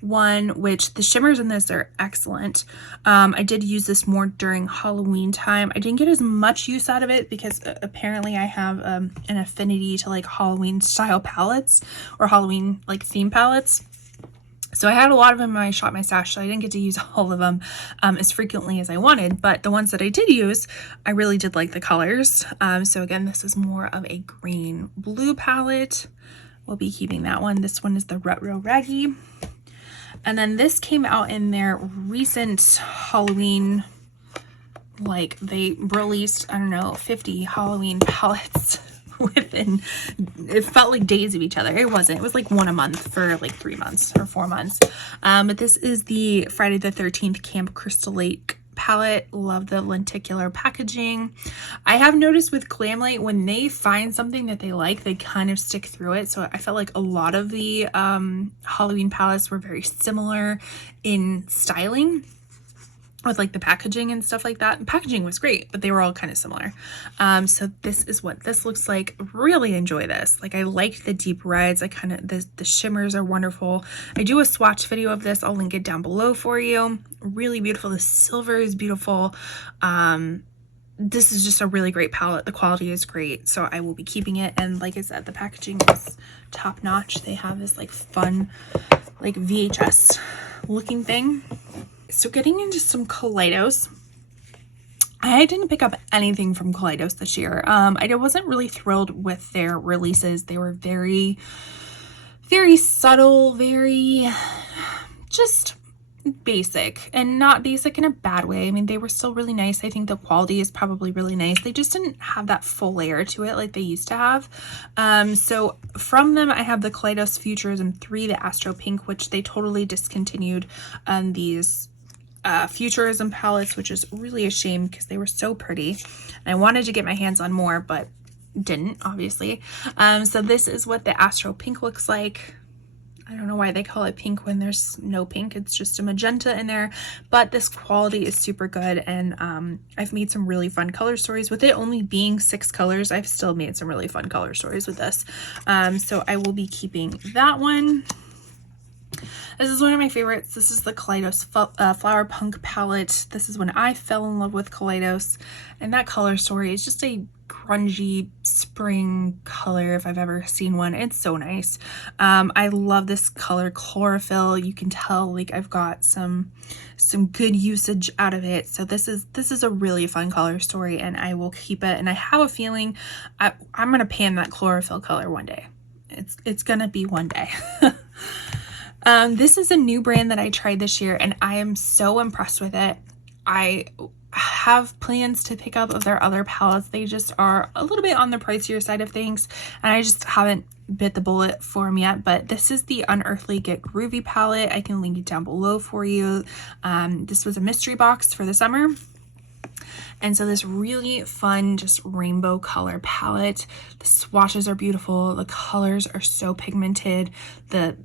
one, which the shimmers in this are excellent. I did use this more during Halloween time. I didn't get as much use out of it because apparently I have an affinity to like Halloween style palettes or Halloween like theme palettes. So I had a lot of them in my Shop My Stash, so I didn't get to use all of them as frequently as I wanted, but the ones that I did use, I really did like the colors. So again, this is more of a green blue palette. We'll be keeping that one. This one is the Retro Raggy. And then this came out in their recent Halloween, like they released, I don't know, 50 Halloween palettes within, it felt like days of each other. It wasn't, it was like one a month for like 3 months or 4 months. But this is the Friday the 13th Camp Crystal Lake palette. Love the lenticular packaging. I have noticed with Glamlight, when they find something that they like, they kind of stick through it. So I felt like a lot of the Halloween palettes were very similar in styling, with like the packaging and stuff like that. And packaging was great, but they were all kind of similar. So this is what this looks like. Really enjoy this. Like I liked the deep reds. I kind of, the shimmers are wonderful. I do a swatch video of this. I'll link it down below for you. Really beautiful. The silver is beautiful. This is just a really great palette. The quality is great, so I will be keeping it. And like I said, the packaging is top notch. They have this like fun, like VHS looking thing. So getting into some Kaleidos. I didn't pick up anything from Kaleidos this year. I wasn't really thrilled with their releases. They were very, very subtle, very just basic, and not basic in a bad way. I mean, they were still really nice. I think the quality is probably really nice. They just didn't have that full layer to it like they used to have. So from them, I have the Kaleidos Futurism 3, the Astro Pink, which they totally discontinued these Futurism palettes, which is really a shame because they were so pretty. And I wanted to get my hands on more, but didn't, obviously. So this is what the Astro Pink looks like. I don't know why they call it pink when there's no pink. It's just a magenta in there, but this quality is super good. And I've made some really fun color stories with it only being 6 colors. I've still made some really fun color stories with this. So I will be keeping that one. This is one of my favorites. This is the Kaleidos Flower Punk palette. This is when I fell in love with Kaleidos, and that color story is just a grungy spring color if I've ever seen one. It's so nice. I love this color, chlorophyll. You can tell like I've got some good usage out of it. So this is a really fun color story, and I will keep it. And I have a feeling I'm gonna pan that chlorophyll color one day. It's gonna be one day. This is a new brand that I tried this year, and I am so impressed with it. I have plans to pick up of their other palettes. They just are a little bit on the pricier side of things, and I just haven't bit the bullet for them yet. But this is the Unearthly Get Groovy palette. I can link it down below for you. This was a mystery box for the summer. And so this really fun, just rainbow color palette. The swatches are beautiful. The colors are so pigmented. The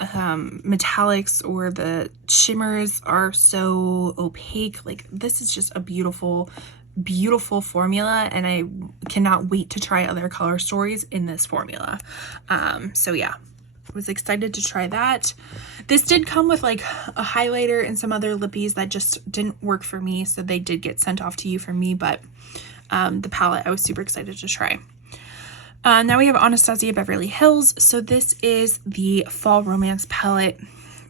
metallics or the shimmers are so opaque. Like, this is just a beautiful formula, and I cannot wait to try other color stories in this formula. So yeah, was excited to try that. This did come with like a highlighter and some other lippies that just didn't work for me, so they did get sent off to you from me, but the palette I was super excited to try. Now we have Anastasia Beverly Hills. So this is the Fall Romance palette.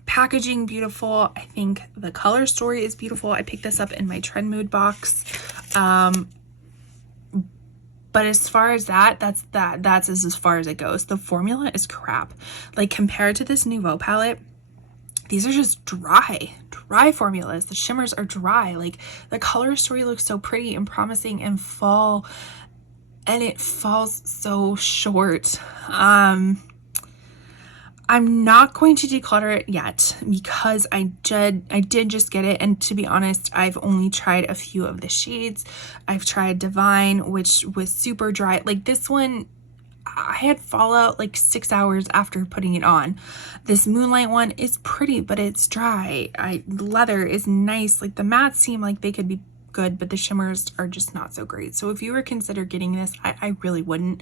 Packaging beautiful. I think the color story is beautiful. I picked this up in my Trend Mood box. But as far as that's as far as it goes. The formula is crap. Like, compared to this Nouveau palette, these are just dry formulas. The shimmers are dry. Like, the color story looks so pretty and promising in fall, and it falls so short. I'm not going to declutter it yet because I did just get it, and to be honest, I've only tried a few of the shades. I've tried Divine, which was super dry. Like, this one, I had fallout like 6 hours after putting it on. This Moonlight one is pretty, but it's dry. Leather is nice. Like, the mattes seem like they could be good, but the shimmers are just not so great. So if you were consider getting this, I really wouldn't.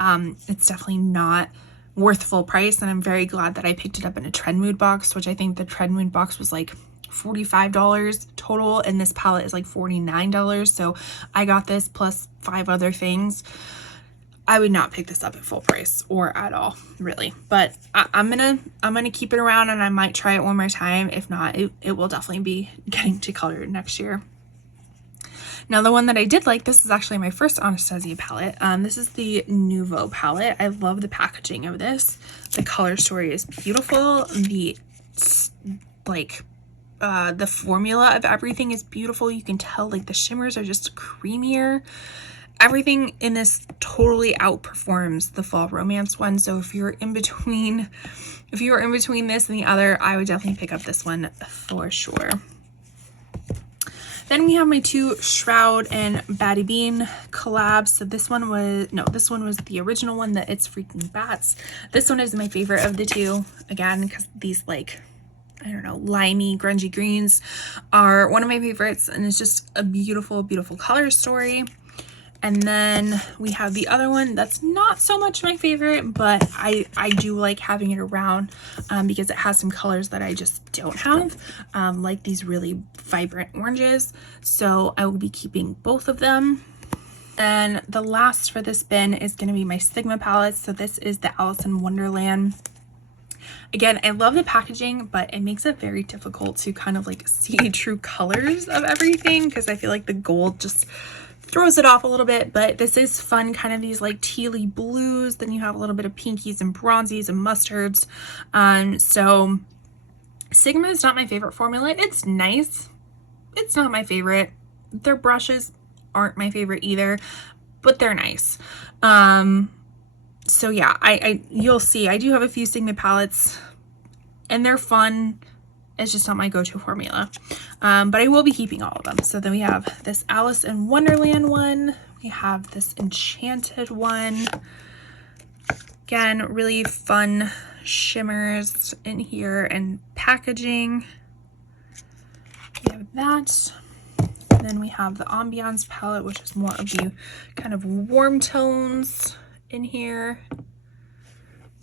It's definitely not worth full price, and I'm very glad that I picked it up in a Trend Mood box, which I think the Trend Mood box was like $45 total, and this palette is like $49. So I got this plus 5 other things. I would not pick this up at full price or at all, really. But I'm gonna keep it around, and I might try it one more time. If not, it will definitely be getting decluttered next year. Now, the one that I did like, this is actually my first Anastasia palette. This is the Nouveau palette. I love the packaging of this. The color story is beautiful. The formula of everything is beautiful. You can tell, like, the shimmers are just creamier. Everything in this totally outperforms the Fall Romance one. So if you're in between this and the other, I would definitely pick up this one for sure. Then we have my 2 Shroud and Batty Bean collabs. So this one was the original one, the It's Freaking Bats. This one is my favorite of the 2, again, because these, like, I don't know, limey, grungy greens are one of my favorites, and it's just a beautiful, beautiful color story. And then we have the other one that's not so much my favorite, but I do like having it around because it has some colors that I just don't have, like these really vibrant oranges. So I will be keeping both of them. And the last for this bin is going to be my Sigma palettes. So this is the Alice in Wonderland. Again, I love the packaging, but it makes it very difficult to kind of like see true colors of everything, because I feel like the gold just throws it off a little bit. But this is fun, kind of these like tealy blues. Then you have a little bit of pinkies and bronzies and mustards. So Sigma is not my favorite formula. It's nice. It's not my favorite. Their brushes aren't my favorite either, but they're nice. So yeah, you'll see I do have a few Sigma palettes, and they're fun. It's just not my go-to formula. But I will be keeping all of them. So then we have this Alice in Wonderland one. We have this Enchanted one. Again, really fun shimmers in here and packaging. We have that. And then we have the Ambiance palette, which is more of the kind of warm tones in here.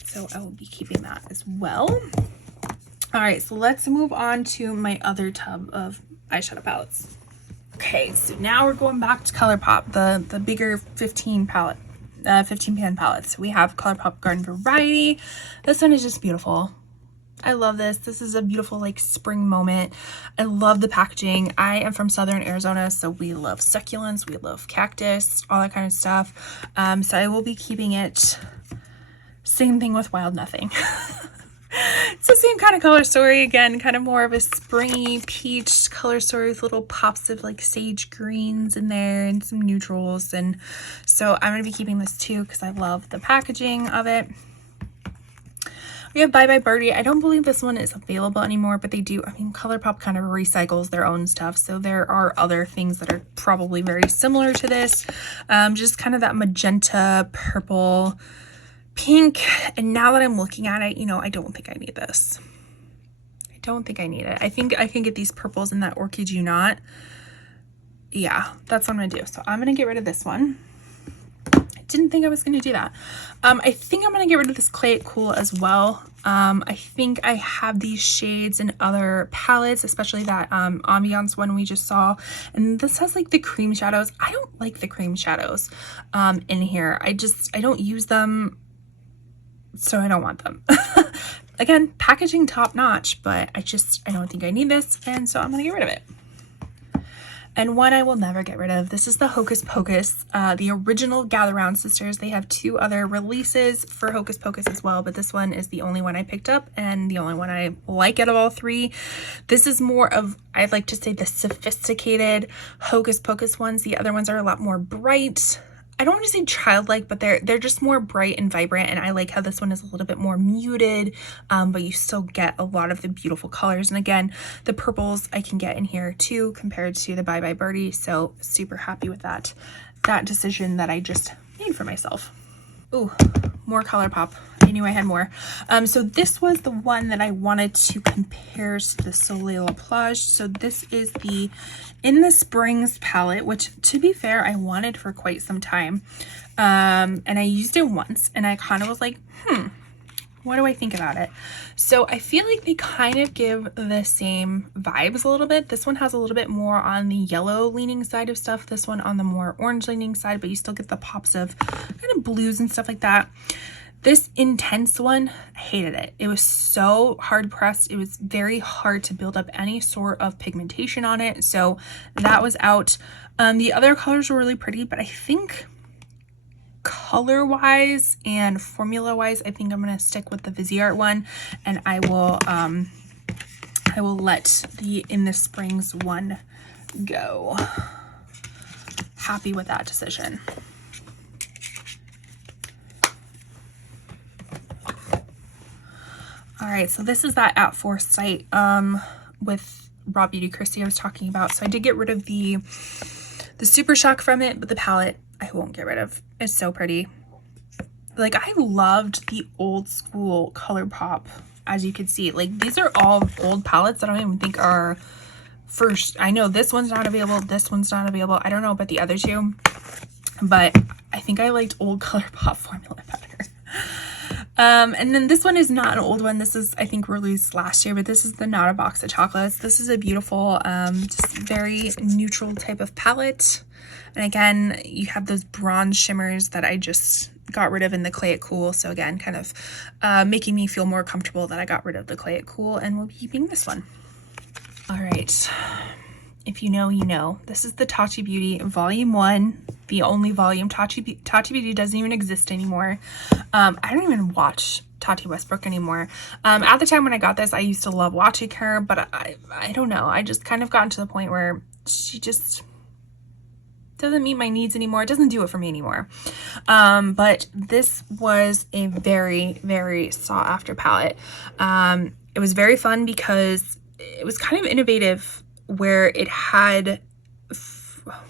So I will be keeping that as well. All right, so let's move on to my other tub of eyeshadow palettes. Okay, so now we're going back to ColourPop, the bigger 15 pan palettes. We have ColourPop Garden Variety. This one is just beautiful. I love this. This is a beautiful like spring moment. I love the packaging. I am from Southern Arizona, so we love succulents, we love cactus, all that kind of stuff. So I will be keeping it. Same thing with Wild Nothing. It's the same kind of color story again, kind of more of a springy peach color story with little pops of like sage greens in there and some neutrals. And so I'm going to be keeping this too because I love the packaging of it. We have Bye Bye Birdie. I don't believe this one is available anymore, but they do. I mean, ColourPop kind of recycles their own stuff, so there are other things that are probably very similar to this. Just kind of that magenta, purple, pink. And now that I'm looking at it, you know, I don't think I need this. I don't think I need it. I think I can get these purples in that Orchid You Not. Yeah, that's what I'm gonna do. So I'm gonna get rid of this one. Didn't think I was going to do that. I think I'm going to get rid of this Clay It Cool as well. I think I have these shades in other palettes, especially that Ambiance one we just saw. And this has like the cream shadows. I don't like the cream shadows in here. I don't use them, so I don't want them. Again, packaging top notch, but I don't think I need this, and so I'm going to get rid of it. And one I will never get rid of. This is the Hocus Pocus, the original Gather Round sisters. They have 2 other releases for Hocus Pocus as well, but this one is the only one I picked up and the only one I like out of all 3. This is more of, I'd like to say, the sophisticated Hocus Pocus ones. The other ones are a lot more bright. I don't want to say childlike, but they're just more bright and vibrant, and I like how this one is a little bit more muted, but you still get a lot of the beautiful colors. And again, the purples I can get in here too compared to the Bye Bye Birdie, so super happy with that decision that I just made for myself. Ooh, more ColourPop. I knew I had more. So this was the one that I wanted to compare to the Soleil La Plage. So this is the In the Springs palette, which to be fair, I wanted for quite some time. And I used it once and I kind of was like, what do I think about it? So I feel like they kind of give the same vibes a little bit. This one has a little bit more on the yellow leaning side of stuff. This one on the more orange leaning side, but you still get the pops of kind of blues and stuff like that. This Intense one, I hated it. It was so hard pressed. It was very hard to build up any sort of pigmentation on it. So that was out. The other colors were really pretty, but I think color wise and formula wise, I think I'm going to stick with the Viseart one, and I will let the In the Springs one go. Happy with that decision. All right, so this is that At Foresight with Raw Beauty Christy I was talking about. So I did get rid of the Super Shock from it, but the palette I won't get rid of. It's so pretty. Like, I loved the old school ColourPop, as you can see. Like, these are all old palettes I don't even think are first. I know this one's not available, this one's not available. I don't know about the other 2, but I think I liked old ColourPop formula better. And then this one is not an old one. This is, I think, released last year, but this is the Not a Box of Chocolates. This is a beautiful, just very neutral type of palette. And again, you have those bronze shimmers that I just got rid of in the Clay It Cool. So again, kind of making me feel more comfortable that I got rid of the Clay It Cool, and we'll be keeping this one. All right. If you know, you know. This is the Tati Beauty Volume 1, the only volume. Tati Beauty doesn't even exist anymore. I don't even watch Tati Westbrook anymore. At the time when I got this, I used to love watching her, but I don't know. I just kind of gotten to the point where she just doesn't meet my needs anymore. It doesn't do it for me anymore. But this was a very, very sought after palette. It was very fun because it was kind of innovative, where it had,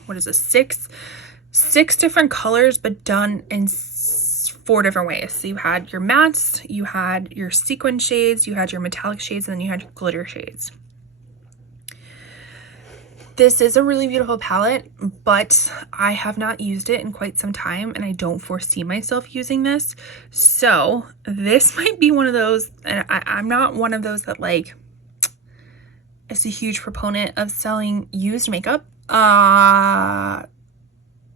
what is this, six different colors, but done in 4 different ways. So you had your mattes, you had your sequin shades, you had your metallic shades, and then you had your glitter shades. This is a really beautiful palette, but I have not used it in quite some time, and I don't foresee myself using this. So this might be one of those, and I'm not one of those that like is a huge proponent of selling used makeup.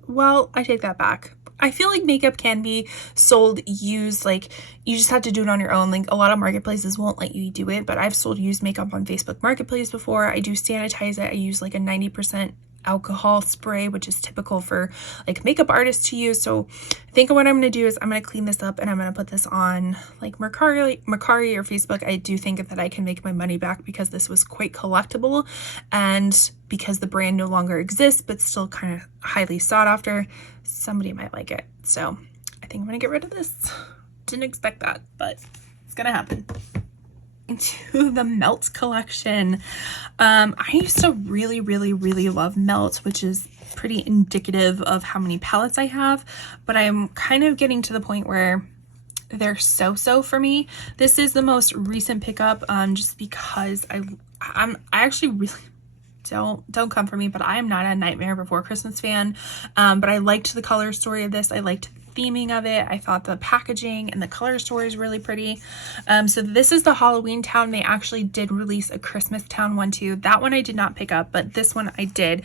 Well, I take that back. I feel like makeup can be sold used, like you just have to do it on your own. Like, a lot of marketplaces won't let you do it, but I've sold used makeup on Facebook Marketplace before. I do sanitize it. I use like a 90% alcohol spray, which is typical for like makeup artists to use. So I think what I'm going to do is I'm going to clean this up and I'm going to put this on like Mercari or Facebook. I do think that I can make my money back because this was quite collectible, and because the brand no longer exists but still kind of highly sought after, somebody might like it. So I think I'm going to get rid of this. Didn't expect that, but it's going to happen. Into the Melt collection. I used to really love Melt, which is pretty indicative of how many palettes I have, but I'm kind of getting to the point where they're so for me. This is the most recent pickup, just because I actually really don't come for me, but I am not a Nightmare Before Christmas fan. But I liked the color story of this. I liked theming of it. I thought the packaging and the color story is really pretty. So this is the Halloween Town. They actually did release a Christmas Town one too. That one I did not pick up, but this one I did.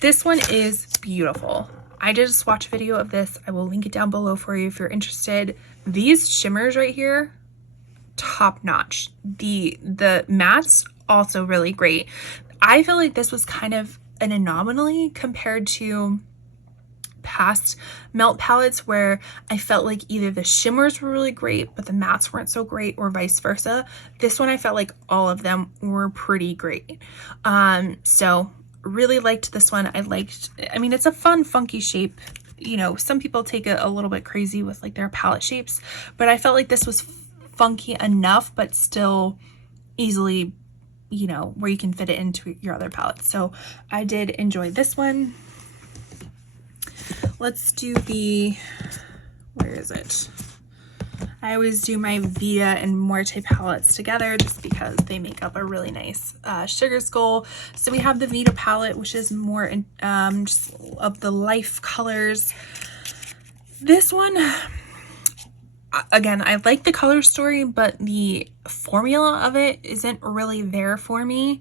This one is beautiful. I did a swatch video of this. I will link it down below for you if you're interested. These shimmers right here, top notch. The mattes also really great. I feel like this was kind of an anomaly compared to past Melt palettes where I felt like either the shimmers were really great but the mattes weren't so great, or vice versa. This one I felt like all of them were pretty great. So really liked this one. I mean, it's a fun funky shape. You know, some people take it a little bit crazy with like their palette shapes, but I felt like this was funky enough but still easily, you know, where you can fit it into your other palettes. So I did enjoy this one. Let's do the, where is it? I always do my Vita and Morte palettes together just because they make up a really nice sugar skull. So we have the Vita palette, which is more just of the life colors. This one, again, I like the color story, but the formula of it isn't really there for me.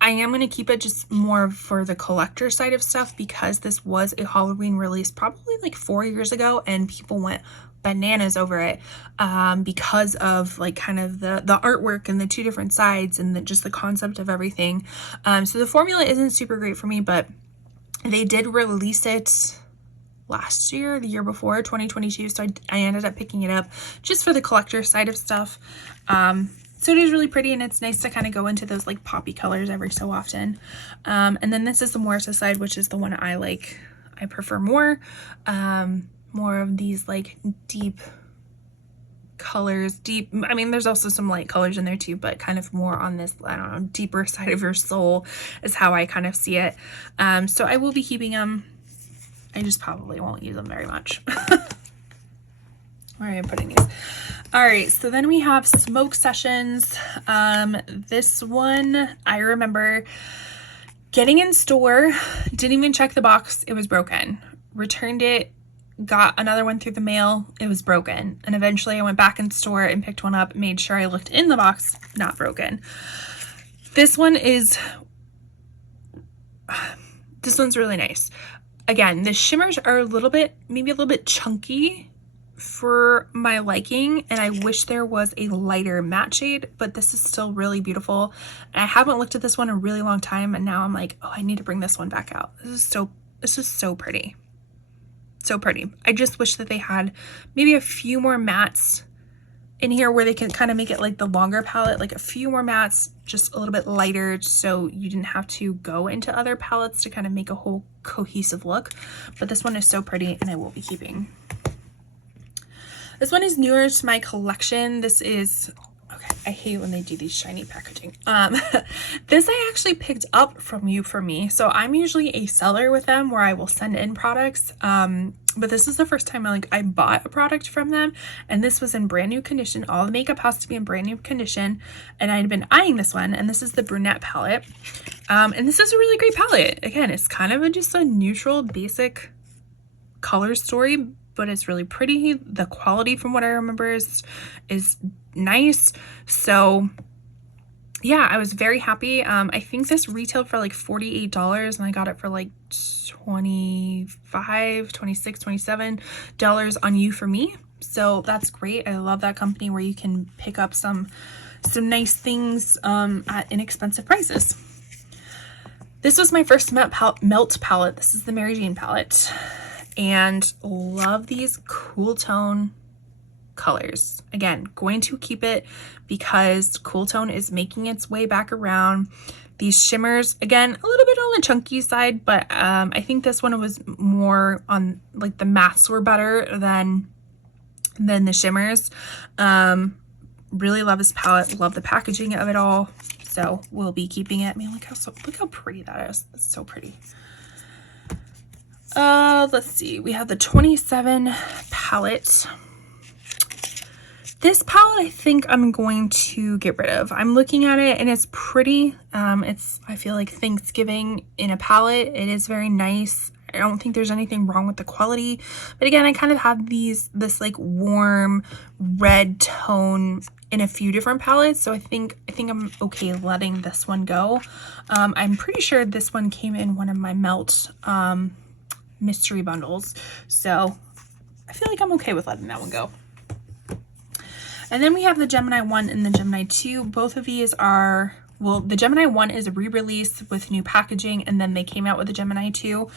I am going to keep it just more for the collector side of stuff because this was a Halloween release probably like 4 years ago, and people went bananas over it because of like kind of the artwork and the two different sides and just the concept of everything. So the formula isn't super great for me, but they did release it last year, the year before, 2022. So I ended up picking it up just for the collector side of stuff. So it is really pretty, and it's nice to kind of go into those like poppy colors every so often. And then this is the Morsa side, which is the one I like. I prefer more. More of these like deep colors. I mean, there's also some light colors in there too, but kind of more on this, I don't know, deeper side of your soul is how I kind of see it. So I will be keeping them. I just probably won't use them very much. Where am I putting these? All right, so then we have Smoke Sessions. This one I remember getting in store, didn't even check the box, it was broken. Returned it, got another one through the mail, it was broken. And eventually I went back in store and picked one up, made sure I looked in the box, not broken. This one's really nice. Again, the shimmers are maybe a little bit chunky for my liking, and I wish there was a lighter matte shade, but this is still really beautiful. And I haven't looked at this one in a really long time, and now I'm like, oh, I need to bring this one back out. This is so pretty. So pretty. I just wish that they had maybe a few more mattes in here where they can kind of make it like the longer palette, like a few more mattes, just a little bit lighter, so you didn't have to go into other palettes to kind of make a whole cohesive look. But this one is so pretty, and I will be keeping. This one is newer to my collection. This is, okay, I hate when they do these shiny packaging. This I actually picked up from You For Me. So I'm usually a seller with them where I will send in products. But this is the first time I bought a product from them, and this was in brand new condition. All the makeup has to be in brand new condition, and I had been eyeing this one, and this is the Brunette palette. And this is a really great palette. Again, it's kind of just a neutral, basic color story, but it's really pretty. The quality from what I remember is nice. So yeah, I was very happy. I think this retailed for like $48, and I got it for like $25, $26, $27 on You For Me. So that's great. I love that company where you can pick up some nice things at inexpensive prices. This was my first melt palette. This is the Mary Jane palette, and love these cool tone colors. Again, going to keep it because cool tone is making its way back around. These shimmers, again, a little bit on the chunky side, but I think this one was more on, like, the mattes were better than the shimmers. Really love this palette. Love the packaging of it all. So we'll be keeping it. I mean, look how pretty that is. It's so pretty. Let's see. We have the 27 palette. This palette I think I'm going to get rid of. I'm looking at it and it's pretty. I feel like Thanksgiving in a palette. It is very nice. I don't think there's anything wrong with the quality. But again, I kind of have this like warm red tone in a few different palettes. So I think I'm okay letting this one go. I'm pretty sure this one came in one of my Melt mystery bundles. So I feel like I'm okay with letting that one go. And then we have the Gemini 1 and the Gemini 2. Both of these are, well, the Gemini 1 is a re-release with new packaging, and then they came out with the Gemini 2.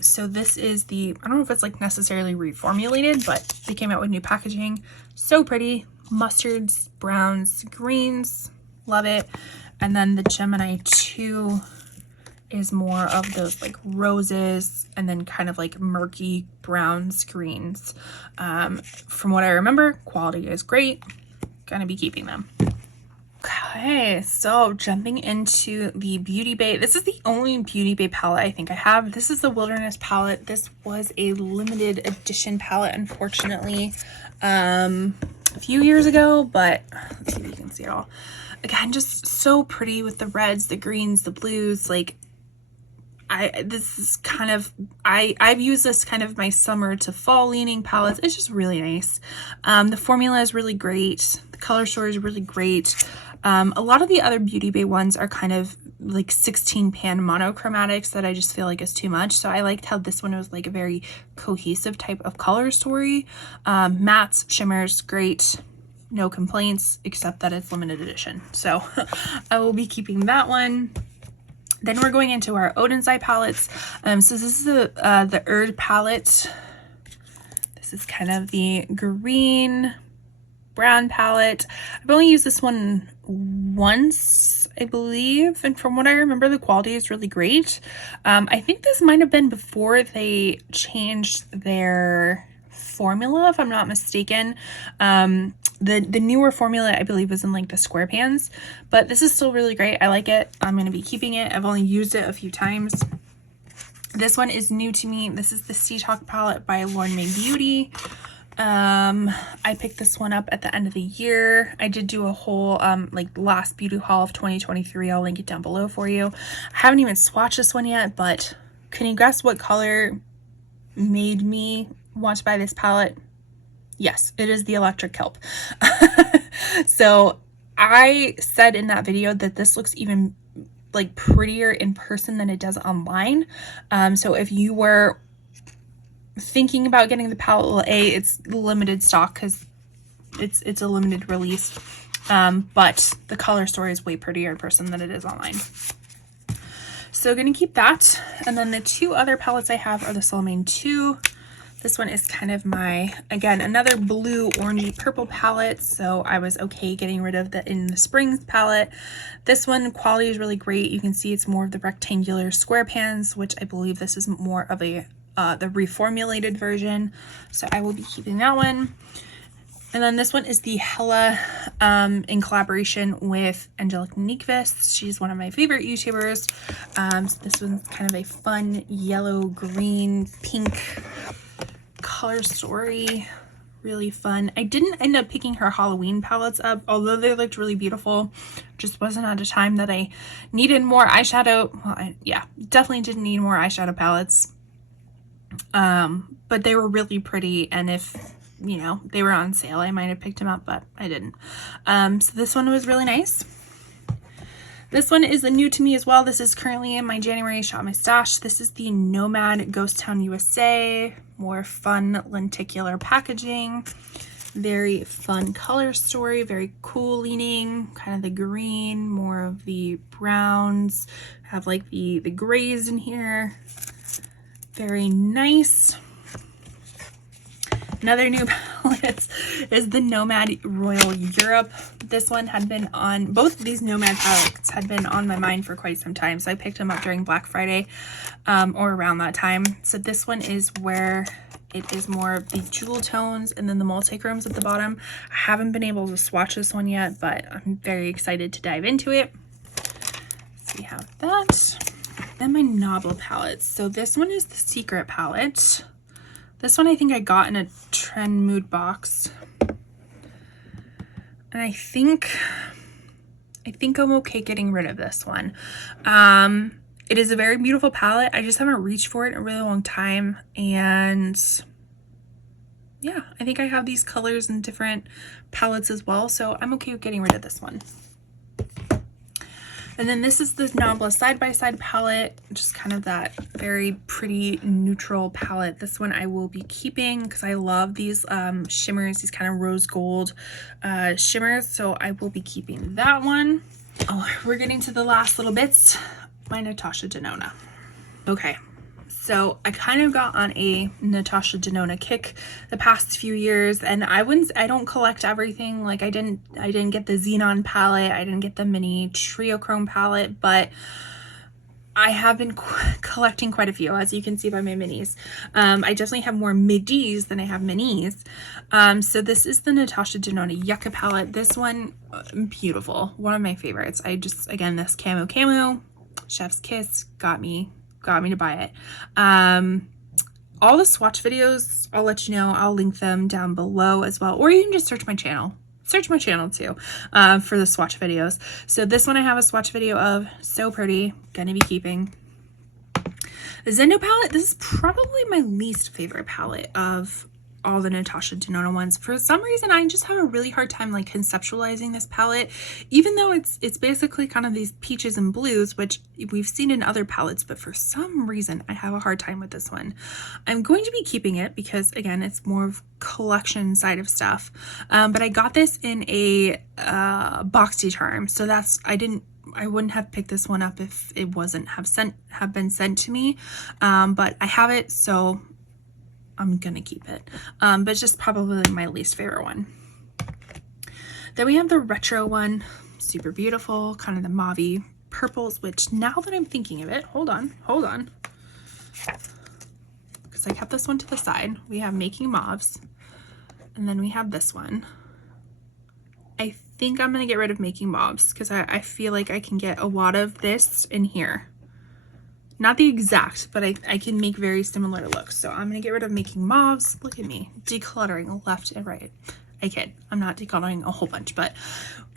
So this is the, I don't know if it's like necessarily reformulated, but they came out with new packaging. So pretty. Mustards, browns, greens. Love it. And then the Gemini 2 is more of those like roses and then kind of like murky browns, greens. From what I remember, quality is great. Gonna be keeping them. Okay, so jumping into the Beauty Bay. This is the only Beauty Bay palette I think I have. This is the Wilderness palette. This was a limited edition palette, unfortunately, a few years ago, but let's see if you can see it all. Again, just so pretty with the reds, the greens, the blues. Like, this is kind of, I've used this kind of my summer to fall leaning palettes. It's just really nice. The formula is really great. The color story is really great. A lot of the other Beauty Bay ones are kind of like 16 pan monochromatics that I just feel like is too much. So I liked how this one was like a very cohesive type of color story. Mattes, shimmers, great. No complaints, except that it's limited edition. So I will be keeping that one. Then we're going into our Odin's Eye palettes. So this is the Erd palette. This is kind of the green brown palette. I've only used this one once, I believe, and from what I remember, the quality is really great. I think this might have been before they changed their formula, if I'm not mistaken. The newer formula, I believe, was in like the square pans, but this is still really great. I like it. I'm going to be keeping it. I've only used it a few times. This one is new to me. This is the Sea Talk palette by Lauren May Beauty. I picked this one up at the end of the year. I did do a whole like last beauty haul of 2023. I'll link it down below for you. I haven't even swatched this one yet, but can you guess what color made me want to buy this palette? Yes, it is the Electric Kelp. So I said in that video that this looks even like prettier in person than it does online. So if you were thinking about getting the palette, well, it's limited stock because it's a limited release. But the color story is way prettier in person than it is online. So gonna keep that. And then the two other palettes I have are the Solomane 2. This one is kind of my, again, another blue, orangey, purple palette. So I was okay getting rid of the In the Springs palette. This one, quality is really great. You can see it's more of the rectangular square pans, which I believe this is more of a the reformulated version. So I will be keeping that one. And then this one is the Hella in collaboration with Angelique Nyqvist. She's one of my favorite YouTubers. So this one's kind of a fun yellow, green, pink color story. Really fun. I didn't end up picking her Halloween palettes up, although they looked really beautiful. Just wasn't at a time that I needed more eyeshadow. Well, yeah, definitely didn't need more eyeshadow palettes. But they were really pretty, and if, you know, they were on sale, I might have picked them up, but I didn't. So this one was really nice. This one is new to me as well. This is currently in my January Shop My Stash. This is the Nomad Ghost Town USA. More fun lenticular packaging. Very fun color story, very cool leaning, kind of the green, more of the browns, have like the grays in here. Very nice. Another new palette is the Nomad Royal Europe. This one had been on, both of these Nomad palettes had been on my mind for quite some time. So I picked them up during Black Friday or around that time. So this one is where it is more of the jewel tones and then the multi-chromes at the bottom. I haven't been able to swatch this one yet, but I'm very excited to dive into it. So we have that. Then my Nobble palettes. So this one is the Secret palette. This one I think I got in a Trend Mood box. And I think I'm okay getting rid of this one. It is a very beautiful palette. I just haven't reached for it in a really long time. And yeah, I think I have these colors in different palettes as well. So I'm okay with getting rid of this one. And then this is the Nobble Side by Side palette, just kind of that very pretty neutral palette. This one I will be keeping because I love these shimmers, these kind of rose gold shimmers. So I will be keeping that one. Oh, we're getting to the last little bits. My Natasha Denona. Okay. So I kind of got on a Natasha Denona kick the past few years, and I don't collect everything. Like I didn't get the Xenon palette, I didn't get the mini Triochrome palette, but I have been collecting quite a few, as you can see by my minis. I definitely have more midis than I have minis. So this is the Natasha Denona Yucca palette. This one, beautiful, one of my favorites. Again, this camo, Chef's Kiss got me to buy it. All the swatch videos, I'll let you know. I'll link them down below as well, or you can just search my channel too for the swatch videos. So this one I have a swatch video of, so pretty, gonna be keeping. The Zendo palette, this is probably my least favorite palette of all the Natasha Denona ones. For some reason, I just have a really hard time like conceptualizing this palette, even though it's basically kind of these peaches and blues, which we've seen in other palettes, but for some reason I have a hard time with this one. I'm going to be keeping it because again, it's more of collection side of stuff. But I got this in a boxy charm, so I wouldn't have picked this one up if it wasn't have been sent to me. But I have it, so I'm gonna keep it. But it's just probably my least favorite one. Then we have the retro one, super beautiful, kind of the mauve purples, which now that I'm thinking of it, hold on, because I kept this one to the side. We have Making Mauves, and then we have this one. I think I'm gonna get rid of Making Mauves because I feel like I can get a lot of this in here. Not the exact, but I can make very similar looks. So I'm going to get rid of Making Mauves. Look at me, decluttering left and right. I kid. I'm not decluttering a whole bunch, but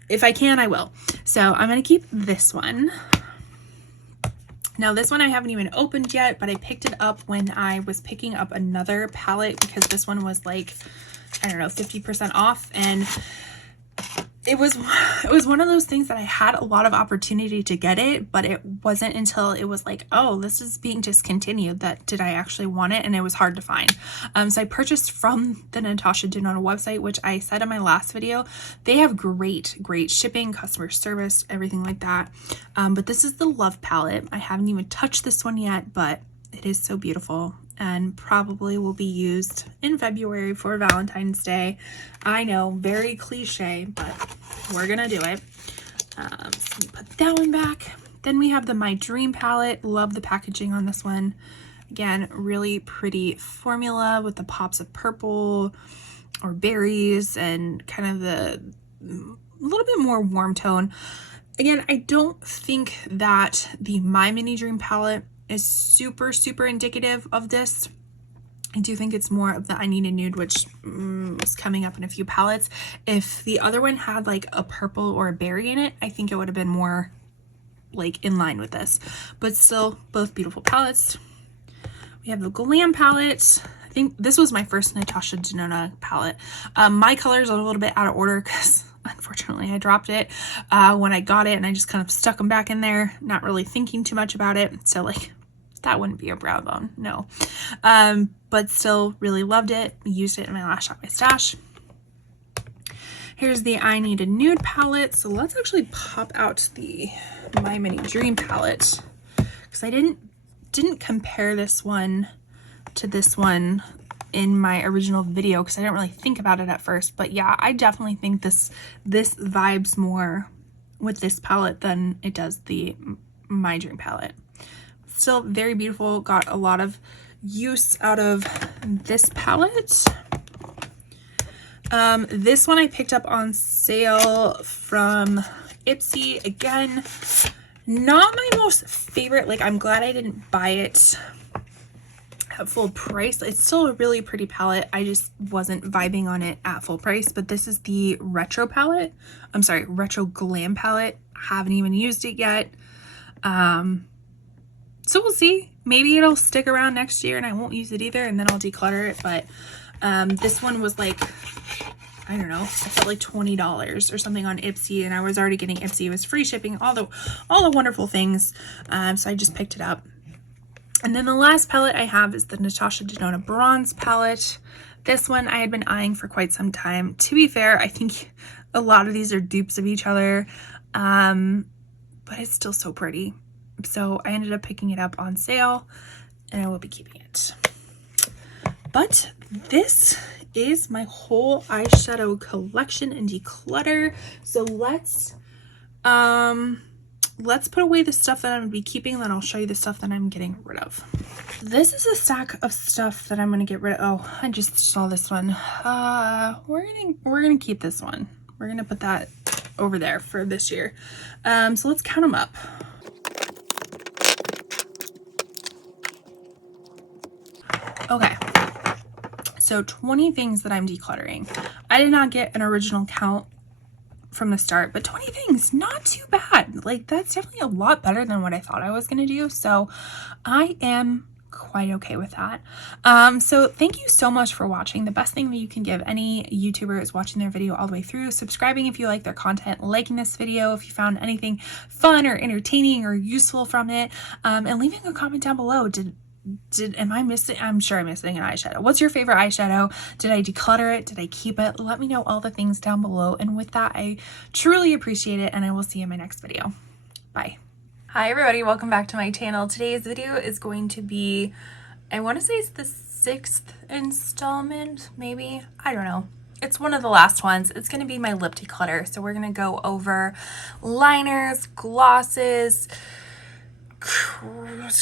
if I can, I will. So I'm going to keep this one. Now this one I haven't even opened yet, but I picked it up when I was picking up another palette because this one was like, I don't know, 50% off. And it was one of those things that I had a lot of opportunity to get it, but it wasn't until it was like, oh, this is being discontinued that did I actually want it, and it was hard to find. So I purchased from the Natasha Denona website, which I said in my last video. They have great shipping, customer service, everything like that. But this is the Love palette. I haven't even touched this one yet, but it is so beautiful and probably will be used in February for Valentine's Day. I know, very cliche, but we're gonna do it. So let me put that one back. Then we have the My Dream palette. Love the packaging on this one. Again, really pretty formula with the pops of purple or berries and kind of the little bit more warm tone. Again, I don't think that the My Mini Dream palette is super indicative of this. I do think it's more of the I Need a Nude, which is coming up in a few palettes. If the other one had like a purple or a berry in it, I think it would have been more like in line with this, but still both beautiful palettes. We have the Glam palette. I think this was my first Natasha Denona palette. My colors are a little bit out of order because unfortunately I dropped it when I got it, and I just kind of stuck them back in there, not really thinking too much about it. So like, that wouldn't be a brow bone, no. But still really loved it. Used it in my Lash Shop My Stash. Here's the I Need a Nude palette. So let's actually pop out the My Mini Dream palette, because I didn't compare this one to this one in my original video because I didn't really think about it at first. But yeah, I definitely think this vibes more with this palette than it does the My Dream palette. Still very beautiful. Got a lot of use out of this palette. This one I picked up on sale from Ipsy. Again, not my most favorite. Like, I'm glad I didn't buy it at full price. It's still a really pretty palette. I just wasn't vibing on it at full price. But this is the Retro palette. I'm sorry, Retro Glam palette. Haven't even used it yet. So we'll see. Maybe it'll stick around next year and I won't use it either, and then I'll declutter it. But this one was like, I don't know, I felt like $20 or something on Ipsy, and I was already getting Ipsy. It was free shipping, all the wonderful things. So I just picked it up. And then the last palette I have is the Natasha Denona Bronze palette. This one I had been eyeing for quite some time. To be fair, I think a lot of these are dupes of each other, but it's still so pretty. So I ended up picking it up on sale, and I will be keeping it. But this is my whole eyeshadow collection and declutter. So let's put away the stuff that I'm gonna be keeping, then I'll show you the stuff that I'm getting rid of. This is a stack of stuff that I'm gonna get rid of. Oh, I just saw this one. We're gonna keep this one. We're gonna put that over there for this year. So let's count them up. Okay, so 20 things that I'm decluttering. I did not get an original count from the start, but 20 things, not too bad. Like, that's definitely a lot better than what I thought I was gonna do, so I am quite okay with that. So thank you so much for watching. The best thing that you can give any YouTuber is watching their video all the way through, subscribing if you like their content, liking this video if you found anything fun or entertaining or useful from it, and leaving a comment down below. Am I missing? I'm sure I'm missing an eyeshadow. What's your favorite eyeshadow? Did I declutter it? Did I keep it? Let me know all the things down below. And with that, I truly appreciate it, and I will see you in my next video. Bye. Hi everybody, welcome back to my channel. Today's video is going to be, I want to say it's the 6th installment, maybe? I don't know. It's one of the last ones. It's going to be my lip declutter. So we're going to go over liners, glosses,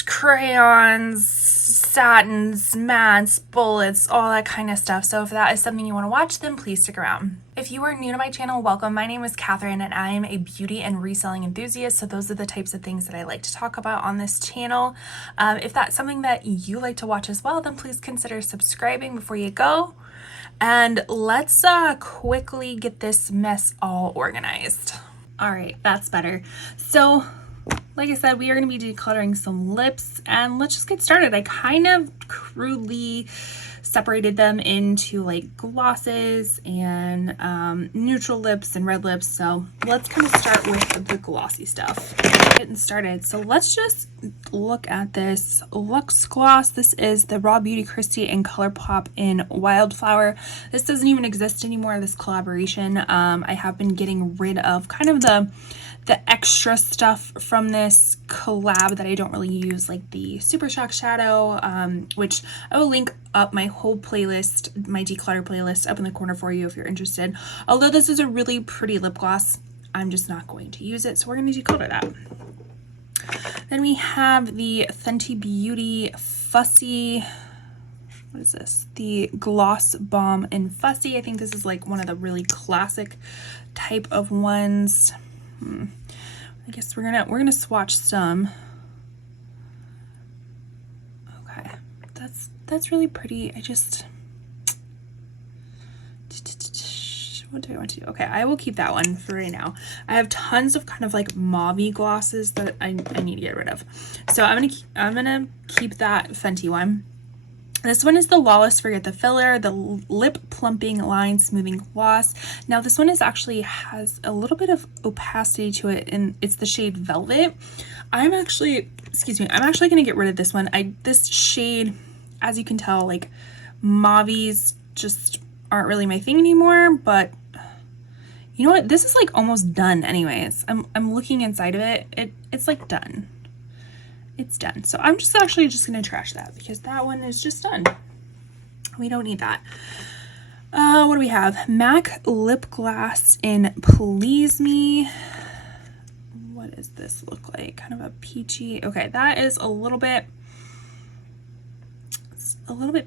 crayons, satins, mattes, bullets, all that kind of stuff. So if that is something you want to watch, then please stick around. If you are new to my channel, welcome. My name is Catherine, and I am a beauty and reselling enthusiast. So those are the types of things that I like to talk about on this channel. If that's something that you like to watch as well, then please consider subscribing before you go. And let's quickly get this mess all organized. All right, that's better. So like I said, we are going to be decluttering some lips, and let's just get started. I kind of crudely separated them into like glosses and neutral lips and red lips. So let's kind of start with the glossy stuff. Getting started. So let's just look at this Luxe gloss. This is the Raw Beauty Christie in ColourPop in Wildflower. This doesn't even exist anymore, this collaboration. I have been getting rid of kind of the extra stuff from this collab that I don't really use, like the Super Shock shadow, which I will link up my whole playlist, my declutter playlist, up in the corner for you if you're interested. Although this is a really pretty lip gloss, I'm just not going to use it, so we're going to declutter that. Then we have the Fenty Beauty Fussy, what is this? The Gloss Bomb in Fussy. I think this is like one of the really classic type of ones. I guess we're gonna swatch some. Okay, that's really pretty. What do I want to do? Okay, I will keep that one for right now. I have tons of kind of like mauve-y glosses that I need to get rid of. So I'm gonna keep that Fenty one. This one is the Lawless Forget the Filler, the Lip Plumping Line Smoothing Gloss. Now this one actually has a little bit of opacity to it, and it's the shade Velvet. I'm actually gonna get rid of this one. This shade, as you can tell, like mauves just aren't really my thing anymore, but You know what? This is like almost done anyways. I'm looking inside of it. It's like done. It's done. So I'm just actually just going to trash that because that one is just done. We don't need that. What do we have? MAC lip gloss in Please Me. What does this look like? Kind of a peachy. Okay, that is a little bit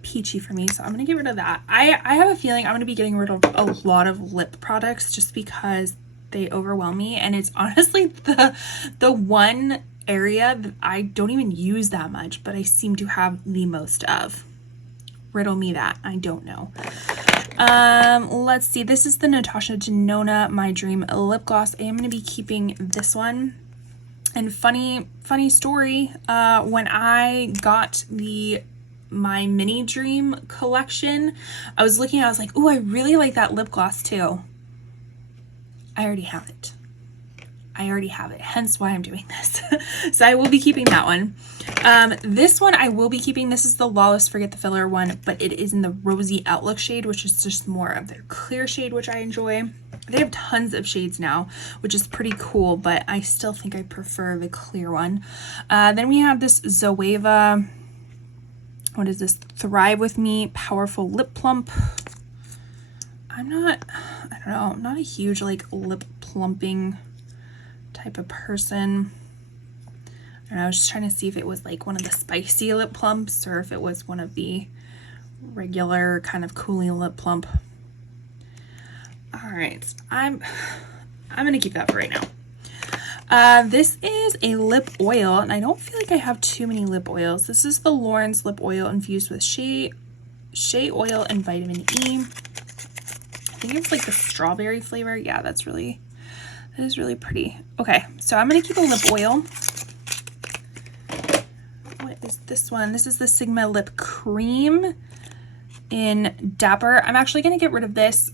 peachy for me, so I'm gonna get rid of that. I have a feeling I'm gonna be getting rid of a lot of lip products just because they overwhelm me, and it's honestly the one area that I don't even use that much, but I seem to have the most of. Riddle me that. I don't know. Let's see. This is the Natasha Denona My Dream lip gloss. I am going to be keeping this one. And funny story, when I got my mini dream collection, I was looking, I was like, oh, I really like that lip gloss too. I already have it. Hence why I'm doing this. So I will be keeping that one. This one I will be keeping. This is the Lawless Forget the Filler one, but it is in the Rosy Outlook shade, which is just more of their clear shade, which I enjoy. They have tons of shades now, which is pretty cool, but I still think I prefer the clear one. Then we have this Zoeva, what is this? Thrive With Me Powerful Lip Plump. I don't know, I'm not a huge like lip plumping type of person. I don't know, I was just trying to see if it was like one of the spicy lip plumps or if it was one of the regular kind of cooling lip plump. All right, I'm gonna keep that for right now. This is a lip oil, and I don't feel like I have too many lip oils. This is the Lauren's lip oil infused with shea oil and vitamin E. I think it's like the strawberry flavor. Yeah, that is really pretty. Okay, so I'm gonna keep a lip oil. What is this one? This is the Sigma Lip Cream in Dapper. I'm actually gonna get rid of this.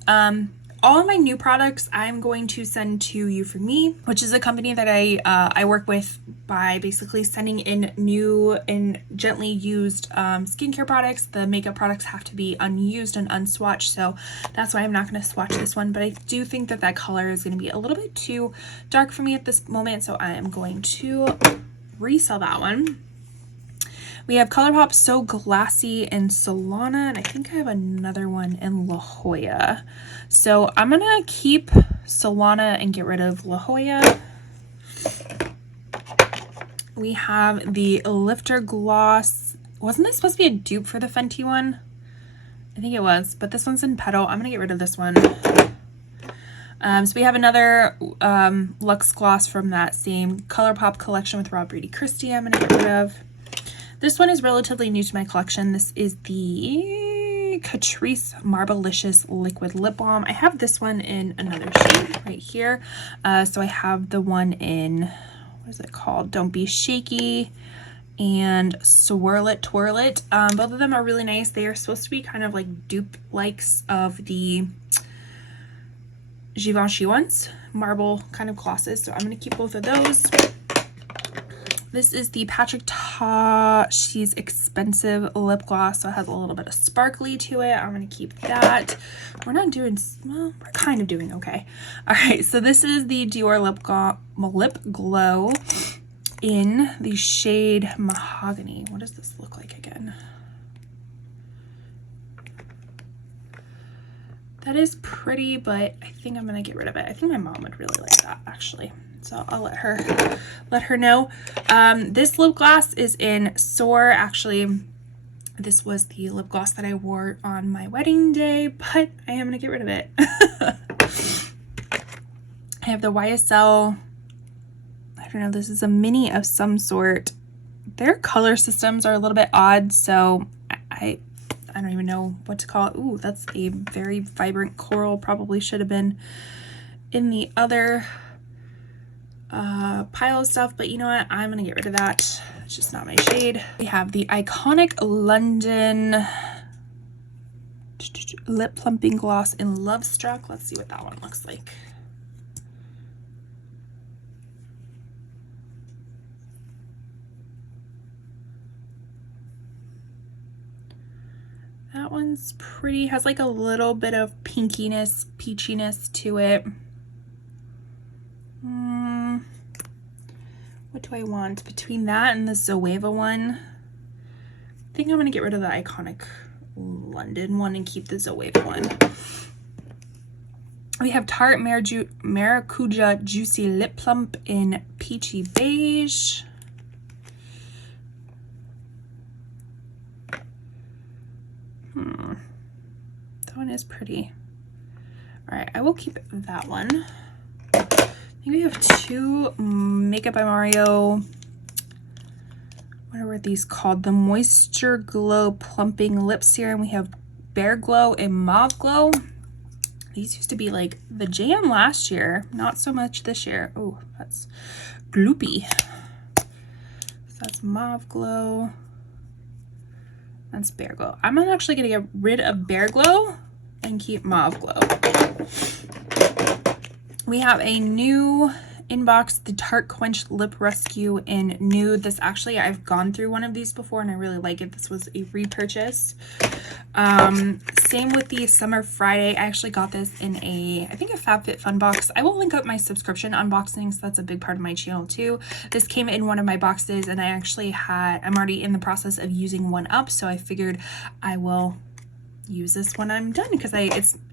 All of my new products I'm going to send to You For Me, which is a company that I work with by basically sending in new and gently used skincare products. The makeup products have to be unused and unswatched, so that's why I'm not going to swatch this one, but I do think that that color is going to be a little bit too dark for me at this moment, so I am going to resell that one. We have ColourPop So Glassy in Solana, and I think I have another one in La Jolla. So I'm gonna keep Solana and get rid of La Jolla. We have the Lifter Gloss. Wasn't this supposed to be a dupe for the Fenty one? I think it was, but this one's in Petal. I'm gonna get rid of this one. So we have another Luxe Gloss from that same ColourPop collection with Raw Beauty Christie I'm gonna get rid of. This one is relatively new to my collection. This is the Catrice Marbleicious Liquid Lip Balm. I have this one in another shade right here. So I have the one in, what is it called? Don't Be Shaky and Swirl It, Twirl It. Both of them are really nice. They are supposed to be kind of like dupe likes of the Givenchy ones, marble kind of glosses. So I'm going to keep both of those. This is the Patrick Ta She's Expensive Lip Gloss, so it has a little bit of sparkly to it. I'm going to keep that. We're not doing, well, we're kind of doing okay. All right, so this is the Dior Lip Glow in the shade Mahogany. What does this look like again? That is pretty, but I think I'm going to get rid of it. I think my mom would really like that, actually. So I'll let her know. This lip gloss is in Soar. Actually, this was the lip gloss that I wore on my wedding day, but I am gonna get rid of it. I have the YSL, I don't know, this is a mini of some sort. Their color systems are a little bit odd, so I don't even know what to call it. Ooh, that's a very vibrant coral. Probably should have been in the other pile of stuff, but you know what, I'm gonna get rid of that. It's just not my shade. We have the iconic London lip plumping gloss in Lovestruck. Let's see what that one looks like. That one's pretty, has like a little bit of pinkiness, peachiness to it. do I want? Between that and the Zoeva one, I think I'm going to get rid of the Iconic London one and keep the Zoeva one. We have Tarte Maracuja Juicy Lip Plump in Peachy Beige. That one is pretty. All right, I will keep that one. I think we have two Makeup by Mario. What are these called? The Moisture Glow Plumping Lip Serum. We have Bare Glow and Mauve Glow. These used to be like the jam last year, not so much this year. Oh, that's gloopy. So that's Mauve Glow. That's Bare Glow. I'm actually gonna get rid of Bare Glow and keep Mauve Glow. We have a new inbox, the Tarte Quench Lip Rescue in Nude. This actually, I've gone through one of these before and I really like it. This was a repurchase. Same with the Summer Friday. I actually got this in I think a FabFitFun box. I will link up my subscription unboxings. That's a big part of my channel too. This came in one of my boxes and I'm already in the process of using one up. So I figured I will use this when I'm done because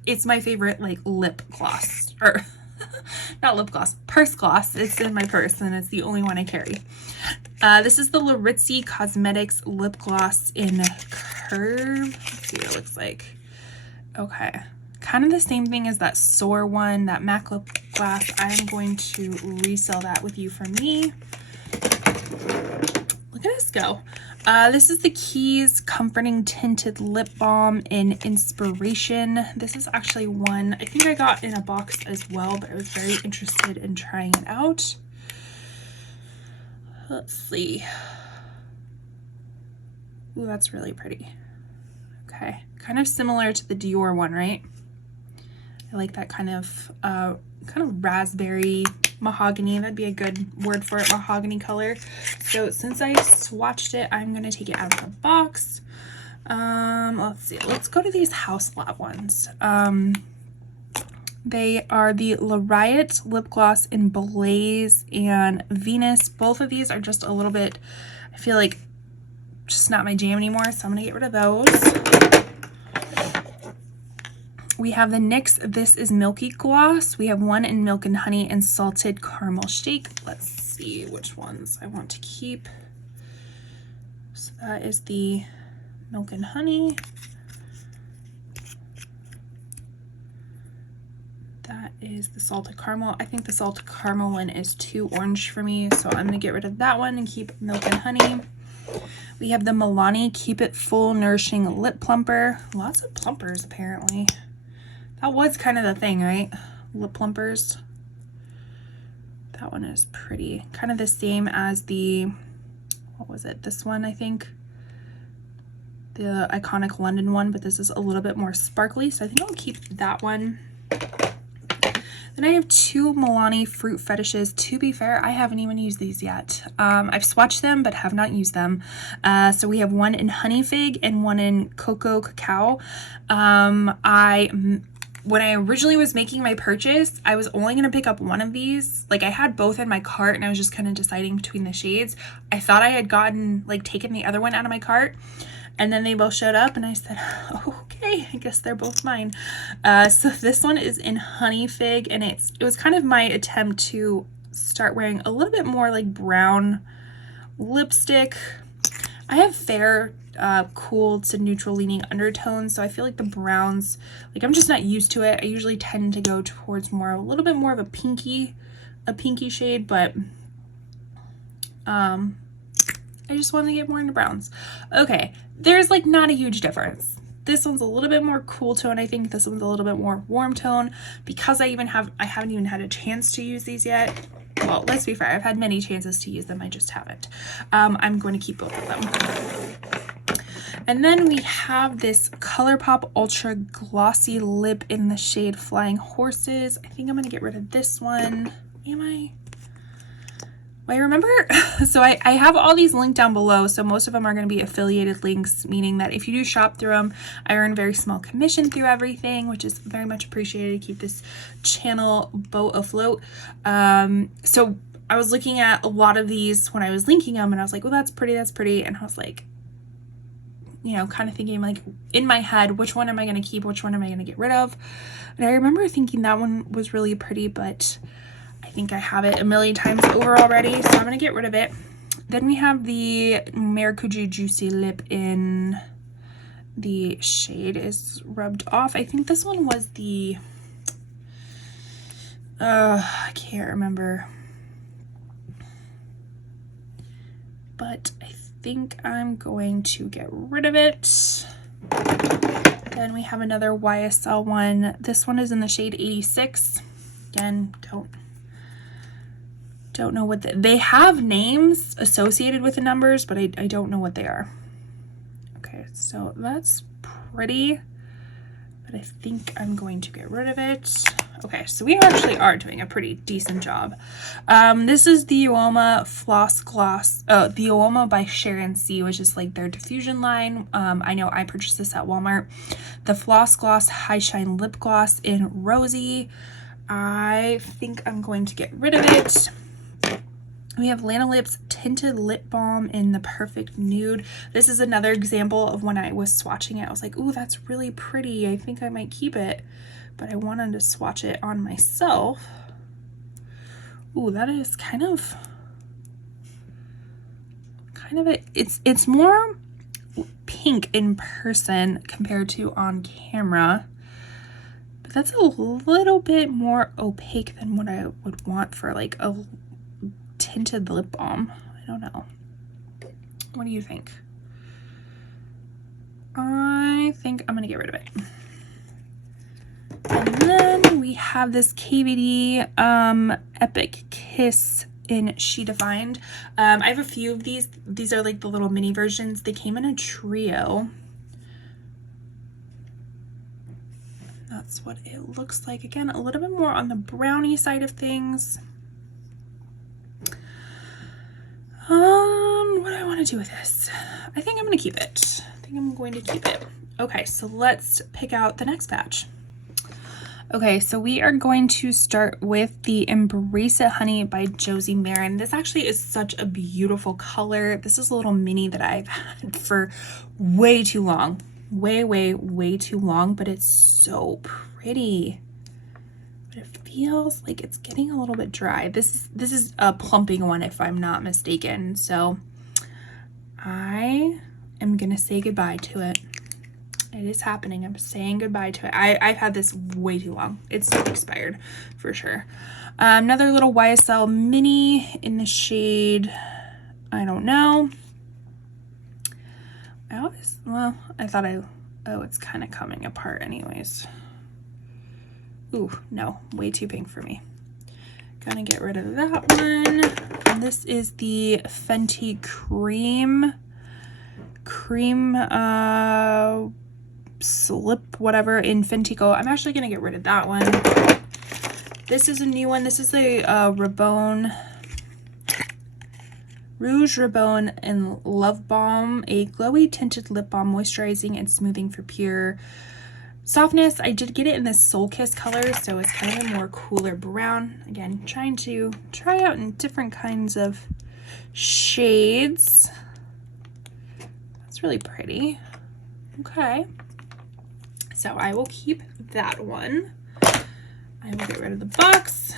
it's my favorite like lip gloss, or not lip gloss, purse gloss. It's in my purse and it's the only one I carry. This is the Laritzi Cosmetics lip gloss in Curve. Let's see what it looks like. Okay, kind of the same thing as that Soar one, that MAC lip gloss. I'm going to resell that with you for me. Look at us go. This is the Keys Comforting Tinted Lip Balm in Inspiration. This is actually one I think I got in a box as well, but I was very interested in trying it out. Let's see. Ooh, that's really pretty. Okay, kind of similar to the Dior one, right? I like that kind of raspberry mahogany. That'd be a good word for it, mahogany color. So since I swatched it, I'm gonna take it out of the box. Let's see, let's go to these House Lab ones. They are the La Riot lip gloss in Blaze and Venus. Both of these are just a little bit, I feel like, just not my jam anymore, so I'm gonna get rid of those. We have the NYX This Is Milky Gloss. We have one in Milk and Honey and Salted Caramel Shake. Let's see which ones I want to keep. So that is the Milk and Honey. That is the Salted Caramel. I think the Salted Caramel one is too orange for me, so I'm gonna get rid of that one and keep Milk and Honey. We have the Milani Keep It Full Nourishing Lip Plumper. Lots of plumpers apparently. That was kind of the thing, right? Lip plumpers. That one is pretty. Kind of the same as the, what was it? This one, I think. The Iconic London one, but this is a little bit more sparkly, so I think I'll keep that one. Then I have two Milani Fruit Fetishes. To be fair, I haven't even used these yet. I've swatched them, but have not used them. So we have one in Honey Fig and one in Cocoa Cacao. When I originally was making my purchase, I was only going to pick up one of these. Like I had both in my cart and I was just kind of deciding between the shades. I thought I had taken the other one out of my cart, and then they both showed up and I said, oh, okay, I guess they're both mine. So this one is in Honey Fig, and it was kind of my attempt to start wearing a little bit more like brown lipstick. I have fair cool to neutral leaning undertones, so I feel like the browns, like I'm just not used to it. I usually tend to go towards a little bit more of a pinky shade, but I just want to get more into browns. Okay, there's like not a huge difference. This one's a little bit more cool tone. I think this one's a little bit more warm tone. Because I haven't even had a chance to use these yet. Well, let's be fair, I've had many chances to use them, I just haven't. I'm going to keep both of them. And then we have this ColourPop Ultra Glossy Lip in the shade Flying Horses. I think I'm going to get rid of this one. Am I? Well, I remember, so I have all these linked down below, so most of them are going to be affiliated links, meaning that if you do shop through them, I earn a very small commission through everything, which is very much appreciated to keep this channel boat afloat. So I was looking at a lot of these when I was linking them, and I was like, well, that's pretty, and I was like, you know, kind of thinking like in my head, which one am I going to keep, which one am I going to get rid of? And I remember thinking that one was really pretty, but I think I have it a million times over already, so I'm going to get rid of it. Then we have the Maracuja Juicy Lip in the shade is Rubbed Off. I think this one was the I can't remember, but I think I'm going to get rid of it. Then we have another YSL one. This one is in the shade 86. Again, don't know what they have names associated with the numbers, but I don't know what they are. Okay, so that's pretty, but I think I'm going to get rid of it. Okay, so we actually are doing a pretty decent job. This is the Uoma Floss Gloss, the Uoma by Sharon C, which is like their diffusion line. I know I purchased this at Walmart. The Floss Gloss High Shine Lip Gloss in Rosy. I think I'm going to get rid of it. We have Lana Lips Tinted Lip Balm in the Perfect Nude. This is another example of when I was swatching it. I was like, ooh, that's really pretty. I think I might keep it. But I wanted to swatch it on myself. Ooh, that is kind of it's more pink in person compared to on camera. But that's a little bit more opaque than what I would want for like a tinted lip balm. I don't know. What do you think? I think I'm gonna get rid of it. And then we have this KVD Epic Kiss in She Defined. I have a few of these. These are like the little mini versions. They came in a trio. That's what it looks like. Again, a little bit more on the brownie side of things. What do I want to do with this? I think I'm going to keep it. Okay, so let's pick out the next batch. Okay, so we are going to start with the Embrace It Honey by Josie Maran. This actually is such a beautiful color. This is a little mini that I've had for way too long. Way too long, but it's so pretty. But it feels like it's getting a little bit dry. This is a plumping one if I'm not mistaken. So I am gonna say goodbye to it. It is happening. I'm saying goodbye to it. I've had this way too long. It's expired for sure. Another little YSL mini in the shade, I don't know. Oh, it's kind of coming apart anyways. Ooh, no, way too pink for me. Gonna get rid of that one. And this is the Fenty Cream Slip whatever in Fentico. I'm actually gonna get rid of that one. This is a new one. This is the Rouge Rabone and Love Balm, a glowy tinted lip balm, moisturizing and smoothing for pure softness. I did get it in this Soul Kiss color, so it's kind of a more cooler brown. Again, trying to try out in different kinds of shades. That's really pretty. Okay, so I will keep that one. I will get rid of the box.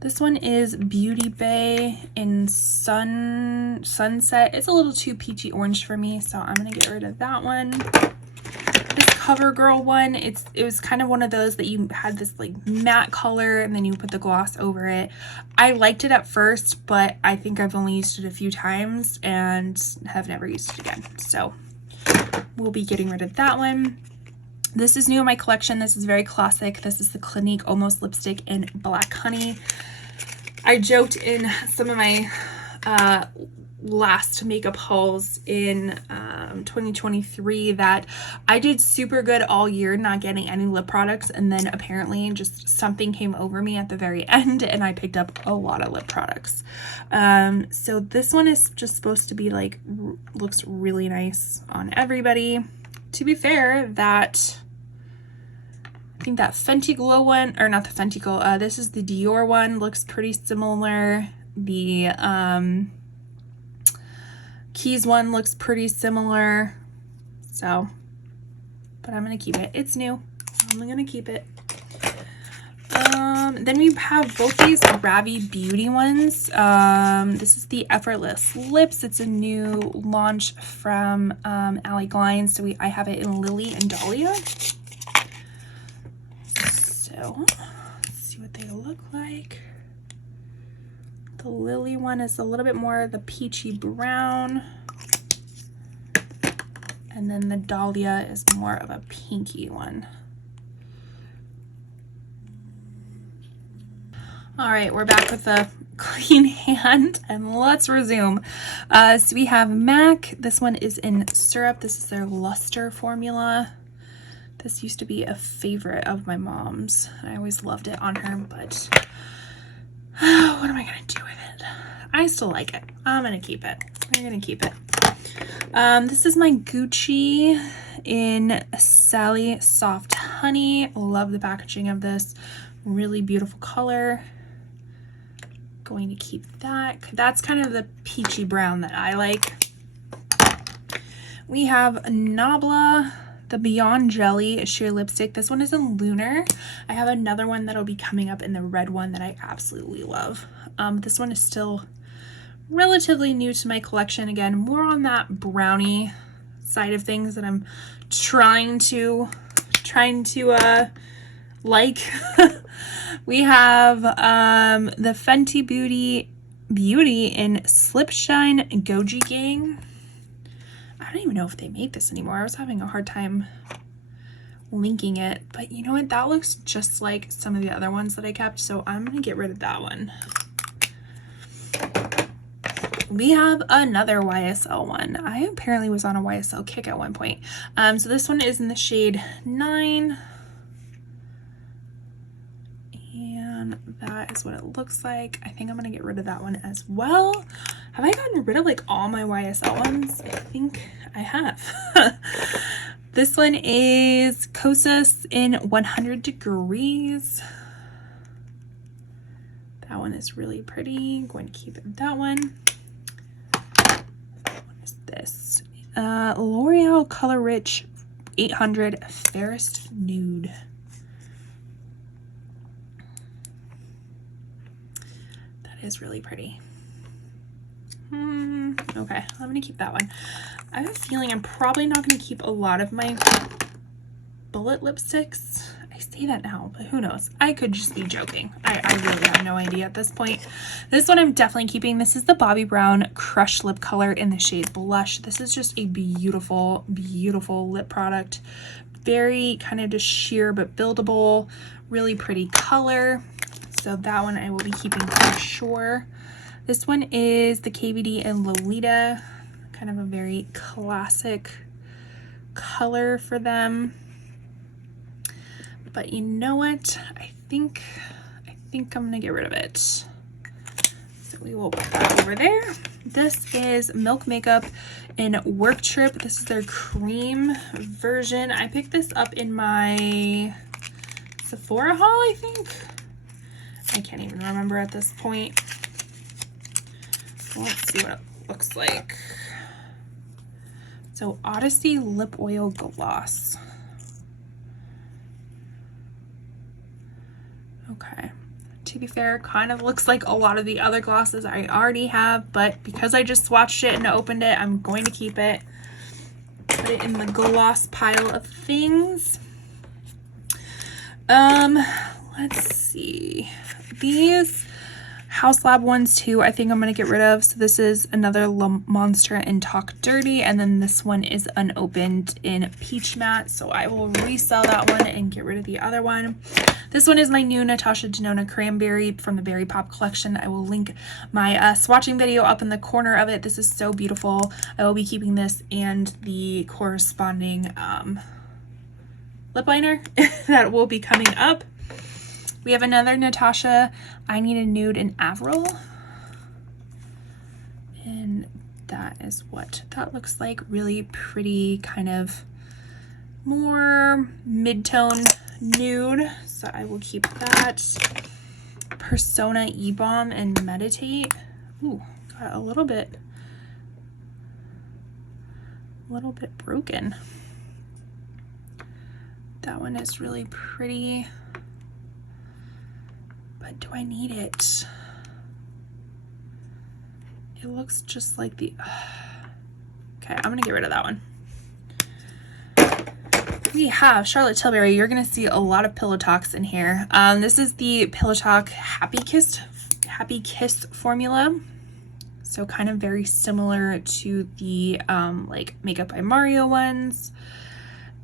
This one is Beauty Bay in Sunset. It's a little too peachy orange for me, so I'm gonna get rid of that one. This CoverGirl one, it was kind of one of those that you had this like matte color and then you put the gloss over it. I liked it at first, but I think I've only used it a few times and have never used it again. So we'll be getting rid of that one. This is new in my collection. This is very classic. This is the Clinique Almost Lipstick in Black Honey. I joked in some of my last makeup hauls in 2023 that I did super good all year not getting any lip products, and then apparently just something came over me at the very end and I picked up a lot of lip products. So this one is just supposed to be like, looks really nice on everybody. To be fair, that think that Fenty Glow one, or not the Fenty Glow, this is the Dior one, looks pretty similar. The Keys one looks pretty similar. So, but I'm gonna keep it. It's new. I'm gonna keep it. Then we have both these Ravi Beauty ones. This is the Effortless Lips. It's a new launch from Ally Glines. So I have it in Lily and Dahlia. So let's see what they look like. The Lily one is a little bit more the peachy brown. And then the Dahlia is more of a pinky one. All right, we're back with a clean hand and let's resume. So we have MAC. This one is in syrup. This is their Luster formula. This used to be a favorite of my mom's. I always loved it on her, but what am I gonna do with it? I still like it. I'm gonna keep it. We're gonna keep it. This is my Gucci in Sally Soft Honey. Love the packaging of this. Really beautiful color. Going to keep that. That's kind of the peachy brown that I like. We have Nabla, the Beyond Jelly sheer lipstick. This one is in Lunar. I have another one that'll be coming up in the red one that I absolutely love. This one is still relatively new to my collection. Again, more on that brownie side of things that I'm trying to like. We have the Fenty Beauty in Slipshine Goji Gang. I don't even know if they make this anymore. I was having a hard time linking it, but you know what? That looks just like some of the other ones that I kept, so I'm gonna get rid of that one. We have another YSL one. I apparently was on a YSL kick at one point. So this one is in the shade 9. And that is what it looks like. I think I'm gonna get rid of that one as well. Have I gotten rid of like all my YSL ones? I think I have. This one is Kosas in 100 Degrees. That one is really pretty. I'm going to keep that one. What is this? L'Oreal Color Rich 800 Fairest Nude. That is really pretty. Okay, I'm gonna keep that one. I have a feeling I'm probably not gonna keep a lot of my bullet lipsticks. I say that now, but who knows? I could just be joking. I really have no idea at this point. This one I'm definitely keeping. This is the Bobbi Brown Crush Lip Color in the shade Blush. This is just a beautiful, beautiful lip product. Very kind of just sheer but buildable. Really pretty color. So that one I will be keeping for sure. This one is the KVD and Lolita. Kind of a very classic color for them. But you know what? I think I'm gonna get rid of it. So we will put that over there. This is Milk Makeup in Work Trip. This is their cream version. I picked this up in my Sephora haul, I think. I can't even remember at this point. Let's see what it looks like. So Odyssey Lip Oil Gloss. Okay. To be fair, kind of looks like a lot of the other glosses I already have, but because I just swatched it and opened it, I'm going to keep it. Put it in the gloss pile of things. Let's see. These House Lab ones too, I think I'm going to get rid of. So this is another Monster and Talk Dirty, and then this one is unopened in Peach Matte, so I will resell that one and get rid of the other one. This one is my new Natasha Denona Cranberry from the Berry Pop collection. I will link my swatching video up in the corner of it. This is so beautiful. I will be keeping this and the corresponding lip liner that will be coming up. We have another Natasha I Need a Nude in Avril. And that is what that looks like. Really pretty, kind of more mid-tone nude, so I will keep that. Persona E-Balm and Meditate. Ooh, got a little bit broken. That one is really pretty, but do I need it? It looks just like the, okay, I'm gonna get rid of that one. We have Charlotte Tilbury. You're gonna see a lot of Pillow Talks in here. This is the Pillow Talk Happy Kiss formula. So kind of very similar to the like Makeup by Mario ones.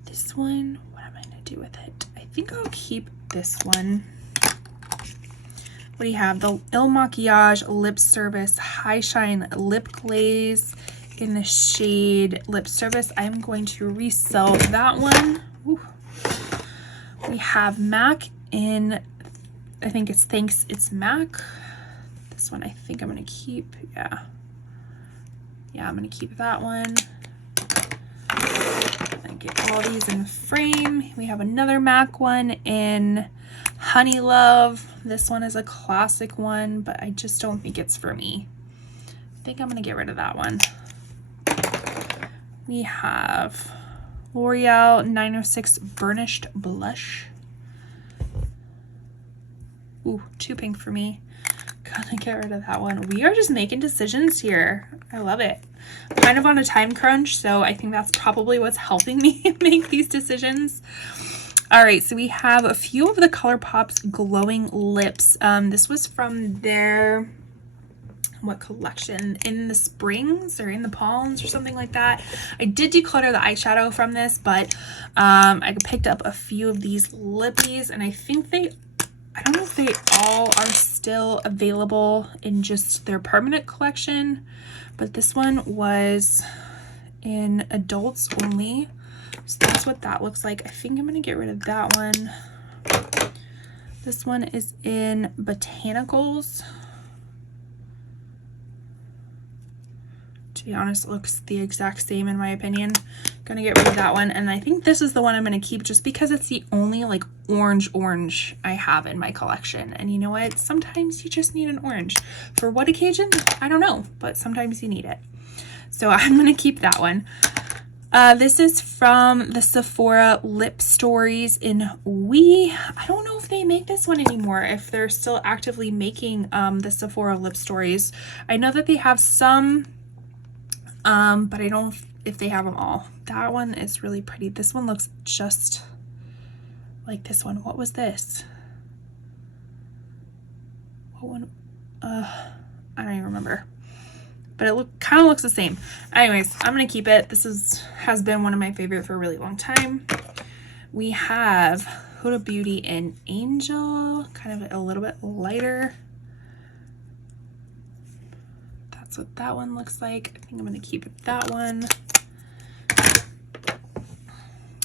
This one, what am I gonna do with it? I think I'll keep this one. What do you have? The Il Makiage Lip Service High Shine Lip Glaze in the shade Lip Service. I'm going to resell that one. Ooh. We have MAC in, I think it's Thanks It's MAC. This one I think I'm gonna keep. Yeah, I'm gonna keep that one. And get all these in the frame. We have another MAC one in Honey Love. This one is a classic one, but I just don't think it's for me. I think I'm gonna get rid of that one. We have L'Oreal 906 Burnished Blush. Ooh, too pink for me. Gonna get rid of that one. We are just making decisions here. I love it. Kind of on a time crunch, so I think that's probably what's helping me make these decisions. All right, so we have a few of the ColourPop's glowing lips. This was from their, what collection? In the Springs or in the Palms or something like that. I did declutter the eyeshadow from this, but I picked up a few of these lippies, and I think I don't know if they all are still available in just their permanent collection, but this one was in adults only. So that's what that looks like. I think I'm gonna get rid of that one. This one is in Botanicals. To be honest, it looks the exact same in my opinion. Gonna get rid of that one, and I think this is the one I'm gonna keep just because it's the only like orange I have in my collection. And you know what? Sometimes you just need an orange. For what occasion? I don't know, but sometimes you need it. So I'm gonna keep that one. This is from the Sephora Lip Stories in We. I don't know if they make this one anymore, if they're still actively making the Sephora Lip Stories. I know that they have some, but I don't know if they have them all. That one is really pretty. This one looks just like this one. What was this? What one? I don't even remember. But it kind of looks the same. Anyways, I'm gonna keep it. This has been one of my favorite for a really long time. We have Huda Beauty in Angel, kind of a little bit lighter. That's what that one looks like. I think I'm gonna keep it that one.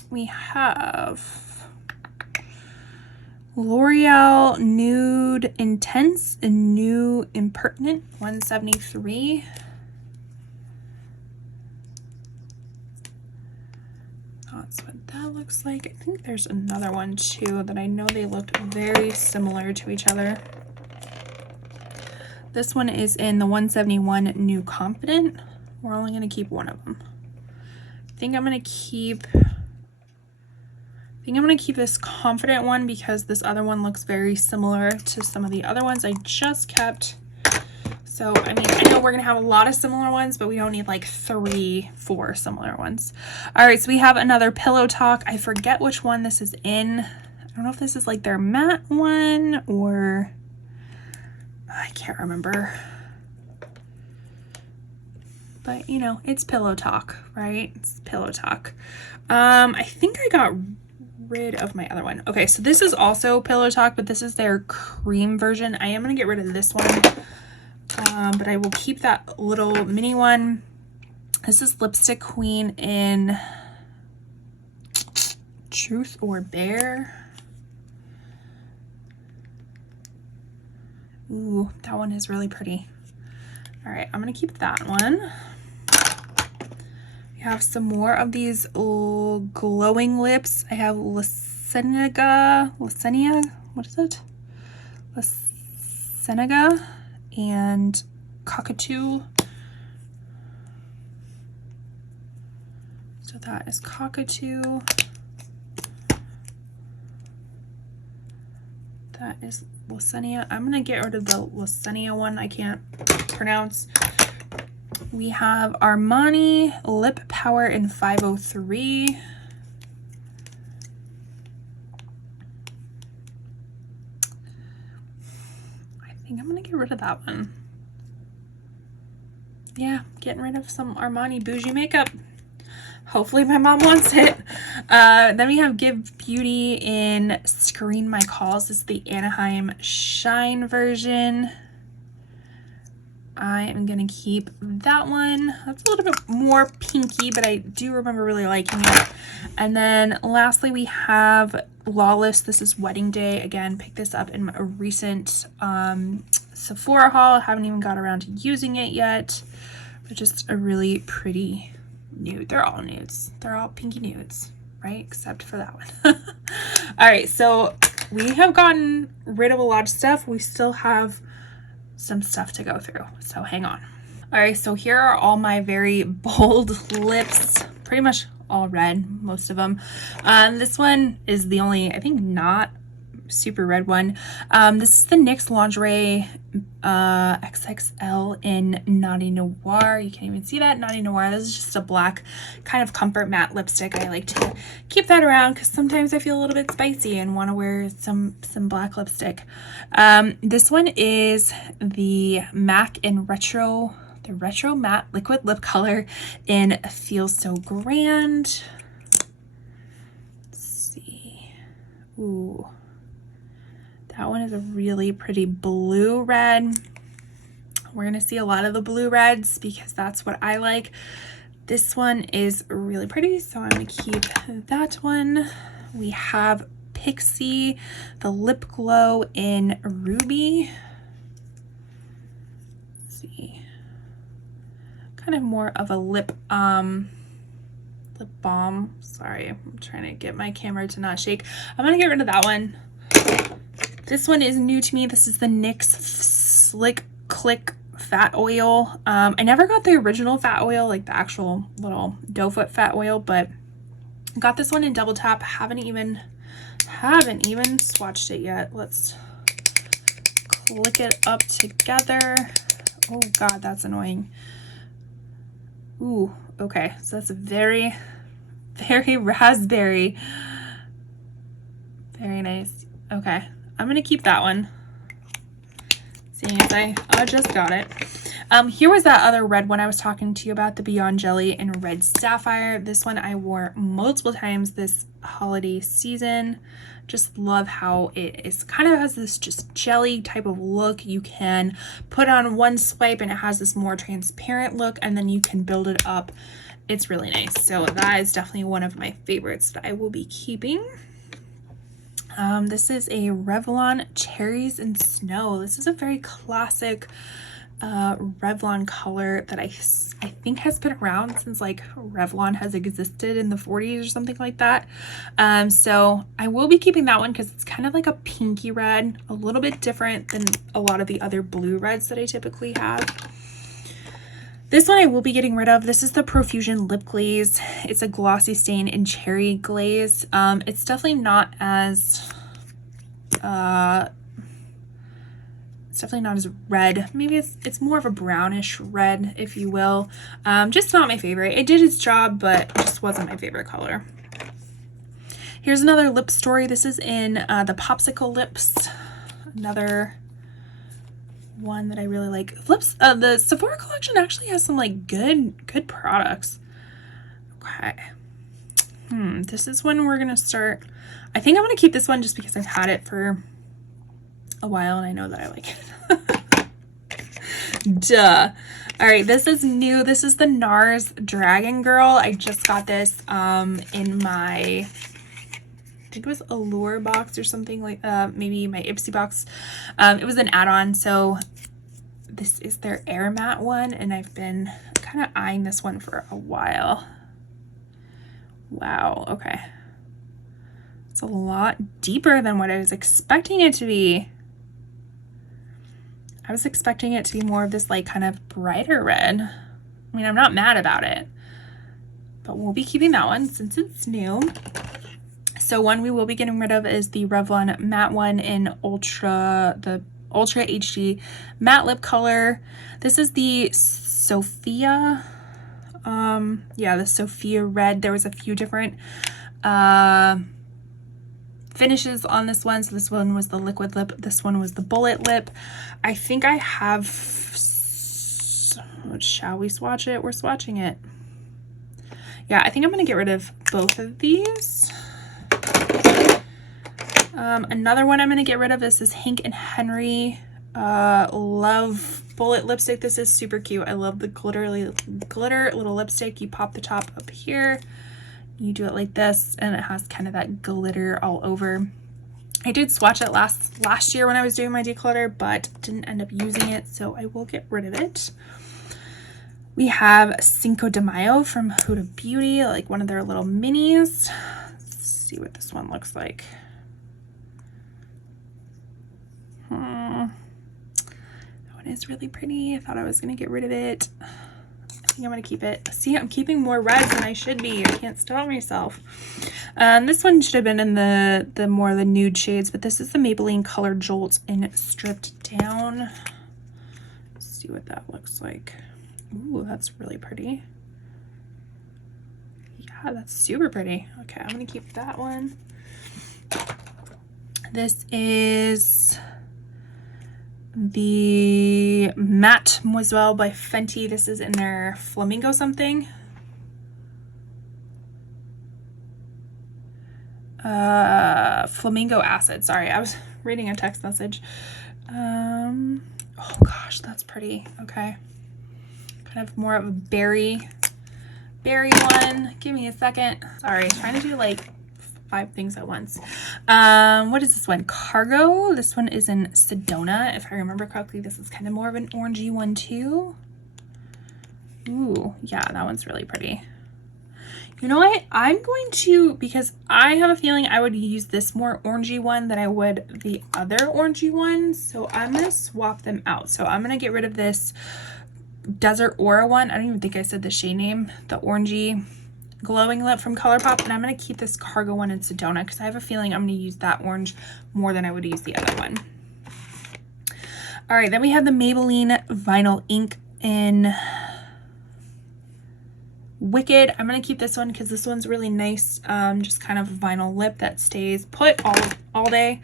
We have L'Oreal Nude Intense and New Impertinent 173. That's what that looks like. I think there's another one too that I know they looked very similar to each other. This one is in the 171 New Confident. We're only going to keep one of them. I think I'm going to keep this Confident one because this other one looks very similar to some of the other ones I just kept. So, I mean, I know we're going to have a lot of similar ones, but we don't need like 3-4 similar ones. All right, so we have another Pillow Talk. I forget which one this is in. I don't know if this is like their matte one or I can't remember. But, you know, it's Pillow Talk, right? It's Pillow Talk. I think I got rid of my other one. Okay, so this is also Pillow Talk, but this is their cream version. I am going to get rid of this one. But I will keep that little mini one. This is Lipstick Queen in Truth or Bear. Ooh, that one is really pretty. All right, I'm gonna keep that one. We have some more of these glowing lips. I have Lasenia, what is it? Lasenia and Cockatoo. So that is Cockatoo. That is Lasenia. I'm gonna get rid of the Lasenia one I can't pronounce. We have Armani Lip Power in 503. I think I'm gonna get rid of that one. Yeah, getting rid of some Armani bougie makeup. Hopefully my mom wants it. Then we have Give Beauty in Screen My Calls. This is the Anaheim Shine version. I am gonna keep that one. That's a little bit more pinky, but I do remember really liking it. And then lastly, we have Lawless. This is Wedding Day. Again, picked this up in a recent Sephora haul. Haven't even got around to using it yet, but just a really pretty nude. They're all nudes. They're all pinky nudes, right? Except for that one. All right, so we have gotten rid of a lot of stuff. We still have some stuff to go through, so hang on. All right, so here are all my very bold lips, pretty much all red, most of them. This one is the only, I think, not super red one. This is the NYX Lingerie XXL in Naughty Noir. You can't even see that, Naughty Noir. This is just a black kind of comfort matte lipstick. I like to keep that around because sometimes I feel a little bit spicy and want to wear some black lipstick. This one is the MAC in Retro, the Retro Matte Liquid Lip Color in Feel So Grand. Let's see. Ooh. That one is a really pretty blue red. We're gonna see a lot of the blue reds because that's what I like. This one is really pretty, so I'm gonna keep that one. We have Pixie, the Lip Glow in Ruby. Let's see. Kind of more of a lip balm. Sorry, I'm trying to get my camera to not shake. I'm gonna get rid of that one. This one is new to me. This is the NYX Slick Click Fat Oil. I never got the original fat oil, like the actual little doe foot fat oil, but got this one in Double Tap. Haven't even swatched it yet. Let's click it up together. Oh God, that's annoying. Ooh, okay. So that's a very, very raspberry. Very nice. Okay. I'm gonna keep that one, seeing as I just got it. Here was that other red one I was talking to you about, the Beyond Jelly in Red Sapphire. This one I wore multiple times this holiday season. Just love how it is kind of has this just jelly type of look. You can put on one swipe and it has this more transparent look, and then you can build it up. It's really nice. So that is definitely one of my favorites that I will be keeping. This is a Revlon Cherries and Snow. This is a very classic Revlon color that I think has been around since like Revlon has existed in the 40s or something like that. So I will be keeping that one because it's kind of like a pinky red, a little bit different than a lot of the other blue reds that I typically have. This one I will be getting rid of. This is the Profusion Lip Glaze. It's a glossy stain in Cherry Glaze. It's definitely not as red. Maybe it's more of a brownish red, if you will. Just not my favorite. It did its job, but it just wasn't my favorite color. Here's another lip story. This is in the Popsicle Lips. Another one that I really like. Lips, the Sephora collection actually has some like good products. Okay. This is when we're gonna start. I think I'm gonna keep this one just because I've had it for a while and I know that I like it. Duh. All right, this is new. This is the NARS Dragon Girl. I just got this in my, I think it was Allure box or something, like maybe my Ipsy box. It was an add-on. So this is their Air Matte one, and I've been kind of eyeing this one for a while. Wow, okay. It's a lot deeper than what I was expecting it to be. I was expecting it to be more of this like kind of brighter red. I mean, I'm not mad about it, but we'll be keeping that one since it's new. So one we will be getting rid of is the Revlon matte one in the Ultra HD matte lip color. This is the Sophia, yeah, the Sophia red. There was a few different finishes on this one. So this one was the liquid lip, this one was the bullet lip. I think I have, shall we swatch it? We're swatching it. Yeah, I think I'm gonna get rid of both of these. Another one I'm going to get rid of is this Hank and Henry Love Bullet Lipstick. This is super cute. I love the glitter little lipstick. You pop the top up here. You do it like this, and it has kind of that glitter all over. I did swatch it last year when I was doing my declutter, but didn't end up using it, so I will get rid of it. We have Cinco de Mayo from Huda Beauty, like one of their little minis. Let's see what this one looks like. That one is really pretty. I thought I was gonna get rid of it. I think I'm gonna keep it. See, I'm keeping more reds than I should be. I can't stop myself. This one should have been in the more the nude shades, but this is the Maybelline Color Jolt in Stripped Down. Let's see what that looks like. Ooh, that's really pretty. Yeah, that's super pretty. Okay, I'm gonna keep that one. This is the Mademoiselle by Fenty. This is in their Flamingo something. Flamingo Acid. Sorry, I was reading a text message. Oh gosh, that's pretty. Okay. Kind of more of a berry one. Give me a second. Sorry, trying to do like 5 things at once. What is this one? Cargo. This one is in Sedona. If I remember correctly, this is kind of more of an orangey one too. Ooh, yeah, that one's really pretty. You know what? I'm going to, because I have a feeling I would use this more orangey one than I would the other orangey one. So I'm going to swap them out. So I'm going to get rid of this Desert Aura one. I don't even think I said the shade name. The orangey glowing lip from ColourPop, and I'm going to keep this Cargo one in Sedona because I have a feeling I'm going to use that orange more than I would use the other one. All right, then we have the Maybelline Vinyl Ink in Wicked. I'm going to keep this one because this one's really nice, just kind of vinyl lip that stays put all day.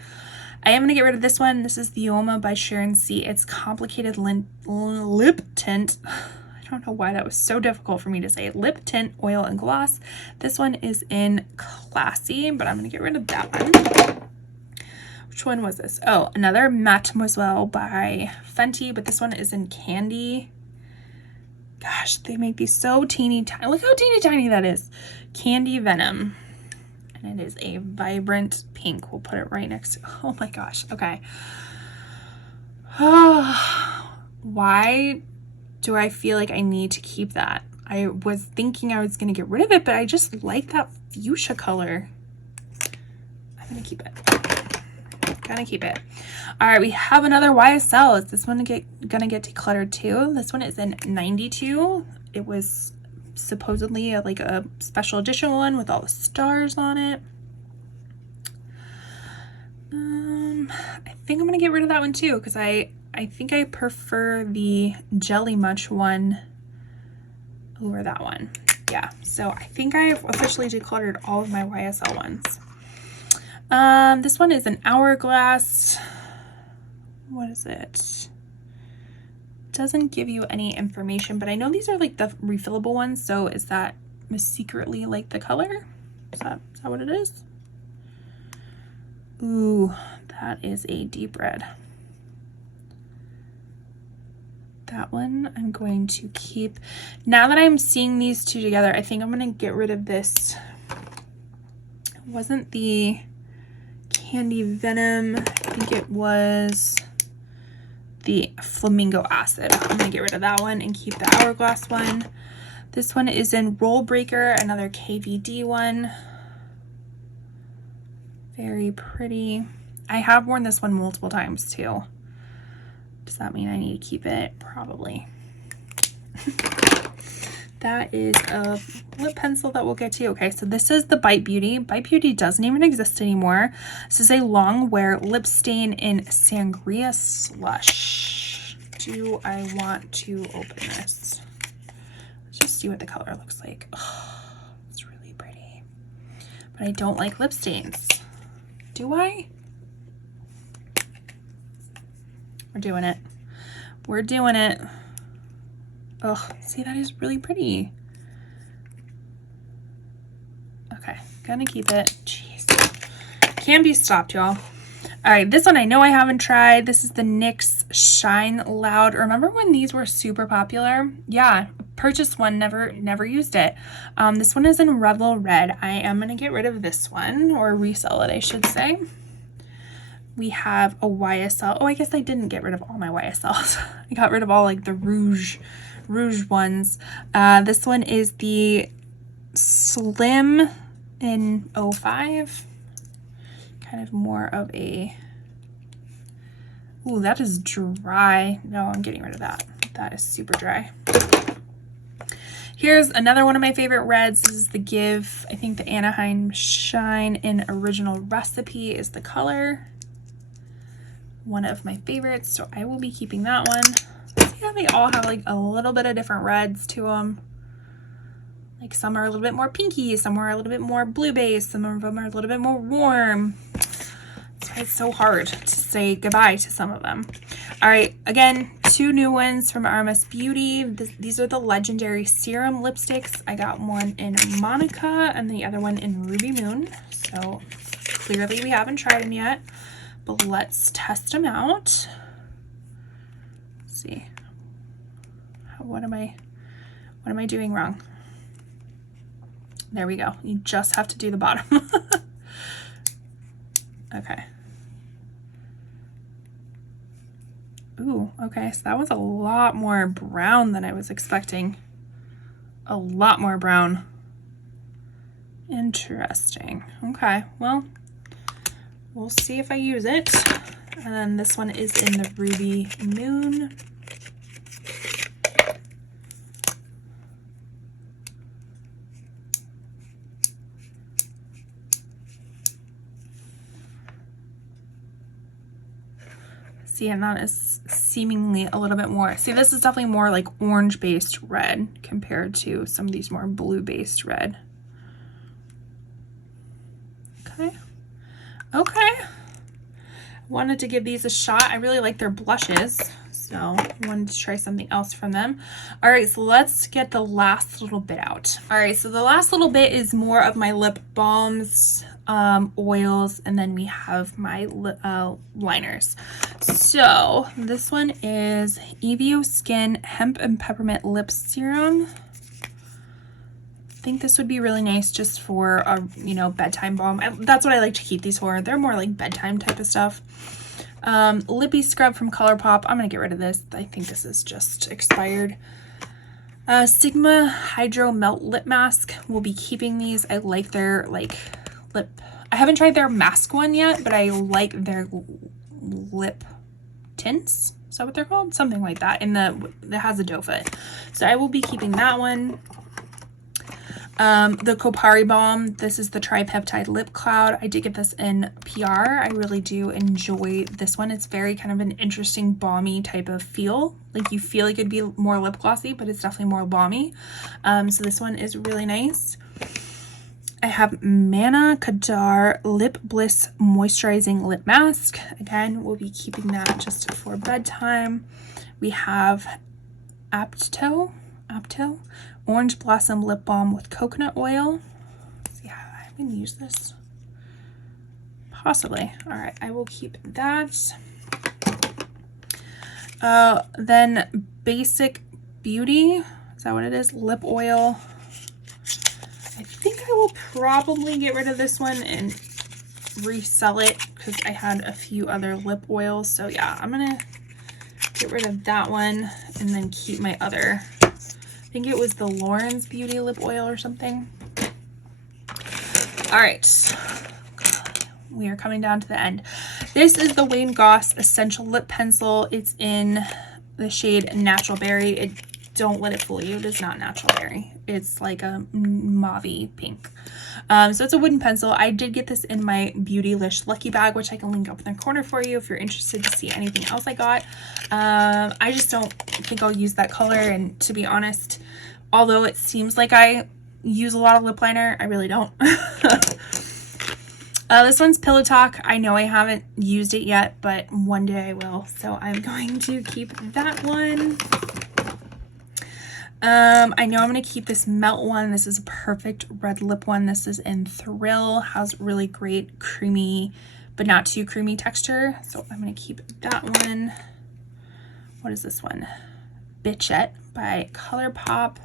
I am going to get rid of this one. This is the Yoma by Sharon C. It's Complicated Lip Tint. I don't know why that was so difficult for me to say. Lip Tint, Oil, and Gloss. This one is in Classy, but I'm going to get rid of that one. Which one was this? Oh, another Mademoiselle by Fenty, but this one is in Candy. Gosh, they make these so teeny tiny. Look how teeny tiny that is. Candy Venom. And it is a vibrant pink. We'll put it right next to, oh my gosh, okay. Why do I feel like I need to keep that? I was thinking I was gonna get rid of it, but I just like that fuchsia color. I'm gonna keep it. Gonna keep it. All right, we have another YSL. Is this one gonna get decluttered too? This one is in 92. It was supposedly like a special edition one with all the stars on it. I think I'm gonna get rid of that one too because I think I prefer the Jelly Much one over that one. Yeah, so I think I've officially decluttered all of my YSL ones. This one is an Hourglass. What is it? Doesn't give you any information, but I know these are like the refillable ones. So is that secretly like the color? Is that what it is? Ooh, that is a deep red. That one I'm going to keep. Now that I'm seeing these two together, I think I'm going to get rid of this. It wasn't the Candy Venom. I think it was the Flamingo Acid. I'm gonna get rid of that one and keep the Hourglass one. This one is in Roll Breaker, another KVD one. Very pretty. I have worn this one multiple times too. Does that mean I need to keep it? Probably. That is a lip pencil that we'll get to. Okay, so this is the Bite Beauty. Bite Beauty doesn't even exist anymore. This is a long wear lip stain in Sangria Slush. Do I want to open this? Let's just see what the color looks like. Oh, it's really pretty. But I don't like lip stains. Do I? We're doing it. We're doing it. Oh, see, that is really pretty. Okay, gonna keep it. Jeez. Can't be stopped, y'all. All right, this one I know I haven't tried. This is the NYX Shine Loud. Remember when these were super popular? Yeah, purchased one, never used it. This one is in Revel Red. I am gonna get rid of this one, or resell it, I should say. We have a YSL. Oh, I guess I didn't get rid of all my YSLs. I got rid of all like the rouge ones. This one is the Slim in 05. Kind of more of a, ooh, that is dry. No, I'm getting rid of that. That is super dry. Here's another one of my favorite reds. This is the Give, I think the Anaheim Shine in Original Recipe is the color. One of my favorites, so I will be keeping that one. See how they all have like a little bit of different reds to them. Like some are a little bit more pinky, some are a little bit more blue based, some of them are a little bit more warm. That's why it's so hard to say goodbye to some of them. All right, again, 2 new ones from RMS Beauty. These are the Legendary Serum lipsticks. I got one in Monica and the other one in Ruby Moon. So clearly we haven't tried them yet. But let's test them out. Let's see. What am I doing wrong? There we go. You just have to do the bottom. Okay. Ooh, okay. So that was a lot more brown than I was expecting. A lot more brown. Interesting. Okay, well, we'll see if I use it. And then this one is in the Ruby Moon. See, and that is seemingly a little bit more. See, this is definitely more like orange-based red compared to some of these more blue-based red. Okay. Okay. Wanted to give these a shot. I really like their blushes, so I wanted to try something else from them. All right, so let's get the last little bit out. All right, so the last little bit is more of my lip balms, oils, and then we have my liners. So this one is Evio Skin Hemp and Peppermint Lip Serum. I think this would be really nice just for a, you know, bedtime balm. That's what I like to keep these for. They're more like bedtime type of stuff. Lippy Scrub from ColourPop. I'm gonna get rid of this. I think this is just expired. Sigma Hydro Melt Lip Mask. We'll be keeping these. I like their like lip. I haven't tried their mask one yet, but I like their lip tints. Is that what they're called? Something like that. That has a doe foot. So I will be keeping that one. The Kopari Balm, this is the Tripeptide Lip Cloud. I did get this in PR. I really do enjoy this one. It's very kind of an interesting balmy type of feel. Like you feel like it'd be more lip glossy, but it's definitely more balmy. So this one is really nice. I have Manna Kadar Lip Bliss Moisturizing Lip Mask. Again, we'll be keeping that just for bedtime. We have Apto Orange Blossom Lip Balm with coconut oil. Let's see how I'm gonna use this. Possibly. All right, I will keep that. Then Basic Beauty, is that what it is? Lip oil. I think I will probably get rid of this one and resell it because I had a few other lip oils. So yeah, I'm gonna get rid of that one and then keep my other, I think it was the Lauren's Beauty lip oil or something. All right, we are coming down to the end. This is the Wayne Goss Essential Lip Pencil. It's in the shade Natural Berry. Don't let it fool you. It is not Natural Berry. It's like a mauve pink. So it's a wooden pencil. I did get this in my Beautylish Lucky Bag, which I can link up in the corner for you if you're interested to see anything else I got. I just don't think I'll use that color, and to be honest, although it seems like I use a lot of lip liner, I really don't. This one's Pillow Talk. I know I haven't used it yet, but one day I will, so I'm going to keep that one. I know I'm going to keep this Melt one. This is a perfect red lip one. This is in Thrill. Has really great creamy, but not too creamy texture. So I'm going to keep that one. What is this one? Bitchette by ColourPop.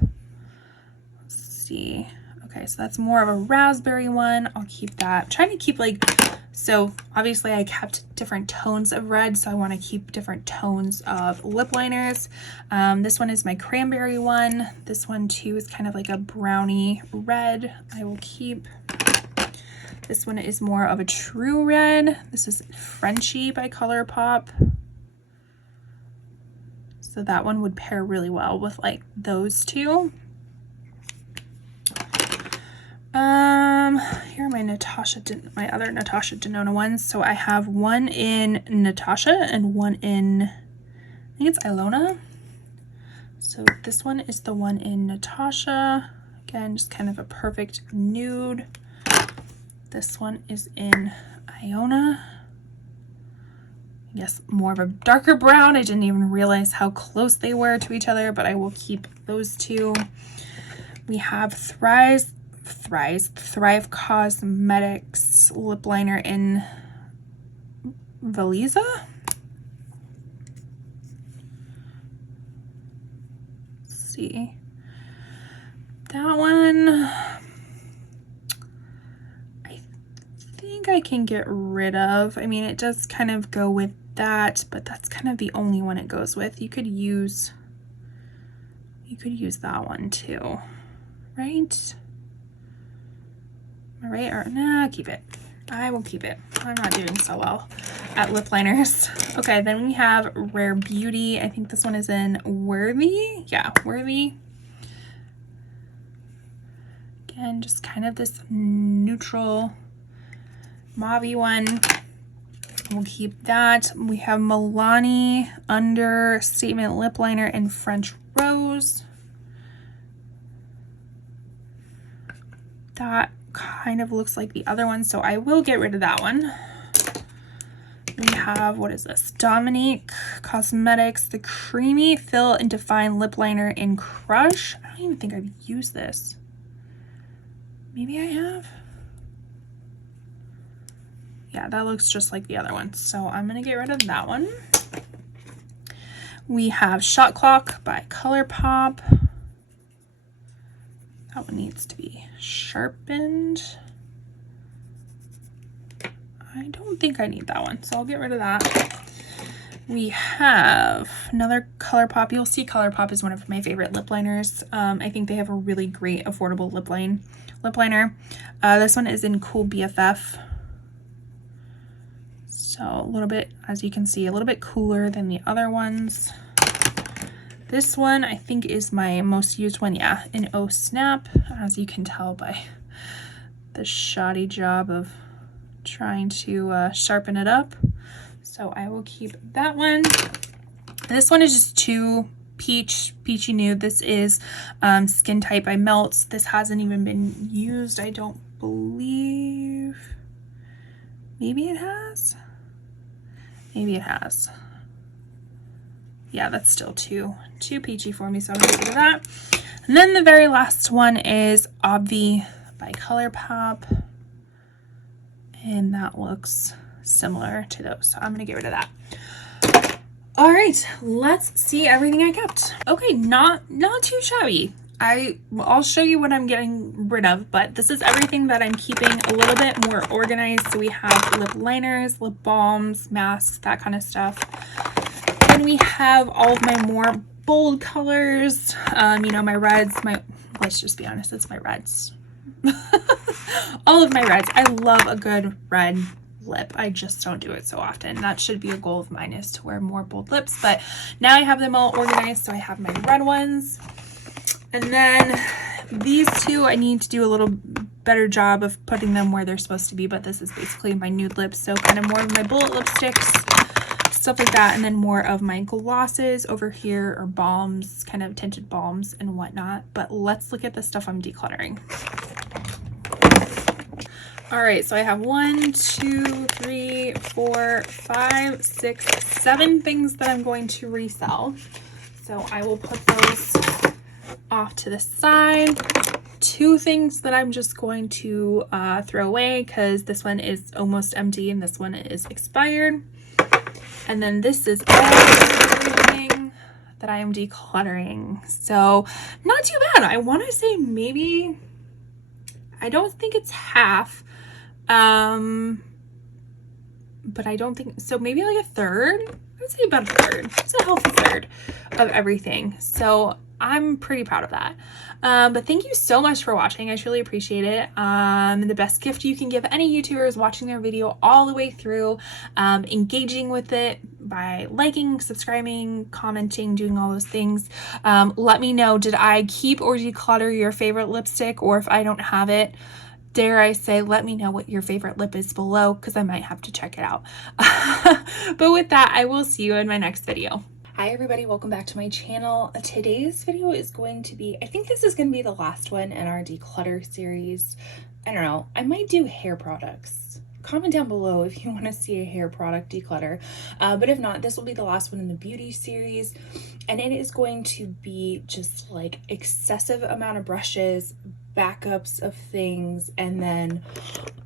Let's see. Okay, so that's more of a raspberry one. I'll keep that. I'm trying to keep like, so obviously I kept different tones of red, so I want to keep different tones of lip liners. This one is my cranberry one. This one too is kind of like a brownie red. I will keep. This one is more of a true red. This is Frenchie by ColourPop. So that one would pair really well with like those two. Here are my other Natasha Denona ones. So I have one in Natasha and one in, I think it's Ilona. So this one is the one in Natasha. Again, just kind of a perfect nude. This one is in Iona. Yes, more of a darker brown. I didn't even realize how close they were to each other, but I will keep those two. We have Thrive Cosmetics lip liner in Valiza. Let's see. That one, I think I can get rid of. I mean, it does kind of go with that, but that's kind of the only one it goes with. You could use that one too, right? Am I right? Or nah, keep it. I will keep it. I'm not doing so well at lip liners. Okay, then we have Rare Beauty. I think this one is in Worthy. Yeah, Worthy. Again, just kind of this neutral mauve one. We'll keep that. We have Milani Understatement Lip Liner in French Rose. That kind of looks like the other one, so I will get rid of that one. We have, what is this? Dominique Cosmetics, the Creamy Fill and Define Lip Liner in Crush. I don't even think I've used this. Maybe I have. Yeah, that looks just like the other one, so I'm gonna get rid of that one. We have Shot Clock by ColourPop. That one needs to be sharpened. I don't think I need that one, so I'll get rid of that. We have another ColourPop. You'll see ColourPop is one of my favorite lip liners. I think they have a really great affordable lip liner. This one is in Cool BFF. So a little bit, as you can see, a little bit cooler than the other ones. This one I think is my most used one, yeah, in Oh Snap, as you can tell by the shoddy job of trying to sharpen it up. So I will keep that one. This one is just too peachy nude. This is Skin Tight by Melts. This hasn't even been used, I don't believe. Maybe it has. Maybe it has. Yeah, that's still too peachy for me, so I'm gonna get rid of that. And then the very last one is Obvi by ColourPop, and that looks similar to those, so I'm gonna get rid of that. All right, let's see everything I kept. Okay, not too shabby. I'll show you what I'm getting rid of, but this is everything that I'm keeping a little bit more organized. So we have lip liners, lip balms, masks, that kind of stuff. Then we have all of my more bold colors, you know, my reds, let's just be honest, it's my reds. All of my reds. I love a good red lip. I just don't do it so often. That should be a goal of mine, is to wear more bold lips, but now I have them all organized. So I have my red ones, and then these two I need to do a little better job of putting them where they're supposed to be, but this is basically my nude lips, so kind of more of my bullet lipsticks, stuff like that, and then more of my glosses over here, or balms, kind of tinted balms and whatnot. But let's look at the stuff I'm decluttering. All right, so I have 1, 2, 3, 4, 5, 6, 7 things that I'm going to resell. So I will put those off to the side. 2 things that I'm just going to throw away, because this one is almost empty and this one is expired. And then this is everything that I am decluttering. So not too bad. I want to say maybe, I don't think it's half, but I don't think so, maybe like a third. I'd say about a third. It's a healthy third of everything. So I'm pretty proud of that. But thank you so much for watching. I truly appreciate it. The best gift you can give any YouTuber is watching their video all the way through, engaging with it by liking, subscribing, commenting, doing all those things. Let me know, did I keep or declutter your favorite lipstick? Or if I don't have it, dare I say, let me know what your favorite lip is below, because I might have to check it out. But with that, I will see you in my next video. Hi everybody, welcome back to my channel. Today's video is going to be, I think this is going to be the last one in our declutter series. I don't know, I might do hair products. Comment down below if you want to see a hair product declutter. But if not, this will be the last one in the beauty series. And it is going to be just like excessive amount of brushes, backups of things, and then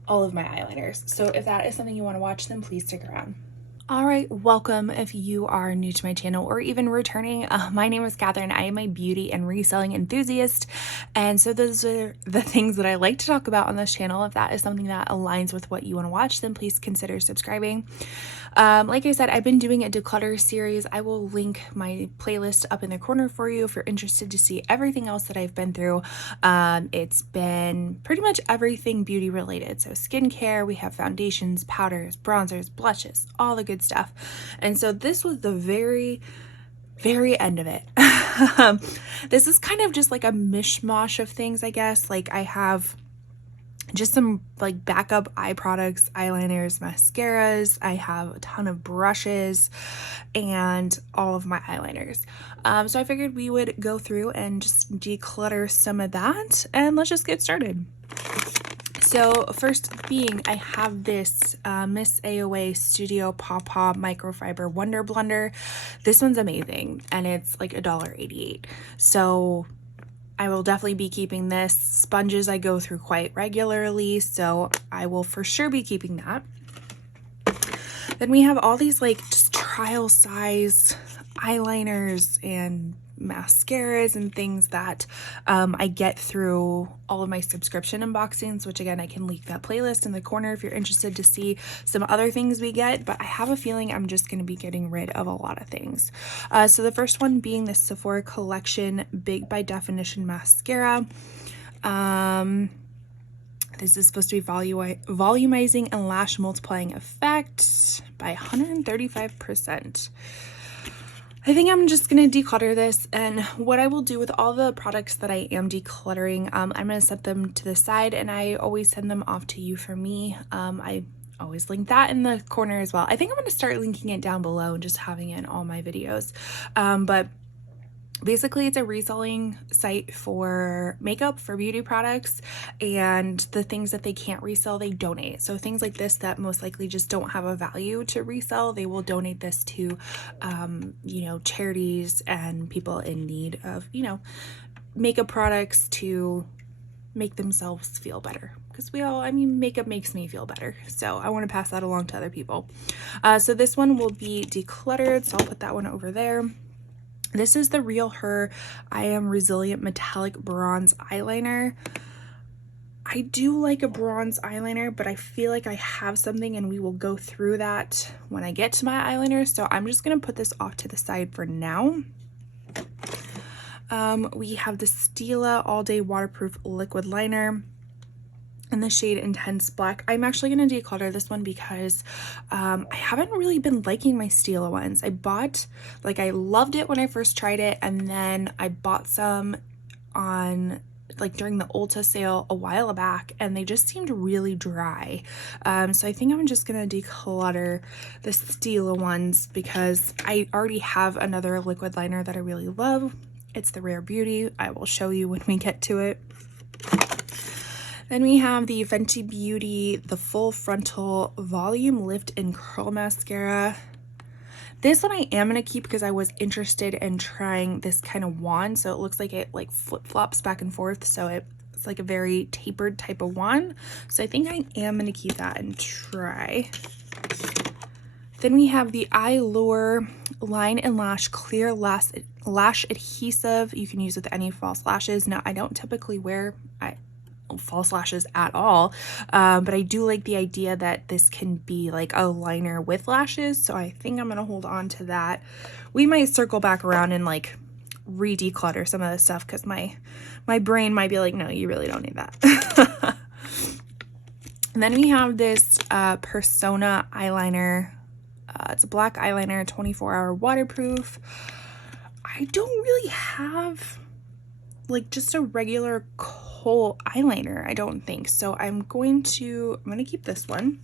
all of my eyeliners. So if that is something you want to watch, then please stick around. All right, welcome if you are new to my channel or even returning. My name is Catherine. I am a beauty and reselling enthusiast, and so those are the things that I like to talk about on this channel. If that is something that aligns with what you want to watch, then please consider subscribing. Like I said, I've been doing a declutter series. I will link my playlist up in the corner for you if you're interested to see everything else that I've been through. It's been pretty much everything beauty related. So skincare, we have foundations, powders, bronzers, blushes, all the good stuff. And so this was the very end of it. This is kind of just like a mishmash of things, I guess. Like I have just some like backup eye products, eyeliners, mascaras. I have a ton of brushes and all of my eyeliners. So I figured we would go through and just declutter some of that, and let's just get started. So first being, I have this msha.ke Studio Paw Microfiber Wonder Blender. This one's amazing, and it's like $1.88. So I will definitely be keeping this. Sponges I go through quite regularly, so I will for sure be keeping that. Then we have all these like just trial size eyeliners and mascaras and things that I get through all of my subscription unboxings, which again, I can link that playlist in the corner if you're interested to see some other things we get, but I have a feeling I'm just going to be getting rid of a lot of things. So the first one being the Sephora Collection Big by Definition Mascara. This is supposed to be volumizing and lash multiplying effect by 135%. I think I'm just going to declutter this, and what I will do with all the products that I am decluttering, I'm going to set them to the side, and I always send them off to you for me. I always link that in the corner as well. I think I'm going to start linking it down below and just having it in all my videos. But basically, it's a reselling site for makeup, for beauty products, and the things that they can't resell, they donate. So things like this that most likely just don't have a value to resell, they will donate this to, you know, charities and people in need of, you know, makeup products to make themselves feel better. Because we all, I mean, makeup makes me feel better. So I want to pass that along to other people. So this one will be decluttered. So I'll put that one over there. This is the Real Her I Am Resilient Metallic Bronze Eyeliner. I do like a bronze eyeliner, but I feel like I have something, and we will go through that when I get to my eyeliner. So I'm just going to put this off to the side for now. We have the Stila All Day Waterproof Liquid Liner. in the shade Intense Black. I'm actually going to declutter this one because I haven't really been liking my Stila ones. I bought, like, I loved it when I first tried it, and then I bought some on, like, during the Ulta sale a while back, and they just seemed really dry. So I think I'm just going to declutter the Stila ones because I already have another liquid liner that I really love. It's the Rare Beauty. I will show you when we get to it. Then we have the Fenty Beauty, the Full Frontal Volume Lift and Curl Mascara. This one I am going to keep because I was interested in trying this kind of wand. So it looks like it like flip-flops back and forth. So it's like a very tapered type of wand. So I think I am going to keep that and try. Then we have the Eyelure Line and Lash Clear Lash Adhesive. You can use with any false lashes. Now, I don't typically wear false lashes at all, but I do like the idea that this can be like a liner with lashes, so I think I'm gonna hold on to that. We might circle back around and like re-declutter some of this stuff because my brain might be like, no, you really don't need that. And then we have this Persona eyeliner. It's a black eyeliner, 24-hour waterproof. I don't really have like just a regular whole eyeliner, I don't think. So I'm gonna keep this one.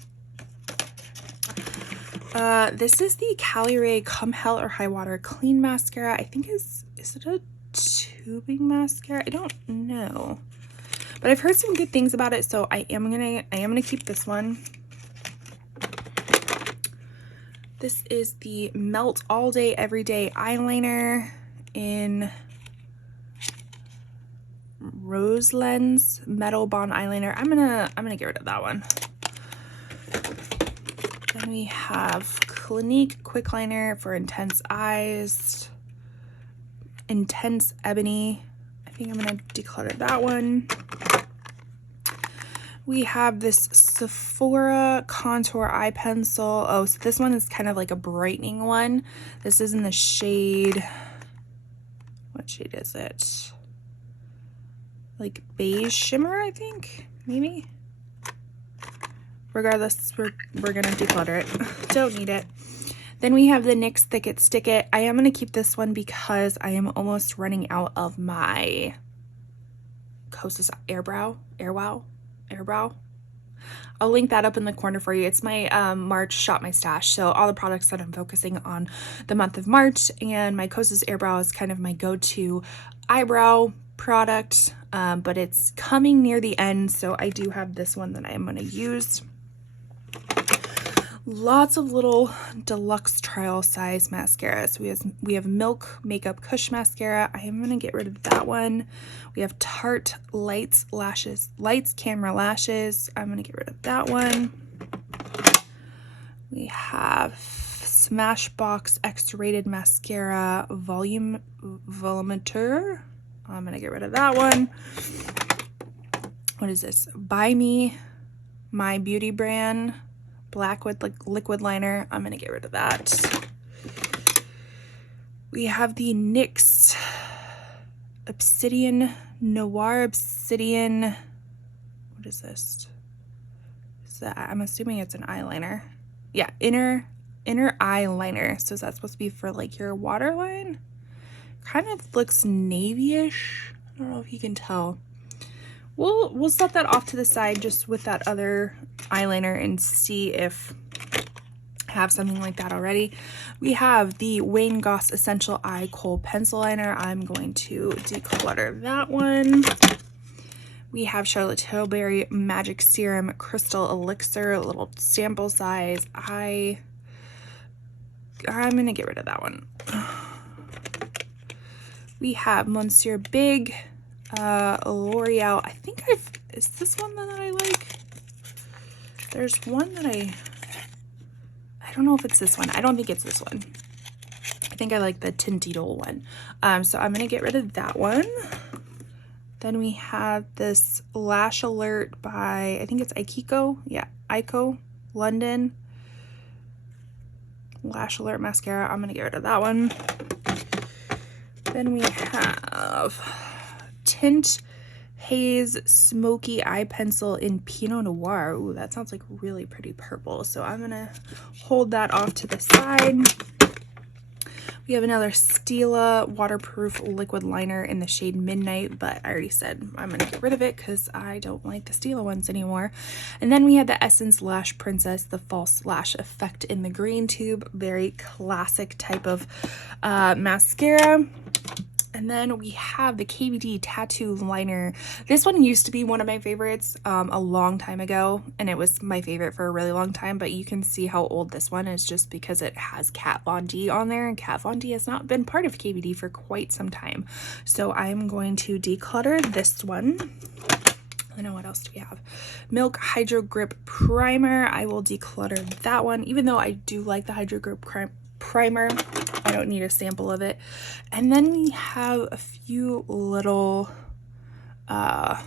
This is the Cali Ray Come Hell or High Water Clean Mascara. I think is it a tubing mascara? I don't know. But I've heard some good things about it, so I am gonna keep this one. This is the Melt All Day Everyday Eyeliner in Rose Lens Metal Bond Eyeliner. I'm gonna get rid of that one. Then we have Clinique Quick Liner for Intense Eyes, Intense Ebony. I think I'm gonna declutter that one. We have this Sephora Contour Eye Pencil. Oh, so this one is kind of like a brightening one. This is in the shade, what shade is it? Like beige shimmer, I think, maybe. Regardless, we're gonna declutter it. Don't need it. Then we have the NYX Thick It Stick It. I am gonna keep this one because I am almost running out of my Kosas Airbrow. I'll link that up in the corner for you. It's my March Shop My Stash. So all the products that I'm focusing on the month of March, and my Kosas Airbrow is kind of my go-to eyebrow product, but it's coming near the end, so I do have this one that I'm going to use. Lots of little deluxe trial size mascaras. We have Milk Makeup Kush Mascara. I am going to get rid of that one. We have Tarte Lights Camera Lashes. I'm going to get rid of that one. We have Smashbox X-Rated Mascara Volumeter. I'm going to get rid of that one. What is this? Buy Me, My Beauty brand. Black with like liquid liner. I'm gonna get rid of that. We have the NYX Noir Obsidian. What is this? I'm assuming it's an eyeliner. Yeah, inner eyeliner. So is that supposed to be for like your waterline? Kind of looks navy-ish. I don't know if you can tell. We'll set that off to the side just with that other eyeliner and see if I have something like that already. We have the Wayne Goss Essential Eye Kohl Pencil Liner. I'm going to declutter that one. We have Charlotte Tilbury Magic Serum Crystal Elixir, a little sample size. I'm gonna get rid of that one. We have Monsieur Big L'Oreal. I think is this one that I like? There's one that I don't know if it's this one. I don't think it's this one. I think I like the Tintidol one. So I'm gonna get rid of that one. Then we have this Lash Alert by, I think it's Ikiko. Yeah, Ico London Lash Alert Mascara. I'm gonna get rid of that one. Then we have Tint Haze Smoky Eye Pencil in Pinot Noir. Ooh, that sounds like really pretty purple. So I'm gonna hold that off to the side. We have another Stila waterproof liquid liner in the shade Midnight, but I already said I'm gonna get rid of it because I don't like the Stila ones anymore. And then we have the Essence Lash Princess, the false lash effect in the green tube. Very classic type of mascara. And then we have the KVD Tattoo Liner. This one used to be one of my favorites a long time ago, and it was my favorite for a really long time, but you can see how old this one is just because it has Kat Von D on there, and Kat Von D has not been part of KVD for quite some time. So I'm going to declutter this one. I know what else do we have? Milk Hydro Grip Primer. I will declutter that one, even though I do like the Hydro Grip primer. I don't need a sample of it. And then we have a few little eyelash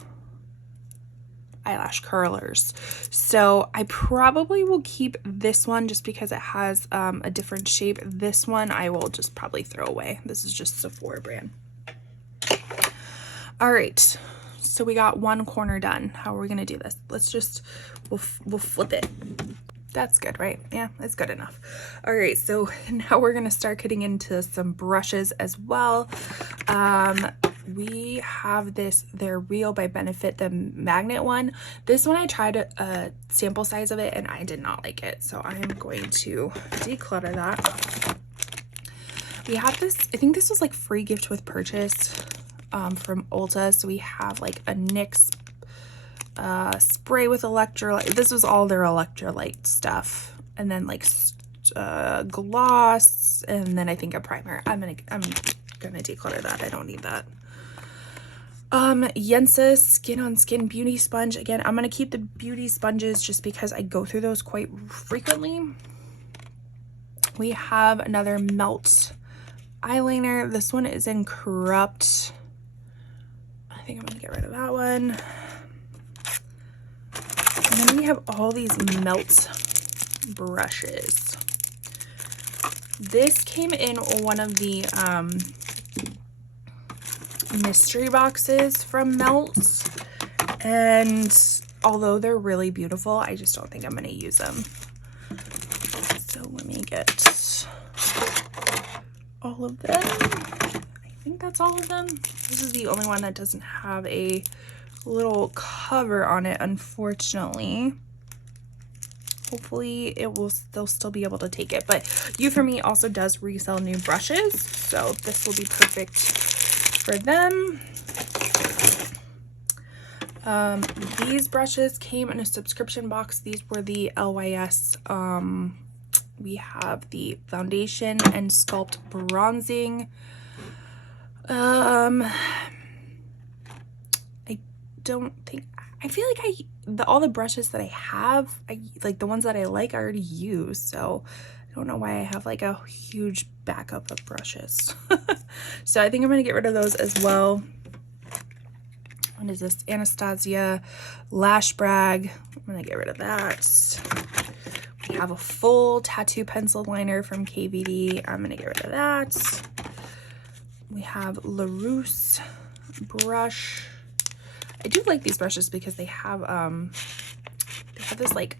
curlers. So I probably will keep this one just because it has a different shape. This one I will just probably throw away. This is just Sephora brand. All right, so we got one corner done. How are we gonna do this? Let's just, we'll flip it. That's good, right? Yeah, it's good enough. All right, so now we're gonna start getting into some brushes as well. We have this, they're Real by Benefit, the magnet one. This one I tried a sample size of it and I did not like it, so I'm going to declutter that. We have this, I think this was like free gift with purchase from Ulta. So we have like a NYX spray with electrolyte. This was all their electrolyte stuff, and then like gloss, and then I think a primer. I'm gonna declutter that. I don't need that. Yensa Skin on Skin Beauty Sponge. Again, I'm gonna keep the beauty sponges just because I go through those quite frequently. We have another Melt eyeliner. This one is in Corrupt. I think I'm gonna get rid of that one. And then we have all these Melt brushes. This came in one of the mystery boxes from Melt, and although they're really beautiful, I just don't think I'm going to use them. So let me get all of them. I think that's all of them. This is the only one that doesn't have a little cover on it, unfortunately. Hopefully they'll still be able to take it. But You For Me also does resell new brushes, so this will be perfect for them. These brushes came in a subscription box. These were the LYS. We have the foundation and sculpt bronzing. I feel like all the brushes that I have, like the ones that I like, I already use, so I don't know why I have like a huge backup of brushes. So I think I'm gonna get rid of those as well. What is this? Anastasia Lash Brag. I'm gonna get rid of that. We have a full tattoo pencil liner from KVD. I'm gonna get rid of that. We have LaRousse brush. I do like these brushes because they have this like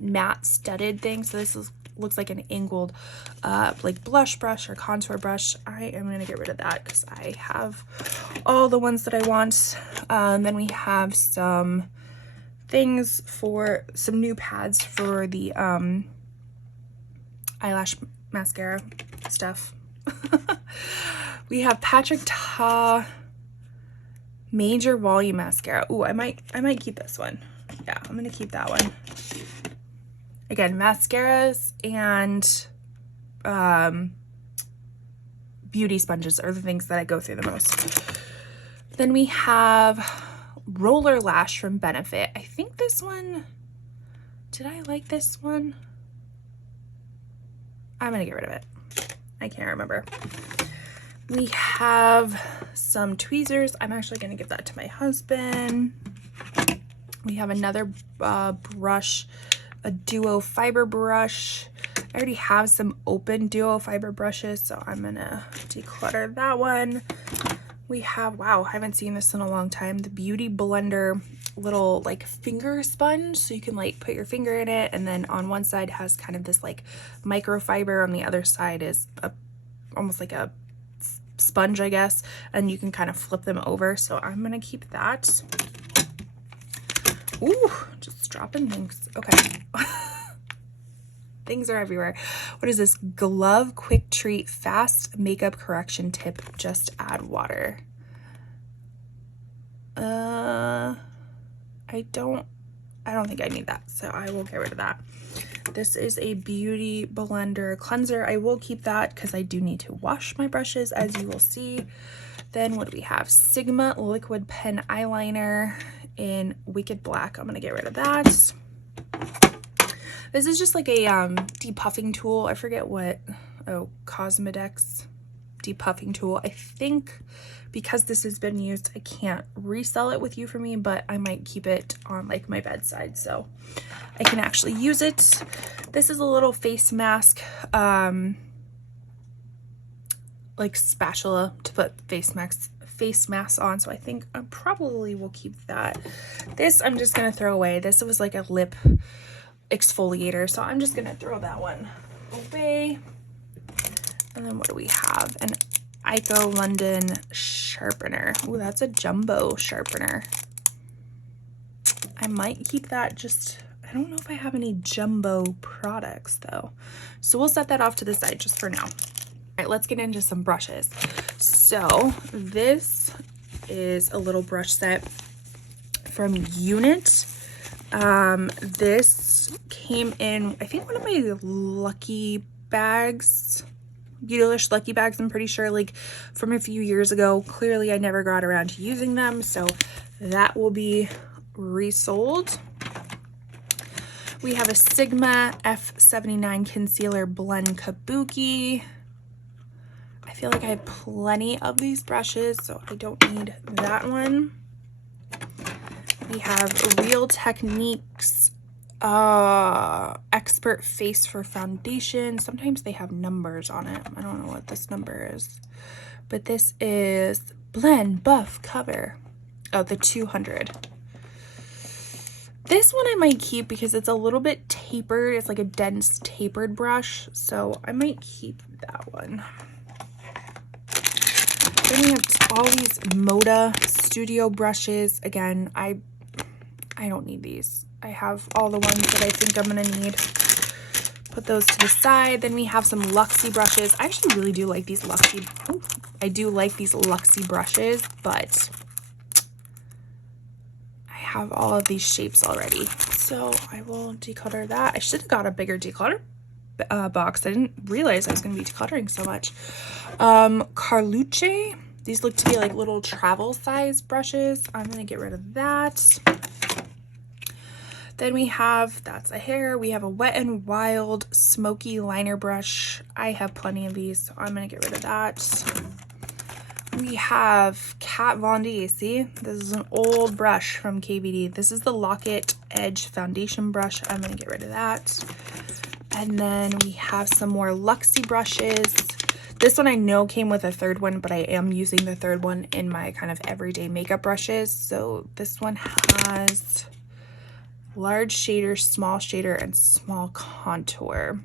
matte studded thing. So this looks like an angled like blush brush or contour brush. I am gonna get rid of that because I have all the ones that I want. Then we have some things for some new pads for the eyelash mascara stuff. We have Patrick Ta Major Volume Mascara. Ooh, I might keep this one. Yeah, I'm gonna keep that one. Again, mascaras and beauty sponges are the things that I go through the most. Then we have Roller Lash from Benefit. I think this one, did I like this one? I'm gonna get rid of it. I can't remember. We have some tweezers. I'm actually gonna give that to my husband. We have another brush, a duo fiber brush. I already have some open duo fiber brushes, so I'm gonna declutter that one. we have, wow, I haven't seen this in a long time, the Beauty Blender little like finger sponge. So you can like put your finger in it, and then on one side has kind of this like microfiber, on the other side is almost like a sponge, I guess, and you can kind of flip them over. So I'm gonna keep that. Ooh, just dropping things. Okay. Things are everywhere. What is this? Glove Quick Treat Fast Makeup Correction Tip. Just add water. I don't think I need that, so I will get rid of that. This is a Beauty Blender cleanser. I will keep that because I do need to wash my brushes, as you will see. Then what do we have? Sigma Liquid Pen Eyeliner in Wicked Black. I'm gonna get rid of that. This is just like a depuffing tool. I forget what, oh, Cosmedex depuffing tool. I think because this has been used, I can't resell it with you for me, but I might keep it on like my bedside so I can actually use it. This is a little face mask, like spatula to put face masks on, so I think I probably will keep that. This I'm just gonna throw away. This was like a lip exfoliator, so I'm just gonna throw that one away. And then what do we have? An Ico London sharpener. Oh, that's a jumbo sharpener. I might keep that. Just, I don't know if I have any jumbo products though, so we'll set that off to the side just for now. All right, let's get into some brushes. So this is a little brush set from Unit. This came in, I think, one of my lucky bags, Beautylish lucky bags, I'm pretty sure, like from a few years ago. Clearly I never got around to using them, so that will be resold. We have a Sigma F79 Concealer Blend Kabuki. I feel like I have plenty of these brushes, so I don't need that one. We have Real Techniques Expert Face for Foundation. Sometimes they have numbers on it. I don't know what this number is, but this is Blend Buff Cover. Oh, the 200. This one I might keep because it's a little bit tapered. It's like a dense tapered brush, so I might keep that one. Then we have all these Moda Studio brushes. Again, I don't need these. I have all the ones that I think I'm gonna need. Put those to the side. Then we have some Luxie brushes. I actually really do like these Luxie. Oh, I do like these Luxie brushes, but I have all of these shapes already, so I will declutter that. I should have got a bigger declutter box. I didn't realize I was going to be decluttering so much. Carlucci. These look to be like little travel size brushes. I'm going to get rid of that. Then we have, that's a hair. We have a Wet n Wild smoky liner brush. I have plenty of these, so I'm going to get rid of that. We have Kat Von D. See, this is an old brush from KVD. This is the Lock-It Edge foundation brush. I'm going to get rid of that. And then we have some more Luxie brushes. This one I know came with a third one, but I am using the third one in my kind of everyday makeup brushes. So this one has large shader, small shader, and small contour.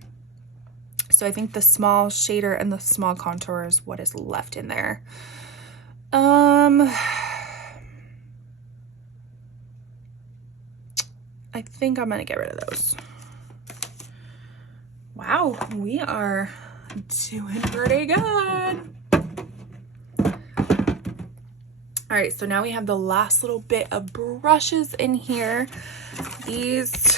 So I think the small shader and the small contour is what is left in there. I think I'm gonna get rid of those. Wow, we are doing pretty good. All right, so now we have the last little bit of brushes in here. These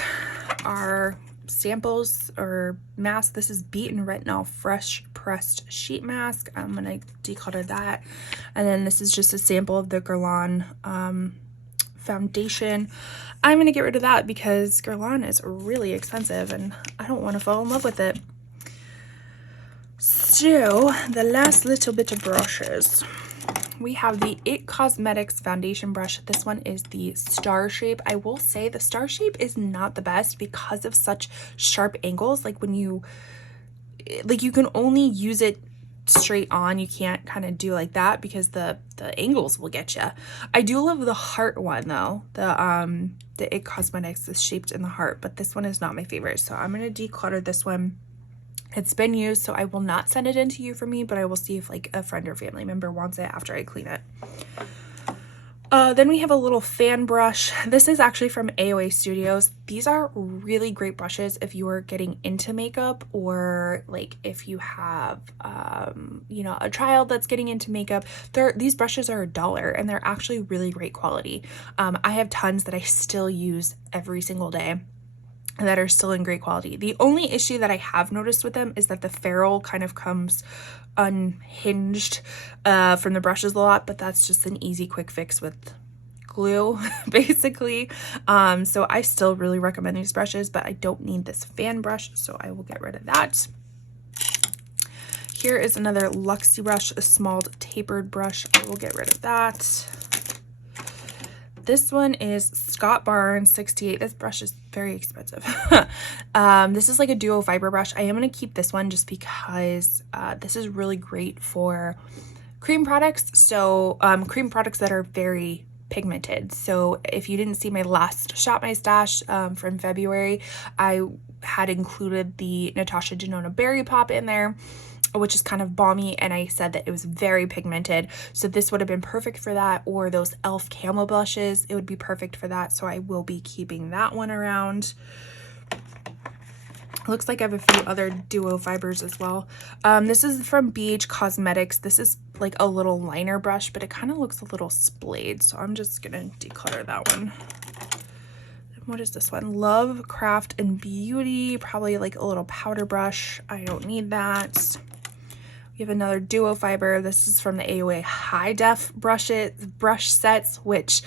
are samples or masks. This is Beaten Retinol Fresh Pressed Sheet Mask. I'm gonna declutter that. And then this is just a sample of the Guerlain foundation. I'm gonna get rid of that because Guerlain is really expensive and I don't want to fall in love with it. So the last little bit of brushes, we have the It Cosmetics foundation brush. This one is the Star Shape. I will say the Star Shape is not the best because of such sharp angles. Like when you can only use it straight on. You can't kind of do like that because the angles will get you. I do love the heart one though. The It Cosmetics is shaped in the heart, but this one is not my favorite. So I'm going to declutter this one. It's been used, so I will not send it in to you for me, but I will see if like a friend or family member wants it after I clean it. Then we have a little fan brush. This is actually from AOA Studios. These are really great brushes if you are getting into makeup, or like if you have, you know, a child that's getting into makeup. These brushes are $1 and they're actually really great quality. I have tons that I still use every single day that are still in great quality. The only issue that I have noticed with them is that the ferrule kind of comes unhinged from the brushes a lot, but that's just an easy quick fix with glue basically. So I still really recommend these brushes, but I don't need this fan brush, so I will get rid of that. Here is another Luxie brush, a small tapered brush. I will get rid of that. This one is Scott Barnes 68. This brush is very expensive. This is like a duo fiber brush. I am going to keep this one just because this is really great for cream products. So cream products that are very pigmented. So if you didn't see my last Shop My Stash from February, I had included the Natasha Denona Berry Pop in there, which is kind of balmy, and I said that it was very pigmented, so this would have been perfect for that. Or those e.l.f. Camo blushes, it would be perfect for that, so I will be keeping that one around. Looks like I have a few other duo fibers as well. This is from BH Cosmetics. This is like a little liner brush, but it kind of looks a little splayed, so I'm just gonna declutter that one. What is this one? Love, Craft, and Beauty. Probably like a little powder brush. I don't need that. We have another duo fiber. This is from the AOA High Def brush sets, which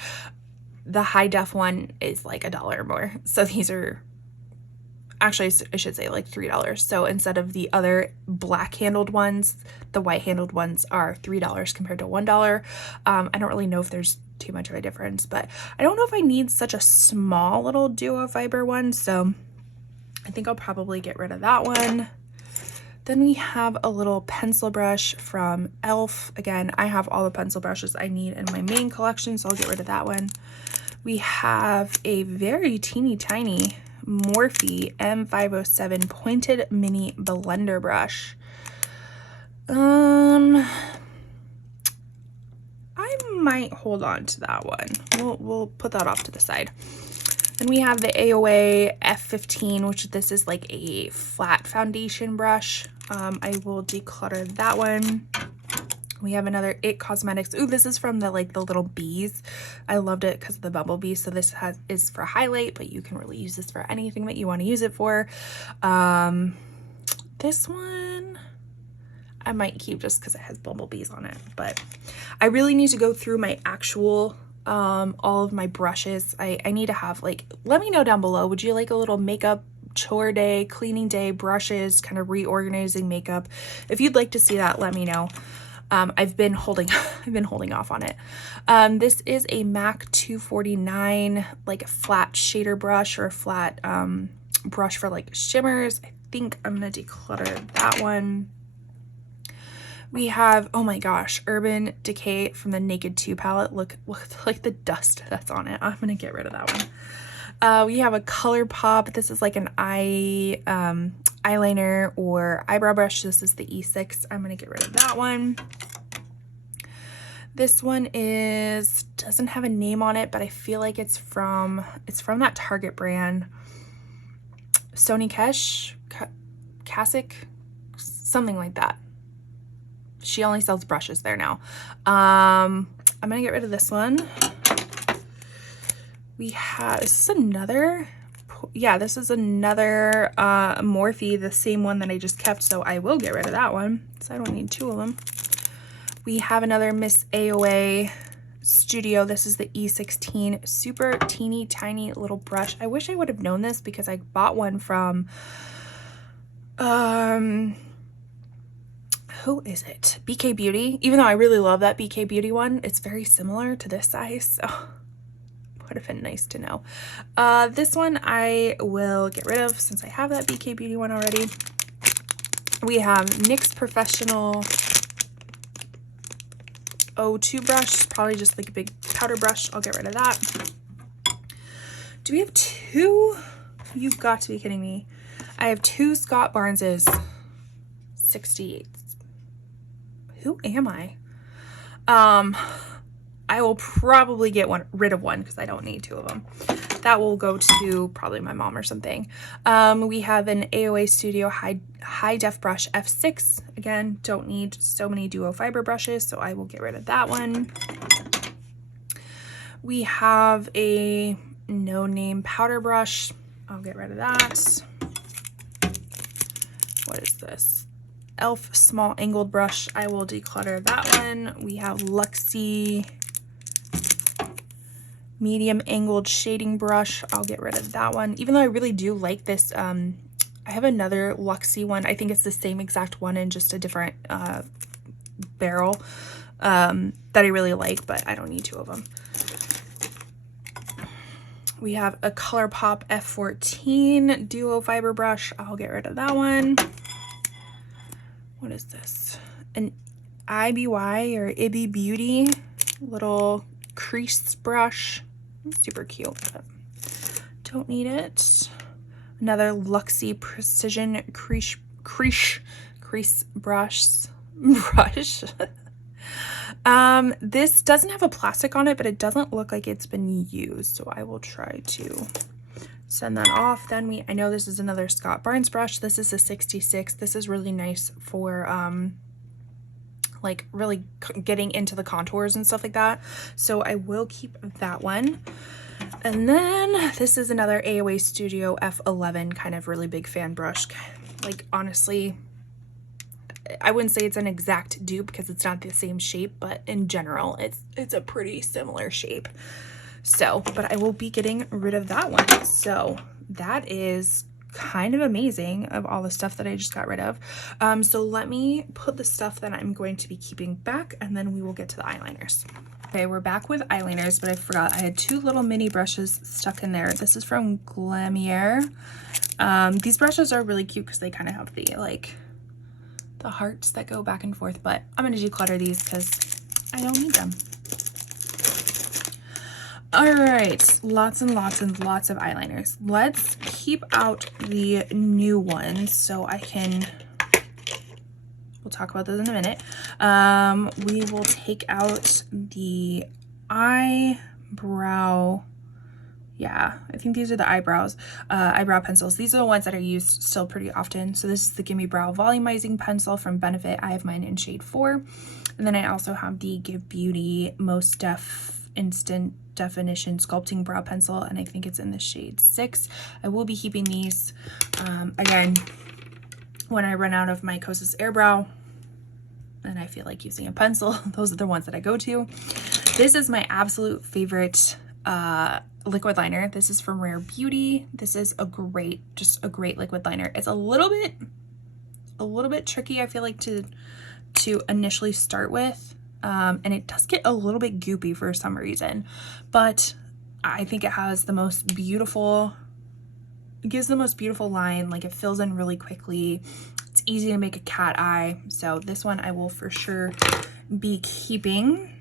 the High Def one is like $1 or more. So these are, actually I should say like $3. So instead of the other black handled ones, the white handled ones are $3 compared to $1. I don't really know if there's too much of a difference, but I don't know if I need such a small little duo fiber one, so I think I'll probably get rid of that one. Then we have a little pencil brush from e.l.f. Again, I have all the pencil brushes I need in my main collection, so I'll get rid of that one. We have a very teeny tiny Morphe M507 pointed mini blender brush. I might hold on to that one. We'll put that off to the side. Then we have the AOA F15, which this is like a flat foundation brush. I will declutter that one. We have another It Cosmetics. Ooh, this is from the little bees. I loved it because of the bumblebee. So this is for highlight, but you can really use this for anything that you want to use it for. This one I might keep just because it has bumblebees on it, but I really need to go through my actual all of my brushes. I need to have let me know down below, would you like a little makeup chore day, cleaning day, brushes, kind of reorganizing makeup? If you'd like to see that, let me know. I've been holding off on it. This is a MAC 249 like a flat shader brush, or a flat brush for like shimmers. I think I'm gonna declutter that one. We have, oh my gosh, Urban Decay from the Naked 2 palette. Look like the dust that's on it. I'm gonna get rid of that one. We have a ColourPop. This is like an eyeliner or eyebrow brush. This is the E6. I'm gonna get rid of that one. This one doesn't have a name on it, but I feel like it's from that Target brand. Sony Kasich, something like that. She only sells brushes there now. I'm gonna get rid of this one. We have, this is another Morphe, the same one that I just kept, so I will get rid of that one, so I don't need two of them. We have another Miss AOA Studio. This is the E16, super teeny tiny little brush. I wish I would have known this because I bought one from who is it? BK Beauty. Even though I really love that BK Beauty one, it's very similar to this size, so would have been nice to know. This one I will get rid of since I have that BK Beauty one already. We have NYX Professional O2 brush, probably just like a big powder brush. I'll get rid of that. Do we have two? You've got to be kidding me. I have two Scott Barnes's 68. Who am I? I will probably get rid of one because I don't need two of them. That will go to probably my mom or something. We have an AOA Studio high def brush F6. Again, don't need so many duo fiber brushes, so I will get rid of that one. We have a no name powder brush. I'll get rid of that. What is this? Elf small angled brush. I will declutter that one. We have Luxie medium angled shading brush. I'll get rid of that one. Even though I really do like this, I have another Luxie one. I think it's the same exact one in just a different barrel that I really like, but I don't need two of them. We have a ColourPop F14 duo fiber brush. I'll get rid of that one. What is this? An IBY or Ibby Beauty little crease brush. Super cute, but don't need it. Another Luxie Precision crease brush. This doesn't have a plastic on it, but it doesn't look like it's been used, so I will try to send that off. Then I know this is another Scott Barnes brush. This is a 66. This is really nice for like really getting into the contours and stuff like that, so I will keep that one. And then this is another AOA Studio F11, kind of really big fan brush. Like, honestly, I wouldn't say it's an exact dupe because it's not the same shape, but in general it's a pretty similar shape. So, but I will be getting rid of that one. So that is kind of amazing of all the stuff that I just got rid of. So let me put the stuff that I'm going to be keeping back, and then we will get to the eyeliners. Okay, we're back with eyeliners, but I forgot I had two little mini brushes stuck in there. This is from Glamier. These brushes are really cute because they kind of have the like the hearts that go back and forth, but I'm going to declutter these because I don't need them. All right, lots and lots and lots of eyeliners. Let's keep out the new ones so I can, we'll talk about those in a minute. We will take out the eyebrow, yeah, I think these are the eyebrow pencils. These are the ones that are used still pretty often. So this is the Gimme Brow Volumizing Pencil from Benefit. I have mine in shade 4. And then I also have the Give Beauty Most Def Instant Definition Sculpting Brow Pencil, and I think it's in the shade 6. I will be keeping these. Again, when I run out of my Kosas Airbrow and I feel like using a pencil, those are the ones that I go to. This is my absolute favorite liquid liner. This is from Rare Beauty. This is just a great liquid liner. It's a little bit tricky, I feel like, to initially start with. And it does get a little bit goopy for some reason, but I think it has the most beautiful, it gives the most beautiful line. Like, it fills in really quickly. It's easy to make a cat eye. So this one I will for sure be keeping.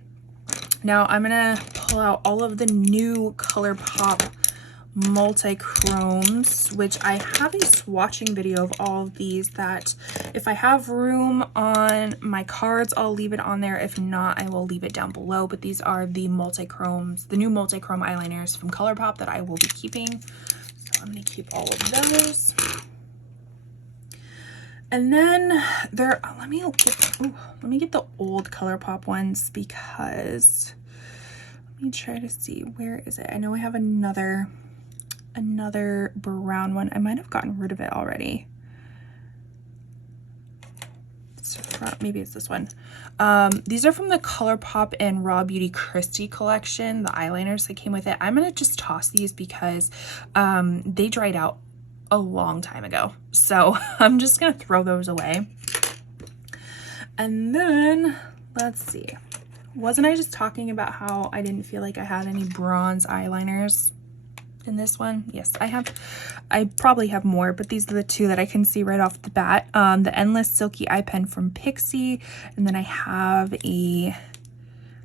Now I'm gonna pull out all of the new ColourPop multi-chromes, which I have a swatching video of all of these that if I have room on my cards, I'll leave it on there. If not, I will leave it down below. But these are the multi-chromes, the new multi-chrome eyeliners from ColourPop that I will be keeping. So I'm gonna keep all of those. And then let me get the old ColourPop ones, because let me try to see, where is it? I know I have another brown one. I might have gotten rid of it already. Maybe it's this one. These are from the ColourPop and Raw Beauty Christie collection, the eyeliners that came with it. I'm gonna just toss these because they dried out a long time ago, so I'm just gonna throw those away. And then let's see, wasn't I just talking about how I didn't feel like I had any bronze eyeliners in this one? Yes, I have. I probably have more, but these are the two that I can see right off the bat. The Endless Silky Eye Pen from Pixie, and then I have a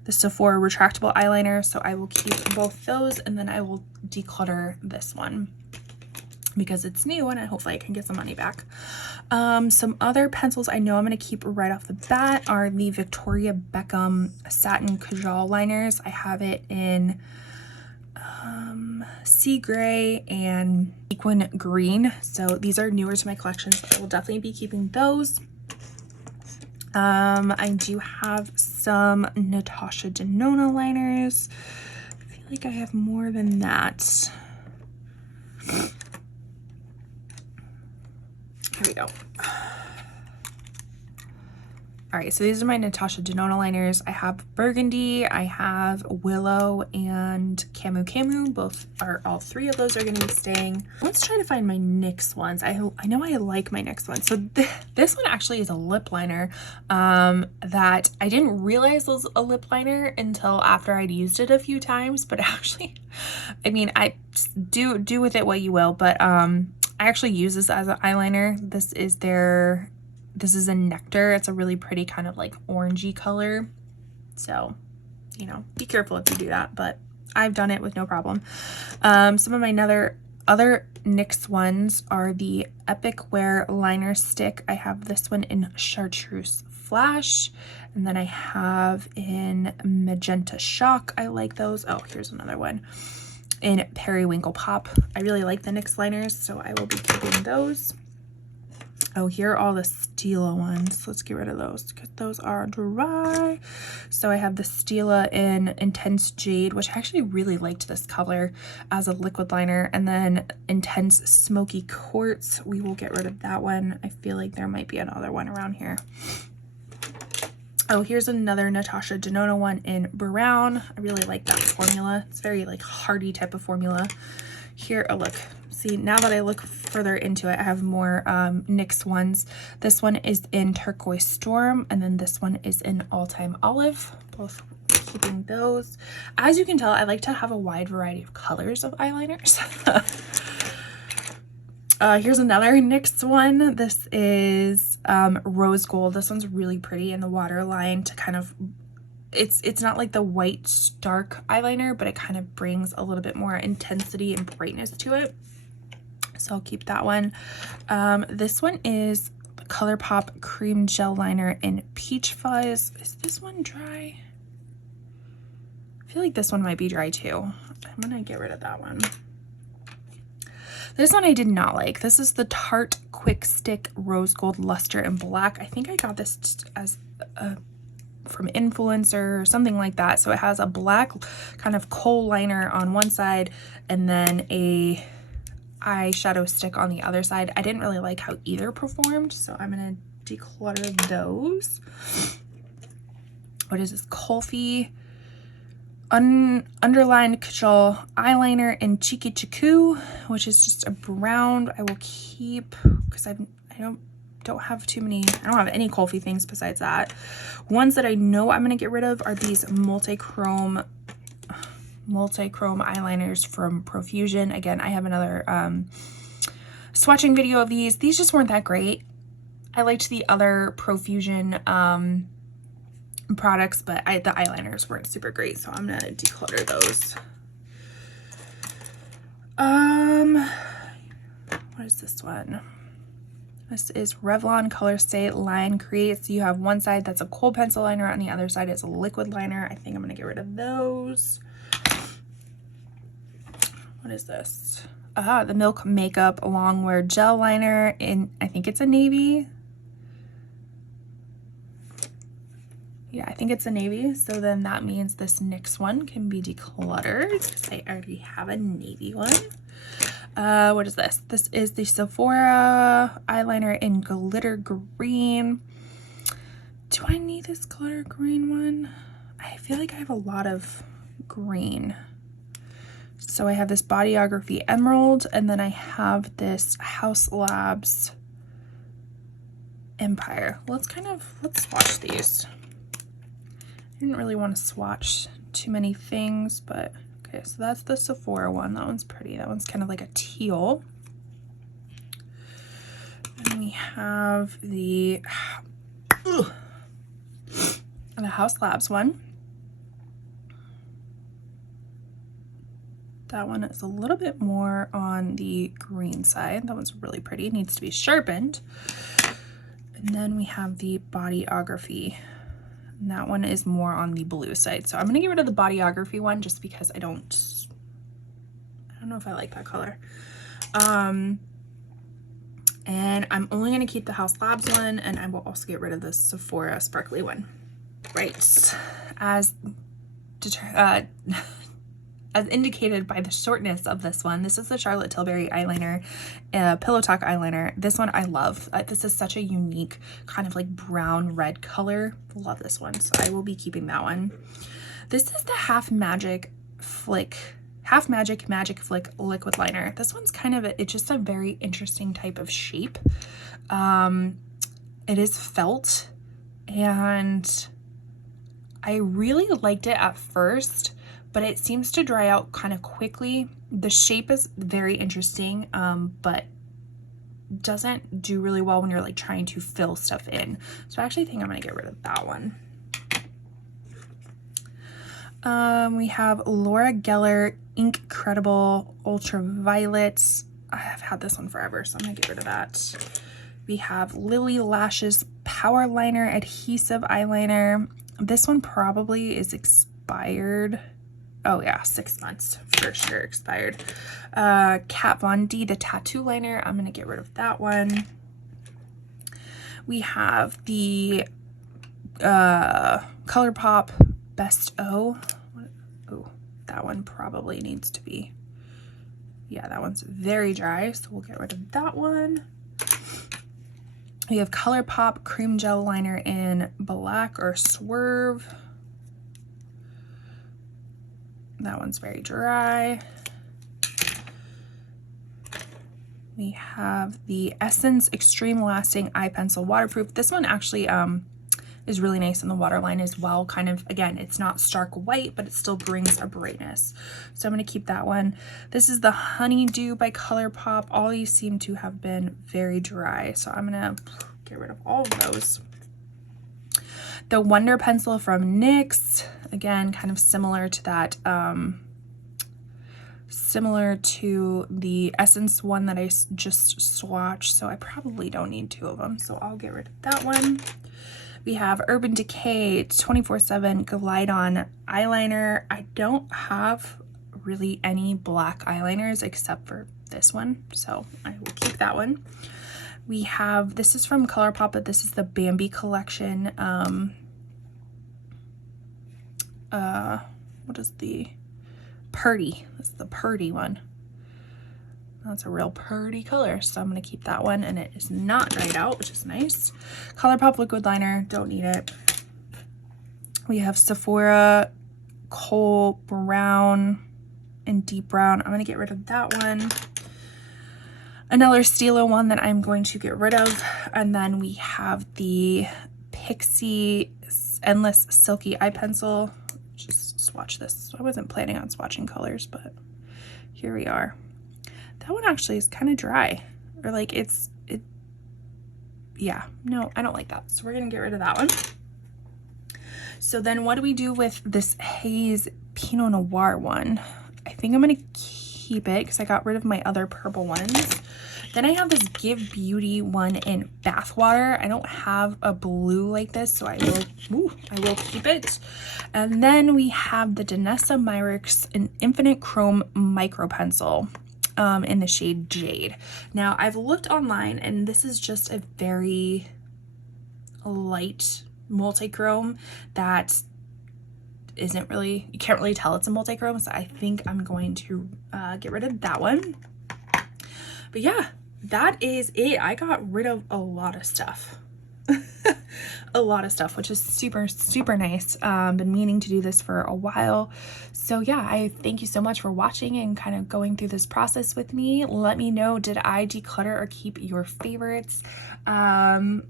the Sephora retractable eyeliner, so I will keep both those, and then I will declutter this one because it's new and hopefully I can get some money back. Some other pencils I know I'm going to keep right off the bat are the Victoria Beckham Satin Kajal liners. I have it in sea gray and sequin green, so these are newer to my collection, so I will definitely be keeping those. I do have some Natasha Denona liners. I feel like I have more than that. Here we go. All right, so these are my Natasha Denona liners. I have Burgundy, I have Willow, and Camu Camu. All three of those are going to be staying. Let's try to find my NYX ones. I know I like my NYX ones. So this one actually is a lip liner that I didn't realize was a lip liner until after I'd used it a few times. But actually, I mean, I do with it what you will. But I actually use this as an eyeliner. This is a Nectar. It's a really pretty kind of like orangey color. So, you know, be careful if you do that, but I've done it with no problem. Some of my other NYX ones are the Epic Wear Liner Stick. I have this one in Chartreuse Flash, and then I have in Magenta Shock. I like those. Oh, here's another one in Periwinkle Pop. I really like the NYX liners, so I will be keeping those. Oh, here are all the Stila ones. Let's get rid of those because those are dry. So I have the Stila in Intense Jade, which I actually really liked this color as a liquid liner. And then Intense Smoky Quartz. We will get rid of that one. I feel like there might be another one around here. Oh, here's another Natasha Denona one in Brown. I really like that formula. It's very like hearty type of formula. Here, oh look. See, now that I look further into it, I have more NYX ones. This one is in Turquoise Storm, and then this one is in All Time Olive. Both keeping those. As you can tell, I like to have a wide variety of colors of eyeliners. Here's another NYX one. This is Rose Gold. This one's really pretty in the waterline to kind of, it's not like the white stark eyeliner, but it kind of brings a little bit more intensity and brightness to it. So I'll keep that one. This one is the ColourPop Cream Gel Liner in Peach Fuzz. Is this one dry? I feel like this one might be dry too. I'm gonna get rid of that one. This one I did not like. This is the Tarte Quick Stick Rose Gold Luster in Black. I think I got this as from Influencer or something like that. So it has a black kind of kohl liner on one side and then a eyeshadow stick on the other side. I didn't really like how either performed, so I'm gonna declutter those. What is this? Kulfi Underlined Kajal Eyeliner in Cheeky Chiku, which is just a brown. I will keep because I don't have any Kulfi things besides that. Ones that I know I'm gonna get rid of are these multi-chrome eyeliners from Profusion. Again, I have another swatching video of these. These just weren't that great. I liked the other Profusion products, but the eyeliners weren't super great, so I'm gonna declutter those. What is this one? This is Revlon Color Stay Line Create. So you have one side that's a kohl pencil liner, on the other side is a liquid liner. I think I'm gonna get rid of those. What is this? The Milk Makeup Longwear Gel Liner in, I think it's a navy. Yeah, I think it's a navy. So then that means this NYX one can be decluttered because I already have a navy one. What is this? This is the Sephora eyeliner in Glitter Green. Do I need this glitter green one? I feel like I have a lot of green. So I have this Bodyography Emerald, and then I have this House Labs Empire. Let's swatch these. I didn't really want to swatch too many things, but okay, so that's the Sephora one. That one's pretty. That one's kind of like a teal. And we have the House Labs one. That one is a little bit more on the green side. That one's really pretty. It needs to be sharpened. And then we have the Bodyography. And that one is more on the blue side. So I'm going to get rid of the Bodyography one just because I don't know if I like that color. And I'm only going to keep the House Labs one, and I will also get rid of the Sephora sparkly one. Right. As indicated by the shortness of this one, this is the Charlotte Tilbury eyeliner, Pillow Talk eyeliner. This one I love. This is such a unique kind of like brown red color. Love this one, so I will be keeping that one. This is the Half Magic Magic Flick liquid liner. This one's kind of it's just a very interesting type of shape. It is felt, and I really liked it at first, but it seems to dry out kind of quickly. The shape is very interesting, but doesn't do really well when you're like trying to fill stuff in. So I actually think I'm gonna get rid of that one. We have Laura Geller Incredible Ultraviolet. I've had this one forever, so I'm gonna get rid of that. We have Lily Lashes Power Liner Adhesive Eyeliner. This one probably is expired. Oh yeah, 6 months for sure expired. Kat Von D, the tattoo liner. I'm gonna get rid of that one. We have the ColourPop Best O. Oh, that one probably needs to be, yeah, that one's very dry, so we'll get rid of that one. We have ColourPop Cream Gel Liner in Black or Swerve. That one's very dry. We have the Essence Extreme Lasting Eye Pencil Waterproof. This one actually is really nice in the waterline as well. Kind of, again, it's not stark white, but it still brings a brightness. So I'm going to keep that one. This is the Honeydew by ColourPop. All these seem to have been very dry, so I'm going to get rid of all of those. The Wonder Pencil from NYX, again, kind of similar to that, similar to the Essence one that I just swatched, so I probably don't need 2 of them, so I'll get rid of that one. We have Urban Decay 24/7 Glide On Eyeliner. I don't have really any black eyeliners except for this one, so I will keep that one. We have, this is from ColourPop, but this is the Bambi collection. What is the Purdy? That's the Purdy one. That's a real pretty color, so I'm going to keep that one, and it is not dried out, which is nice. ColourPop liquid liner, don't need it. We have Sephora Kohl Brown and Deep Brown. I'm going to get rid of that one. Another Stilo one that I'm going to get rid of, and then we have the Pixie Endless Silky Eye Pencil. Just swatch this. I wasn't planning on swatching colors, but here we are. That one actually is kind of dry, or like yeah, no, I don't like that. So we're gonna get rid of that one. So then what do we do with this Haze Pinot Noir one? I think I'm gonna keep it because I got rid of my other purple ones. Then I have this Give Beauty one in Bathwater. I don't have a blue like this, so I will keep it. And then we have the Danessa Myricks an Infinite Chrome Micro Pencil in the shade Jade. Now, I've looked online, and this is just a very light multi-chrome that isn't really, you can't really tell it's a multi-chrome, so I think I'm going to get rid of that one. But yeah, that is it. I got rid of a lot of stuff. A lot of stuff, which is super, super nice. Been meaning to do this for a while. So yeah, I thank you so much for watching and kind of going through this process with me. Let me know, did I declutter or keep your favorites? I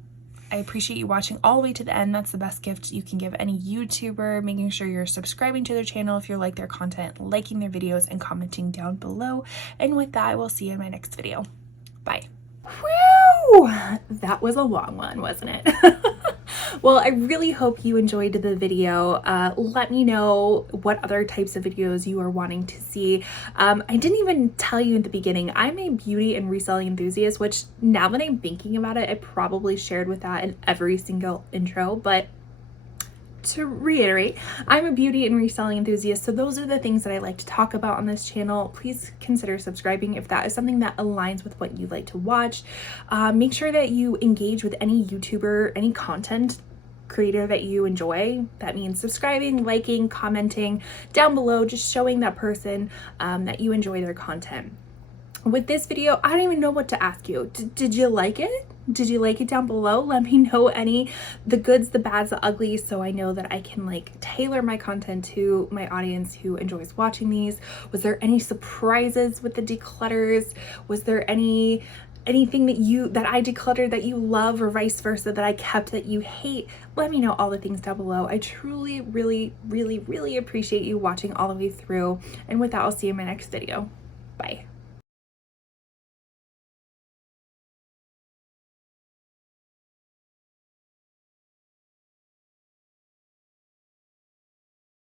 appreciate you watching all the way to the end. That's the best gift you can give any YouTuber. Making sure you're subscribing to their channel if you like their content, liking their videos, and commenting down below. And with that, I will see you in my next video. Bye. Whew! That was a long one, wasn't it? Well, I really hope you enjoyed the video. Let me know what other types of videos you are wanting to see. I didn't even tell you in the beginning, I'm a beauty and reselling enthusiast, which now that I'm thinking about it, I probably shared with that in every single intro, but to reiterate, I'm a beauty and reselling enthusiast, so those are the things that I like to talk about on this channel. Please consider subscribing if that is something that aligns with what you like to watch. Make sure that you engage with any YouTuber, any content creator that you enjoy. That means subscribing, liking, commenting down below, just showing that person that you enjoy their content. With this video, I don't even know what to ask you. Did you like it? Did you like it down below? Let me know the goods, the bads, the uglies, so I know that I can like tailor my content to my audience who enjoys watching these. Was there any surprises with the declutters? Was there anything that I decluttered that you love, or vice versa that I kept that you hate? Let me know all the things down below. I truly, really, really, really appreciate you watching all the way through. And with that, I'll see you in my next video. Bye.